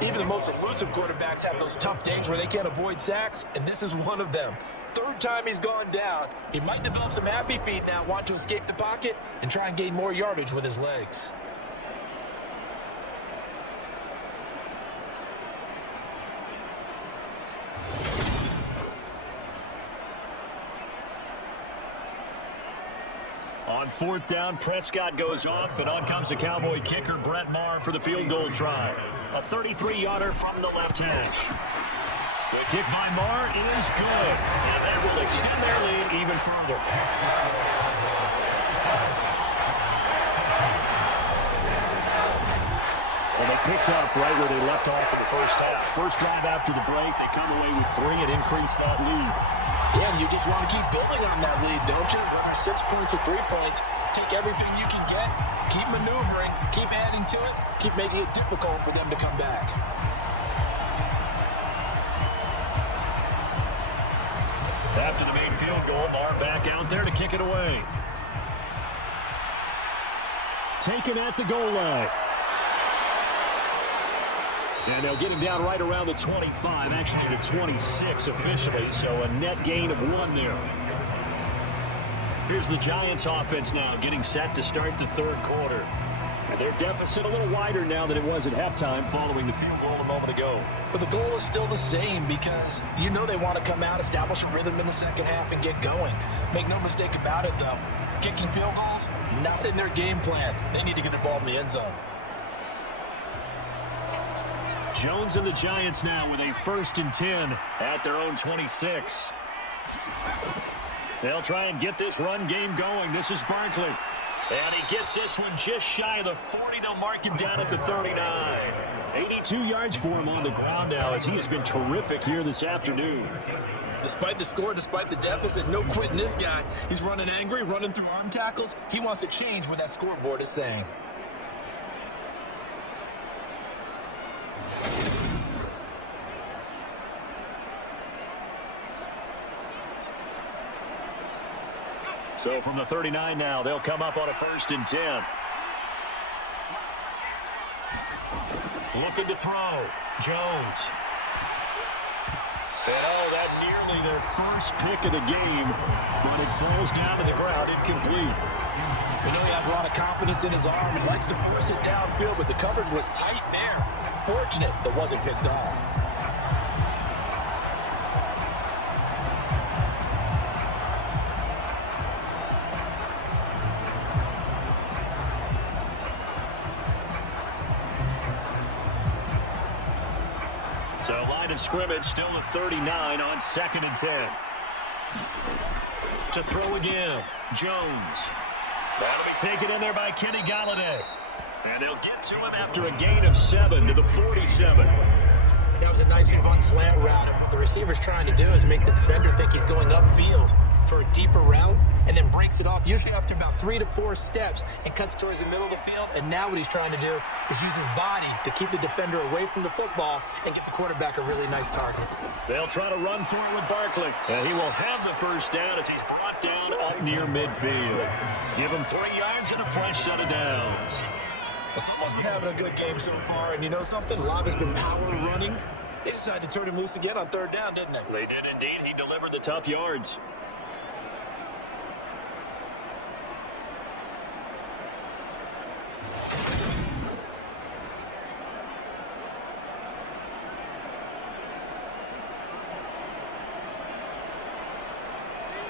Even the most elusive quarterbacks have those tough days where they can't avoid sacks, and this is one of them. 3rd time he's gone down. He might develop some happy feet now, want to escape the pocket and try and gain more yardage with his legs. On 4th down, Prescott goes off, and on comes the Cowboy kicker, Brett Maher, for the field goal try. A 33-yarder from the left hash. The kick by Maher is good, and that will extend their lead even further. Well, they picked up right where they left off in the first half. First drive after the break, they come away with 3 and increase that lead. Yeah, and you just want to keep building on that lead, don't you? Whether 6 points or 3 points, take everything you can get, keep maneuvering, keep adding to it, keep making it difficult for them to come back. After the main field goal, Maher back out there to kick it away. Taken at the goal line. And they'll get him down right around the 25, actually the 26 officially, so a net gain of 1 there. Here's the Giants offense now getting set to start the 3rd quarter. And their deficit a little wider now than it was at halftime following the field goal a moment ago. But the goal is still the same because you know they want to come out, establish a rhythm in the second half, and get going. Make no mistake about it, though. Kicking field goals, not in their game plan. They need to get involved in the end zone. Jones and the Giants now with a 1st and 10 at their own 26. They'll try and get this run game going. This is Barkley. And he gets this one just shy of the 40. They'll mark him down at the 39. 82 yards for him on the ground now as he has been terrific here this afternoon. Despite the score, despite the deficit, no quitting this guy. He's running angry, running through arm tackles. He wants to change what that scoreboard is saying. So from the 39 now, they'll come up on a 1st and 10. Looking to throw. Jones. And that nearly their first pick of the game, but it falls down to the ground incomplete. We know he has a lot of confidence in his arm. He likes to force it downfield, but the coverage was tight there. Fortunate that wasn't picked off. So line of scrimmage still at 39 on 2nd and 10. To throw again, Jones. That'll be taken in there by Kenny Galladay. And they'll get to him after a gain of 7 to the 47. That was a nice run slant route. And what the receiver's trying to do is make the defender think he's going upfield for a deeper route and then breaks it off, usually after about 3 to 4 steps, and cuts towards the middle of the field. And now what he's trying to do is use his body to keep the defender away from the football and give the quarterback a really nice target. They'll try to run through it with Barkley. And he will have the first down as he's brought down up near midfield. Give him 3 yards and a fresh set of downs. Well, someone's been having a good game so far, and you know something? Love has been power running. They decided to turn him loose again on 3rd down, didn't they? They did indeed. He delivered the tough yards.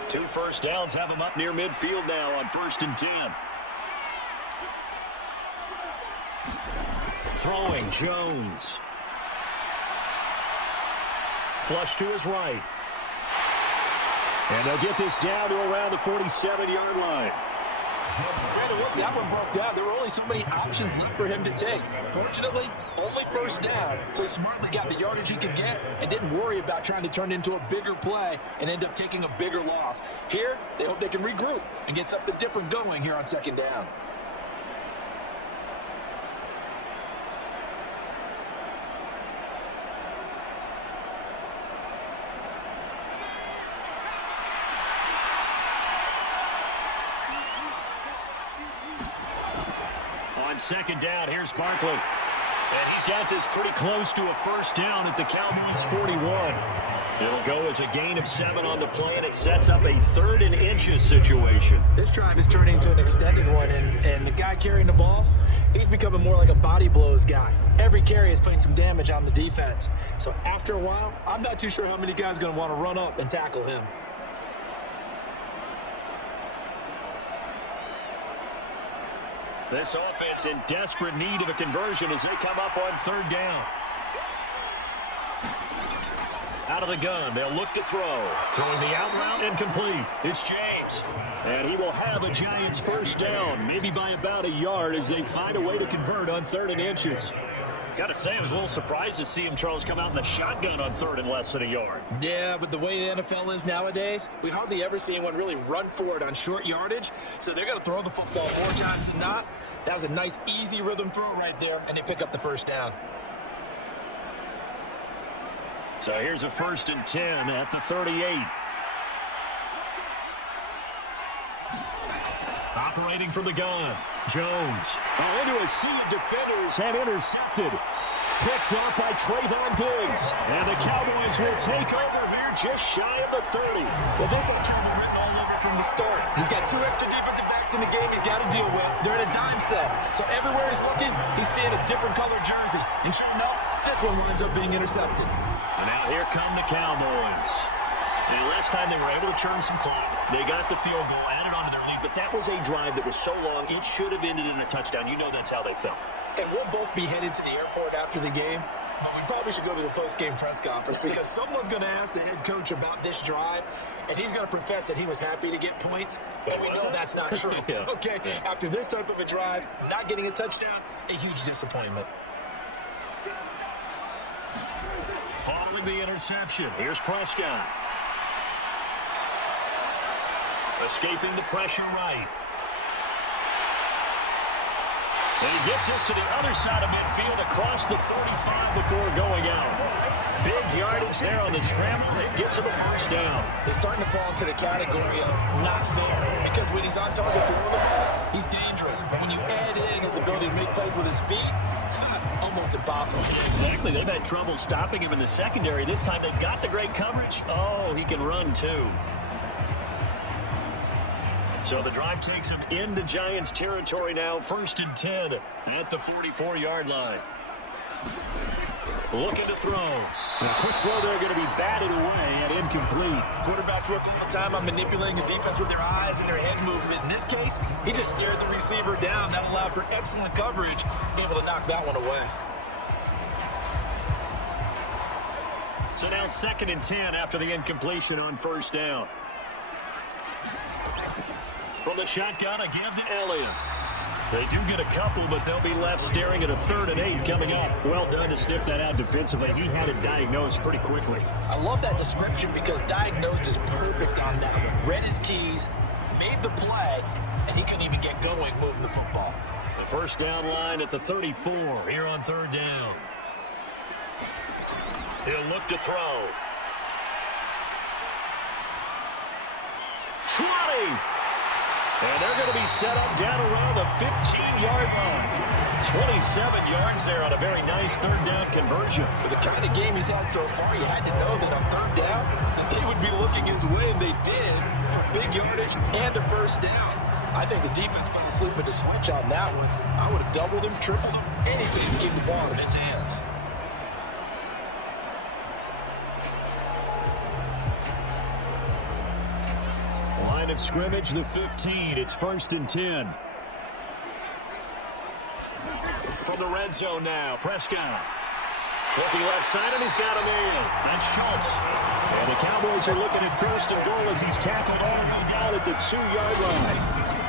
Two first downs have him up near midfield now on 1st and 10. Throwing, Jones. Flush to his right. And they'll get this down to around the 47-yard line. Brandon, once that one broke down, there were only so many options left for him to take. Fortunately, only first down, so he smartly got the yardage he could get and didn't worry about trying to turn it into a bigger play and end up taking a bigger loss. Here, they hope they can regroup and get something different going here on 2nd down. On 2nd down, here's Barkley. And he's got this pretty close to a first down at the Cowboys' 41. It'll go as a gain of 7 on the play, and it sets up a 3rd and inches situation. This drive is turning into an extended one, and the guy carrying the ball, he's becoming more like a body blows guy. Every carry is putting some damage on the defense. So after a while, I'm not too sure how many guys are going to want to run up and tackle him. This offense in desperate need of a conversion as they come up on 3rd down. Out of the gun, they'll look to throw. Throwing the out route, incomplete. It's James. And he will have a Giants first down, maybe by about a yard as they find a way to convert on 3rd and inches. Got to say, I was a little surprised to see him, Charles, come out in the shotgun on 3rd and less than a yard. Yeah, but the way the NFL is nowadays, we hardly ever see anyone really run for it on short yardage, so they're going to throw the football more times than not. That was a nice, easy rhythm throw right there, and they pick up the first down. So here's a 1st and 10 at the 38. Operating from the gun, Jones. Into a sea of defenders and intercepted. Picked up by Trayvon Diggs. And the Cowboys will take over here just shy of the 30. Well, this had trouble written all over from the start. He's got 2 extra defensive backs in the game he's got to deal with. They're in a dime set. So everywhere he's looking, he's seeing a different colored jersey. And sure enough, this one winds up being intercepted. And now here come the Cowboys. And last time they were able to churn some clock, they got the field goal, added on to their lead, but that was a drive that was so long, it should have ended in a touchdown. You know that's how they felt. And we'll both be headed to the airport after the game, but we probably should go to the post-game press conference because someone's going to ask the head coach about this drive, and he's going to profess that he was happy to get points, but we know that's not true. Yeah. Okay, after this type of a drive, not getting a touchdown, a huge disappointment. Following the interception, here's Prescott. Escaping the pressure right. And he gets us to the other side of midfield across the 45 before going out. Big yardage there on the scramble. It gets him a first down. He's starting to fall into the category of not fair because when he's on target throwing the ball, he's dangerous. But when you add in his ability to make plays with his feet, almost impossible. Exactly. They've had trouble stopping him in the secondary. This time they've got the great coverage. Oh, he can run too. So the drive takes him into Giants territory now. 1st and 10 at the 44-yard line. Looking to throw. And a quick throw there going to be batted away and incomplete. Quarterbacks work all the time on manipulating the defense with their eyes and their head movement. In this case, he just stared the receiver down. That allowed for excellent coverage, able to knock that one away. So now 2nd and 10 after the incompletion on first down. From the shotgun, a give to Elliott. They do get a couple, but they'll be left staring at a 3rd and 8 coming up. Well done to sniff that out defensively. He had it diagnosed pretty quickly. I love that description because diagnosed is perfect on that one. Read his keys, made the play, and he couldn't even get going moving the football. The first down line at the 34 here on 3rd down. He'll look to throw. 20! And they're going to be set up down around the 15-yard line. 27 yards there on a very nice 3rd down conversion. With the kind of game he's had so far, you had to know that on 3rd down, that they would be looking his way, and they did, for big yardage and a first down. I think the defense fell asleep with the switch on that one. I would have doubled him, tripled him, anything to keep the ball in his hands. Line of scrimmage, the 15. It's 1st and 10. From the red zone now, Prescott. Looking left side, and he's got him in. That's Schultz. And the Cowboys are looking at 1st and goal as he's tackled all the way down at the 2-yard line.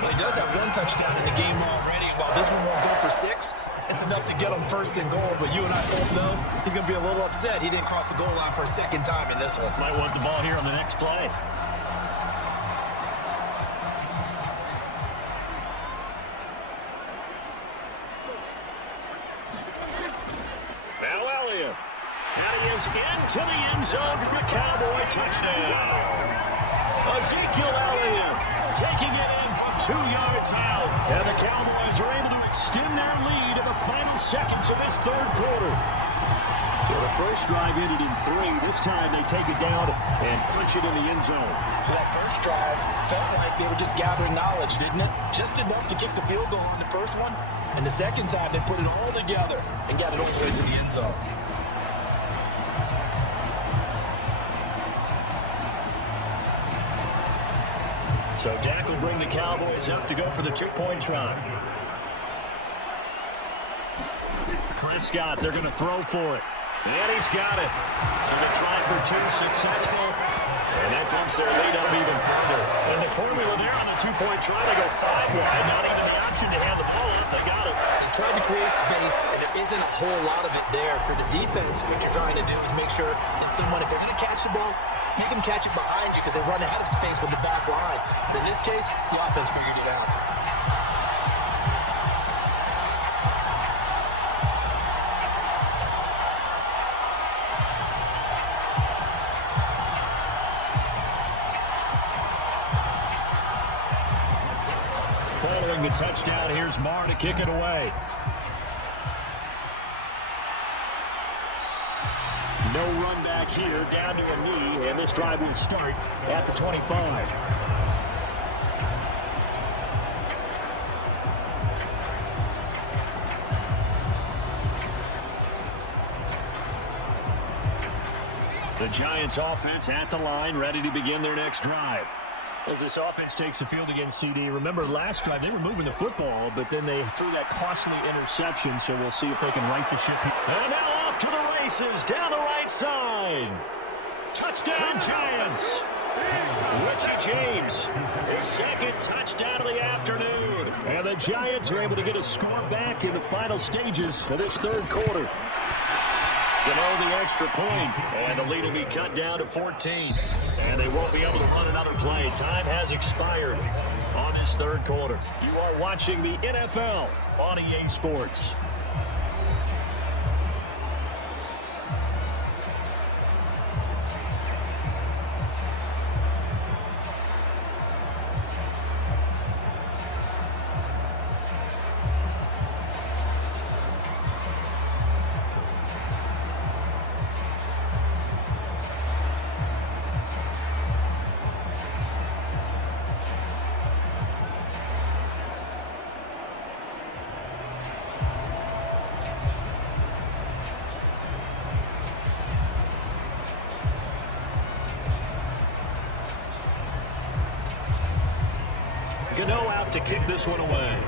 Well, he does have 1 touchdown in the game already. While this one won't go for 6, it's enough to get him 1st and goal. But you and I both know he's going to be a little upset he didn't cross the goal line for a 2nd time in this one. Might want the ball here on the next play. Into the end zone for the Cowboy touchdown. Ezekiel Elliott taking it in from 2 yards out. And the Cowboys are able to extend their lead in the final seconds of this 3rd quarter. So the first drive ended in 3. This time they take it down and punch it in the end zone. So that first drive felt like they were just gathering knowledge, didn't it? Just enough to kick the field goal on the first one. And the second time they put it all together and got it over into the end zone. So Dak will bring the Cowboys up to go for the 2-point try. Prescott, they're going to throw for it. And he's got it. So the try for 2 successful. And that bumps their lead up even further. And the formula there on the 2-point try, they go 5 wide. Not even the option to hand the ball off. They got it. They tried to create space, and there isn't a whole lot of it there. For the defense, what you're trying to do is make sure that someone, if they're going to catch the ball, make them catch it behind you because they run ahead of space with the back line. But in this case, the offense figured it out. Following the touchdown, here's Marr to kick it away. No run back here, down to a knee, and this drive will start at the 25. The Giants offense at the line, ready to begin their next drive. As this offense takes the field against CD, remember last drive they were moving the football, but then they threw that costly interception, so we'll see if they can right the ship here. And now off to the races, down the right side. Touchdown, Giants. Richie James, his 2nd touchdown of the afternoon. And the Giants are able to get a score back in the final stages of this 3rd quarter. Below the extra point, and the lead will be cut down to 14. And they won't be able to run another play. Time has expired on this 3rd quarter. You are watching the NFL on EA Sports. Gano out to kick this one away.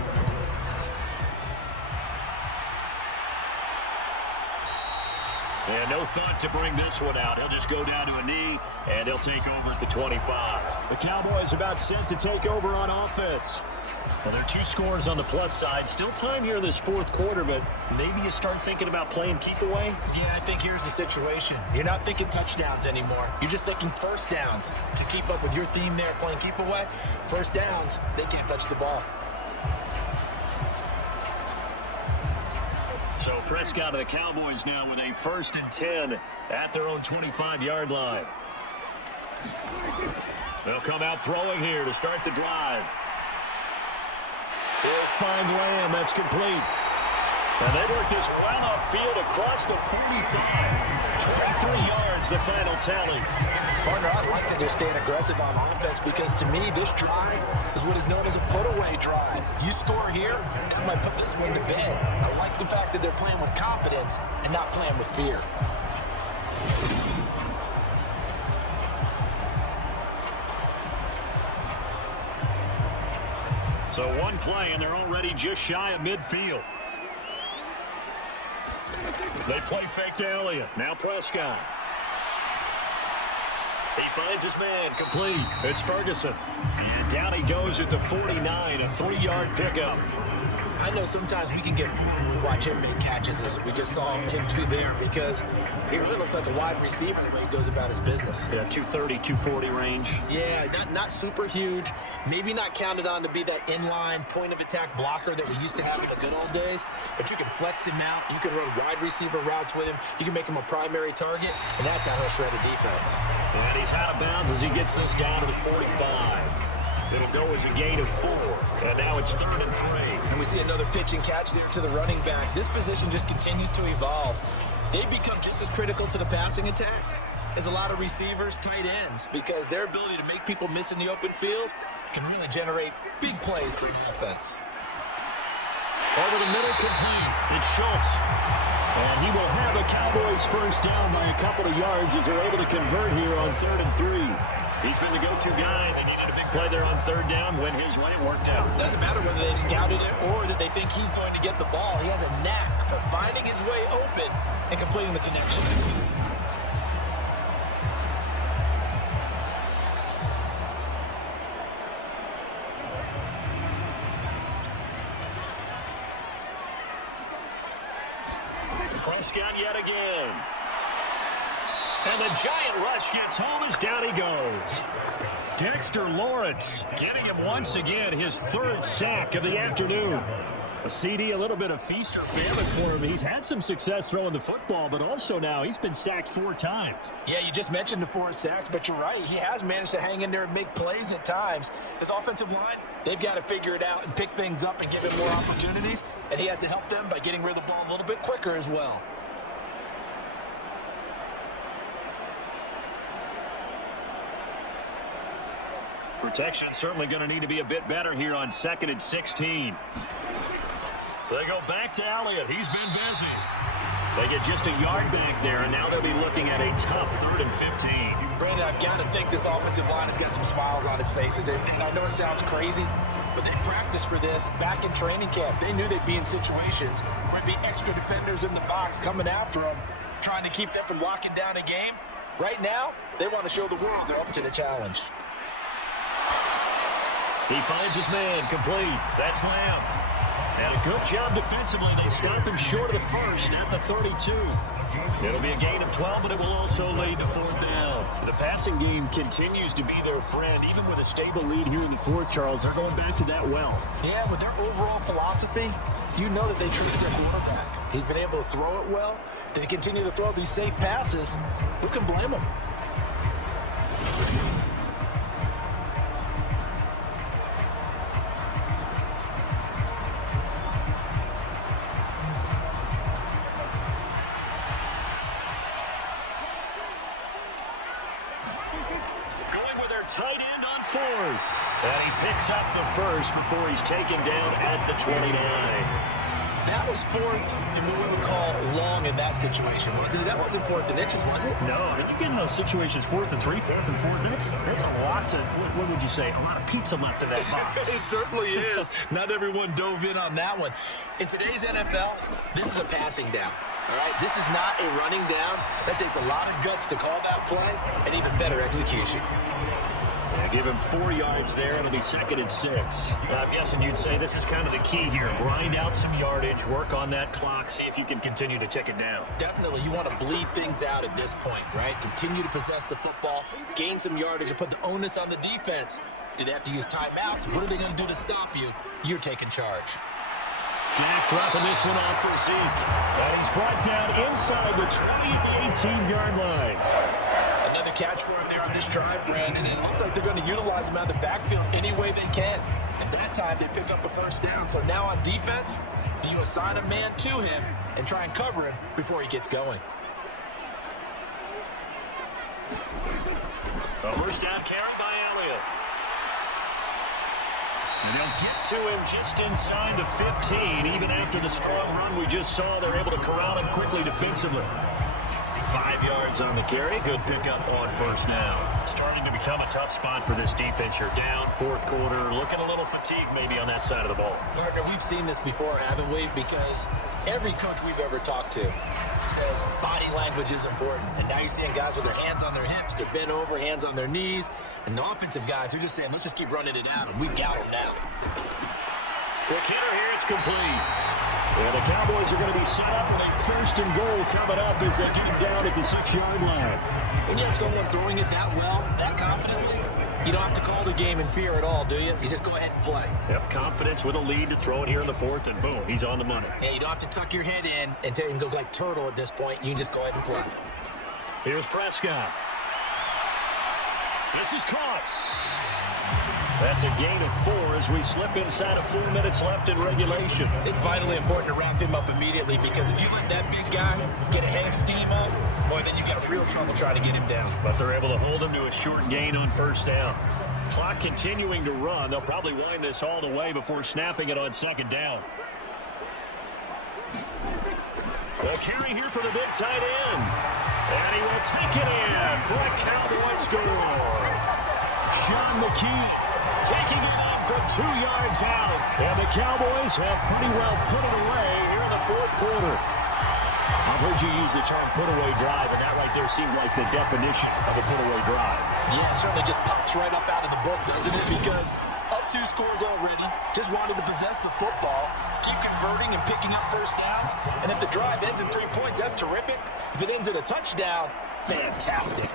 And no thought to bring this one out. He'll just go down to a knee, and he'll take over at the 25. The Cowboys about set to take over on offense. Well, there are 2 scores on the plus side. Still time here in this fourth quarter, but maybe you start thinking about playing keep away? Yeah, I think here's the situation. You're not thinking touchdowns anymore. You're just thinking first downs. To keep up with your theme there, playing keep away, first downs, they can't touch the ball. So Prescott of the Cowboys now with a 1st and 10 at their own 25-yard line. They'll come out throwing here to start the drive. He'll find Lamb. That's complete. And they work this well upfield across the 45. 23 yards, the final tally. Partner, I like that they're staying aggressive on offense because to me, this drive is what is known as a put-away drive. You score here, that might put this one to bed. I like the fact that they're playing with confidence and not playing with fear. So one play, and they're already just shy of midfield. They play fake to Elliott. Now Prescott. He finds his man, complete. It's Ferguson. And down he goes at the 49, a 3-yard pickup. I know sometimes we can get fooled when we watch him make catches, as we just saw him do there, because he really looks like a wide receiver the way he goes about his business. Yeah, 230, 240 range. Yeah, not super huge. Maybe not counted on to be that inline point-of-attack blocker that we used to have in the good old days, but you can flex him out. You can run wide receiver routes with him. You can make him a primary target, and that's how he'll shred a defense. And he's out of bounds as he gets this down to the 45. It'll go as a gain of 4, and now it's 3rd and 3. And we see another pitch and catch there to the running back. This position just continues to evolve. They become just as critical to the passing attack as a lot of receivers, tight ends, because their ability to make people miss in the open field can really generate big plays for defense. Over the middle, complete. It's Schultz. And he will have a Cowboys first down by a couple of yards as they're able to convert here on 3rd and 3. He's been the go-to guy. They needed a big play there on 3rd down. Went his way, worked out. Doesn't matter whether they scouted it or that they think he's going to get the ball. He has a knack for finding his way open and completing the connection. Prescott yet again. And the giant rush gets home as down he goes. Dexter Lawrence getting him once again his 3rd sack of the afternoon. A CD, a little bit of feast or famine for him. He's had some success throwing the football, but also now he's been sacked 4 times. Yeah, you just mentioned the 4 sacks, but you're right. He has managed to hang in there and make plays at times. His offensive line, they've got to figure it out and pick things up and give him more opportunities, and he has to help them by getting rid of the ball a little bit quicker as well. Protection certainly going to need to be a bit better here on 2nd and 16. They go back to Elliott. He's been busy. They get just a yard back there, and now they'll be looking at a tough 3rd and 15. Brandon, I've got to think this offensive line has got some smiles on its faces, and I know it sounds crazy, but they practiced for this back in training camp. They knew they'd be in situations where there'd be extra defenders in the box coming after them, trying to keep them from locking down a game. Right now, they want to show the world they're up to the challenge. He finds his man, complete. That's Lamb. And a good job defensively. They stop him short of the 1st at the 32. It'll be a gain of 12, but it will also lead to 4th down. The passing game continues to be their friend. Even with a stable lead here in the 4th, Charles, they're going back to that well. Yeah, with their overall philosophy, you know that they trust their quarterback. He's been able to throw it well. They continue to throw these safe passes. Who can blame them? Tight end on 4th. And he picks up the 1st before he's taken down at the 29. That was 4th and what we would call long in that situation, wasn't it? That wasn't 4th and inches, was it? No, I mean, you get in those situations 4th and 3, 4th and 4. That's a lot to, what would you say, a lot of pizza left in that box. It certainly is. Not everyone dove in on that one. In today's NFL, this is a passing down. All right, this is not a running down. That takes a lot of guts to call that play and even better execution. Yeah, give him 4 yards there. It'll be 2nd and 6. I'm guessing you'd say this is kind of the key here. Grind out some yardage, work on that clock, see if you can continue to tick it down. Definitely, you want to bleed things out at this point, right? Continue to possess the football, gain some yardage, and put the onus on the defense. Do they have to use timeouts? What are they going to do to stop you? You're taking charge. Dak dropping this one off for Zeke. And he's brought down inside the 18-yard line. Another catch for him there on this drive, Brandon. And it looks like they're going to utilize him out of the backfield any way they can. And that time, they pick up a first down. So now on defense, do you assign a man to him and try and cover him before he gets going? A first down carry by Elliott. And they'll get to him just inside the 15. Even after the strong run we just saw, they're able to corral him quickly defensively. 5 yards on the carry. Good pickup on first down. Starting to become a tough spot for this defense. You're down 4th quarter. Looking a little fatigued maybe on that side of the ball. Partner, we've seen this before, haven't we? Because every coach we've ever talked to says body language is important. And now you're seeing guys with their hands on their hips, they're bent over, hands on their knees. And the offensive guys, who are just saying, let's just keep running it out, and we've got them now. Quick hitter here, it's complete. And the Cowboys are going to be set up with a 1st and goal coming up as they get him down at the 6-yard line. When you have someone throwing it that well, that confidently, you don't have to call the game in fear at all, do you? You just go ahead and play. Yep, confidence with a lead to throw it here in the 4th, and boom, he's on the money. Yeah, you don't have to tuck your head in and tell him to go like turtle at this point. You can just go ahead and play. Here's Prescott. This is caught. That's a gain of 4 as we slip inside of 4 minutes left in regulation. It's vitally important to wrap him up immediately, because if you let that big guy get ahead of steam up, boy, then you got real trouble trying to get him down. But they're able to hold him to a short gain on first down. Clock continuing to run. They'll probably wind this all the way before snapping it on 2nd down. A carry here for the big tight end. And he will take it in for a Cowboy score. Sean McKee taking it in from 2 yards out. And the Cowboys have pretty well put it away here in the 4th quarter. I've heard you use the term put-away drive, and that right there seemed like the definition of a put-away drive. Yeah, it certainly just pops right up out of the book, doesn't it? Because up 2 scores already, just wanted to possess the football, keep converting and picking up first downs, and if the drive ends in 3 points, that's terrific. If it ends in a touchdown, fantastic.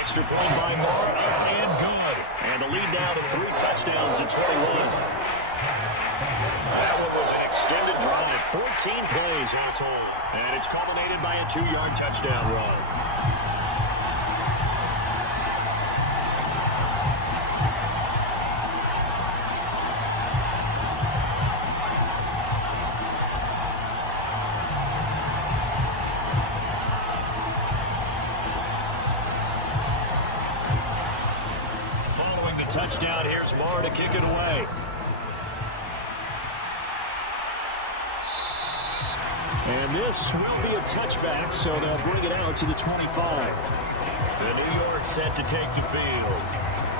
Extra point by Moore, up and good. And the lead now to 3 touchdowns at 21. That one was an extended drive, 14 plays all told. And it's culminated by a 2-yard touchdown run. Touchdown, here's Moore to kick it away. And this will be a touchback, so they'll bring it out to the 25. The New York set to take the field.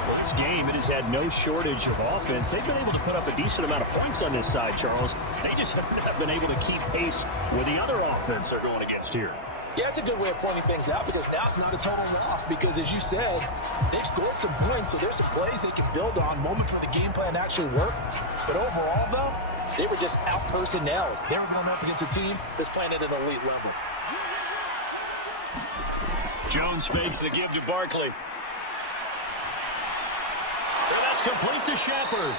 Well, this game, it has had no shortage of offense. They've been able to put up a decent amount of points on this side, Charles. They just have not been able to keep pace with the other offense they're going against here. Yeah, it's a good way of pointing things out, because now it's not a total loss, because as you said, they've scored some points, so there's some plays they can build on, moments where the game plan actually worked. But overall, though, they were just out-personnelled. They were going up against a team that's playing at an elite level. Jones fakes the give to Barkley. And that's complete to Shepard.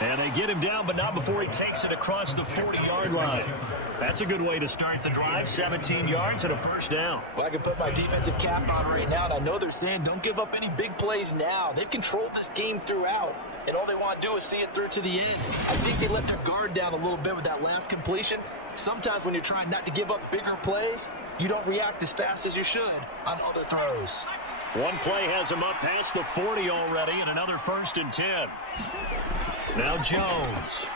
And they get him down, but not before he takes it across the 40-yard line. That's a good way to start the drive. 17 yards and a first down. Well, I can put my defensive cap on right now, and I know they're saying don't give up any big plays now. They've controlled this game throughout, and all they want to do is see it through to the end. I think they let their guard down a little bit with that last completion. Sometimes when you're trying not to give up bigger plays, you don't react as fast as you should on other throws. One play has him up past the 40 already, and another 1st and 10. Now Jones.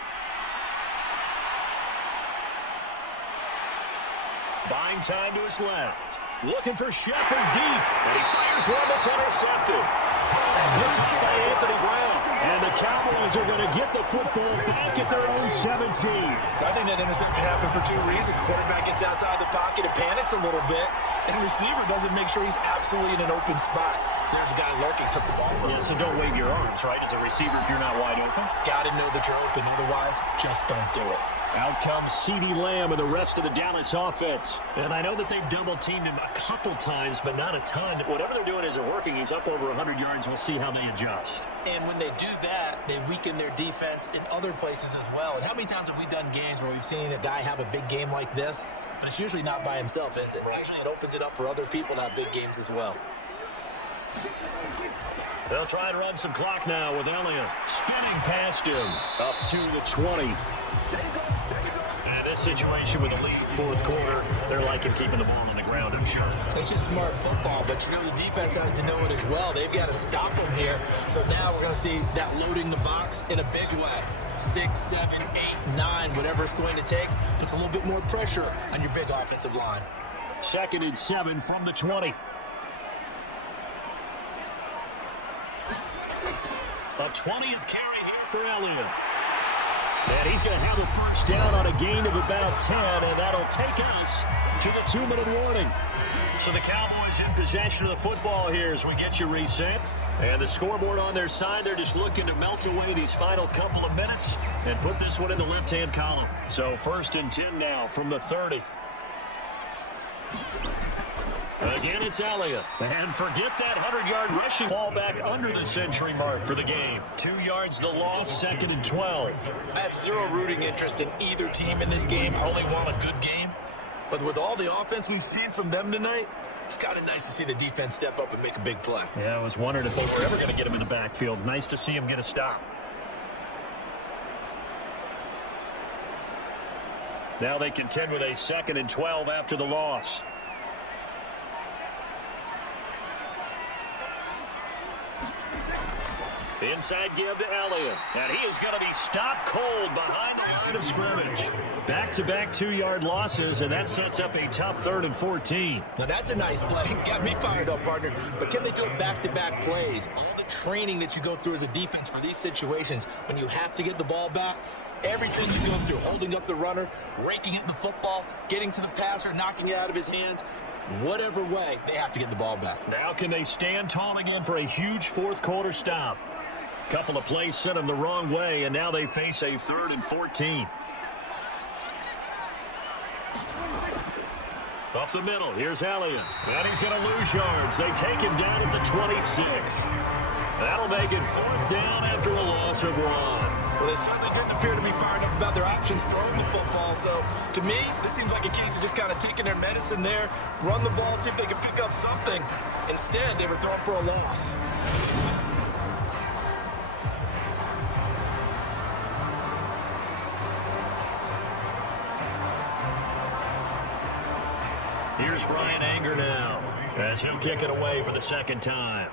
Buying time to his left. Looking for Shepard deep. And he fires one that's intercepted. Good time by Anthony Brown. And the Cowboys are going to get the football back at their own 17. I think that interception happened for two reasons. Quarterback gets outside the pocket and panics a little bit, and receiver doesn't make sure he's absolutely in an open spot. So there's a guy lurking, took the ball from him. Yeah, so don't wave your arms, right, as a receiver if you're not wide open. Got to know that you're open. Otherwise, just don't do it. Out comes CeeDee Lamb and the rest of the Dallas offense. And I know that they've double-teamed him a couple times, but not a ton. Whatever they're doing isn't working. He's up over 100 yards. We'll see how they adjust. And when they do that, they weaken their defense in other places as well. And how many times have we done games where we've seen a guy have a big game like this, but it's usually not by himself, is it? Usually it opens it up for other people to have big games as well. They'll try and run some clock now with Elliott. Spinning past him. Up to the 20. And this situation with the lead fourth quarter, they're liking keeping the ball on the ground and shut. It's just smart football, but you know the defense has to know it as well. They've got to stop them here. So now we're going to see that loading the box in a big way. 6, 7, 8, 9, whatever it's going to take, puts a little bit more pressure on your big offensive line. 2nd and 7 from the 20. A 20th carry here for Elliott. And he's going to have a first down on a gain of about 10, and that'll take us to the 2-minute warning. So the Cowboys in possession of the football here as we get you reset. And the scoreboard on their side, they're just looking to melt away these final couple of minutes and put this one in the left-hand column. So 1st and 10 now from the 30. Again, it's Elliott. And forget that 100-yard rushing ball back under the century mark for the game. 2 yards the loss, 2nd and 12. I have zero rooting interest in either team in this game. I only want a good game. But with all the offense we've seen from them tonight, it's kind of nice to see the defense step up and make a big play. Yeah, I was wondering if they were ever going to get him in the backfield. Nice to see him get a stop. Now they contend with a 2nd and 12 after the loss. Inside give to Elliott. And he is going to be stopped cold behind the line of scrimmage. Back-to-back 2-yard losses, and that sets up a tough 3rd and 14. Now that's a nice play. Got me fired up, partner. But can they do it back-to-back plays? All the training that you go through as a defense for these situations, when you have to get the ball back, everything you go through, holding up the runner, raking it in the football, getting to the passer, knocking it out of his hands, whatever way, they have to get the ball back. Now can they stand tall again for a huge fourth quarter stop? Couple of plays sent them the wrong way, and now they face a 3rd and 14. Up the middle, here's Elliott. And he's going to lose yards. They take him down at the 26. That'll make it 4th down after a loss of 1. Well, they certainly didn't appear to be fired up about their options throwing the football. So, to me, this seems like a case of just kind of taking their medicine there, run the ball, see if they can pick up something. Instead, they were thrown for a loss. Here's Brian Anger now as he'll kick it away for the 2nd time.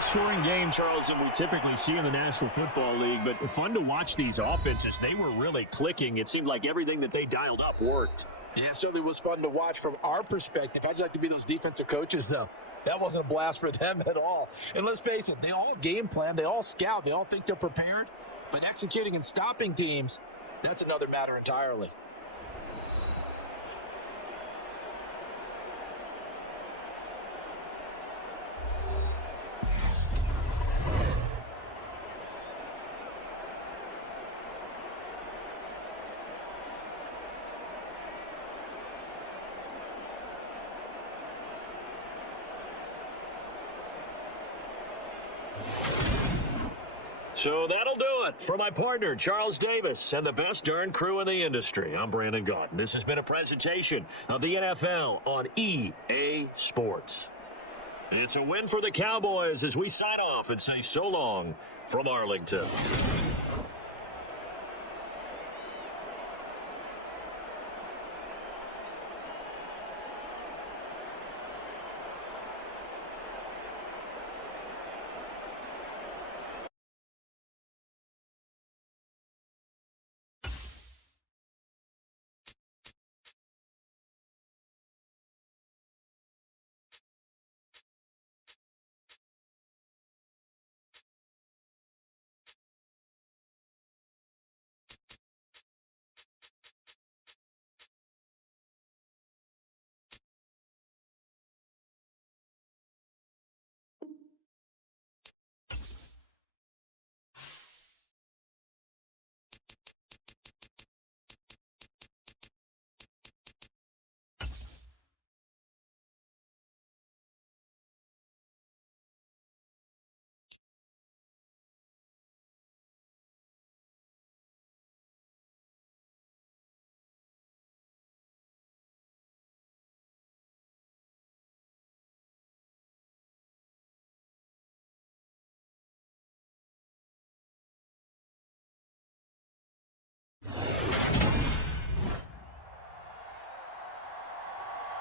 Scoring game, Charles, that we typically see in the National Football League, but fun to watch these offenses. They were really clicking. It seemed like everything that they dialed up worked. Yeah, it certainly was fun to watch from our perspective. How'd you like to be those defensive coaches, though? That wasn't a blast for them at all. And let's face it, they all game plan, they all scout, they all think they're prepared, but executing and stopping teams, that's another matter entirely. So that'll do it for my partner, Charles Davis, and the best darn crew in the industry. I'm Brandon Gaudin. This has been a presentation of the NFL on EA Sports. It's a win for the Cowboys as we sign off and say so long from Arlington.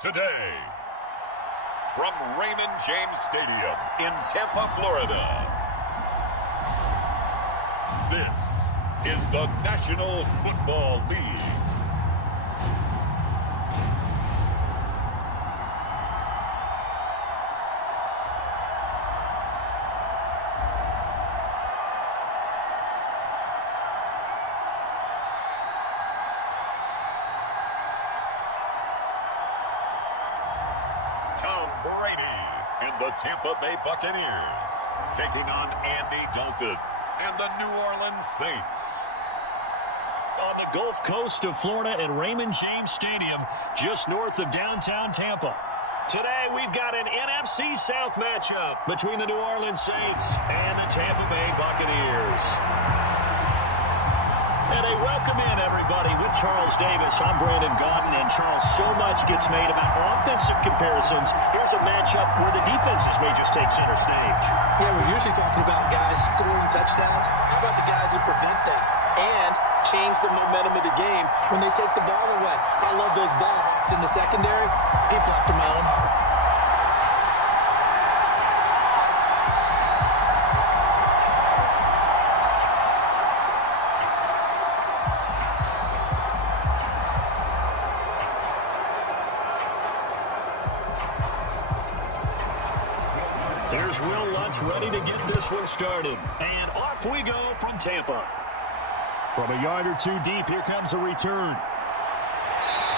today. From Raymond James Stadium in Tampa, Florida, this is the National Football League. Tom Brady and the Tampa Bay Buccaneers taking on Andy Dalton and the New Orleans Saints. On the Gulf Coast of Florida at Raymond James Stadium, just north of downtown Tampa. Today, we've got an NFC South matchup between the New Orleans Saints and the Tampa Bay Buccaneers. And a welcome in, everybody, with Charles Davis. I'm Brandon Gaudin, and Charles, so much gets made about offensive comparisons. Here's a matchup where the defenses may just take center stage. Yeah, we're usually talking about guys scoring touchdowns. How about the guys who prevent them and change the momentum of the game when they take the ball away? I love those ball hawks in the secondary. People after my own heart. There's Will Lutz ready to get this one started. And off we go from Tampa. From a yard or two deep, here comes a return.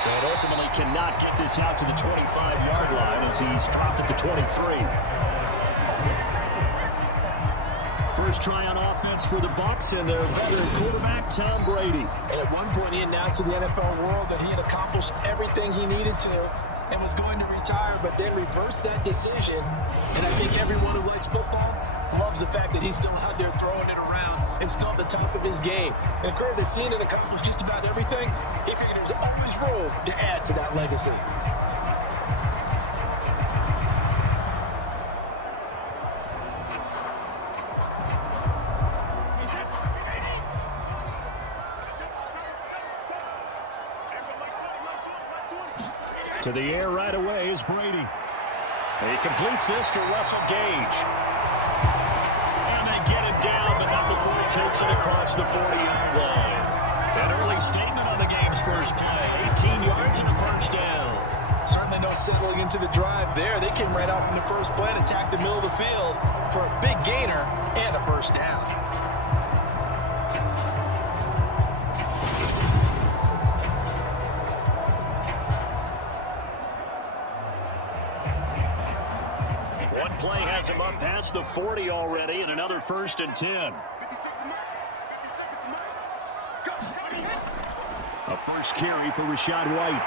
But ultimately cannot get this out to the 25-yard line as he's dropped at the 23. First try on offense for the Bucs and their veteran quarterback, Tom Brady. And at one point, he announced to the NFL world that he had accomplished everything he needed to and was going to retire, but then reversed that decision. And I think everyone who likes football loves the fact that he's still out there throwing it around and still at the top of his game. And a career that's seen it accomplish just about everything, he figured there's always room to add to that legacy. To the air right away is Brady. He completes this to Russell Gage. And they get him down, but number 4 takes it across the 40-yard line. An early statement on the game's first play. 18 yards and a first down. Certainly no settling into the drive there. They came right out from the first play and attacked the middle of the field for a big gainer and a first down. One play has him up past the 40 already, and another 1st and 10. A first carry for Rachaad White.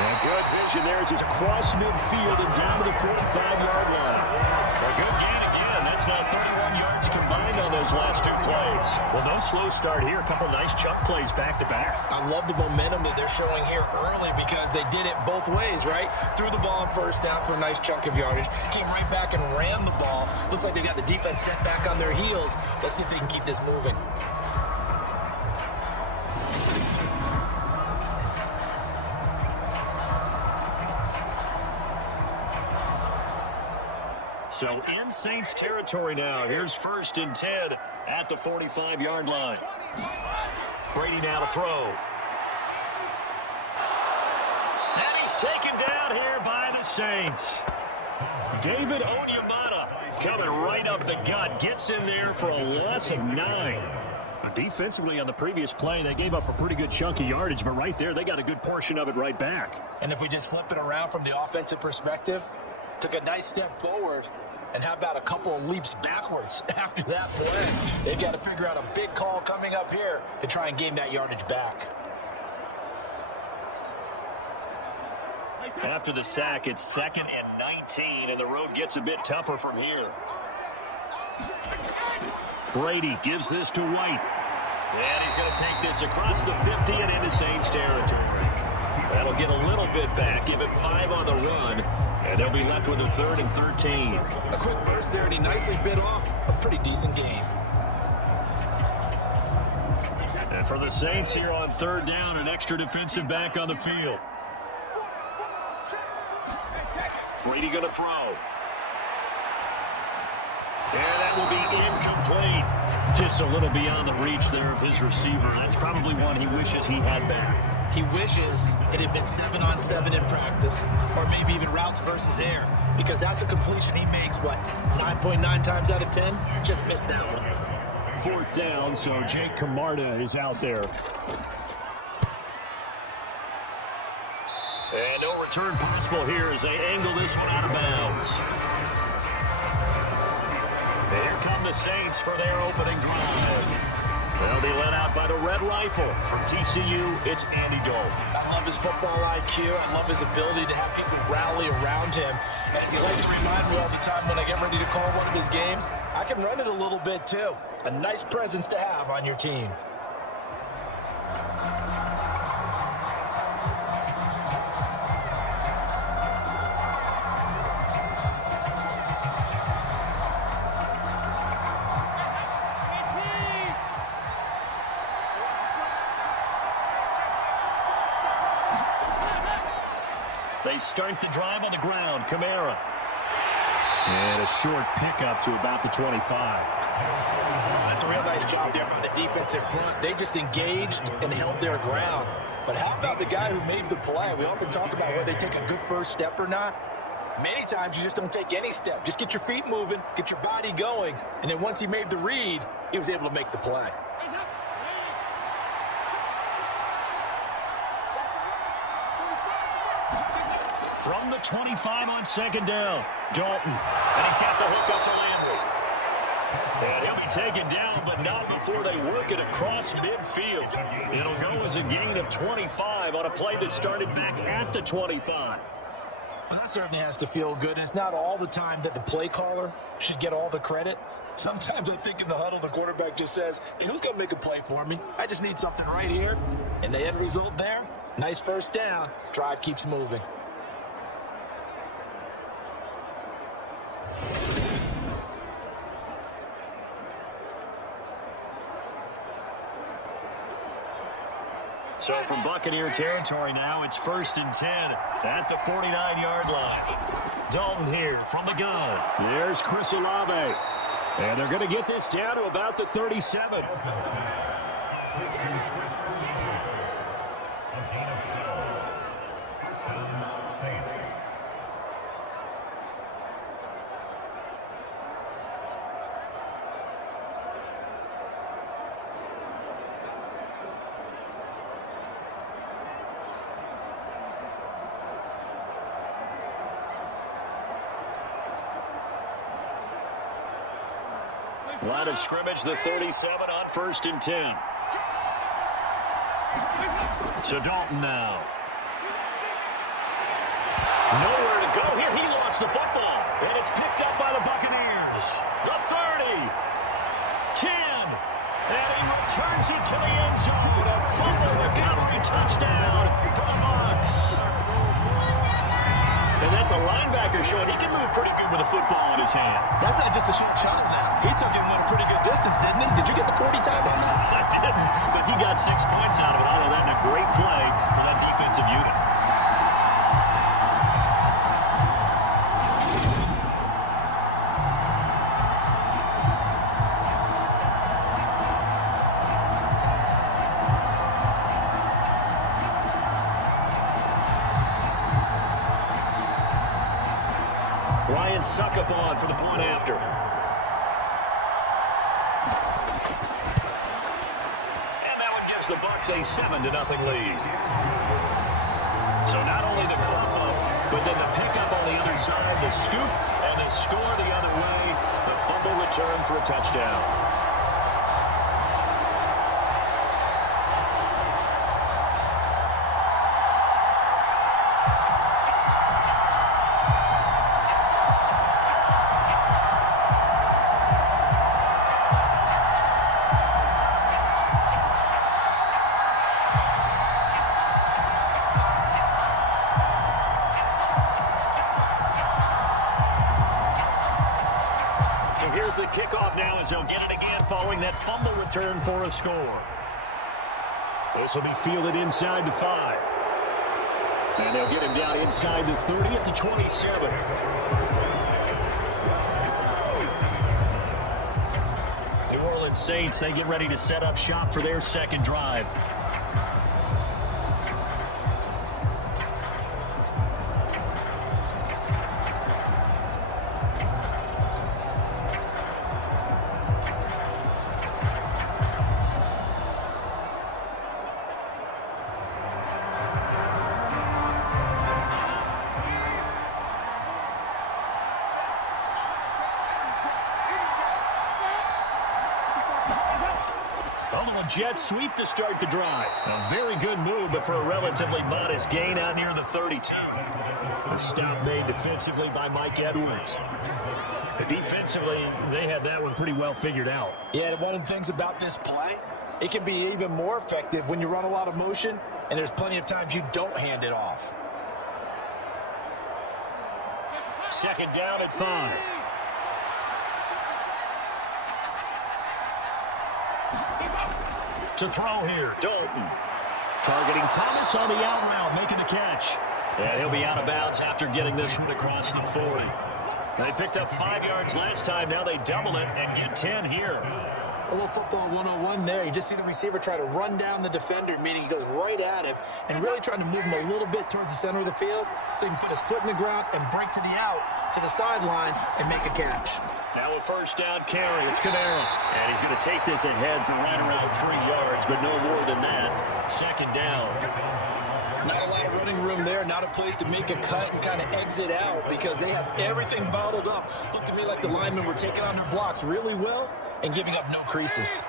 And good vision there as he's across midfield and down to the 45-yard line. A good gain again. That's now 31 yards combined on those last 2 plays. Well, no slow start here. A couple nice chunk plays back-to-back. I love the momentum that they're showing here early because they did it both ways, right? Threw the ball on first down for a nice chunk of yardage. Came right back and ran the ball. Looks like they got the defense set back on their heels. Let's see if they can keep this moving. So in Saints territory now. Here's 1st and 10 at the 45-yard line. Brady now to throw. And he's taken down here by the Saints. David Onyemata coming right up the gut. Gets in there for a loss of 9. Defensively on the previous play, they gave up a pretty good chunk of yardage, but right there, they got a good portion of it right back. And if we just flip it around from the offensive perspective, took a nice step forward, and how about a couple of leaps backwards after that play? They've got to figure out a big call coming up here to try and gain that yardage back. After the sack, it's 2nd and 19, and the road gets a bit tougher from here. Brady gives this to White. And he's going to take this across the 50 and into Saints territory. That'll get a little bit back, give it 5 on the run, and they'll be left with a 3rd and 13. A quick burst there, and he nicely bit off a pretty decent game. And for the Saints here on 3rd down, an extra defensive back on the field. Brady going to throw. And that will be incomplete. Just a little beyond the reach there of his receiver. That's probably one he wishes he had back. He wishes it had been 7-on-7 in practice, or maybe even routes versus air, because that's a completion he makes, 9.9 times out of 10? Just missed that one. 4th down, so Jake Camarda is out there. And no return possible here as they angle this one out of bounds. And here come the Saints for their opening drive. They'll be led out by the Red Rifle. From TCU, it's Andy Dalton. I love his football IQ. I love his ability to have people rally around him. And as he likes to remind me all the time when I get ready to call one of his games, I can run it a little bit too. A nice presence to have on your team. They start the drive on the ground. Kamara. And a short pickup to about the 25. That's a real nice job there by the defensive front. They just engaged and held their ground. But how about the guy who made the play? We often talk about whether they take a good first step or not. Many times you just don't take any step. Just get your feet moving, get your body going. And then once he made the read, he was able to make the play. From the 25 on 2nd down, Dalton. And he's got the hook up to Landry. And he'll be taken down, but not before they work it across midfield. It'll go as a gain of 25 on a play that started back at the 25. Well, that certainly has to feel good. It's not all the time that the play caller should get all the credit. Sometimes I think in the huddle, the quarterback just says, hey, who's going to make a play for me? I just need something right here. And the end result there, nice first down. Drive keeps moving. So from Buccaneer territory now, it's 1st and 10 at the 49-yard line. Dalton here from the gun. There's Chris Olave. And they're going to get this down to about the 37. Line of scrimmage, the 37 on 1st and 10. So Dalton now. Nowhere to go here. He lost the football. And it's picked up by the Buccaneers. The 30. 10. And he returns it to the end zone. A fumble recovery touchdown for the Bucs. And that's a linebacker showing he can move pretty good with a football in his hand. That's not just a short shot of that. He took it one pretty good distance, didn't he? Did you get the 40 time on that? I didn't, but he got 6 points out of it. All of that in a great play for that defensive unit. Ryan Suckup on for the point after. And that one gives the Bucs a 7-0 lead. So not only the combo, but then the pickup on the other side, the scoop, and the score the other way. The fumble return for a touchdown. Here's the kickoff now as he'll get it again following that fumble return for a score. This will be fielded inside the 5. And they'll get him down inside the 30 at the 27. New Orleans Saints, they get ready to set up shop for their second drive. Jet sweep to start the drive. A very good move, but for a relatively modest gain out near the 32. A stop made defensively by Mike Edwards. Defensively, they had that one pretty well figured out. Yeah, and one of the things about this play, it can be even more effective when you run a lot of motion, and there's plenty of times you don't hand it off. Second down at 5. To throw here, Dalton. Targeting Thomas on the out route, making the catch. And he'll be out of bounds after getting this one across the 40. They picked up 5 yards last time. Now they double it and get 10 here. A little football 101 there. You just see the receiver try to run down the defender, meaning he goes right at him, and really trying to move him a little bit towards the center of the field so he can put his foot in the ground and break to the out, to the sideline, and make a catch. Now a first down carry. It's Kamara. And he's going to take this ahead for right around 3 yards, but no more than that. Second down. Not a lot of running room there. Not a place to make a cut and kind of exit out because they had everything bottled up. Looked to me like the linemen were taking on their blocks really well and giving up no creases.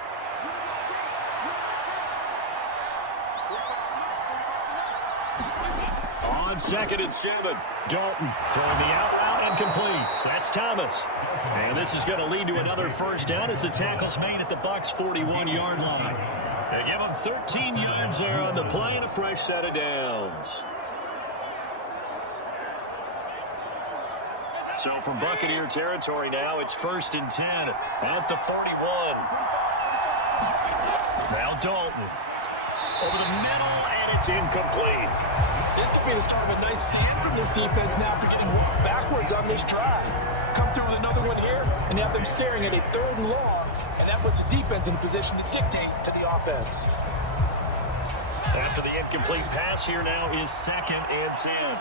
On 2nd and 7. Dalton throwing the out route incomplete. That's Thomas. And this is going to lead to another first down as the tackle's made at the Bucs' 41-yard line. They give them 13 yards there on the play and a fresh set of downs. So from Buccaneer territory now, it's 1st and 10 at the 41. Now Dalton over the middle, and it's incomplete. This could be the start of a nice stand from this defense now for getting backwards on this drive. Come through with another one here, and have them staring at a 3rd and long, and that puts the defense in a position to dictate to the offense. After the incomplete pass here now is 2nd and 10.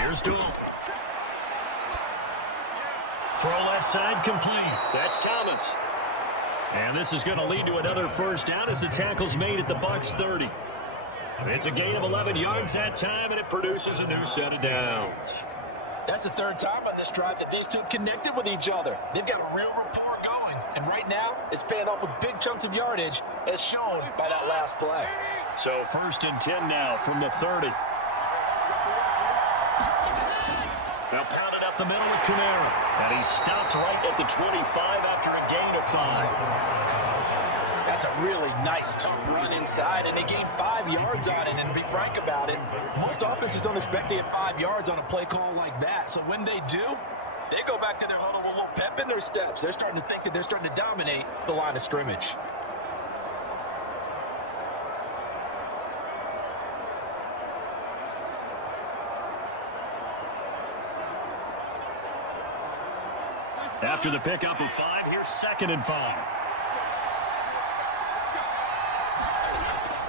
Here's Dalton. Throw left side complete. That's Thomas. And this is going to lead to another first down as the tackle's made at the Bucs' 30. It's a gain of 11 yards that time, and it produces a new set of downs. That's the 3rd time on this drive that these two have connected with each other. They've got a real rapport going, and right now it's paying off with big chunks of yardage as shown by that last play. So 1st and 10 now from the 30. Now pounded up the middle with Kamara, and he stopped right at the 25 after a gain of 5. That's a really nice, tough run inside, and they gained 5 yards on it. And to be frank about it, most offenses don't expect to get 5 yards on a play call like that. So when they do, they go back to their huddle with a little pep in their steps. They're starting to think that they're starting to dominate the line of scrimmage. After the pickup of 5, here's 2nd and 5.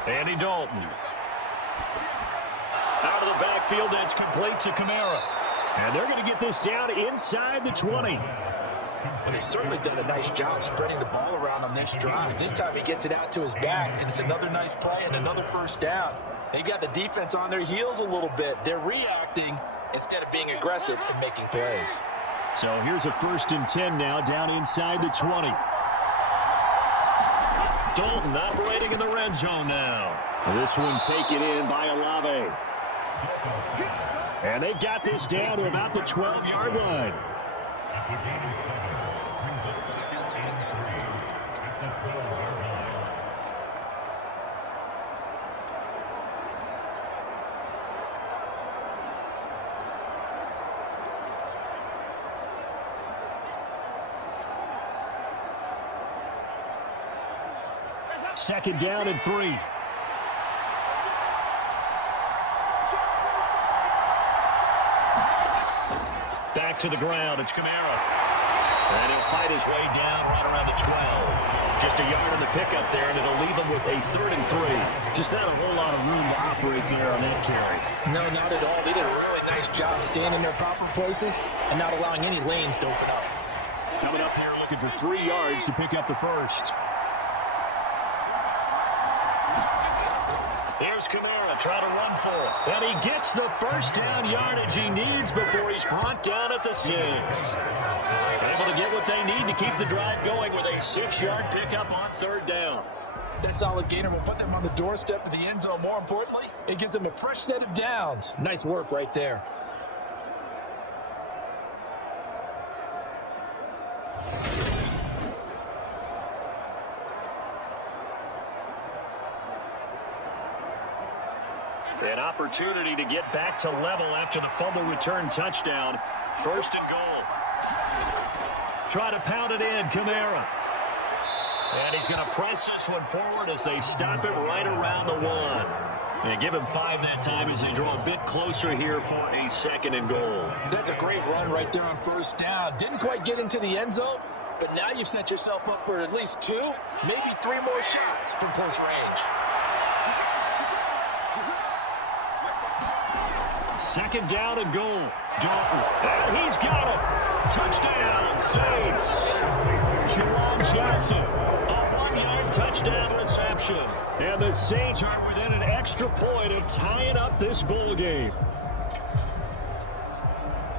Andy Dalton. Out of the backfield, that's complete to Kamara. And they're going to get this down inside the 20. And they've certainly done a nice job spreading the ball around on this drive. This time he gets it out to his back, and it's another nice play and another first down. They got the defense on their heels a little bit. They're reacting instead of being aggressive and making plays. So here's a 1st and 10 now down inside the 20. Dalton operating in the red zone now. This one taken in by Olave. And they've got this down to about the 12-yard line. Second down and 3. back to the ground. It's Kamara. And he'll fight his way down right around the 12. Just a yard in the pickup there, and it'll leave him with a 3rd and 3. Just not a whole lot of room to operate there on that carry. No, not at all. They did a really nice job staying in their proper places and not allowing any lanes to open up. Coming up here looking for 3 yards to pick up the first. Here's Kamara trying to run for it. And he gets the first down yardage he needs before he's brought down at the 6. Able to get what they need to keep the drive going with a 6-yard pickup on 3rd down. That solid gainer will put them on the doorstep of the end zone. More importantly, it gives them a fresh set of downs. Nice work right there. An opportunity to get back to level after the fumble return touchdown. 1st and goal. Try to pound it in, Kamara. And he's going to press this one forward as they stop it right around the 1. And give him 5 that time as they draw a bit closer here for a 2nd and goal. That's a great run right there on 1st down. Didn't quite get into the end zone, but now you've set yourself up for at least 2, maybe 3 more shots from close range. 2nd down and goal. Dalton. And he's got it. Touchdown, Saints. Jerome Johnson. A 1-yard touchdown reception. And the Saints are within an extra point of tying up this ball game.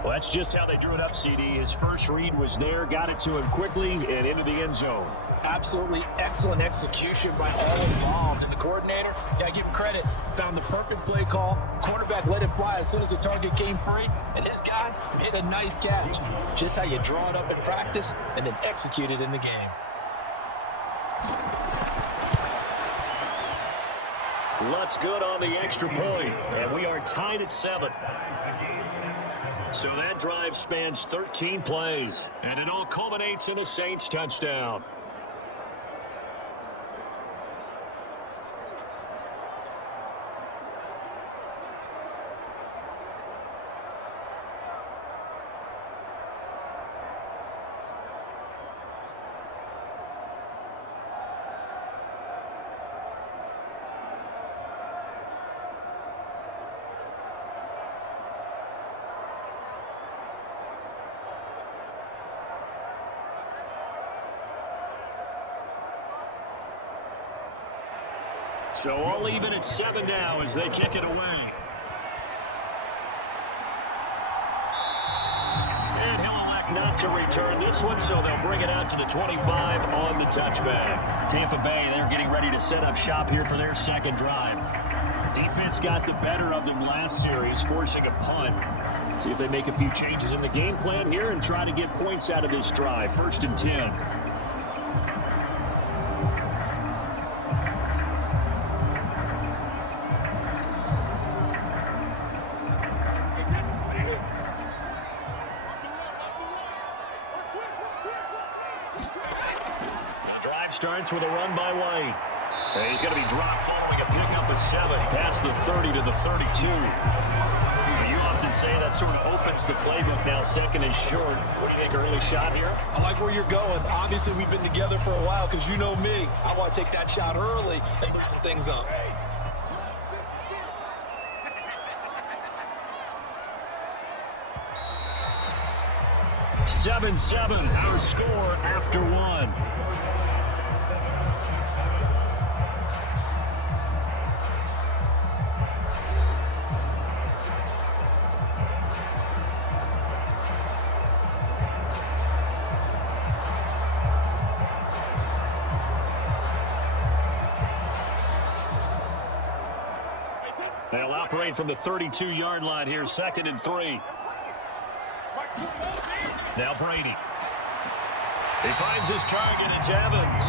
Well, that's just how they drew it up, CD. His first read was there, got it to him quickly, and into the end zone. Absolutely excellent execution by all involved. And the coordinator, got to give him credit, found the perfect play call. Quarterback let it fly as soon as the target came free, and his guy hit a nice catch. Just how you draw it up in practice and then execute it in the game. Lutz good on the extra point, and we are tied at 7. So that drive spans 13 plays, and it all culminates in a Saints touchdown. So all even at 7 now as they kick it away. And he'll elect not to return this one, so they'll bring it out to the 25 on the touchback. Tampa Bay, they're getting ready to set up shop here for their 2nd drive. Defense got the better of them last series, forcing a punt. See if they make a few changes in the game plan here and try to get points out of this drive. 1st and 10. Starts with a run by White. And he's going to be dropped following a pickup of 7 past the 30 to the 32. You often say that sort of opens the playbook now. 2nd and short. What do you think, early shot here? I like where you're going. Obviously, we've been together for a while because you know me. I want to take that shot early and mix some things up. Seven, our score after 1. They'll operate from the 32-yard line here, 2nd and 3. Now Brady. He finds his target. It's Evans.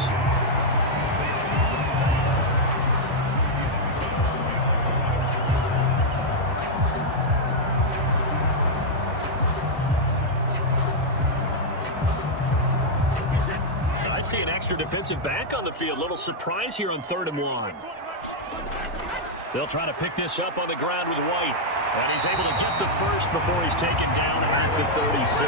I see an extra defensive back on the field. Little surprise here on 3rd and 1. They'll try to pick this up on the ground with White. And he's able to get the first before he's taken down at the 36.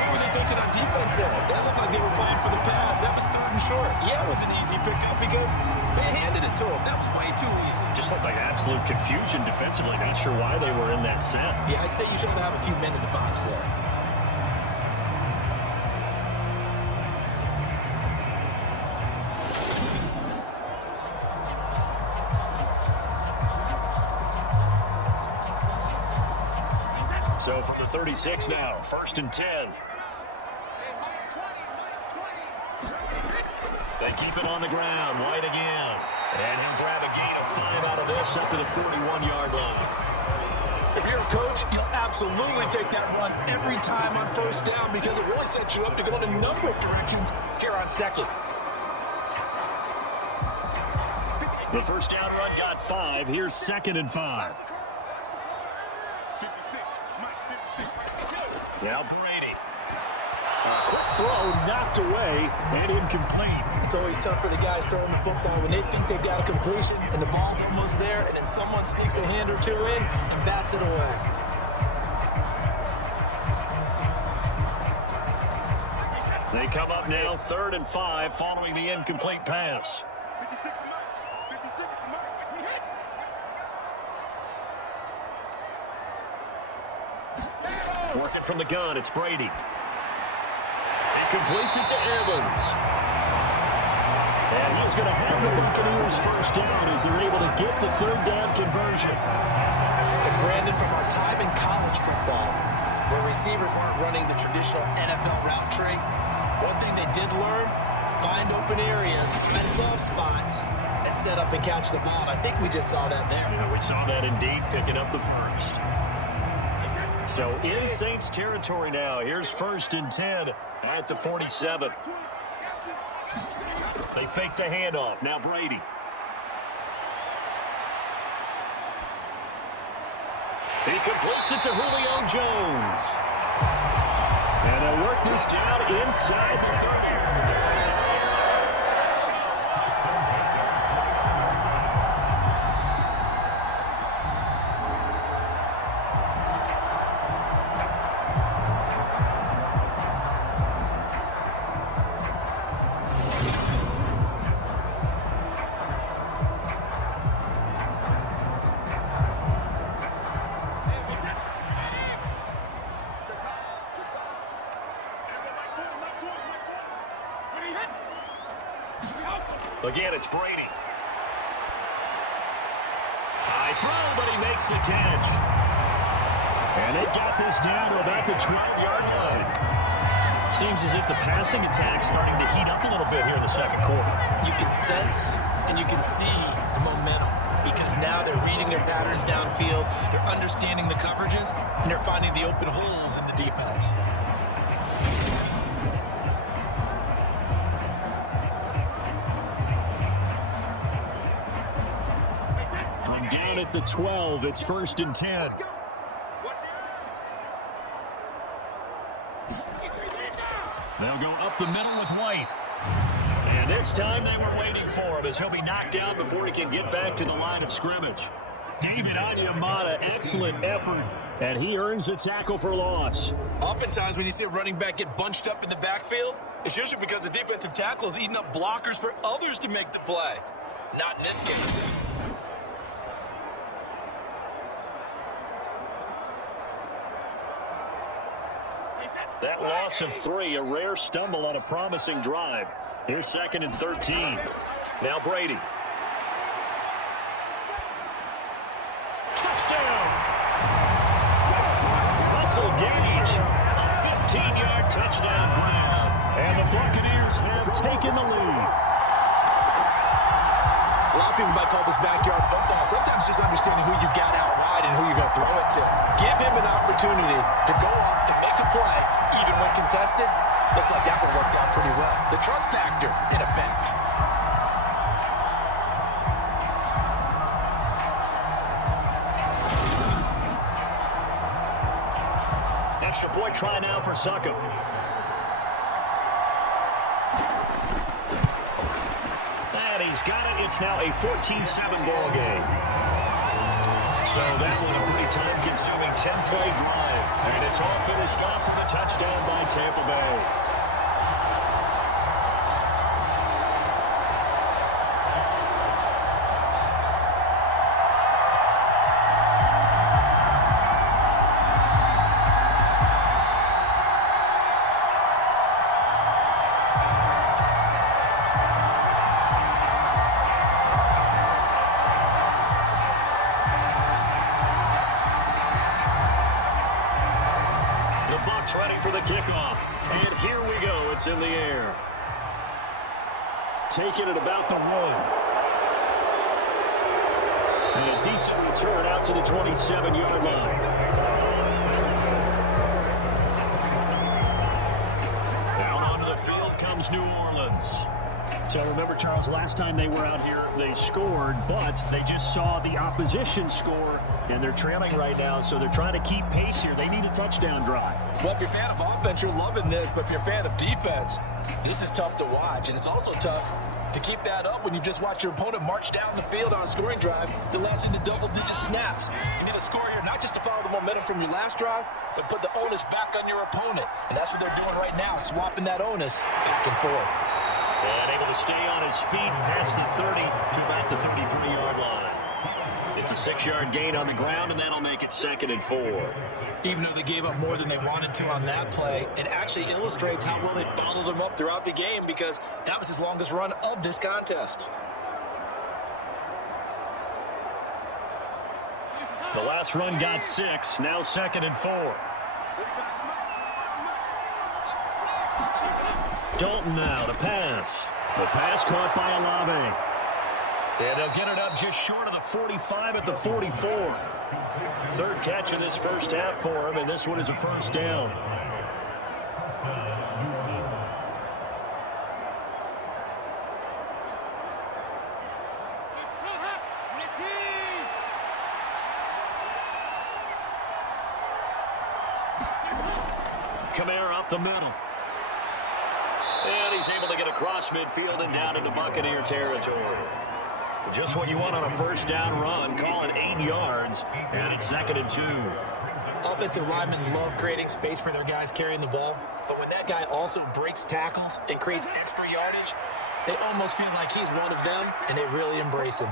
What were they thinking on defense there? They looked like they were playing for the pass. That was 3rd and short. Yeah, it was an easy pickup because they handed it to him. That was way too easy. Just looked like absolute confusion defensively. Not sure why they were in that set. Yeah, I'd say you should have a few men in the box there. So from the 36 now, 1st and 10. They keep it on the ground. White again. And he'll grab a gain of 5 out of this up to the 41-yard line. If you're a coach, you'll absolutely take that run every time on 1st down because it really sets you up to go in a number of directions here on 2nd. The 1st down run got 5. Here's 2nd and 5. Now Brady. Quick throw, knocked away, and incomplete. It's always tough for the guys throwing the football when they think they've got a completion and the ball's almost there, and then someone sneaks a hand or two in and bats it away. They come up now 3rd and 5 following the incomplete pass. Working from the gun, it's Brady. He completes it to Evans. And he's going to have the Buccaneers 1st down as they're able to get the 3rd down conversion. And Brandon, from our time in college football, where receivers weren't running the traditional NFL route tree, one thing they did learn, find open areas, fence off spots, and set up and catch the ball. And I think we just saw that there. Yeah, we saw that indeed, picking up the 1st. So in Saints territory now. Here's 1st and 10 at the 47. They fake the handoff. Now Brady. He completes it to Julio Jones. And they'll work this down inside the 30. Again, it's Brady. High throw, but he makes the catch. And they've got this down to about the 12-yard line. Seems as if the passing attack's starting to heat up a little bit here in the 2nd quarter. You can sense and you can see the momentum because now they're reading their patterns downfield, they're understanding the coverages, and they're finding the open holes in the defense. Down at the 12, it's 1st and 10. They'll go up the middle with White. And this time they were waiting for him as he'll be knocked down before he can get back to the line of scrimmage. David Onyemata, excellent effort, and he earns a tackle for loss. Oftentimes when you see a running back get bunched up in the backfield, it's usually because the defensive tackle is eating up blockers for others to make the play. Not in this case. That loss of 3, a rare stumble on a promising drive. Here's 2nd and 13. Now Brady. Touchdown! Russell Gage, a 15-yard touchdown grab. And the Buccaneers have taken the lead. A lot of people might call this backyard football. Sometimes just understanding who you've got out wide and who you're going to throw it to. Give him an opportunity to go up and make a play, even when contested. Looks like that one worked out pretty well. The trust factor, in effect. Extra point try now for Succop. And he He's got it. It's now a 14-7 ball game. So that one a pretty time-consuming 10-play drive. And it's all finished off with a touchdown by Tampa Bay. Ready for the kickoff. And here we go. It's in the air. Taking it about the 1. And a decent return out to the 27-yard line. Down onto the field comes New Orleans. So remember, Charles, last time they were out here, they scored, but they just saw the opposition score, and they're trailing right now, so they're trying to keep pace here. They need a touchdown drive. Well, if you're a fan of offense, you're loving this, but if you're a fan of defense, this is tough to watch, and it's also tough to keep that up when you just watch your opponent march down the field on a scoring drive that lasts into double-digit snaps. You need a score here, not just to follow the momentum from your last drive, but put the onus back on your opponent, and that's what they're doing right now, swapping that onus back and forth. And able to stay on his feet past the 30 to about the 33-yard line. It's a 6-yard gain on the ground, and that'll make it 2nd and 4. Even though they gave up more than they wanted to on that play, it actually illustrates how well they followed them up throughout the game because that was his longest run of this contest. The last run got 6, now 2nd and 4. Dalton now to pass. The pass caught by Olave. And they'll get it up just short of the 45 at the 44. 3rd catch of this first half for him, and this one is a first down. Kamara up the middle. And he's able to get across midfield and down into Buccaneer territory. Just what you want on a first down run. Call it 8 yards, and it's 2nd and 2. Offensive linemen love creating space for their guys carrying the ball, but when that guy also breaks tackles and creates extra yardage, they almost feel like he's one of them, and they really embrace him.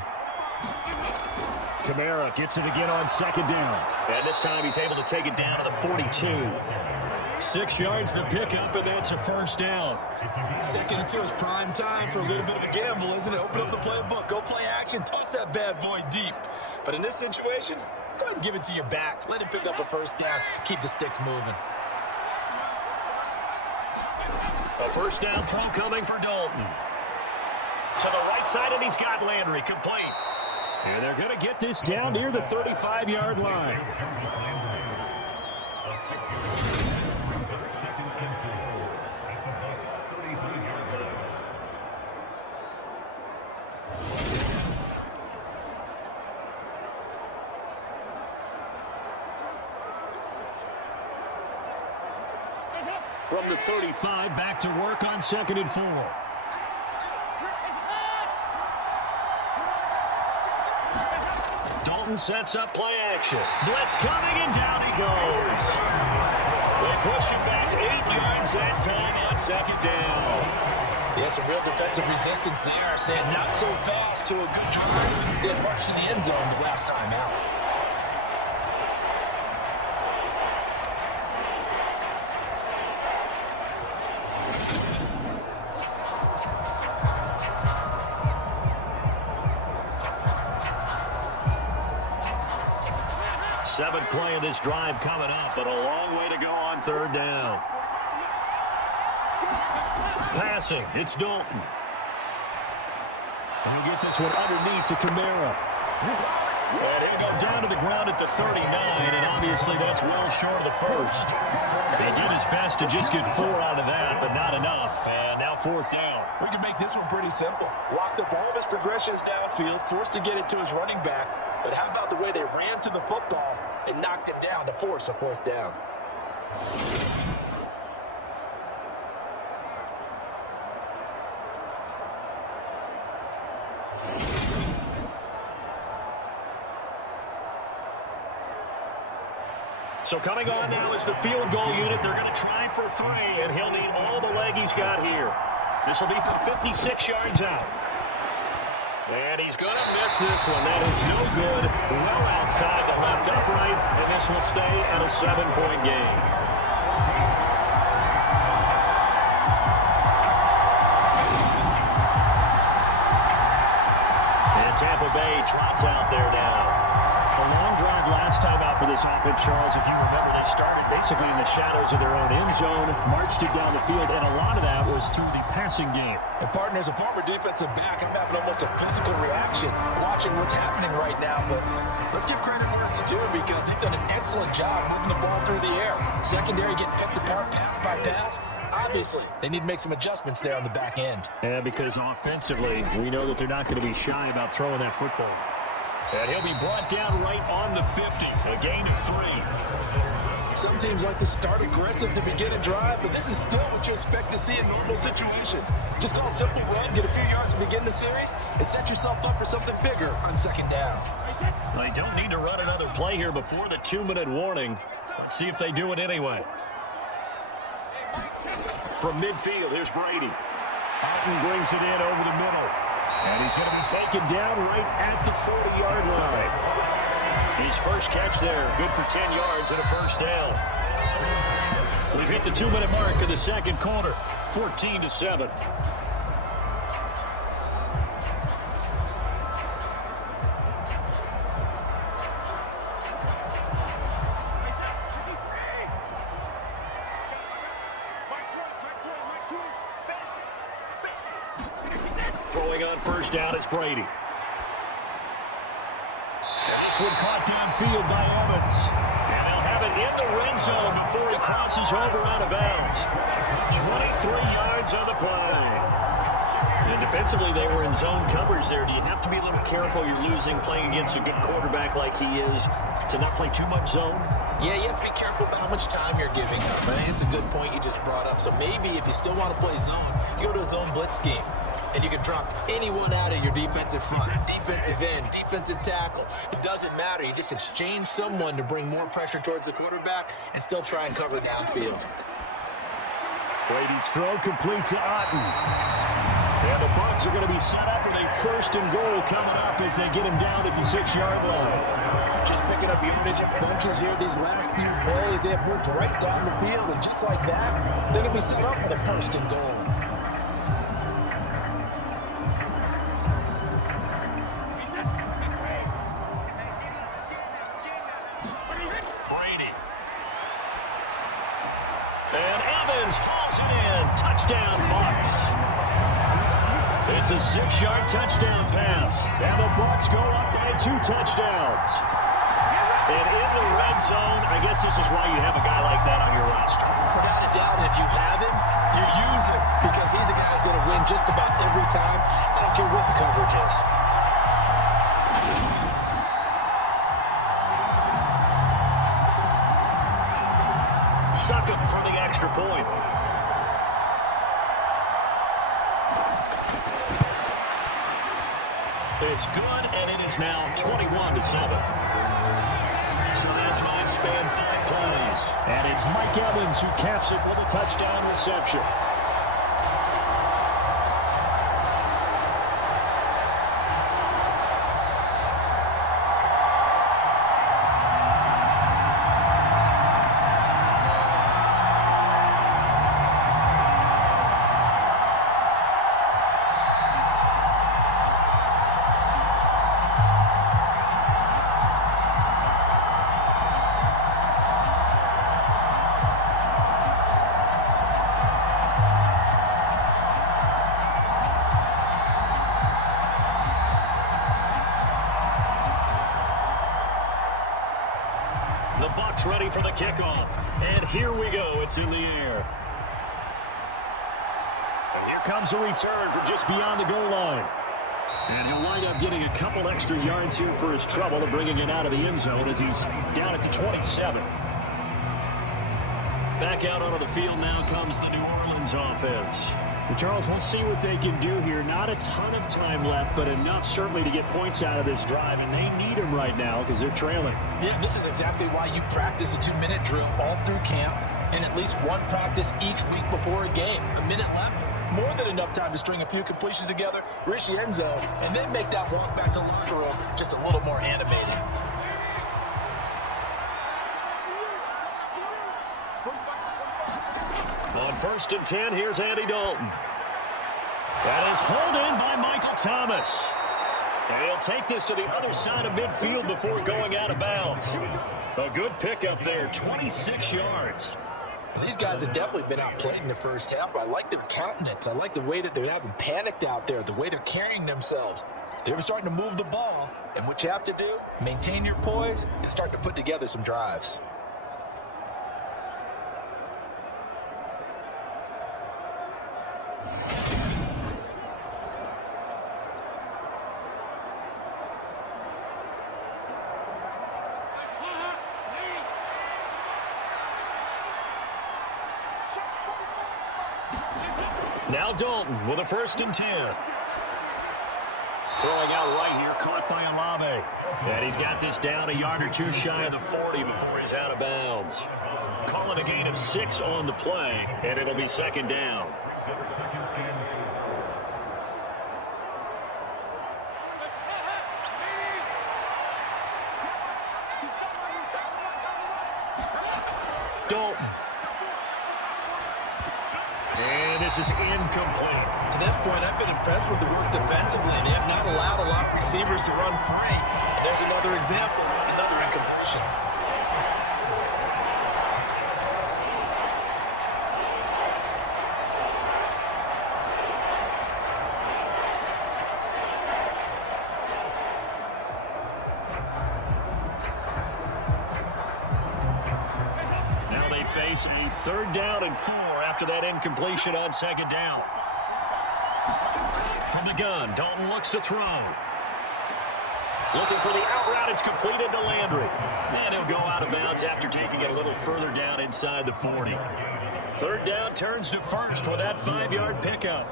Kamara gets it again on 2nd down. And this time he's able to take it down to the 42. 6 yards the pickup, and that's a first down. 2nd and 2 is prime time for a little bit of a gamble, isn't it? Open up the playbook, go play action, toss that bad boy deep. But in this situation, go ahead and give it to your back. Let him pick up a first down. Keep the sticks moving. A first down throw coming for Dalton. To the right side, and he's got Landry complete. And they're going to get this down near the 35-yard line. From the 35, back to work on 2nd and 4. Dalton sets up play action. Blitz coming, and down he goes. They push him back 8 yards that time on 2nd down. Yeah, some real defensive resistance there. Saying not so fast to a good drive. Did rush to the end zone the last time out. Seventh play of this drive coming up, but a long way to go on 3rd down. Passing, it's Dalton. And you get this one underneath to Kamara. And he'll go down to the ground at the 39, and obviously that's well short of the first. He did his best to just get 4 out of that, but not enough. And now 4th down. We can make this one pretty simple. Locked up all of his progressions downfield, forced to get it to his running back. But how about the way they ran to the football and knocked it down to force a 4th down? So coming on now is the field goal unit. They're going to try for 3, and he'll need all the leg he's got here. This will be from 56 yards out. And he's going to miss this one. That is no good. Well outside the left upright, and this will stay at a 7-point game. And Tampa Bay trots out there now. A long drive last time out for this offense, Charles. If you remember, they started basically in the shadows of their own end zone, marched it down the field, and a lot of that was through the passing game. And partner, as a former defensive back, I'm having almost a physical reaction watching what's happening right now. But let's give credit where it's due because they've done an excellent job moving the ball through the air. Secondary getting picked apart pass by pass. Obviously, they need to make some adjustments there on the back end. Yeah, because offensively, we know that they're not going to be shy about throwing that football. And he'll be brought down right on the 50, a gain of 3. Some teams like to start aggressive to begin a drive, but this is still what you expect to see in normal situations. Just call a simple run, get a few yards to begin the series, and set yourself up for something bigger on second down. They don't need to run another play here before the 2-minute warning. Let's see if they do it anyway. From midfield, here's Brady. Houghton brings it in over the middle. And he's going to be taken down right at the 40-yard line. His first catch there, good for 10 yards and a first down. We've hit the 2-minute mark of the second quarter, 14-7. Throwing on first down is Brady. And this one caught downfield by Evans. And they'll have it in the red zone before he crosses over out of bounds. 23 yards on the play. And defensively, they were in zone coverage there. Do you have to be a little careful? You're losing playing against a good quarterback like he is to not play too much zone? Yeah, you have to be careful about how much time you're giving up. I think it's a good point you just brought up. So maybe if you still want to play zone, you go to a zone blitz scheme. And you can drop anyone out of your defensive front, defensive end, defensive tackle. It doesn't matter. You just exchange someone to bring more pressure towards the quarterback and still try and cover the outfield. Brady's throw complete to Otten. And the Bucs are going to be set up with a 1st and goal coming up as they get him down at the 6-yard line. Just picking up yardage at bunches here these last few plays. They have worked right down the field, and just like that, they're going to be set up with a 1st and goal. Touchdown, Bucs. It's a 6-yard touchdown pass. And the Bucs go up by 2 touchdowns. And in the red zone, I guess this is why you have a guy like that on your roster. Without a doubt, and if you have him, you use him because he's a guy who's going to win just about every time. I don't care what the coverage is. Succop for the extra point. It's good, and it is now 21-7. So that drive spanned 5 plays. And it's Mike Evans who caps it with a touchdown reception. The Bucs ready for the kickoff. And here we go. It's in the air. And here comes a return from just beyond the goal line. And he'll wind up getting a couple extra yards here for his trouble of bringing it out of the end zone as he's down at the 27. Back out onto the field now comes the New Orleans offense. Charles, we'll see what they can do here. Not a ton of time left, but enough certainly to get points out of this drive, and they need them right now because they're trailing. Yeah, this is exactly why you practice a 2-minute drill all through camp and at least one practice each week before a game. A minute left, more than enough time to string a few completions together, reach the end zone, and then make that walk back to the locker room just a little more animated. On 1st and 10, here's Andy Dalton. That is hauled in by Michael Thomas. And he'll take this to the other side of midfield before going out of bounds. A good pickup there, 26 yards. These guys have definitely been outplayed in the first half, but I like their countenance. I like the way that they're having panicked out there, the way they're carrying themselves. They were starting to move the ball, and what you have to do, maintain your poise and start to put together some drives. Now Dalton with a 1st and 10. Throwing out right here, caught by Olave. And he's got this down a yard or two shy of the 40 before he's out of bounds. Calling a gain of 6 on the play, and it'll be 2nd down. Dalton. And this is incomplete. To this point, I've been impressed with the work defensively. They have not allowed a lot of receivers to run free. And there's another example, another incompletion. Now they face a 3rd down and 4 after that incompletion on 2nd down. From the gun, Dalton looks to throw. Looking for the out route. It's completed to Landry. And he'll go out of bounds after taking it a little further down inside the 40. 3rd down turns to 1st with that 5-yard pickup.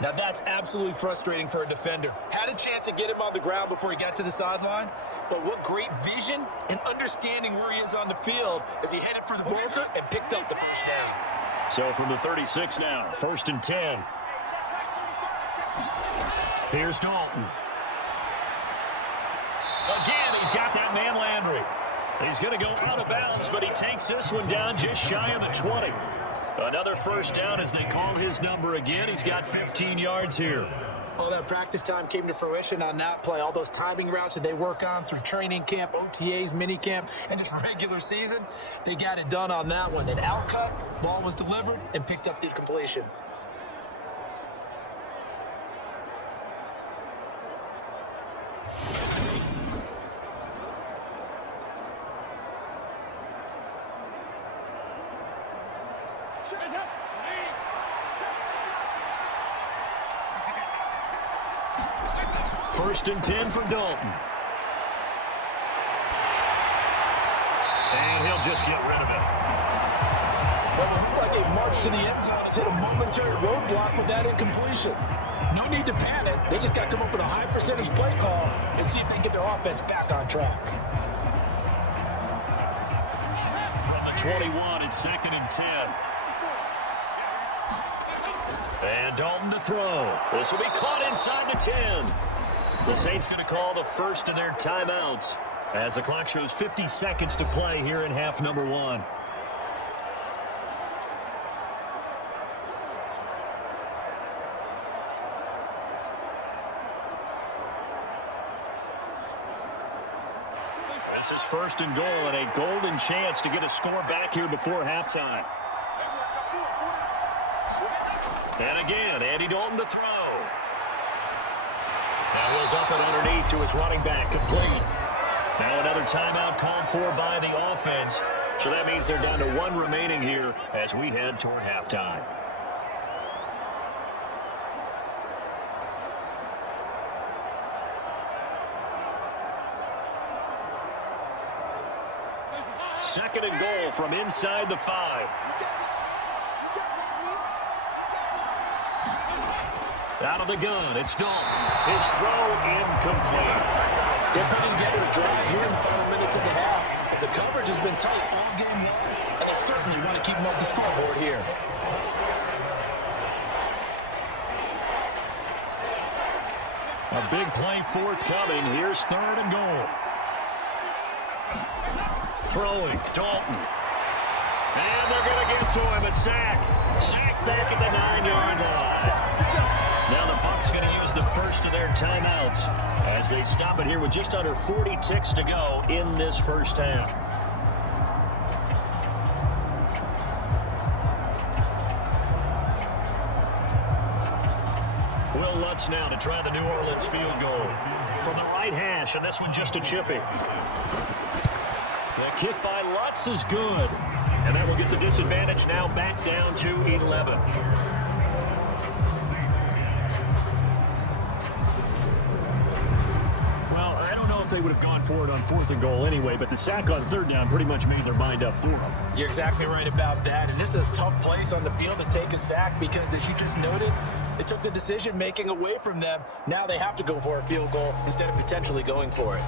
Now that's absolutely frustrating for a defender. Had a chance to get him on the ground before he got to the sideline, but what great vision and understanding where he is on the field as he headed for the bunker and picked up the 1st down. So from the 36 now, 1st and 10. Here's Dalton. Again, he's got that man Landry. He's going to go out of bounds, but he takes this one down just shy of the 20. Another 1st down as they call his number again. He's got 15 yards here. All that practice time came to fruition on that play. All those timing routes that they work on through training camp, OTAs, mini camp, and just regular season, they got it done on that one. An outcut, ball was delivered, and picked up the completion. First and 10 for Dalton. And he'll just get rid of it. Well, it looked like they marched to the end zone and hit a momentary roadblock with that incompletion. No need to panic. They just got to come up with a high percentage play call and see if they can get their offense back on track. From the 21, it's 2nd and 10. And Dalton to throw. This will be caught inside the 10. The Saints going to call the first of their timeouts as the clock shows 50 seconds to play here in half number 1. This is 1st and goal and a golden chance to get a score back here before halftime. And again, Andy Dalton to throw. Now he'll dump it underneath to his running back, complete. Now another timeout called for by the offense. So that means they're down to 1 remaining here as we head toward halftime. Second and goal from inside the 5. Out of the gun, it's Dalton. His throw incomplete. They're putting together a drive here in the final minutes of the half. But the coverage has been tight all game long, and they certainly want to keep them up the scoreboard here. A big play forthcoming. Here's 3rd and goal. Throwing, Dalton. And they're going to get to him, a sack. Sack back at the 9-yard line. Now the Bucs going to use the first of their timeouts as they stop it here with just under 40 ticks to go in this first half. Will Lutz now to try the New Orleans field goal from the right hash, and this one just a chippy. The kick by Lutz is good, and that will get the disadvantage now back down to 11. Well, I don't know if they would have gone for it on 4th and goal anyway, but the sack on 3rd down pretty much made their mind up for them. You're exactly right about that, and this is a tough place on the field to take a sack because, as you just noted, it took the decision-making away from them. Now they have to go for a field goal instead of potentially going for it.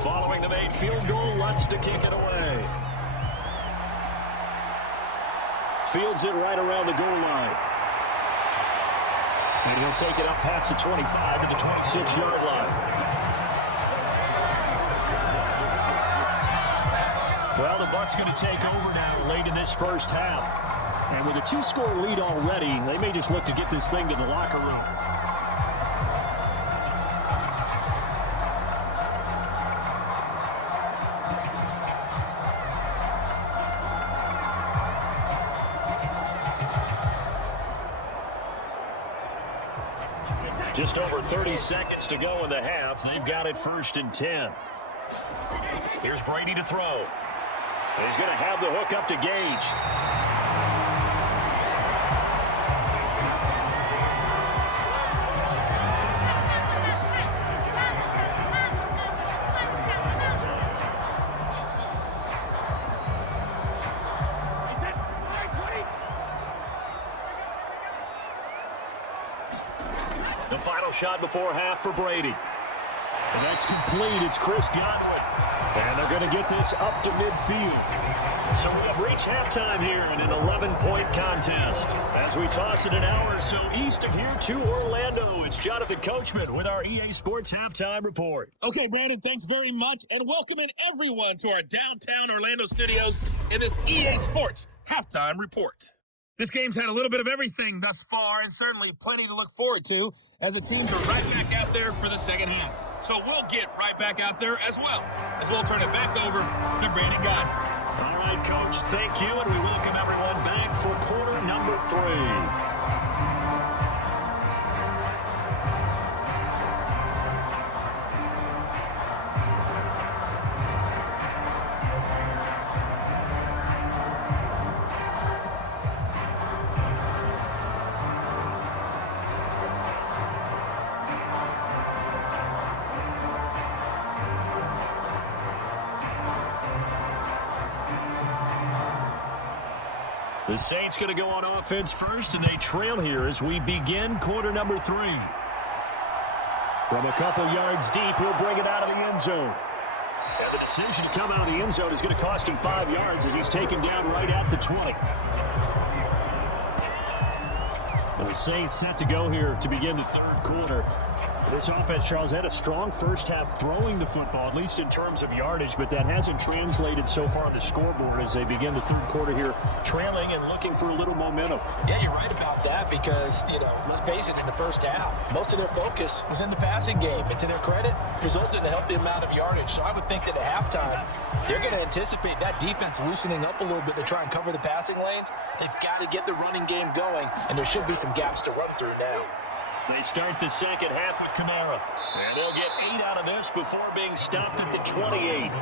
Following the made field goal, Lutz to kick it away. Fields it right around the goal line. And he'll take it up past the 25 to the 26-yard line. Well, the Bucs going to take over now late in this first half. And with a 2-score lead already, they may just look to get this thing to the locker room. Just over 30 seconds to go in the half. They've got it 1st and 10. Here's Brady to throw. He's going to have the hook up to Gage. The final shot before half for Brady. And that's complete. It's Chris Godwin. And they're going to get this up to midfield. So we have reached halftime here in an 11-point contest. As we toss it an hour or so east of here to Orlando, it's Jonathan Coachman with our EA Sports Halftime Report. Okay, Brandon, thanks very much, and welcome in everyone to our downtown Orlando studios in this EA Sports Halftime Report. This game's had a little bit of everything thus far, and certainly plenty to look forward to as the teams are right back out there for the second half. So we'll get right back out there as well, as we'll turn it back over to Brandon Gott. All right, Coach, thank you, and we welcome everyone back for quarter number 3. The Saints going to go on offense first, and they trail here as we begin quarter number 3. From a couple yards deep, he'll bring it out of the end zone. And the decision to come out of the end zone is going to cost him 5 yards as he's taken down right at the 20. And the Saints set to go here to begin the third quarter. This offense, Charles, had a strong first half throwing the football, at least in terms of yardage, but that hasn't translated so far on the scoreboard as they begin the third quarter here, trailing and looking for a little momentum. Yeah, you're right about that because, let's face it, in the first half, most of their focus was in the passing game. And to their credit, resulted in a healthy amount of yardage. So I would think that at halftime, they're going to anticipate that defense loosening up a little bit to try and cover the passing lanes. They've got to get the running game going, and there should be some gaps to run through now. They start the second half with Kamara. And they'll get 8 out of this before being stopped at the 28.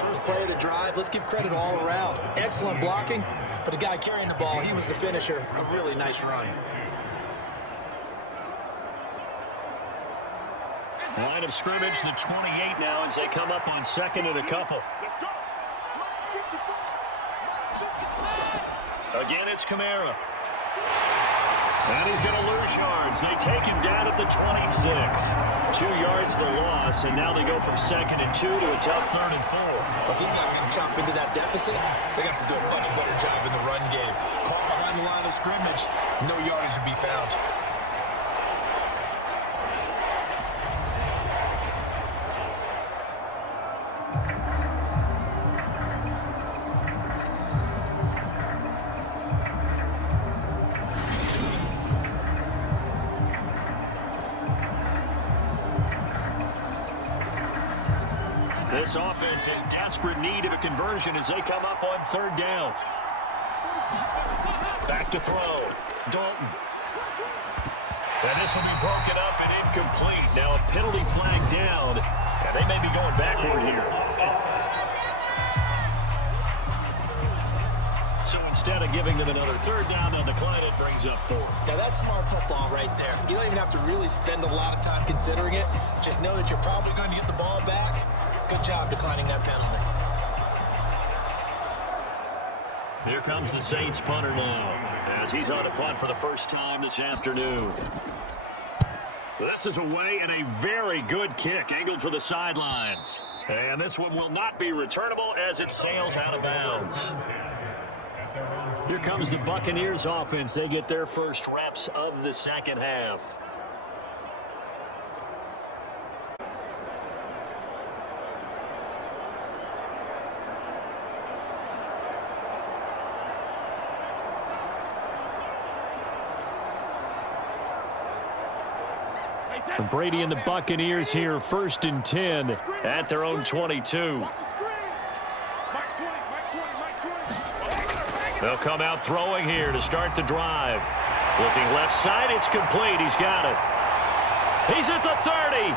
First play of the drive, let's give credit all around. Excellent blocking, but the guy carrying the ball, he was the finisher. A really nice run. Line of scrimmage, the 28 now as they come up on second and a couple. Again, it's Kamara. And he's going to lose yards. They take him down at the 26. 2 yards the loss, and now they go from 2nd and 2 to a tough 3rd and 4. But these guys got to chop into that deficit. They got to do a much better job in the run game. Caught behind the line of scrimmage, no yardage to be found. This offense in desperate need of a conversion as they come up on 3rd down. Back to throw. Dalton. And this will be broken up and incomplete. Now a penalty flag down, and they may be going backward here. So instead of giving them another 3rd down on the decline, it brings up 4. Now that's smart football right there. You don't even have to really spend a lot of time considering it. Just know that you're probably going to get the ball back. Good job declining that penalty. Here comes the Saints punter now, as he's on a punt for the first time this afternoon. This is away and a very good kick, angled for the sidelines. And this one will not be returnable as it sails out of bounds. Here comes the Buccaneers offense. They get their first reps of the second half. Brady and the Buccaneers here, 1st and 10 at their own 22. They'll come out throwing here to start the drive. Looking left side, it's complete. He's got it. He's at the 30.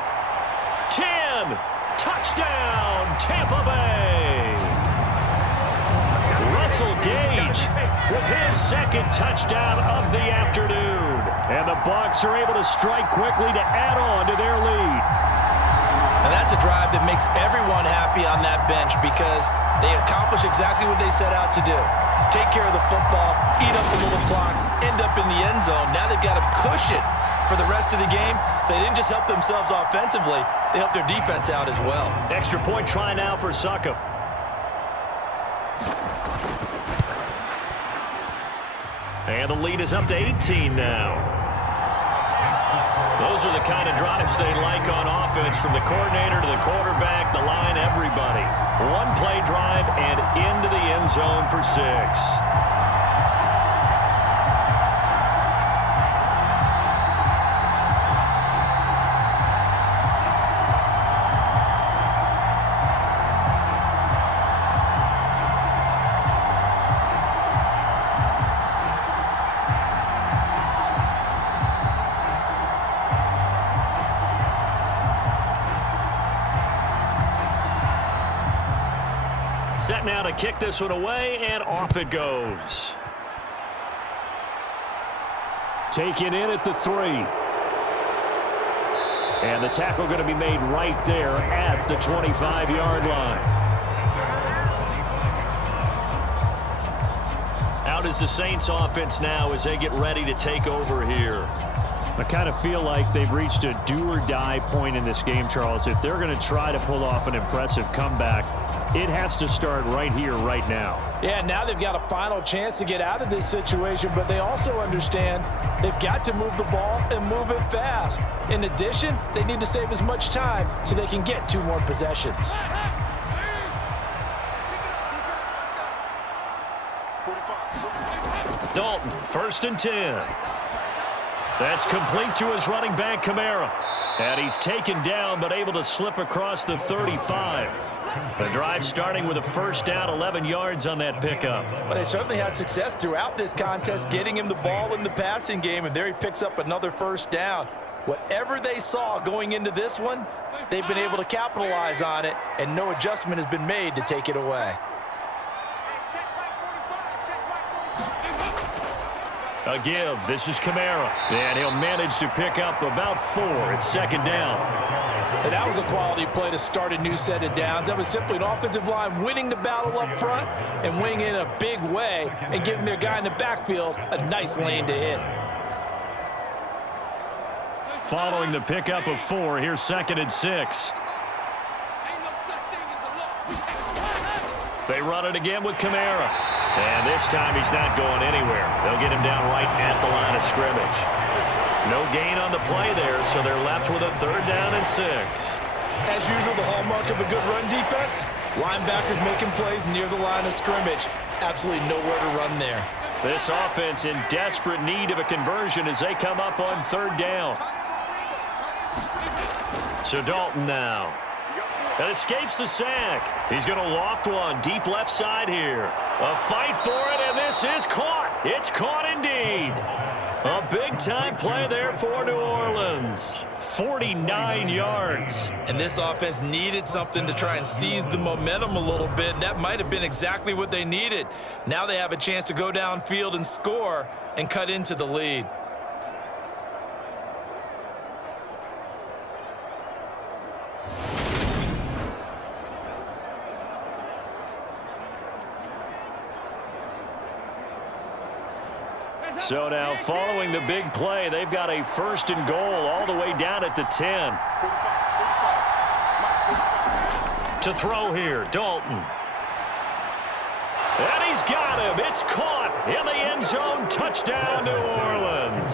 10. Touchdown, Tampa Bay. Russell Gage with his 2nd touchdown of the afternoon. And the Bucs are able to strike quickly to add on to their lead. And that's a drive that makes everyone happy on that bench because they accomplish exactly what they set out to do. Take care of the football, eat up a little clock, end up in the end zone. Now they've got a cushion for the rest of the game. So they didn't just help themselves offensively, they helped their defense out as well. Extra point try now for Succop. And the lead is up to 18 now. Those are the kind of drives they like on offense, from the coordinator to the quarterback, the line, everybody. 1-play drive and into the end zone for 6. Set now to kick this one away, and off it goes. Taken in at the 3. And the tackle going to be made right there at the 25-yard line. Out is the Saints offense now as they get ready to take over here. I kind of feel like they've reached a do-or-die point in this game, Charles. If they're going to try to pull off an impressive comeback, it has to start right here, right now. Yeah, now they've got a final chance to get out of this situation, but they also understand they've got to move the ball and move it fast. In addition, they need to save as much time so they can get 2 more possessions. Dalton, 1st and 10. That's complete to his running back, Kamara. And he's taken down, but able to slip across the 35. The drive starting with a 1st down, 11 yards on that pickup. But they certainly had success throughout this contest, getting him the ball in the passing game, and there he picks up another 1st down. Whatever they saw going into this one, they've been able to capitalize on it, and no adjustment has been made to take it away. A give. This is Kamara. And he'll manage to pick up about 4 at 2nd down. And that was a quality play to start a new set of downs. That was simply an offensive line winning the battle up front and winning it in a big way and giving their guy in the backfield a nice lane to hit. Following the pickup of 4, here's 2nd and 6. They run it again with Kamara. And this time he's not going anywhere. They'll get him down right at the line of scrimmage. No gain on the play there, so they're left with a 3rd down and 6. As usual, the hallmark of a good run defense, linebackers making plays near the line of scrimmage. Absolutely nowhere to run there. This offense in desperate need of a conversion as they come up on 3rd down. So Dalton now. That escapes the sack. He's going to loft one deep left side here. A fight for it, and this is caught. It's caught indeed. A big-time play there for New Orleans. 49 yards. And this offense needed something to try and seize the momentum a little bit, and that might have been exactly what they needed. Now they have a chance to go downfield and score and cut into the lead. So now following the big play, they've got a 1st and goal all the way down at the 10. To throw here, Dalton. And he's got him. It's caught in the end zone. Touchdown, New Orleans.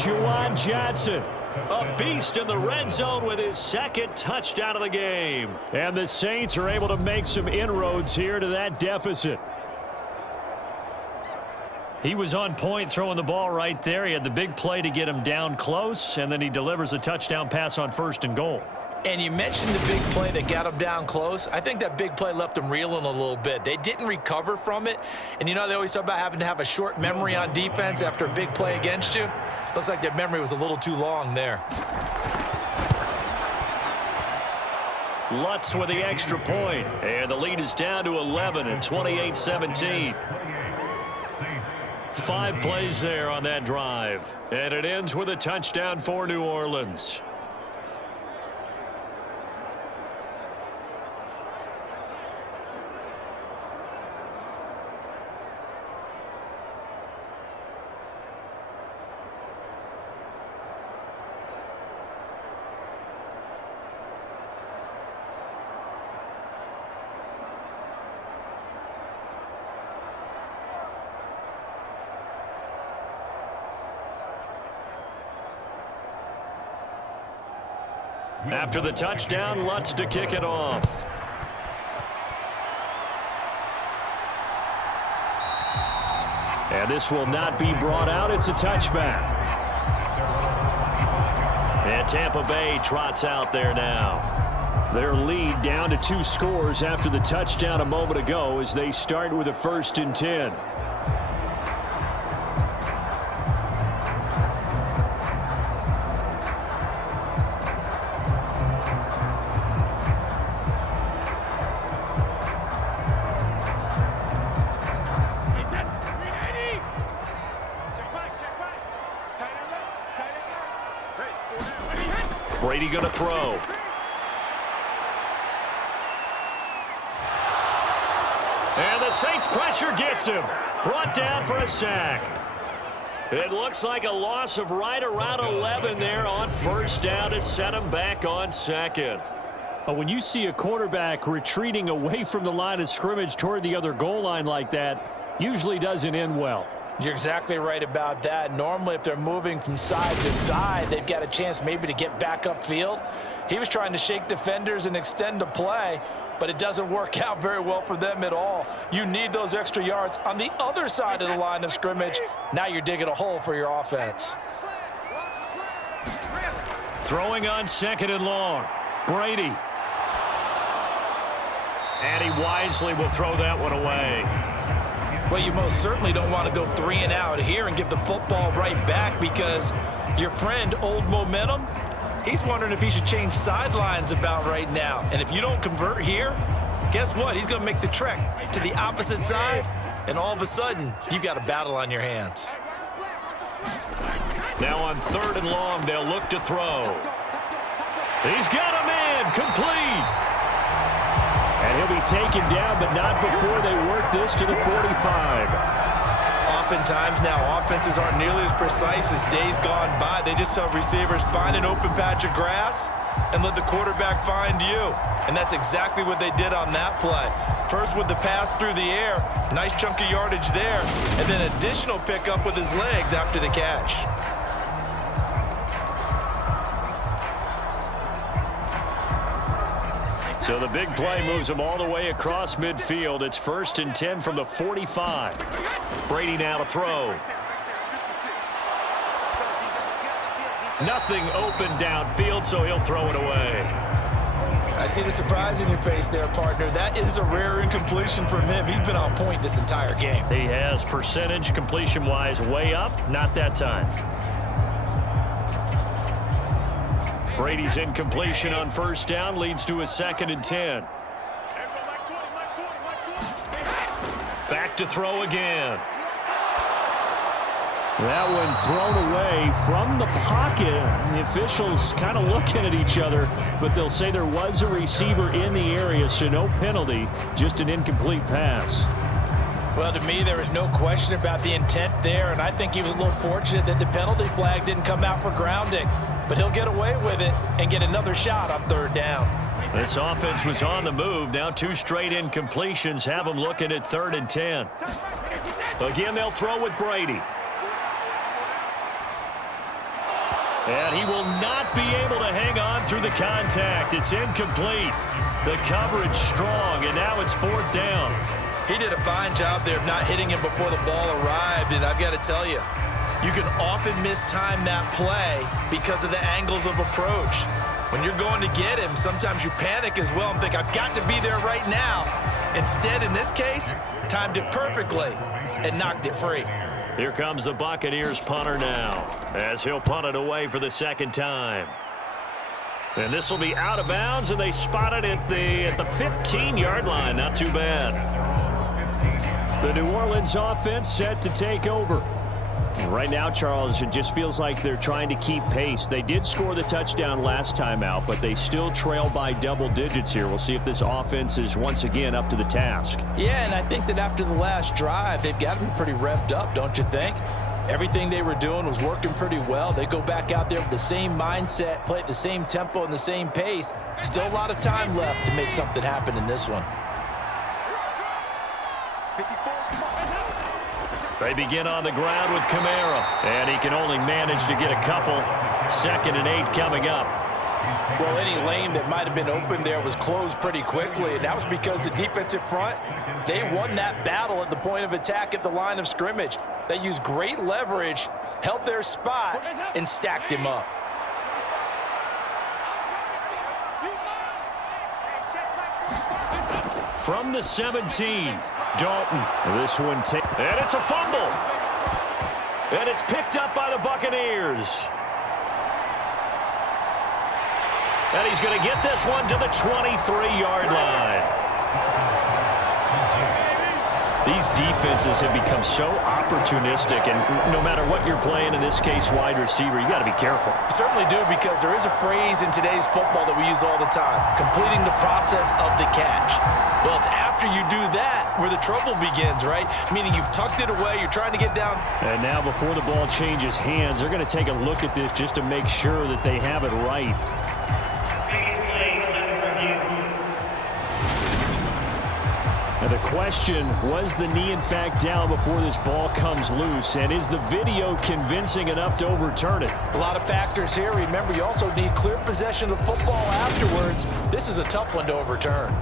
Juwan Johnson, a beast in the red zone with his 2nd touchdown of the game. And the Saints are able to make some inroads here to that deficit. He was on point throwing the ball right there. He had the big play to get him down close, and then he delivers a touchdown pass on 1st and goal. And you mentioned the big play that got him down close. I think that big play left them reeling a little bit. They didn't recover from it. And you know, they always talk about having to have a short memory on defense after a big play against you. Looks like their memory was a little too long there. Lutz with the extra point. And the lead is down to 11 at 28-17. 5 plays there on that drive. And it ends with a touchdown for New Orleans. After the touchdown, Lutz to kick it off. And this will not be brought out. It's a touchback. And Tampa Bay trots out there now. Their lead down to 2 scores after the touchdown a moment ago as they start with a 1st and 10. Brady going to throw. And the Saints pressure gets him. Brought down for a sack. It looks like a loss of right around 11 there on 1st down to set him back on 2nd. When you see a quarterback retreating away from the line of scrimmage toward the other goal line like that, usually doesn't end well. You're exactly right about that. Normally, if they're moving from side to side, they've got a chance maybe to get back upfield. He was trying to shake defenders and extend the play, but it doesn't work out very well for them at all. You need those extra yards on the other side of the line of scrimmage. Now you're digging a hole for your offense. Throwing on 2nd and long. Brady. And he wisely will throw that one away. Well, you most certainly don't want to go 3 and out here and give the football right back because your friend, Old Momentum, he's wondering if he should change sidelines about right now. And if you don't convert here, guess what? He's going to make the trek to the opposite side, and all of a sudden, you've got a battle on your hands. Now on 3rd and long, they'll look to throw. He's got him in, complete. And he'll be taken down, but not before they work this to the 45. Oftentimes now, offenses aren't nearly as precise as days gone by. They just tell receivers, find an open patch of grass and let the quarterback find you. And that's exactly what they did on that play. First with the pass through the air, nice chunk of yardage there, and then additional pickup with his legs after the catch. So the big play moves them all the way across midfield. It's 1st and 10 from the 45. Brady now to throw. Nothing open downfield, so he'll throw it away. I see the surprise in your face there, partner. That is a rare incompletion from him. He's been on point this entire game. He has percentage completion-wise way up. Not that time. Brady's incompletion on 1st down leads to a 2nd and 10. Back to throw again. That one thrown away from the pocket. The officials kind of looking at each other, but they'll say there was a receiver in the area, so no penalty, just an incomplete pass. Well, to me, there is no question about the intent there, and I think he was a little fortunate that the penalty flag didn't come out for grounding. But he'll get away with it and get another shot on 3rd down. This offense was on the move. Now 2 straight incompletions have them looking at 3rd and 10. Again, they'll throw with Brady. And he will not be able to hang on through the contact. It's incomplete. The coverage strong, and now it's 4th down. He did a fine job there of not hitting him before the ball arrived, and I've got to tell you, you can often mistime that play because of the angles of approach. When you're going to get him, sometimes you panic as well and think, I've got to be there right now. Instead, in this case, timed it perfectly and knocked it free. Here comes the Buccaneers punter now, as he'll punt it away for the 2nd time. And this will be out of bounds, and they spot it at the 15-yard line. Not too bad. The New Orleans offense set to take over. Right now, Charles, it just feels like they're trying to keep pace. They did score the touchdown last time out, but they still trail by double digits here. We'll see if this offense is once again up to the task. Yeah, and I think that after the last drive, they've got to be pretty revved up, don't you think? Everything they were doing was working pretty well. They go back out there with the same mindset, play at the same tempo and the same pace. Still a lot of time left to make something happen in this one. They begin on the ground with Kamara, and he can only manage to get a couple. 2nd and 8 coming up. Well, any lane that might have been open there was closed pretty quickly, and that was because the defensive front, they won that battle at the point of attack at the line of scrimmage. They used great leverage, held their spot, and stacked him up. From the 17, Dalton. This one and it's a fumble. And it's picked up by the Buccaneers. And he's going to get this one to the 23-yard line. These defenses have become so opportunistic, and no matter what you're playing, in this case, wide receiver, you got to be careful. You certainly do, because there is a phrase in today's football that we use all the time, completing the process of the catch. Well, it's after you do that where the trouble begins, right? Meaning you've tucked it away, you're trying to get down. And now before the ball changes hands, they're going to take a look at this just to make sure that they have it right. Now the question, was the knee in fact down before this ball comes loose? And is the video convincing enough to overturn it? A lot of factors here. Remember, you also need clear possession of football afterwards. This is a tough one to overturn.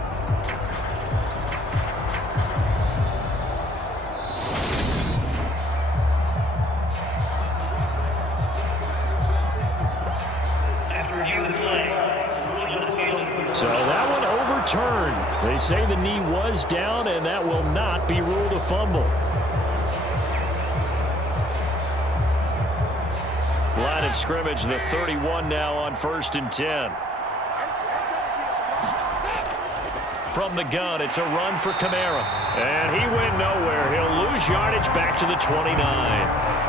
So that one overturned. They say the knee was down, and that will not be ruled a fumble. Line of scrimmage, the 31 now on 1st and 10. From the gun, it's a run for Kamara. And he went nowhere. He'll lose yardage back to the 29.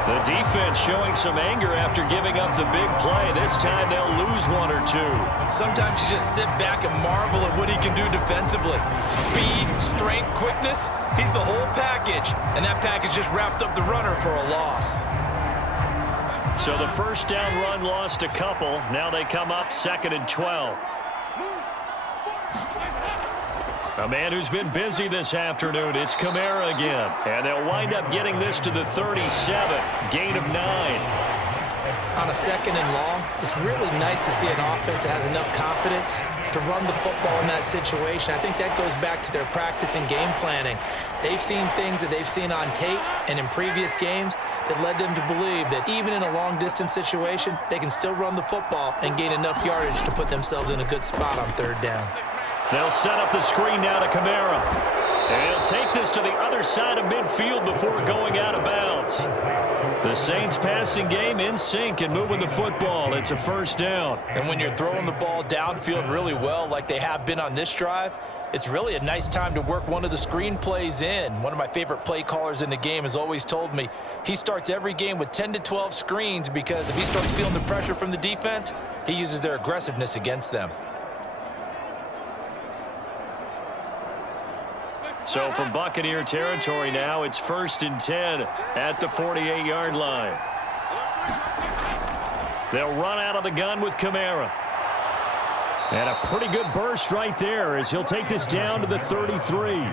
The defense showing some anger after giving up the big play. This time they'll lose one or two. Sometimes you just sit back and marvel at what he can do defensively. Speed, strength, quickness, he's the whole package. And that package just wrapped up the runner for a loss. So the first down run lost a couple. Now they come up 2nd and 12. A man who's been busy this afternoon, it's Kamara again. And they'll wind up getting this to the 37, gain of 9. On a 2nd and long, it's really nice to see an offense that has enough confidence to run the football in that situation. I think that goes back to their practice and game planning. They've seen things that they've seen on tape and in previous games that led them to believe that even in a long-distance situation, they can still run the football and gain enough yardage to put themselves in a good spot on 3rd down. They'll set up the screen now to Kamara. And he'll take this to the other side of midfield before going out of bounds. The Saints passing game in sync and moving the football. It's a 1st down. And when you're throwing the ball downfield really well like they have been on this drive, it's really a nice time to work one of the screen plays in. One of my favorite play callers in the game has always told me he starts every game with 10 to 12 screens because if he starts feeling the pressure from the defense, he uses their aggressiveness against them. So from Buccaneer territory now, it's 1st and 10 at the 48-yard line. They'll run out of the gun with Kamara. And a pretty good burst right there as he'll take this down to the 33.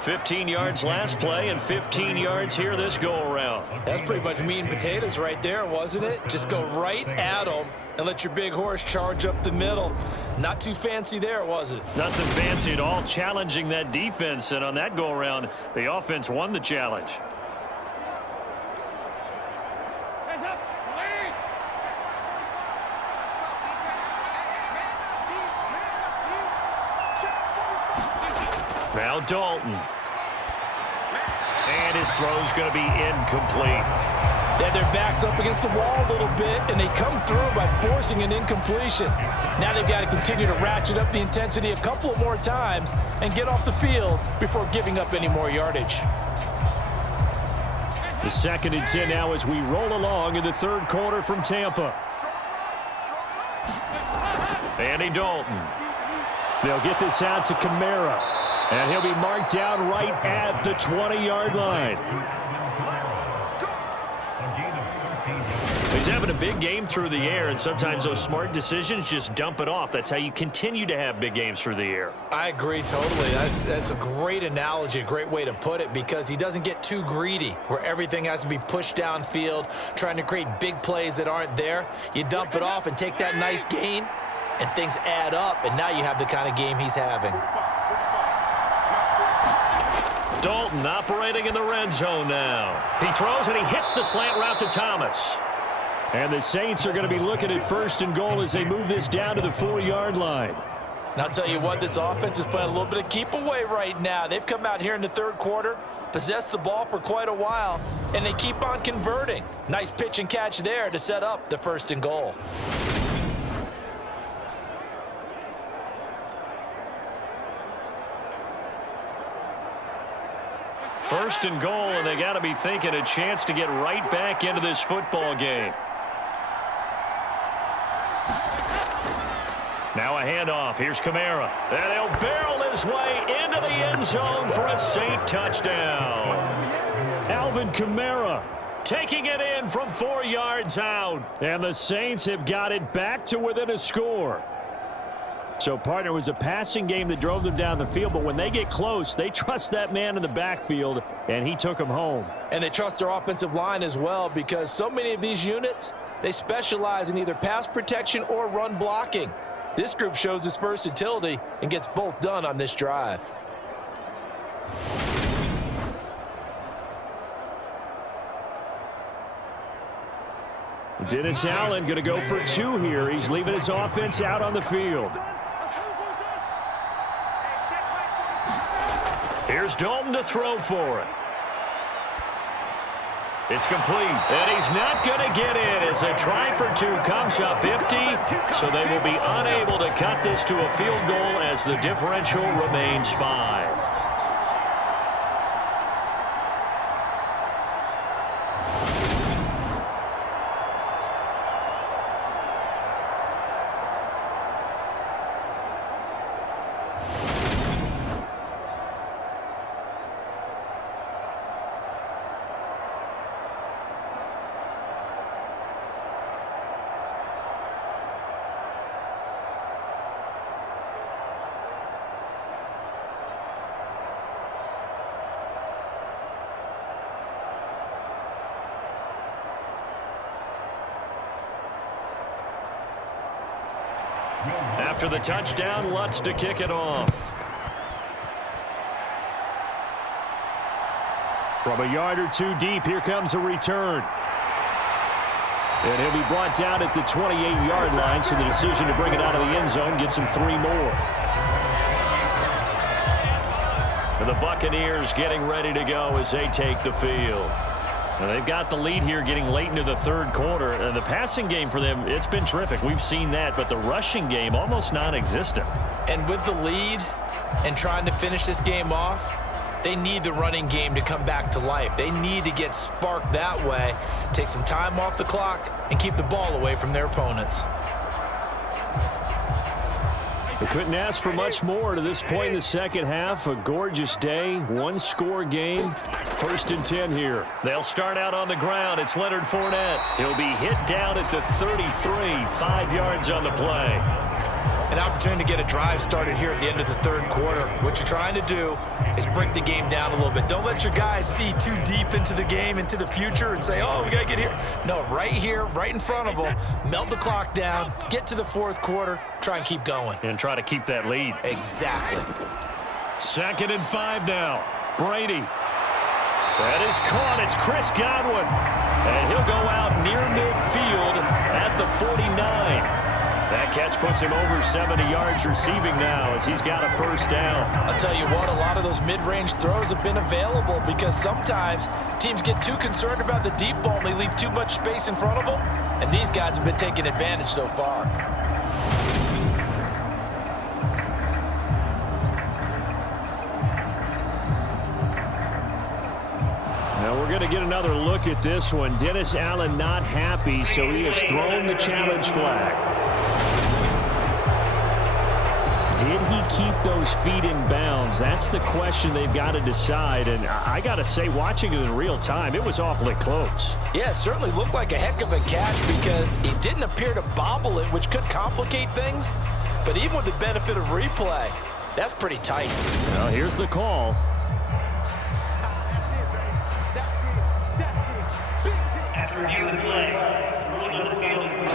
15 yards last play and 15 yards here this go-around. That's pretty much meat and potatoes right there, wasn't it? Just go right at them and let your big horse charge up the middle. Not too fancy there, was it? Nothing fancy at all, challenging that defense. And on that go-around, the offense won the challenge. Now Dalton. And his throw's going to be incomplete. They had their backs up against the wall a little bit, and they come through by forcing an incompletion. Now they've got to continue to ratchet up the intensity a couple of more times and get off the field before giving up any more yardage. The 2nd and 10 now as we roll along in the 3rd quarter from Tampa. Andy Dalton. They'll get this out to Kamara. And he'll be marked down right at the 20-yard line. He's having a big game through the air, and sometimes those smart decisions just dump it off. That's how you continue to have big games through the air. I agree totally. That's a great analogy, a great way to put it, because he doesn't get too greedy where everything has to be pushed downfield, trying to create big plays that aren't there. You dump it off and take that nice gain, and things add up, and now you have the kind of game he's having. Dalton operating in the red zone now. He throws and he hits the slant route to Thomas. And the Saints are going to be looking at 1st and goal as they move this down to the 4-yard line. And I'll tell you what, this offense is playing a little bit of keep away right now. They've come out here in the 3rd quarter, possessed the ball for quite a while, and they keep on converting. Nice pitch and catch there to set up the 1st and goal. First and goal, and they got to be thinking a chance to get right back into this football game. Now a handoff. Here's Kamara. And he'll barrel his way into the end zone for a Saint touchdown. Alvin Kamara taking it in from 4 yards out. And the Saints have got it back to within a score. So, partner, it was a passing game that drove them down the field, but when they get close, they trust that man in the backfield, and he took them home. And they trust their offensive line as well, because so many of these units, they specialize in either pass protection or run blocking. This group shows its versatility and gets both done on this drive. Dennis Allen going to go for 2 here. He's leaving his offense out on the field. Here's Dalton to throw for it. It's complete, and he's not going to get in as a try for 2 comes up empty, so they will be unable to cut this to a field goal as the differential remains 5. After the touchdown, Lutz to kick it off. From a yard or two deep, here comes a return. And he'll be brought down at the 28-yard line, so the decision to bring it out of the end zone gets him 3 more. And the Buccaneers getting ready to go as they take the field. Now they've got the lead here getting late into the third quarter. And the passing game for them, it's been terrific. We've seen that, but the rushing game almost non-existent. And with the lead and trying to finish this game off, they need the running game to come back to life. They need to get sparked that way, take some time off the clock, and keep the ball away from their opponents. We couldn't ask for much more to this point in the second half. A gorgeous day, one-score game. 1st and 10 here. They'll start out on the ground. It's Leonard Fournette. He'll be hit down at the 33, 5 yards on the play. An opportunity to get a drive started here at the end of the third quarter. What you're trying to do is break the game down a little bit. Don't let your guys see too deep into the game, into the future, and say, oh, we got to get here. No, right here, right in front of them, melt the clock down, get to the fourth quarter, try and keep going. And try to keep that lead. Exactly. 2nd and 5 now. Brady. That is caught. It's Chris Godwin. And he'll go out near midfield at the 49. That catch puts him over 70 yards receiving now as he's got a first down. I'll tell you what, a lot of those mid-range throws have been available because sometimes teams get too concerned about the deep ball and they leave too much space in front of them, and these guys have been taking advantage so far. Now we're going to get another look at this one. Dennis Allen not happy, so he has thrown the challenge flag. Did he keep those feet in bounds? That's the question they've got to decide. And I got to say, watching it in real time, it was awfully close. Yeah, it certainly looked like a heck of a catch because he didn't appear to bobble it, which could complicate things. But even with the benefit of replay, that's pretty tight. Well, here's the call.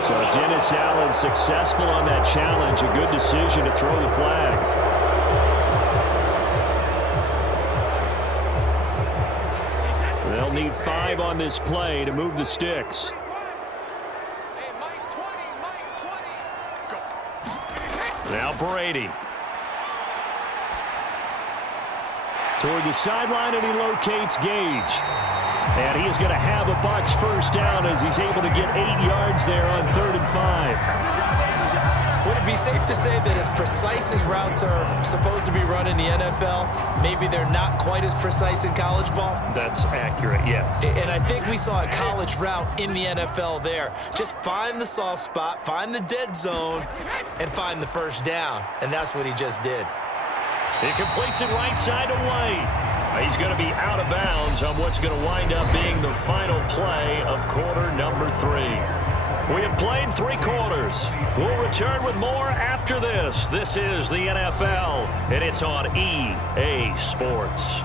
So Dennis Allen successful on that challenge. A good decision to throw the flag. They'll need 5 on this play to move the sticks. Now Brady. Toward the sideline, and he locates Gage. And he is going to have a Bucs first down as he's able to get 8 yards there on 3rd and 5. Would it be safe to say that as precise as routes are supposed to be run in the NFL, maybe they're not quite as precise in college ball? That's accurate, yeah. And I think we saw a college route in the NFL there. Just find the soft spot, find the dead zone, and find the first down. And that's what he just did. He completes it right side to White. He's going to be out of bounds on what's going to wind up being the final play of quarter number 3. We have played 3 quarters. We'll return with more after this. This is the NFL, and it's on EA Sports.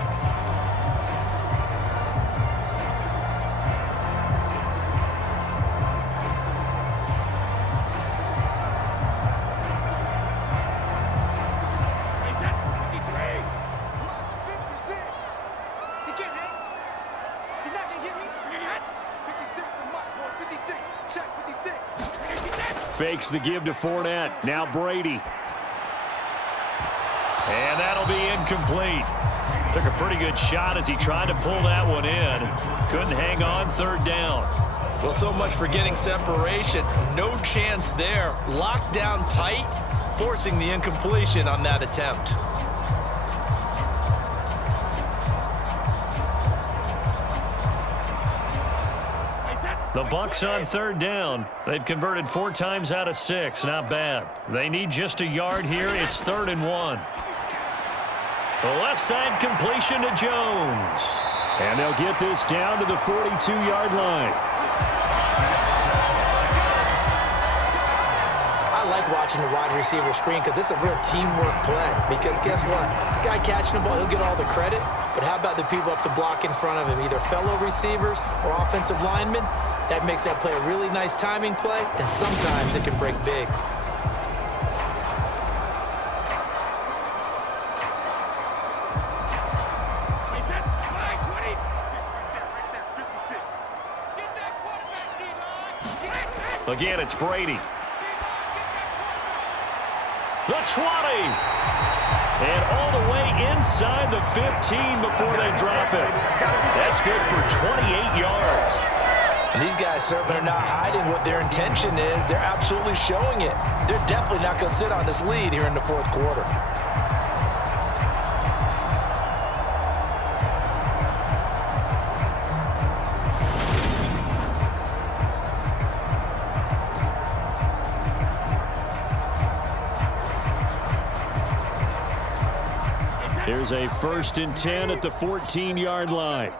Fakes the give to Fournette. Now Brady. And that'll be incomplete. Took a pretty good shot as he tried to pull that one in. Couldn't hang on 3rd down. Well, so much for getting separation. No chance there. Locked down tight, forcing the incompletion on that attempt. The Bucs on 3rd down. They've converted 4 times out of 6. Not bad. They need just a yard here. It's 3rd and 1. The left side completion to Jones. And they'll get this down to the 42-yard line. I like watching the wide receiver screen because it's a real teamwork play. Because guess what? The guy catching the ball, he'll get all the credit. But how about the people up to block in front of him, either fellow receivers or offensive linemen? That makes that play a really nice timing play, and sometimes it can break big. Again, it's Brady. The 20. And all the way inside the 15 before they drop it. That's good for 28 yards. And these guys certainly are not hiding what their intention is. They're absolutely showing it. They're definitely not going to sit on this lead here in the fourth quarter. Here's a 1st and 10 at the 14-yard line.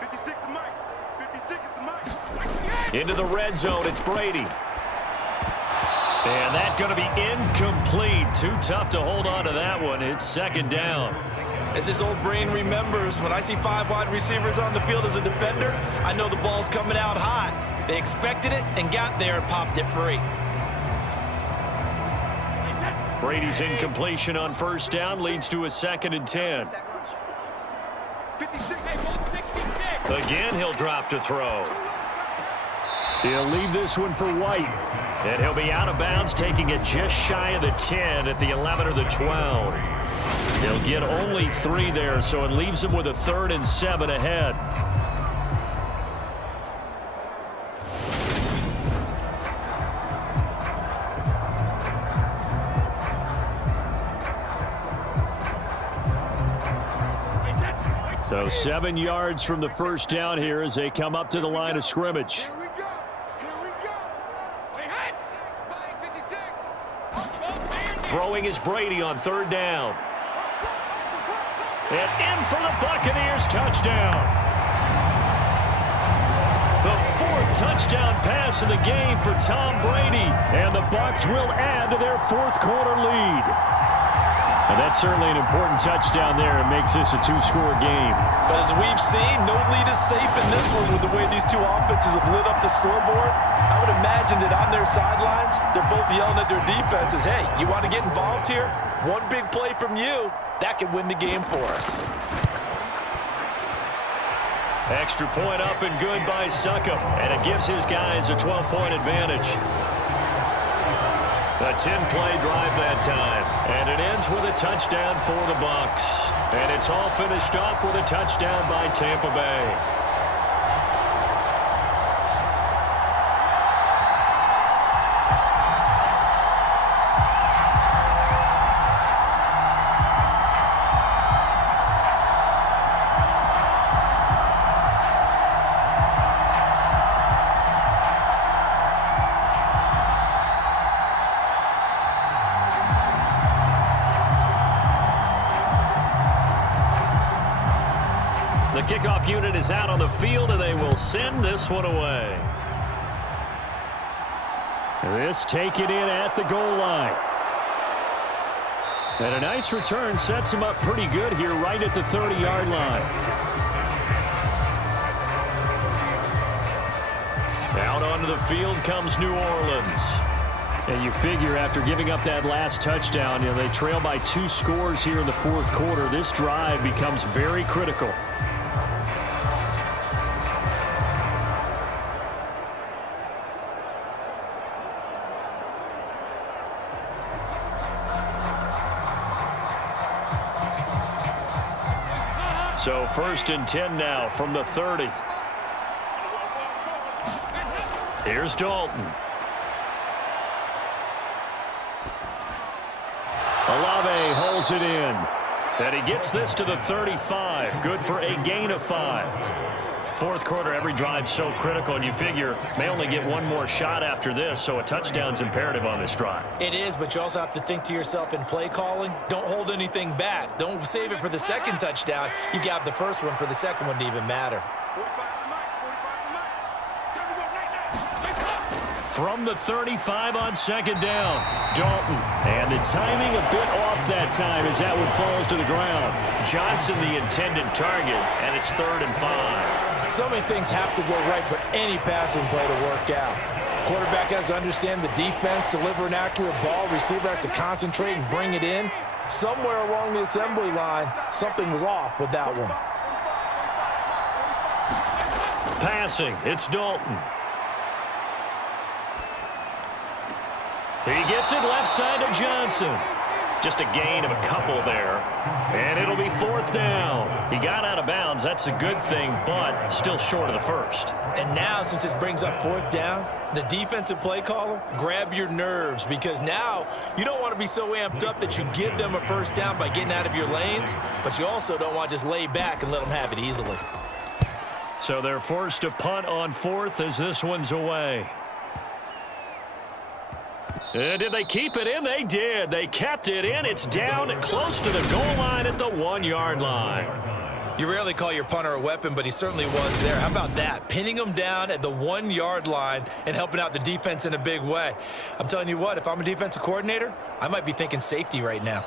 56 is Mike. 56 is Mike. Into the red zone, it's Brady. And that's going to be incomplete. Too tough to hold on to that one. It's 2nd down. As this old brain remembers, when I see 5 wide receivers on the field as a defender, I know the ball's coming out hot. They expected it and got there and popped it free. Brady's incompletion on 1st down leads to a 2nd and 10. Again, he'll drop to throw. He'll leave this one for White. And he'll be out of bounds, taking it just shy of the 10 at the 11 or the 12. He'll get only 3 there, so it leaves him with a 3rd and 7 ahead. So 7 yards from the 1st down here as they come up to the line of scrimmage. Here we go. Here we go. Spike 56. Throwing is Brady on 3rd down. And in for the Buccaneers, touchdown. The 4th touchdown pass of the game for Tom Brady. And the Bucs will add to their 4th quarter lead. And that's certainly an important touchdown there. It makes this a 2-score game. But as we've seen, no lead is safe in this one with the way these two offenses have lit up the scoreboard. I would imagine that on their sidelines, they're both yelling at their defenses, hey, you want to get involved here? One big play from you, that could win the game for us. Extra point up and good by Succop. And it gives his guys a 12-point advantage. A 10-play drive that time. And it ends with a touchdown for the Bucs. And it's all finished off with a touchdown by Tampa Bay. The kickoff unit is out on the field, and they will send this one away. This taken in at the goal line. And a nice return sets him up pretty good here right at the 30-yard line. Out onto the field comes New Orleans. And you figure after giving up that last touchdown, they trail by 2 scores here in the 4th quarter. This drive becomes very critical. So 1st and 10 now from the 30. Here's Dalton. Olave holds it in. And he gets this to the 35. Good for a gain of 5. 4th quarter, every drive so critical, and you figure may only get one more shot after this, so a touchdown's imperative on this drive. It is, but you also have to think to yourself in play calling, don't hold anything back. Don't save it for the 2nd touchdown. You got the 1st one for the 2nd one to even matter. From the 35 on 2nd down, Dalton. And the timing a bit off that time as that one falls to the ground. Johnson the intended target, and it's 3rd and 5. So many things have to go right for any passing play to work out. Quarterback has to understand the defense, deliver an accurate ball. Receiver has to concentrate and bring it in. Somewhere along the assembly line, something was off with that one. Passing, it's Dalton. He gets it left side to Johnson. Just a gain of a couple there. And it'll be 4th down. He got out of bounds. That's a good thing, but still short of the first. And now, since this brings up 4th down, the defensive play caller, grab your nerves, because now you don't want to be so amped up that you give them a first down by getting out of your lanes, but you also don't want to just lay back and let them have it easily. So they're forced to punt on 4th as this one's away. And did they keep it in? They did. They kept it in. It's down close to the goal line at the 1-yard line. You rarely call your punter a weapon, but he certainly was there. How about that? Pinning him down at the 1-yard line and helping out the defense in a big way. I'm telling you what, if I'm a defensive coordinator, I might be thinking safety right now.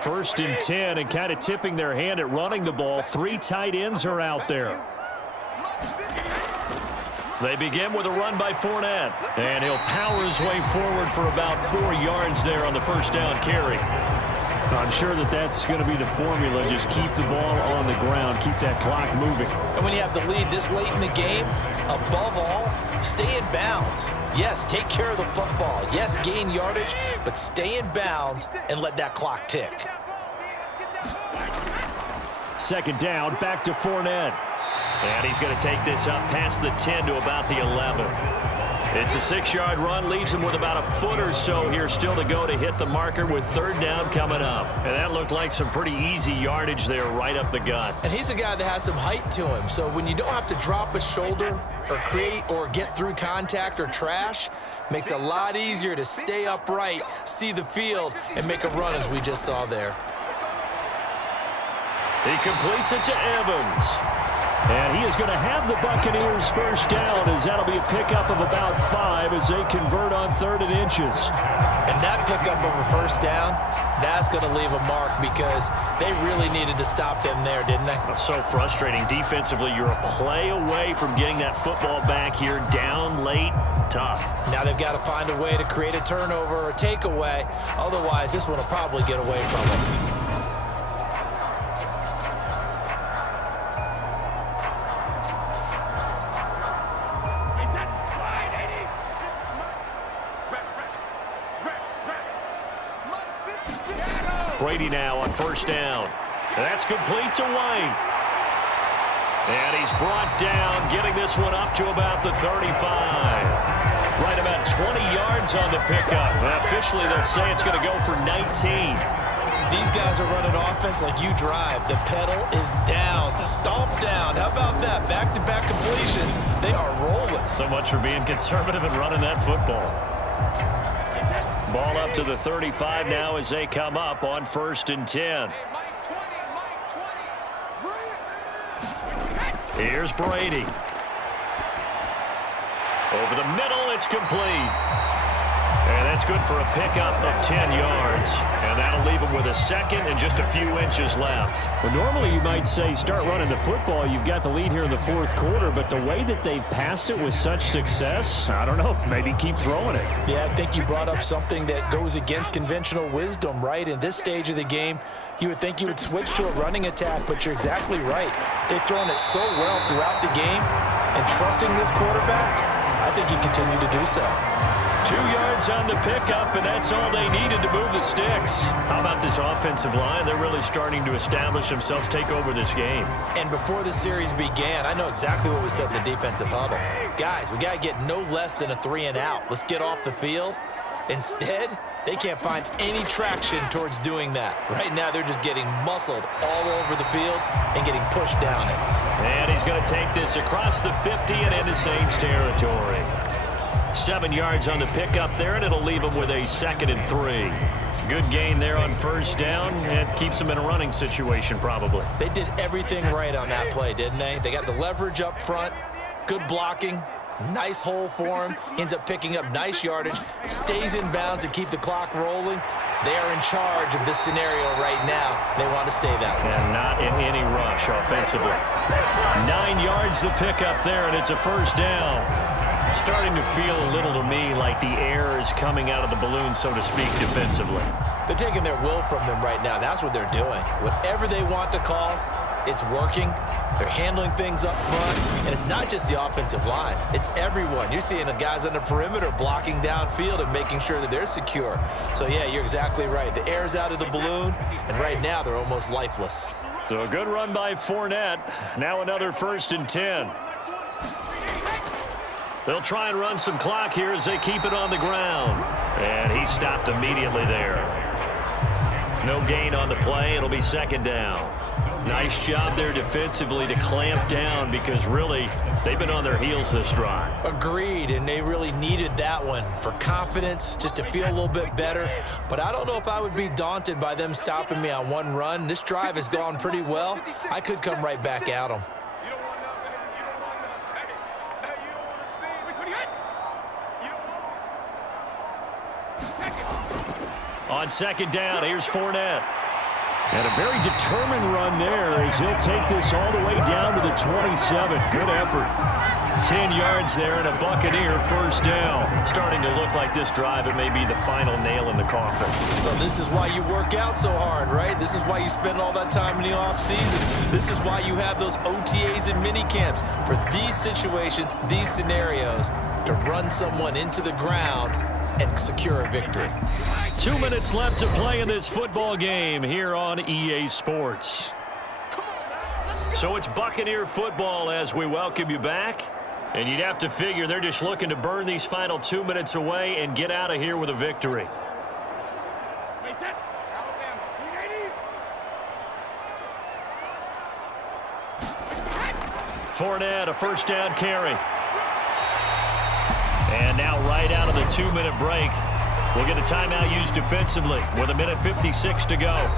First and 10, and kind of tipping their hand at running the ball. 3 tight ends are out there. They begin with a run by Fournette, and he'll power his way forward for about 4 yards there on the first down carry. I'm sure that that's going to be the formula. Just keep the ball on the ground, keep that clock moving. And when you have the lead this late in the game, above all, stay in bounds. Yes, take care of the football. Yes, gain yardage, but stay in bounds and let that clock tick. 2nd down, back to Fournette. And he's going to take this up past the 10 to about the 11. It's a 6-yard run, leaves him with about a foot or so here still to go to hit the marker with 3rd down coming up. And that looked like some pretty easy yardage there right up the gut. And he's a guy that has some height to him, so when you don't have to drop a shoulder or create or get through contact or trash, makes it a lot easier to stay upright, see the field, and make a run as we just saw there. He completes it to Evans. And he is going to have the Buccaneers first down, as that'll be a pickup of about 5 as they convert on 3rd and inches. And that pickup of a first down, that's going to leave a mark because they really needed to stop them there, didn't they? So frustrating. Defensively, you're a play away from getting that football back here down late. Tough. Now they've got to find a way to create a turnover or takeaway. Otherwise, this one will probably get away from them. Brady now on first down. That's complete to White. And he's brought down, getting this one up to about the 35. Right about 20 yards on the pickup. Officially, they'll say it's going to go for 19. These guys are running offense like you drive. The pedal is down, stomp down. How about that? Back-to-back completions. They are rolling. So much for being conservative and running that football. Ball up to the 35 now as they come up on 1st and 10. Here's Brady. Over the middle, it's complete. And that's good for a pickup of 10 yards. And that'll leave him with a 2nd and just a few inches left. Well, normally you might say start running the football. You've got the lead here in the 4th quarter, but the way that they've passed it with such success, I don't know, maybe keep throwing it. Yeah, I think you brought up something that goes against conventional wisdom, right? In this stage of the game, you would think you would switch to a running attack, but you're exactly right. They've thrown it so well throughout the game, and trusting this quarterback, I think you continue to do so. 2 yards on the pickup, and that's all they needed to move the sticks. How about this offensive line? They're really starting to establish themselves, take over this game. And before the series began, I know exactly what was said in the defensive huddle. Guys, we got to get no less than a 3 and out. Let's get off the field. Instead, they can't find any traction towards doing that. Right now, they're just getting muscled all over the field and getting pushed down it. And he's going to take this across the 50 and into Saints territory. 7 yards on the pickup there, and it'll leave him with a 2nd and 3. Good gain there on first down. It keeps them in a running situation, probably. They did everything right on that play, didn't they? They got the leverage up front, good blocking, nice hole for him, ends up picking up nice yardage, stays in bounds to keep the clock rolling. They are in charge of this scenario right now. They want to stay that way. And not in any rush offensively. 9 yards the pickup there, and it's a first down. Starting to feel a little to me like the air is coming out of the balloon, so to speak, defensively. They're taking their will from them right now. That's what they're doing. Whatever they want to call, it's working. They're handling things up front. And it's not just the offensive line. It's everyone. You're seeing the guys on the perimeter blocking downfield and making sure that they're secure. So, yeah, you're exactly right. The air's out of the balloon, and right now they're almost lifeless. So a good run by Fournette. Now another 1st and 10. They'll try and run some clock here as they keep it on the ground. And he stopped immediately there. No gain on the play. It'll be 2nd down. Nice job there defensively to clamp down because really they've been on their heels this drive. Agreed, and they really needed that one for confidence, just to feel a little bit better. But I don't know if I would be daunted by them stopping me on one run. This drive has gone pretty well. I could come right back at them. On 2nd down, here's Fournette. And a very determined run there as he'll take this all the way down to the 27. Good effort. 10 yards there and a Buccaneer 1st down. Starting to look like this drive, it may be the final nail in the coffin. Well, this is why you work out so hard, right? This is why you spend all that time in the offseason. This is why you have those OTAs and mini camps for these situations, these scenarios, to run someone into the ground and secure a victory. 2 minutes left to play in this football game here on EA Sports. So it's Buccaneer football as we welcome you back. And you'd have to figure they're just looking to burn these final 2 minutes away and get out of here with a victory. Fournette, a 1st down carry. And now right out of the 2-minute break, we'll get a timeout used defensively with 1:56 to go.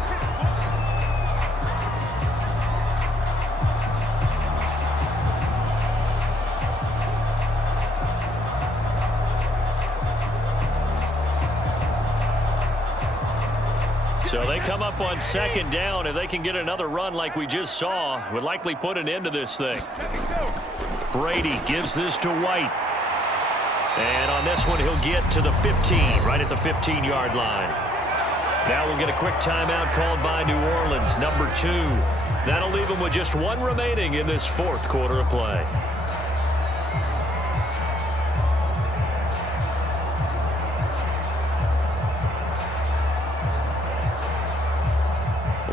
So they come up on 2nd down. If they can get another run like we just saw, would likely put an end to this thing. Brady gives this to White. And on this one, he'll get to the 15, right at the 15-yard line. Now we'll get a quick timeout called by New Orleans, number 2. That'll leave them with just 1 remaining in this 4th quarter of play.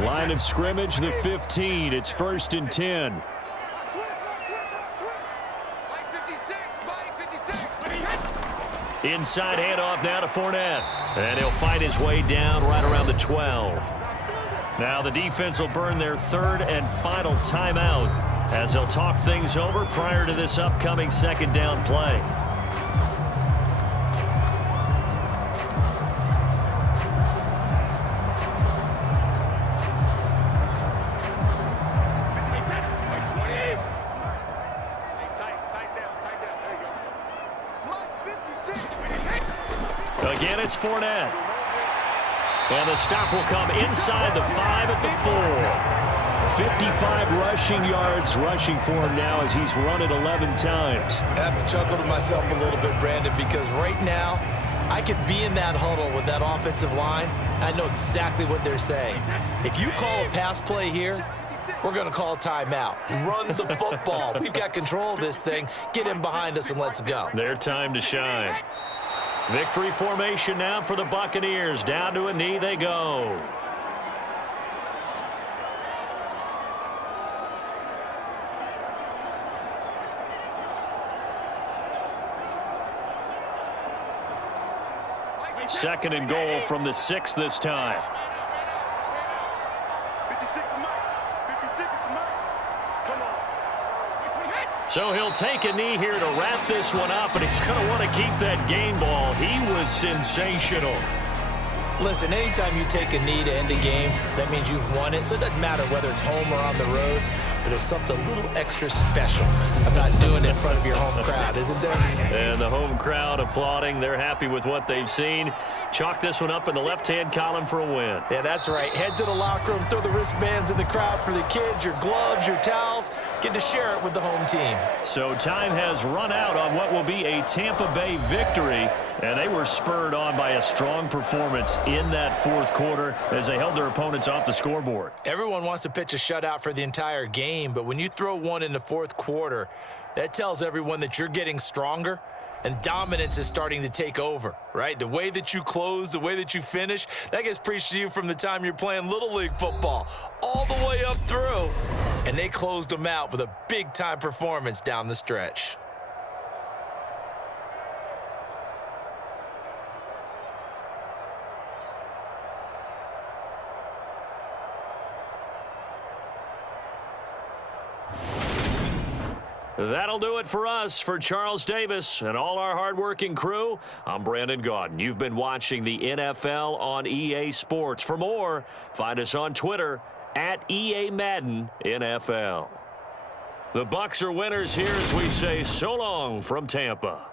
Line of scrimmage, the 15. It's 1st and 10. Inside handoff now to Fournette. And he'll find his way down right around the 12. Now the defense will burn their 3rd and final timeout as they'll talk things over prior to this upcoming 2nd down play. Again, it's Fournette. And the stop will come inside the 5 at the 4. 55 rushing yards rushing for him now as he's run it 11 times. I have to chuckle to myself a little bit, Brandon, because right now I could be in that huddle with that offensive line. I know exactly what they're saying. If you call a pass play here, we're going to call timeout. Run the football. We've got control of this thing. Get in behind us and let's go. Their time to shine. Victory formation now for the Buccaneers. Down to a knee they go. Second and goal from the 6 this time. 56 is mine. 56 is mine. Come on. So he'll take a knee here to wrap this one up, and he's going to want to keep that game ball. He was sensational. Listen, anytime you take a knee to end a game, that means you've won it. So it doesn't matter whether it's home or on the road. but there's something a little extra special about doing it in front of your home crowd, isn't there? And the home crowd applauding. They're happy with what they've seen. Chalk this one up in the left-hand column for a win. Yeah, that's right. Head to the locker room, throw the wristbands in the crowd for the kids, your gloves, your towels. Get to share it with the home team. So time has run out on what will be a Tampa Bay victory, and they were spurred on by a strong performance in that fourth quarter as they held their opponents off the scoreboard. Everyone wants to pitch a shutout for the entire game, but when you throw one in the fourth quarter, that tells everyone that you're getting stronger and dominance is starting to take over, right? The way that you close, the way that you finish, that gets preached to you from the time you're playing Little League football all the way up through. And they closed them out with a big-time performance down the stretch. That'll do it for us. For Charles Davis and all our hardworking crew, I'm Brandon Gaudin. You've been watching the NFL on EA Sports. For more, find us on Twitter at EA Madden NFL. The Bucs are winners here as we say so long from Tampa.